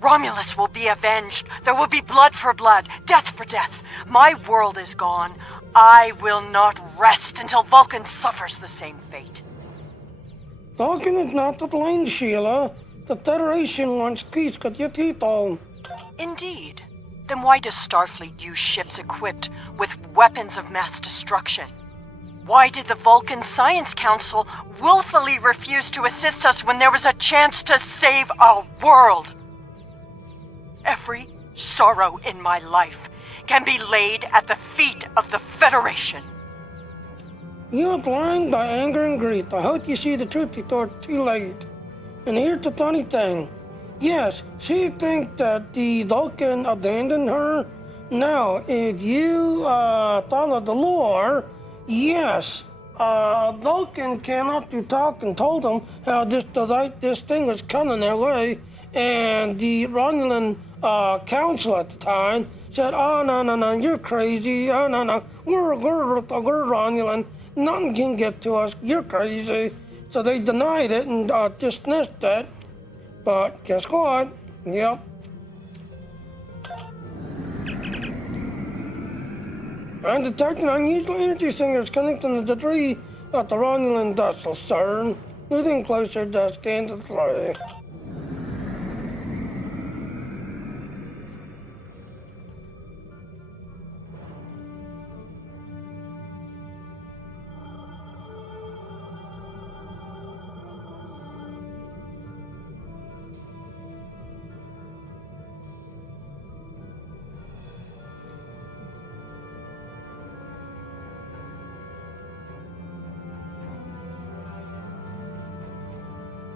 Romulus will be avenged. There will be blood for blood, death for death. My world is gone. I will not rest until Vulcan suffers the same fate. Vulcan is not to blame, Sheila. The Federation wants peace with your people. Indeed. Then why does Starfleet use ships equipped with weapons of mass destruction? Why did the Vulcan Science Council willfully refuse to assist us when there was a chance to save our world? Every sorrow in my life can be laid at the feet of the Federation. You're blind by anger and grief. I hope you see the truth before it's too late. And here's the funny thing. Yes, she thinks that the Vulcan abandoned her. Now, if you follow the lore, yes, Vulcan came up to talk and told them how this thing was coming their way, and the Romulan council at the time said, "Oh no, you're crazy. Oh no, we're Romulan. Nothing can get to us. You're crazy." So they denied it and dismissed it. But guess what? Yep. I'm detecting unusual energy signals coming from the debris at the Romulan vessel, sir. Moving closer to scan the display.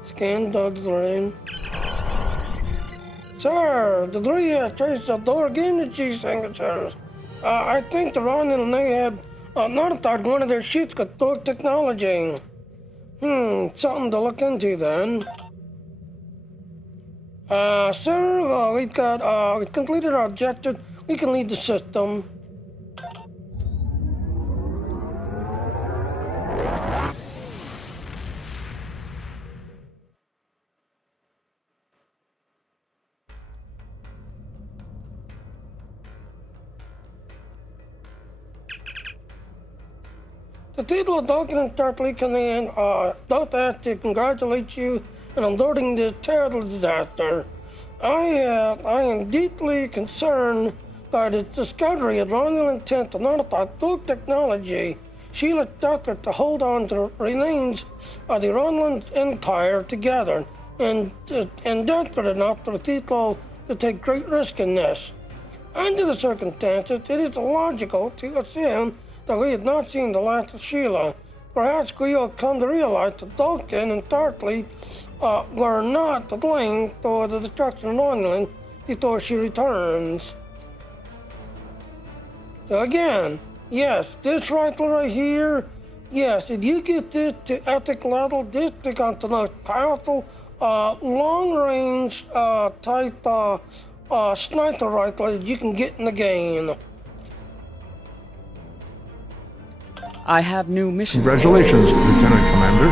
Scan the drain. Sir, the three has traced the door energy signatures. I think the Romulan may have notified one of their ships with door technology. Something to look into then. Sir, we've completed our objective. We can leave the system. The people of Vulcan and Starfleet Command both ask to congratulate you on alerting this terrible disaster. I am deeply concerned by the discovery of Romulan intent to notify full technology. Sheila desperate to hold on to the remains of the Romulan Empire together, and desperate enough for the people to take great risk in this. Under the circumstances, it is illogical to assume that we have not seen the last of Sheila. Perhaps we will come to realize that Vulcan and Starfleet were not to blame for the destruction of Romulan before she returns. So again, yes, this rifle right here, yes, if you get this to epic level, this becomes the most powerful long-range type sniper rifle you can get in the game. I have new missions. Congratulations, Lieutenant Commander.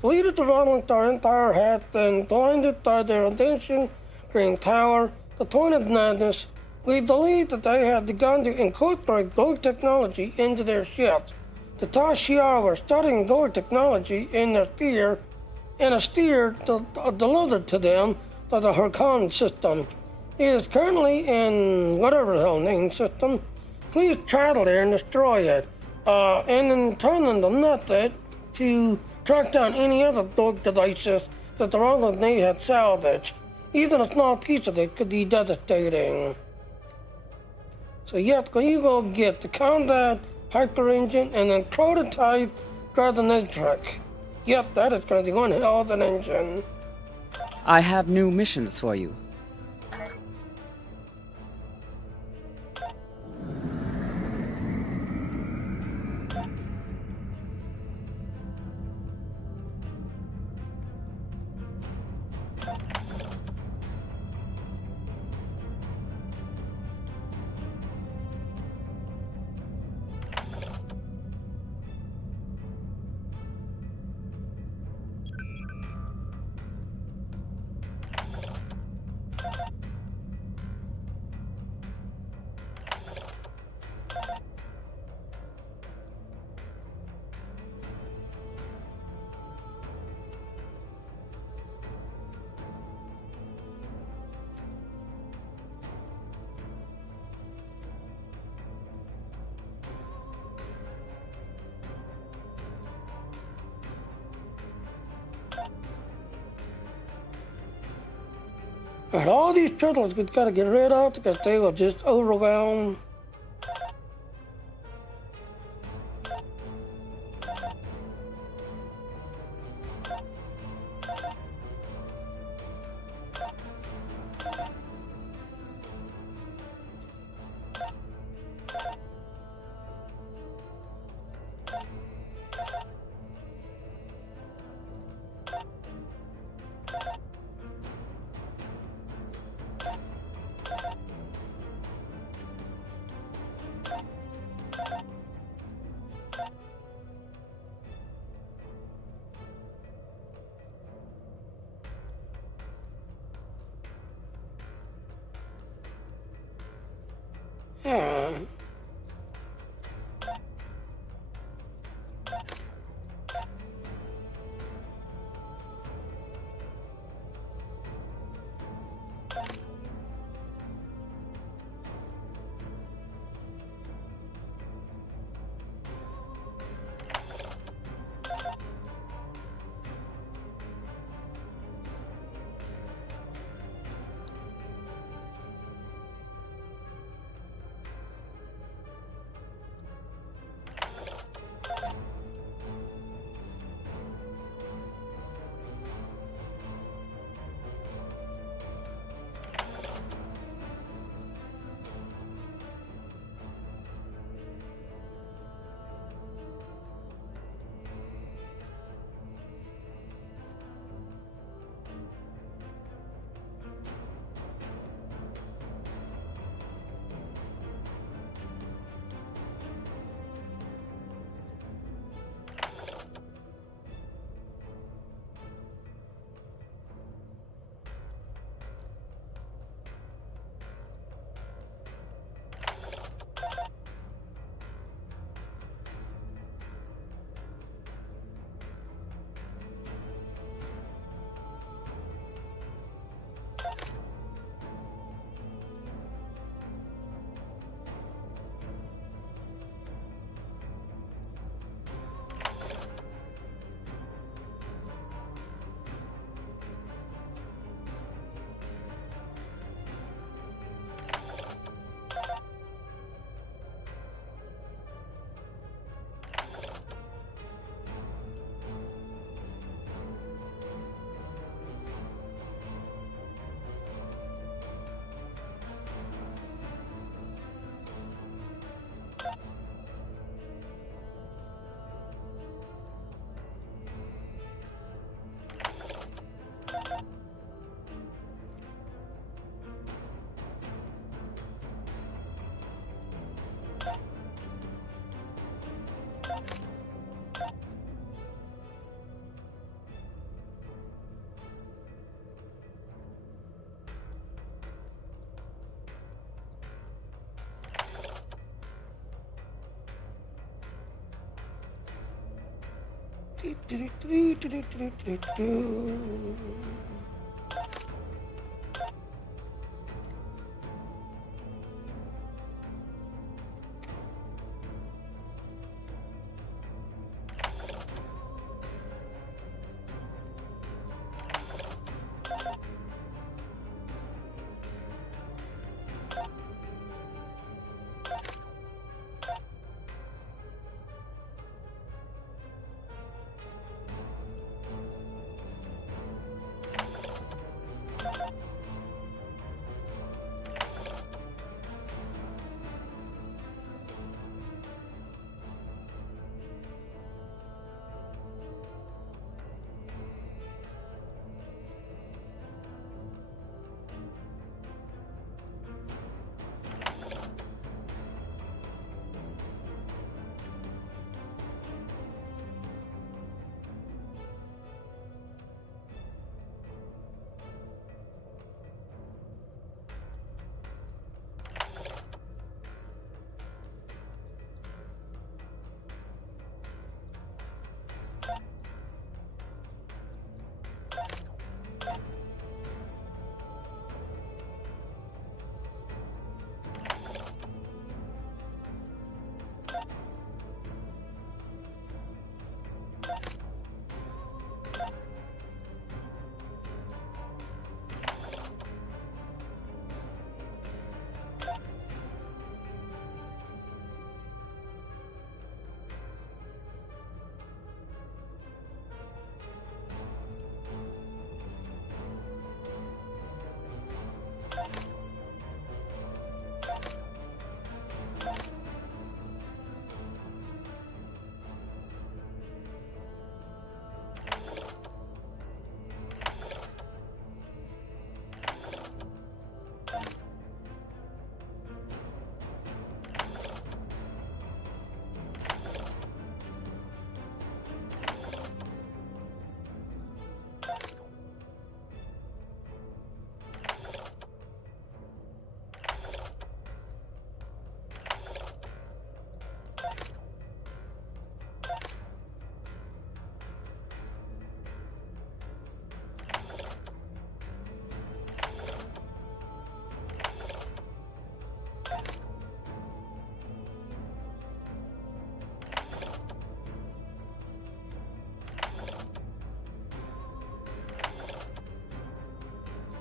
The leaders of the Romulan Empire have been blinded by their intention, Green Tower, the point of madness, We believe that they had begun to incorporate Borg technology into their ships. The Tashiar were studying Borg technology in their sphere, in a sphere delivered to them by the Hercon system. It is currently in whatever the hell name system. Please travel there and destroy it, and then turn on the method to track down any other Borg devices that the Romulan Navy had salvaged. Even a small piece of it could be devastating. So yes, you go get the combat hyper engine and then prototype Gradinatrix. Yep, that is going to be one hell of an engine. I have new missions for you. And all these turtles we've got to get rid of because they will just overwhelm. Yeah.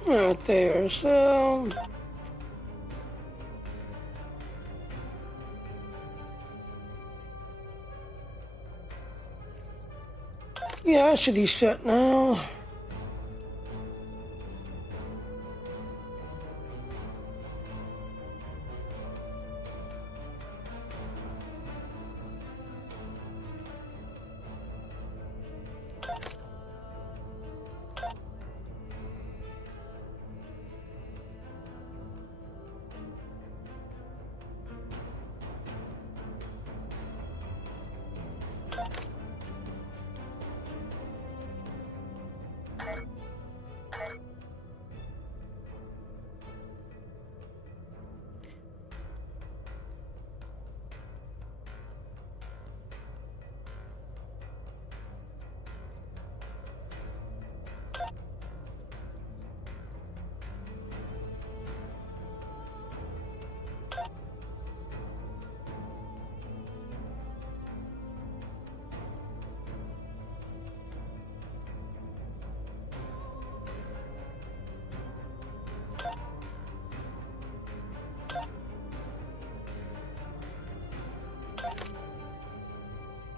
Right there, so... Yeah, I should be set now.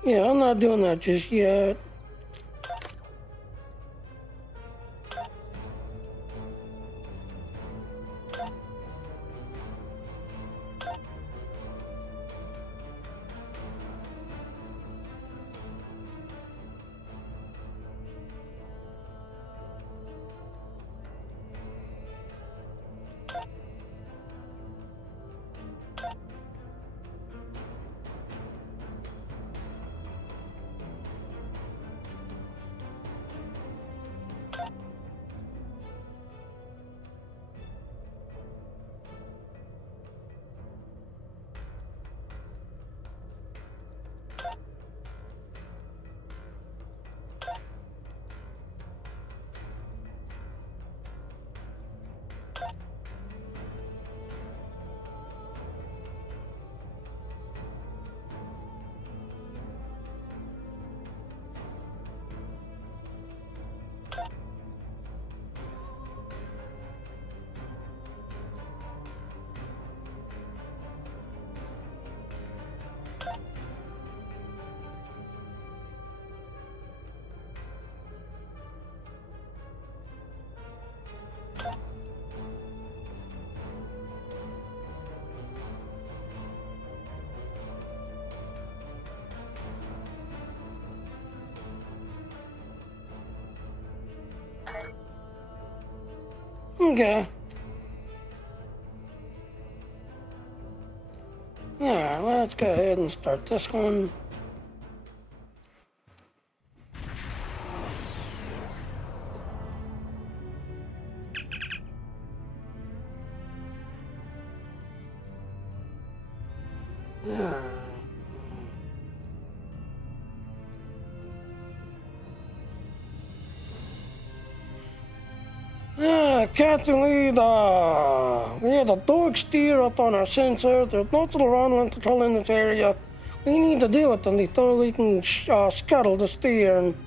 Yeah, I'm not doing that just yet. Okay. Yeah, let's go ahead and start this one. Yeah. Yeah, Captain, we had a dog steer up on our sensor. There's multiple Romulan control in this area. We need to deal with them before we can scuttle the steer and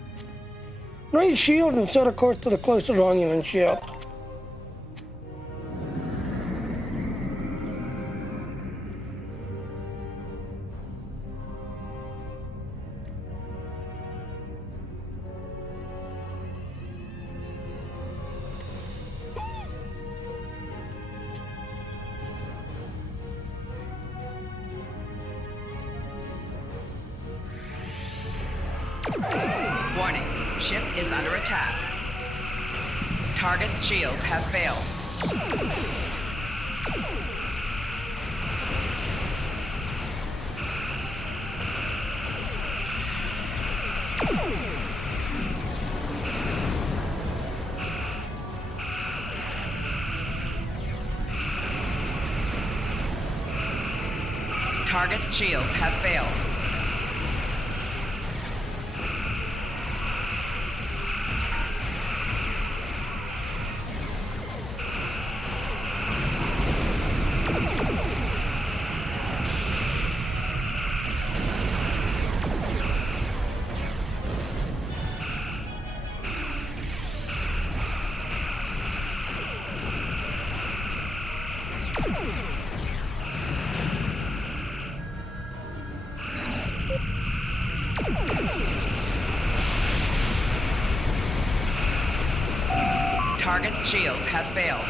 raise shield and set a course to the closest Romulan ship. Warning, ship is under attack. Target's shields have failed. Target's shields have failed. Target's shields have failed.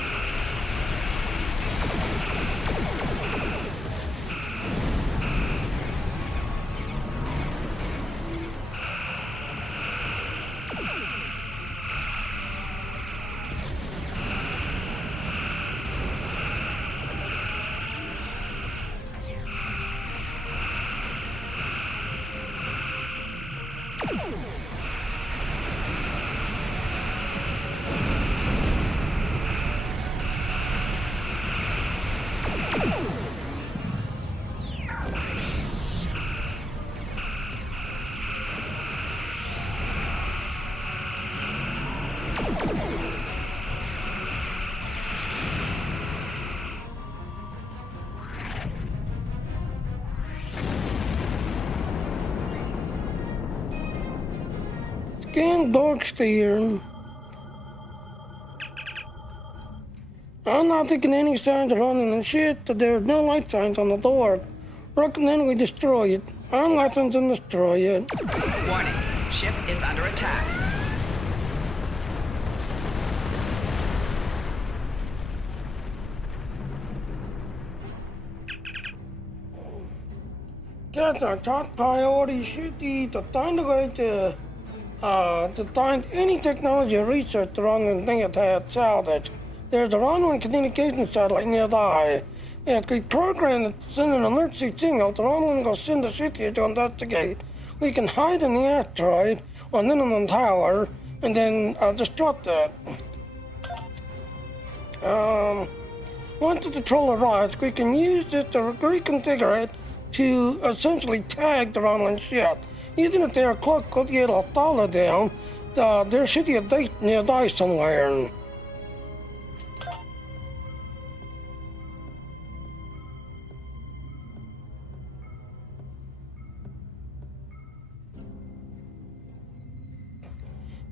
Scan dog steer. I'm not taking any signs of running the ship. There's no light signs on the door. Recommend we destroy it. Unlicense and destroy it. Warning, ship is under attack. That's our top priority should be to find a way to find any technology or research the Romulan thing it had salvaged. There's a Romulan communication satellite nearby. If we program it to send an emergency signal, the Romulan will send a ship here to investigate. We can hide in the asteroid or minimum tower and then disrupt that. Once the patrol arrives, we can use it to reconfigure it to essentially tag the Romulan ship. Even if they're close to get a follow down, there should be a date nearby somewhere.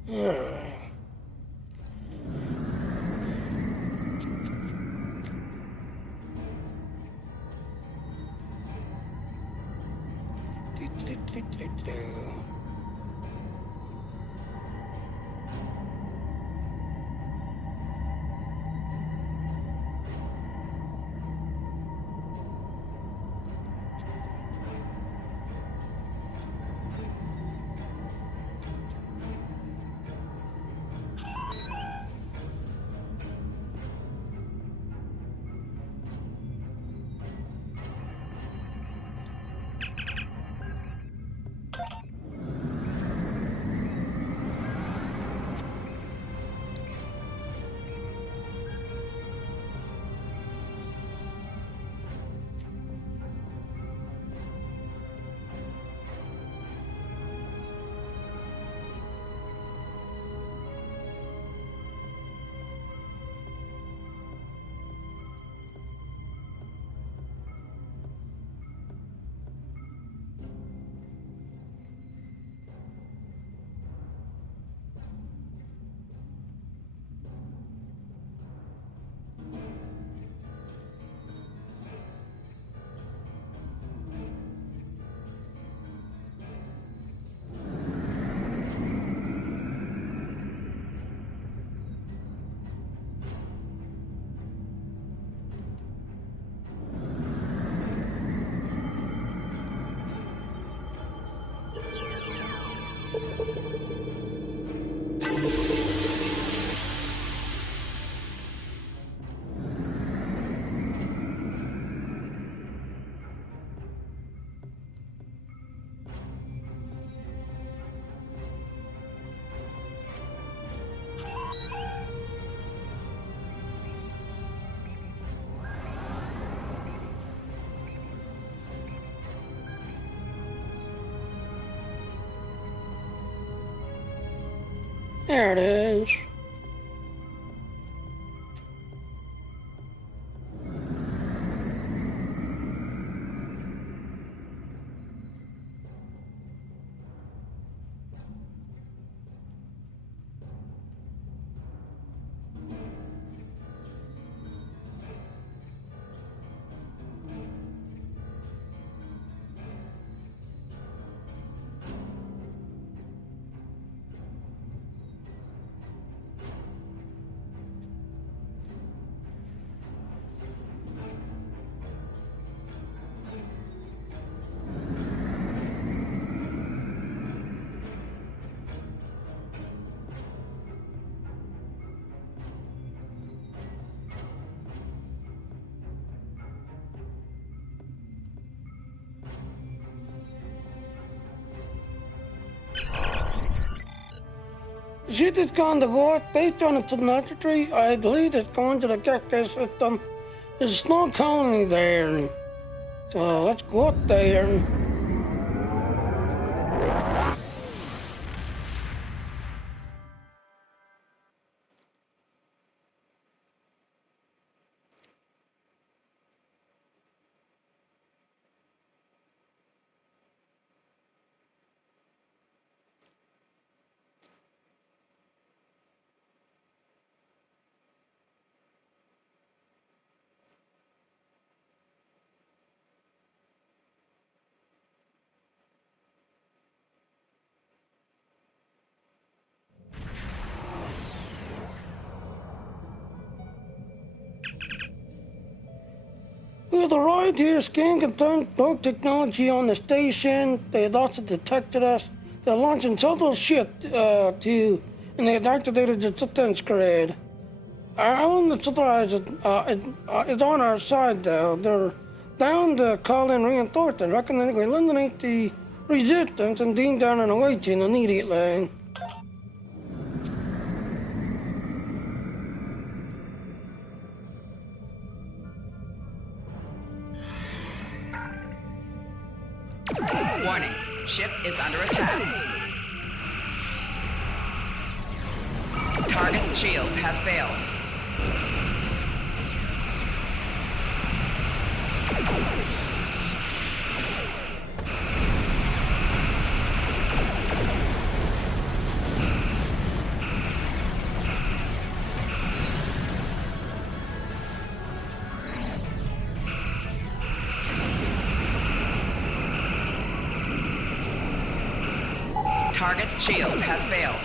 Yeah. There it is. Shit is going to work based on its trajectory. I believe it's going to the Caturday system. There's a small colony there. So let's go up there. With the right here, scan confirmed broke technology on the station. They had also detected us. They're launching several ships and they had activated the defense grid. Our own supplies is on our side though. They're down to call in reinforcements. Reckon they will eliminate the resistance and beam down and away team immediately. Warning, ship is under attack. Target's shields have failed. Target's shields have failed.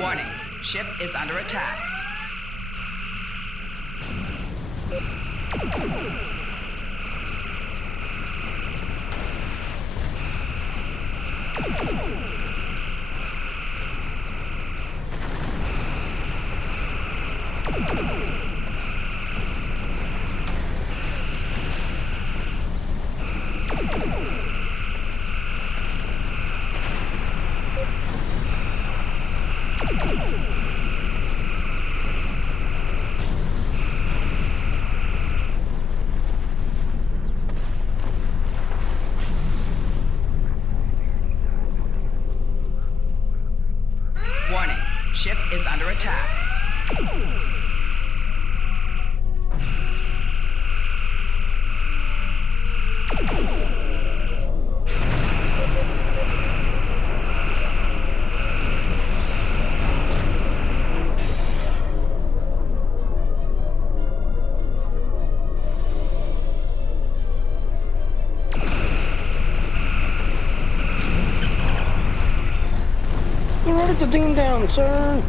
Warning, ship is under attack. Warning, ship is under attack. Get ready to beam down, sir.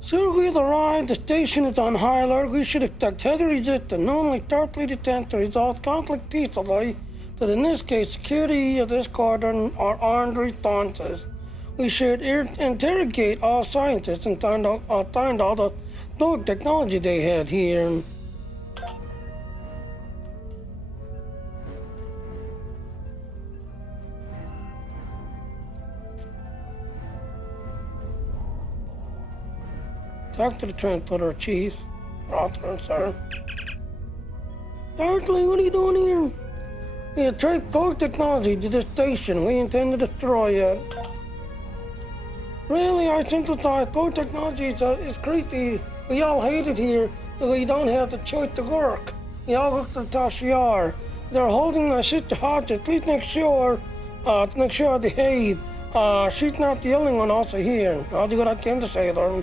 Soon we've arrived. The station is on high alert. We should expect heavy resistance. Normally, Starfleet attempts to resolve conflict peacefully, but in this case, security of this quadrant are armed responses. We should interrogate all scientists and find all the dog technology they have here. Talk to the transporter chief. Author, sir. Darkly, what are you doing here? We have traced dog technology to this station. We intend to destroy it. Really, I synthesize dog technology is creepy. We all hate it here, but we don't have the choice to work. We all look to Tashiar. They're holding my sister hostage. Please make sure I behave. She's not the only one also here. I'll do what I can to save her.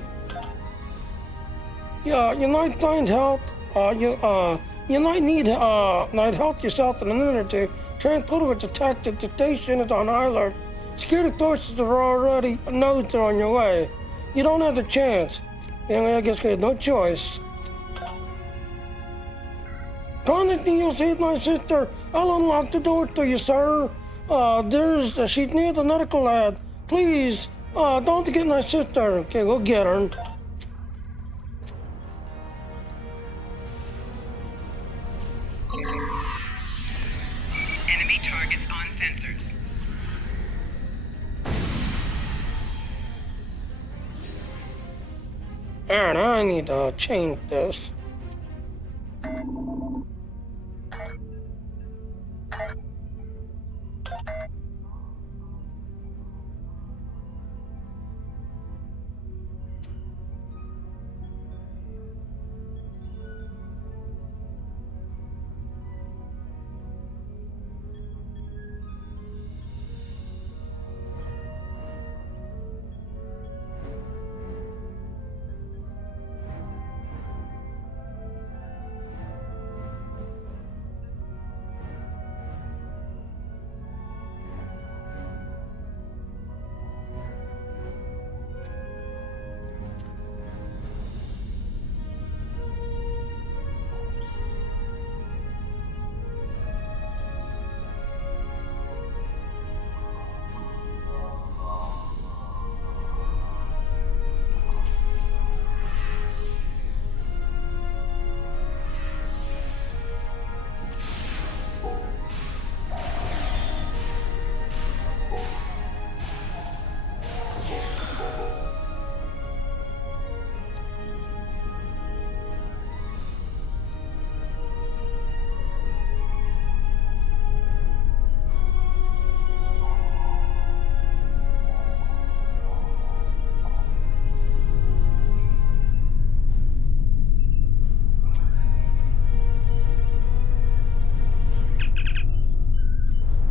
Yeah, you might find help. You might need help yourself in a minute or two. Transporter was attacked at the station is on high alert. Security forces are already knows they're on your way. You don't have the chance. Anyway, I guess we have no choice. Promise me you'll save my sister. I'll unlock the door to you, sir. She's near the medical lab. Please, don't forget my sister. Okay, we'll get her. Enemy targets on sensors. Aaron, I need to change this.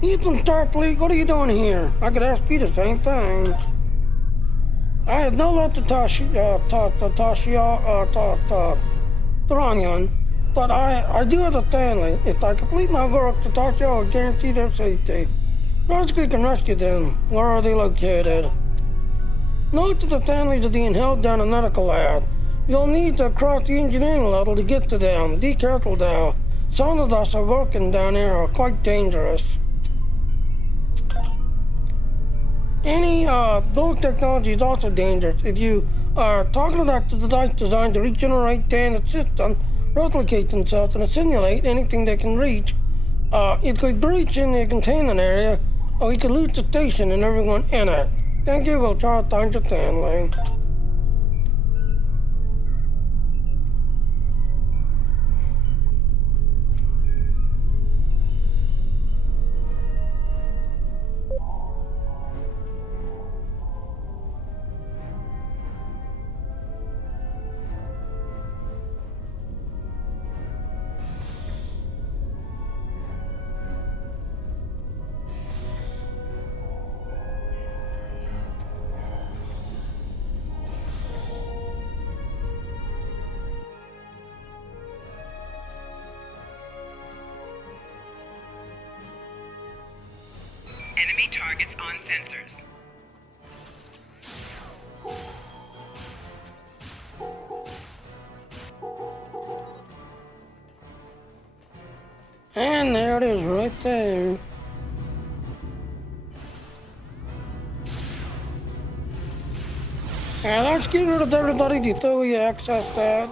Ethan Starfleet, what are you doing here? I could ask you the same thing. I had no love to Romulan, but I do have a family. If I complete my work, the Tasha will guarantee their safety. Rescue can rescue them. Where are they located? Note that the families are being held down in a medical lab. You'll need to cross the engineering level to get to them. Be careful now. Some of us are working down here are quite dangerous. Any those technology is also dangerous. If you are talking about the device designed to regenerate the system, replicate themselves, and simulate anything they can reach, it could breach in the containment area, or we could lose the station and everyone in it. Thank you. We'll try to find your family. Enemy targets on sensors. And there it is, right there. And let's get rid of everybody before we access that.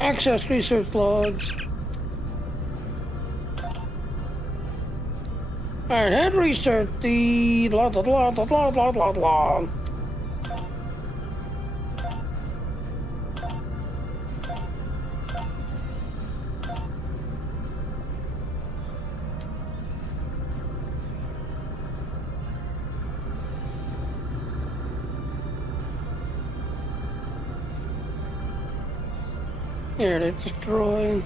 Access research logs. Alright, head research the blah blah blah blah blah blah blah blah. Here, they destroy.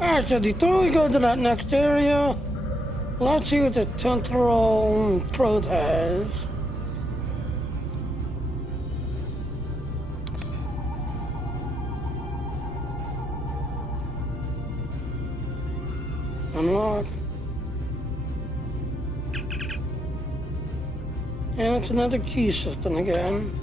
Alright, so before we go to that next area, let's see what the temporal probe has. Unlock. And it's another key system again.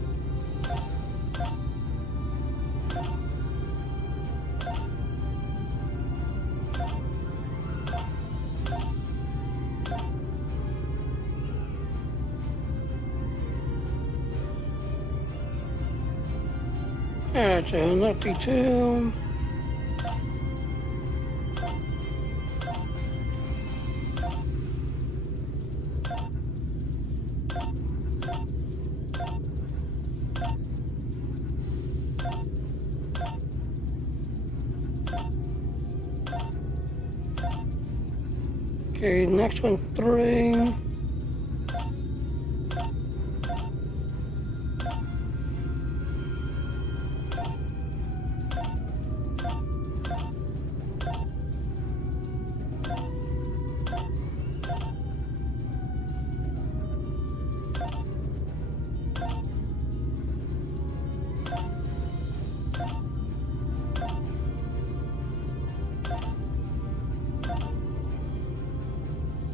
Alright, so nifty 2. Okay, next one 3.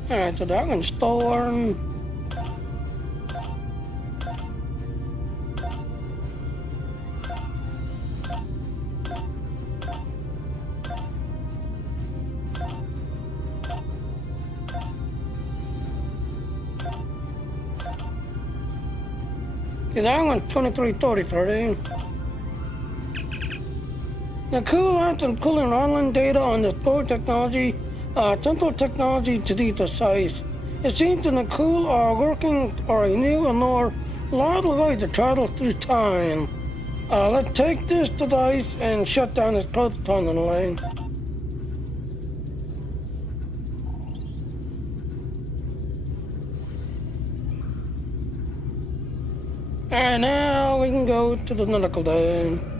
Alright, so that one's stolen. Okay, that one's 2333. The cool out and pulling online data on the STO technology, Central Technology to be precise. It seems that the cool are working for a new and more reliable way to travel through time. Let's take this device and shut down this close tunnel lane. Alright, now we can go to the medical lane.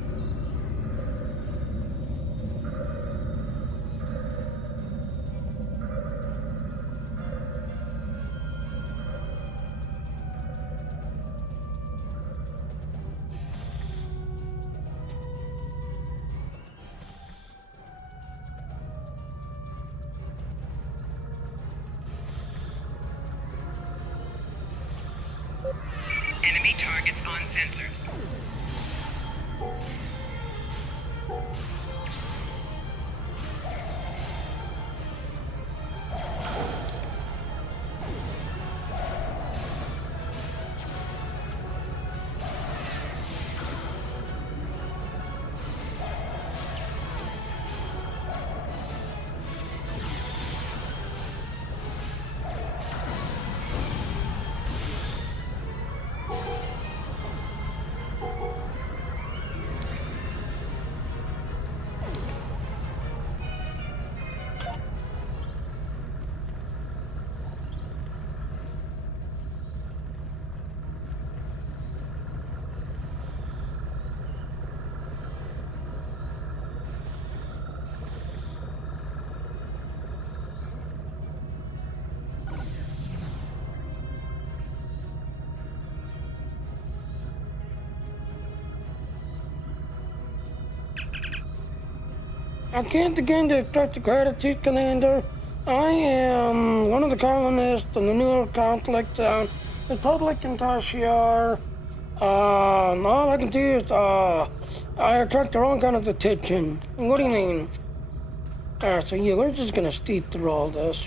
Enemy targets on sensors. I can't again to express the gratitude, Commander. I am one of the colonists in the newer conflict on Republic and Tashiar. All I can do is, I attract the wrong kind of attention. What do you mean? So yeah, we're just gonna steep through all this.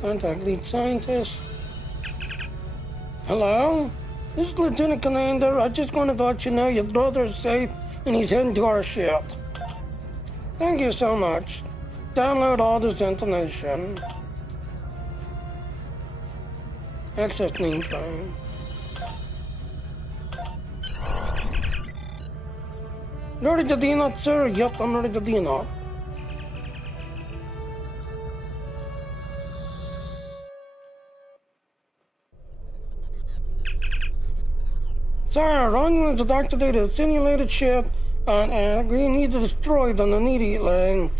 Contact lead scientist. Hello? This is Lieutenant Commander. I just wanted to let you know your brother is safe and he's heading to our ship. Thank you so much. Download all this information. Access mainframe. Ready to DNOT, sir? Yep, I'm ready to DNOT. Sir, Romulans have activated a simulated ship and we need to destroy them immediately.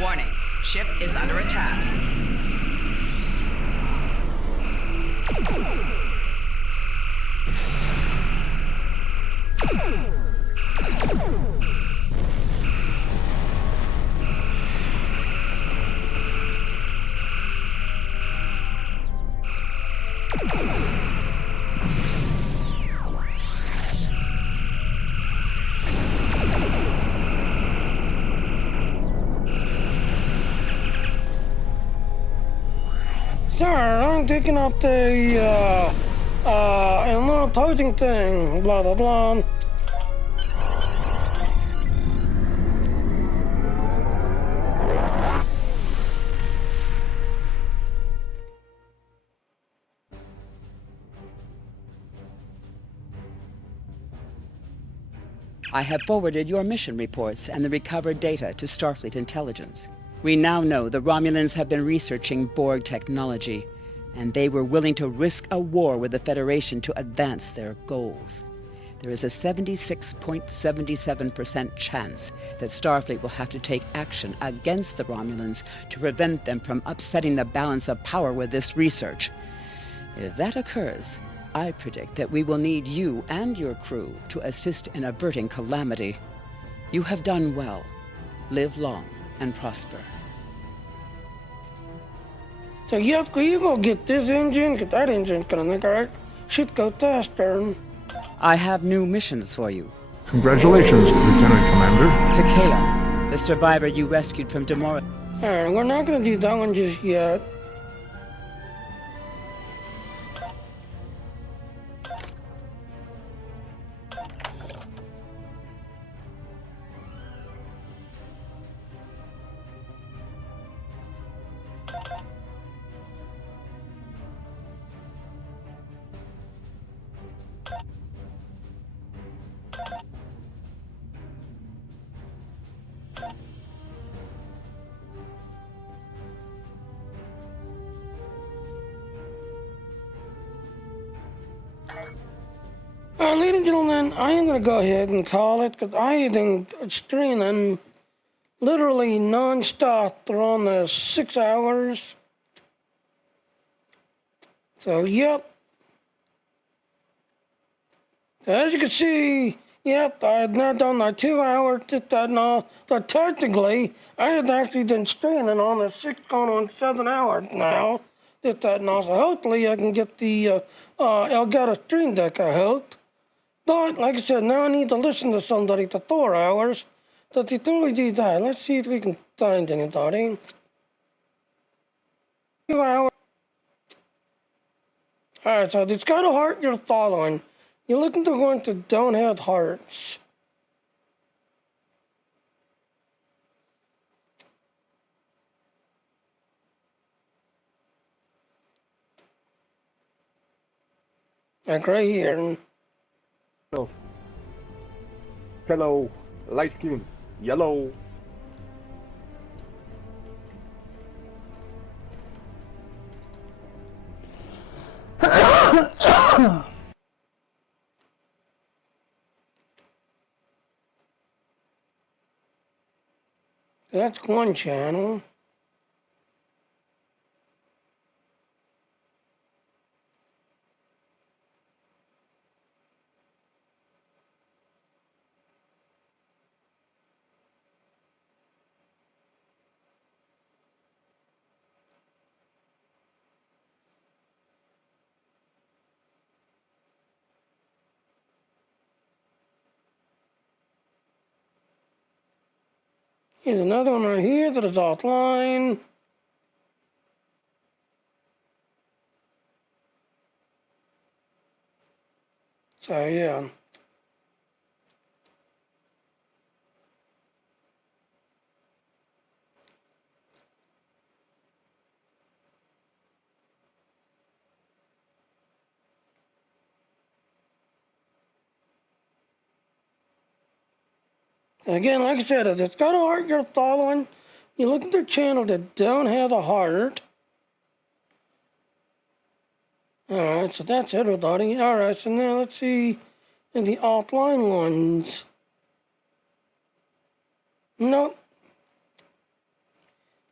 Warning, ship is under attack. Sir, I'm taking up the, little posing thing, blah, blah, blah. I have forwarded your mission reports and the recovered data to Starfleet Intelligence. We now know the Romulans have been researching Borg technology, and they were willing to risk a war with the Federation to advance their goals. There is a 76.77% chance that Starfleet will have to take action against the Romulans to prevent them from upsetting the balance of power with this research. If that occurs, I predict that we will need you and your crew to assist in averting calamity. You have done well. Live long and prosper. So yes, you go get this engine, get that engine's gonna make our shit go faster. I have new missions for you. Congratulations, Lieutenant Commander. To Kayla, the survivor you rescued from Demora. Alright, we're not gonna do that one just yet. Ladies and gentlemen, I am going to go ahead and call it because I have been streaming literally non-stop for almost 6 hours. So, yep. So as you can see, yep, I had now done my 2 hours, just that now. But technically, I had actually been streaming on the 6 going on 7 hours now. Just that now. So hopefully I can get the Elgato Stream Deck, I hope. But, like I said, now I need to listen to somebody for 4 hours. So before we do that, let's see if we can find anybody. 2 hours. Alright, so it's got a heart you're following. You're looking to go into Don't Have Hearts. Like right here. Hello. Hello. Light skin. Yellow. That's one channel. Here's another one right here that is offline. So, yeah. Again, like I said, if it's got a heart you're following, you look at their channel that don't have a heart. Alright, so that's everybody. Alright, so now let's see in the offline ones. Nope.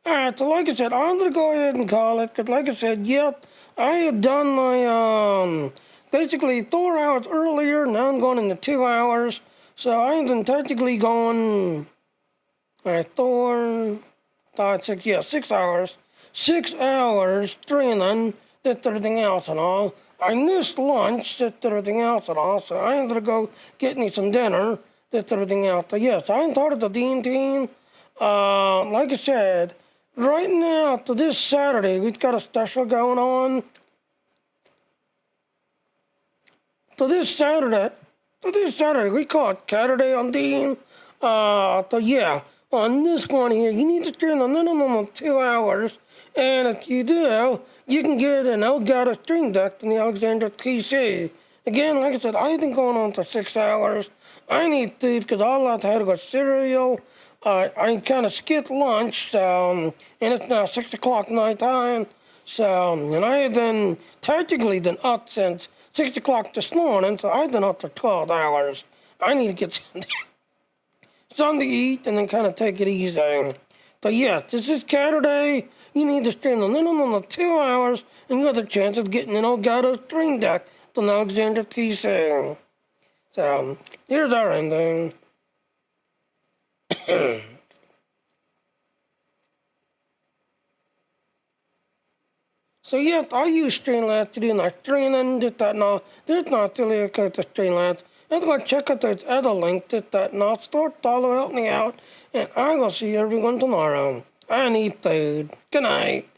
Alright, so like I said, I'm going to go ahead and call it, because like I said, yep, I had done my, basically 4 hours earlier, now I'm going into 2 hours. So I've been technically going, 4, 5, 6, yeah, 6 hours. 6 hours streaming, just everything else and all. I missed lunch, just everything else and all, so I'm going to go get me some dinner, just everything else. So yes, I'm part of the Dean team. Like I said, right now, to this Saturday, we've got a special going on. So this Saturday, we call it Caturday on Dean. So yeah, on this one here, you need to stream a minimum of 2 hours. And if you do, you can get an Elgato Stream Deck from the Alexander PC. Again, like I said, I've been going on for 6 hours. I need food because all I've had was cereal. I kind of skipped lunch, and it's now 6 o'clock night time. So, and I have been technically been up since 6 o'clock this morning, so I've been up for 12 hours. I need to get something to eat and then kind of take it easy. So yes, this is Caturday. You need to stream a minimum of 2 hours, and you have the chance of getting an Elgato Stream Deck from Alexander PC. So, here's our ending. So yes, I use Streamlabs to do my streaming, that now. There's not really a good to Streamlabs. I'm going to check out those other links that now. Start follow, help me out, and I will see everyone tomorrow. I need food. Good night.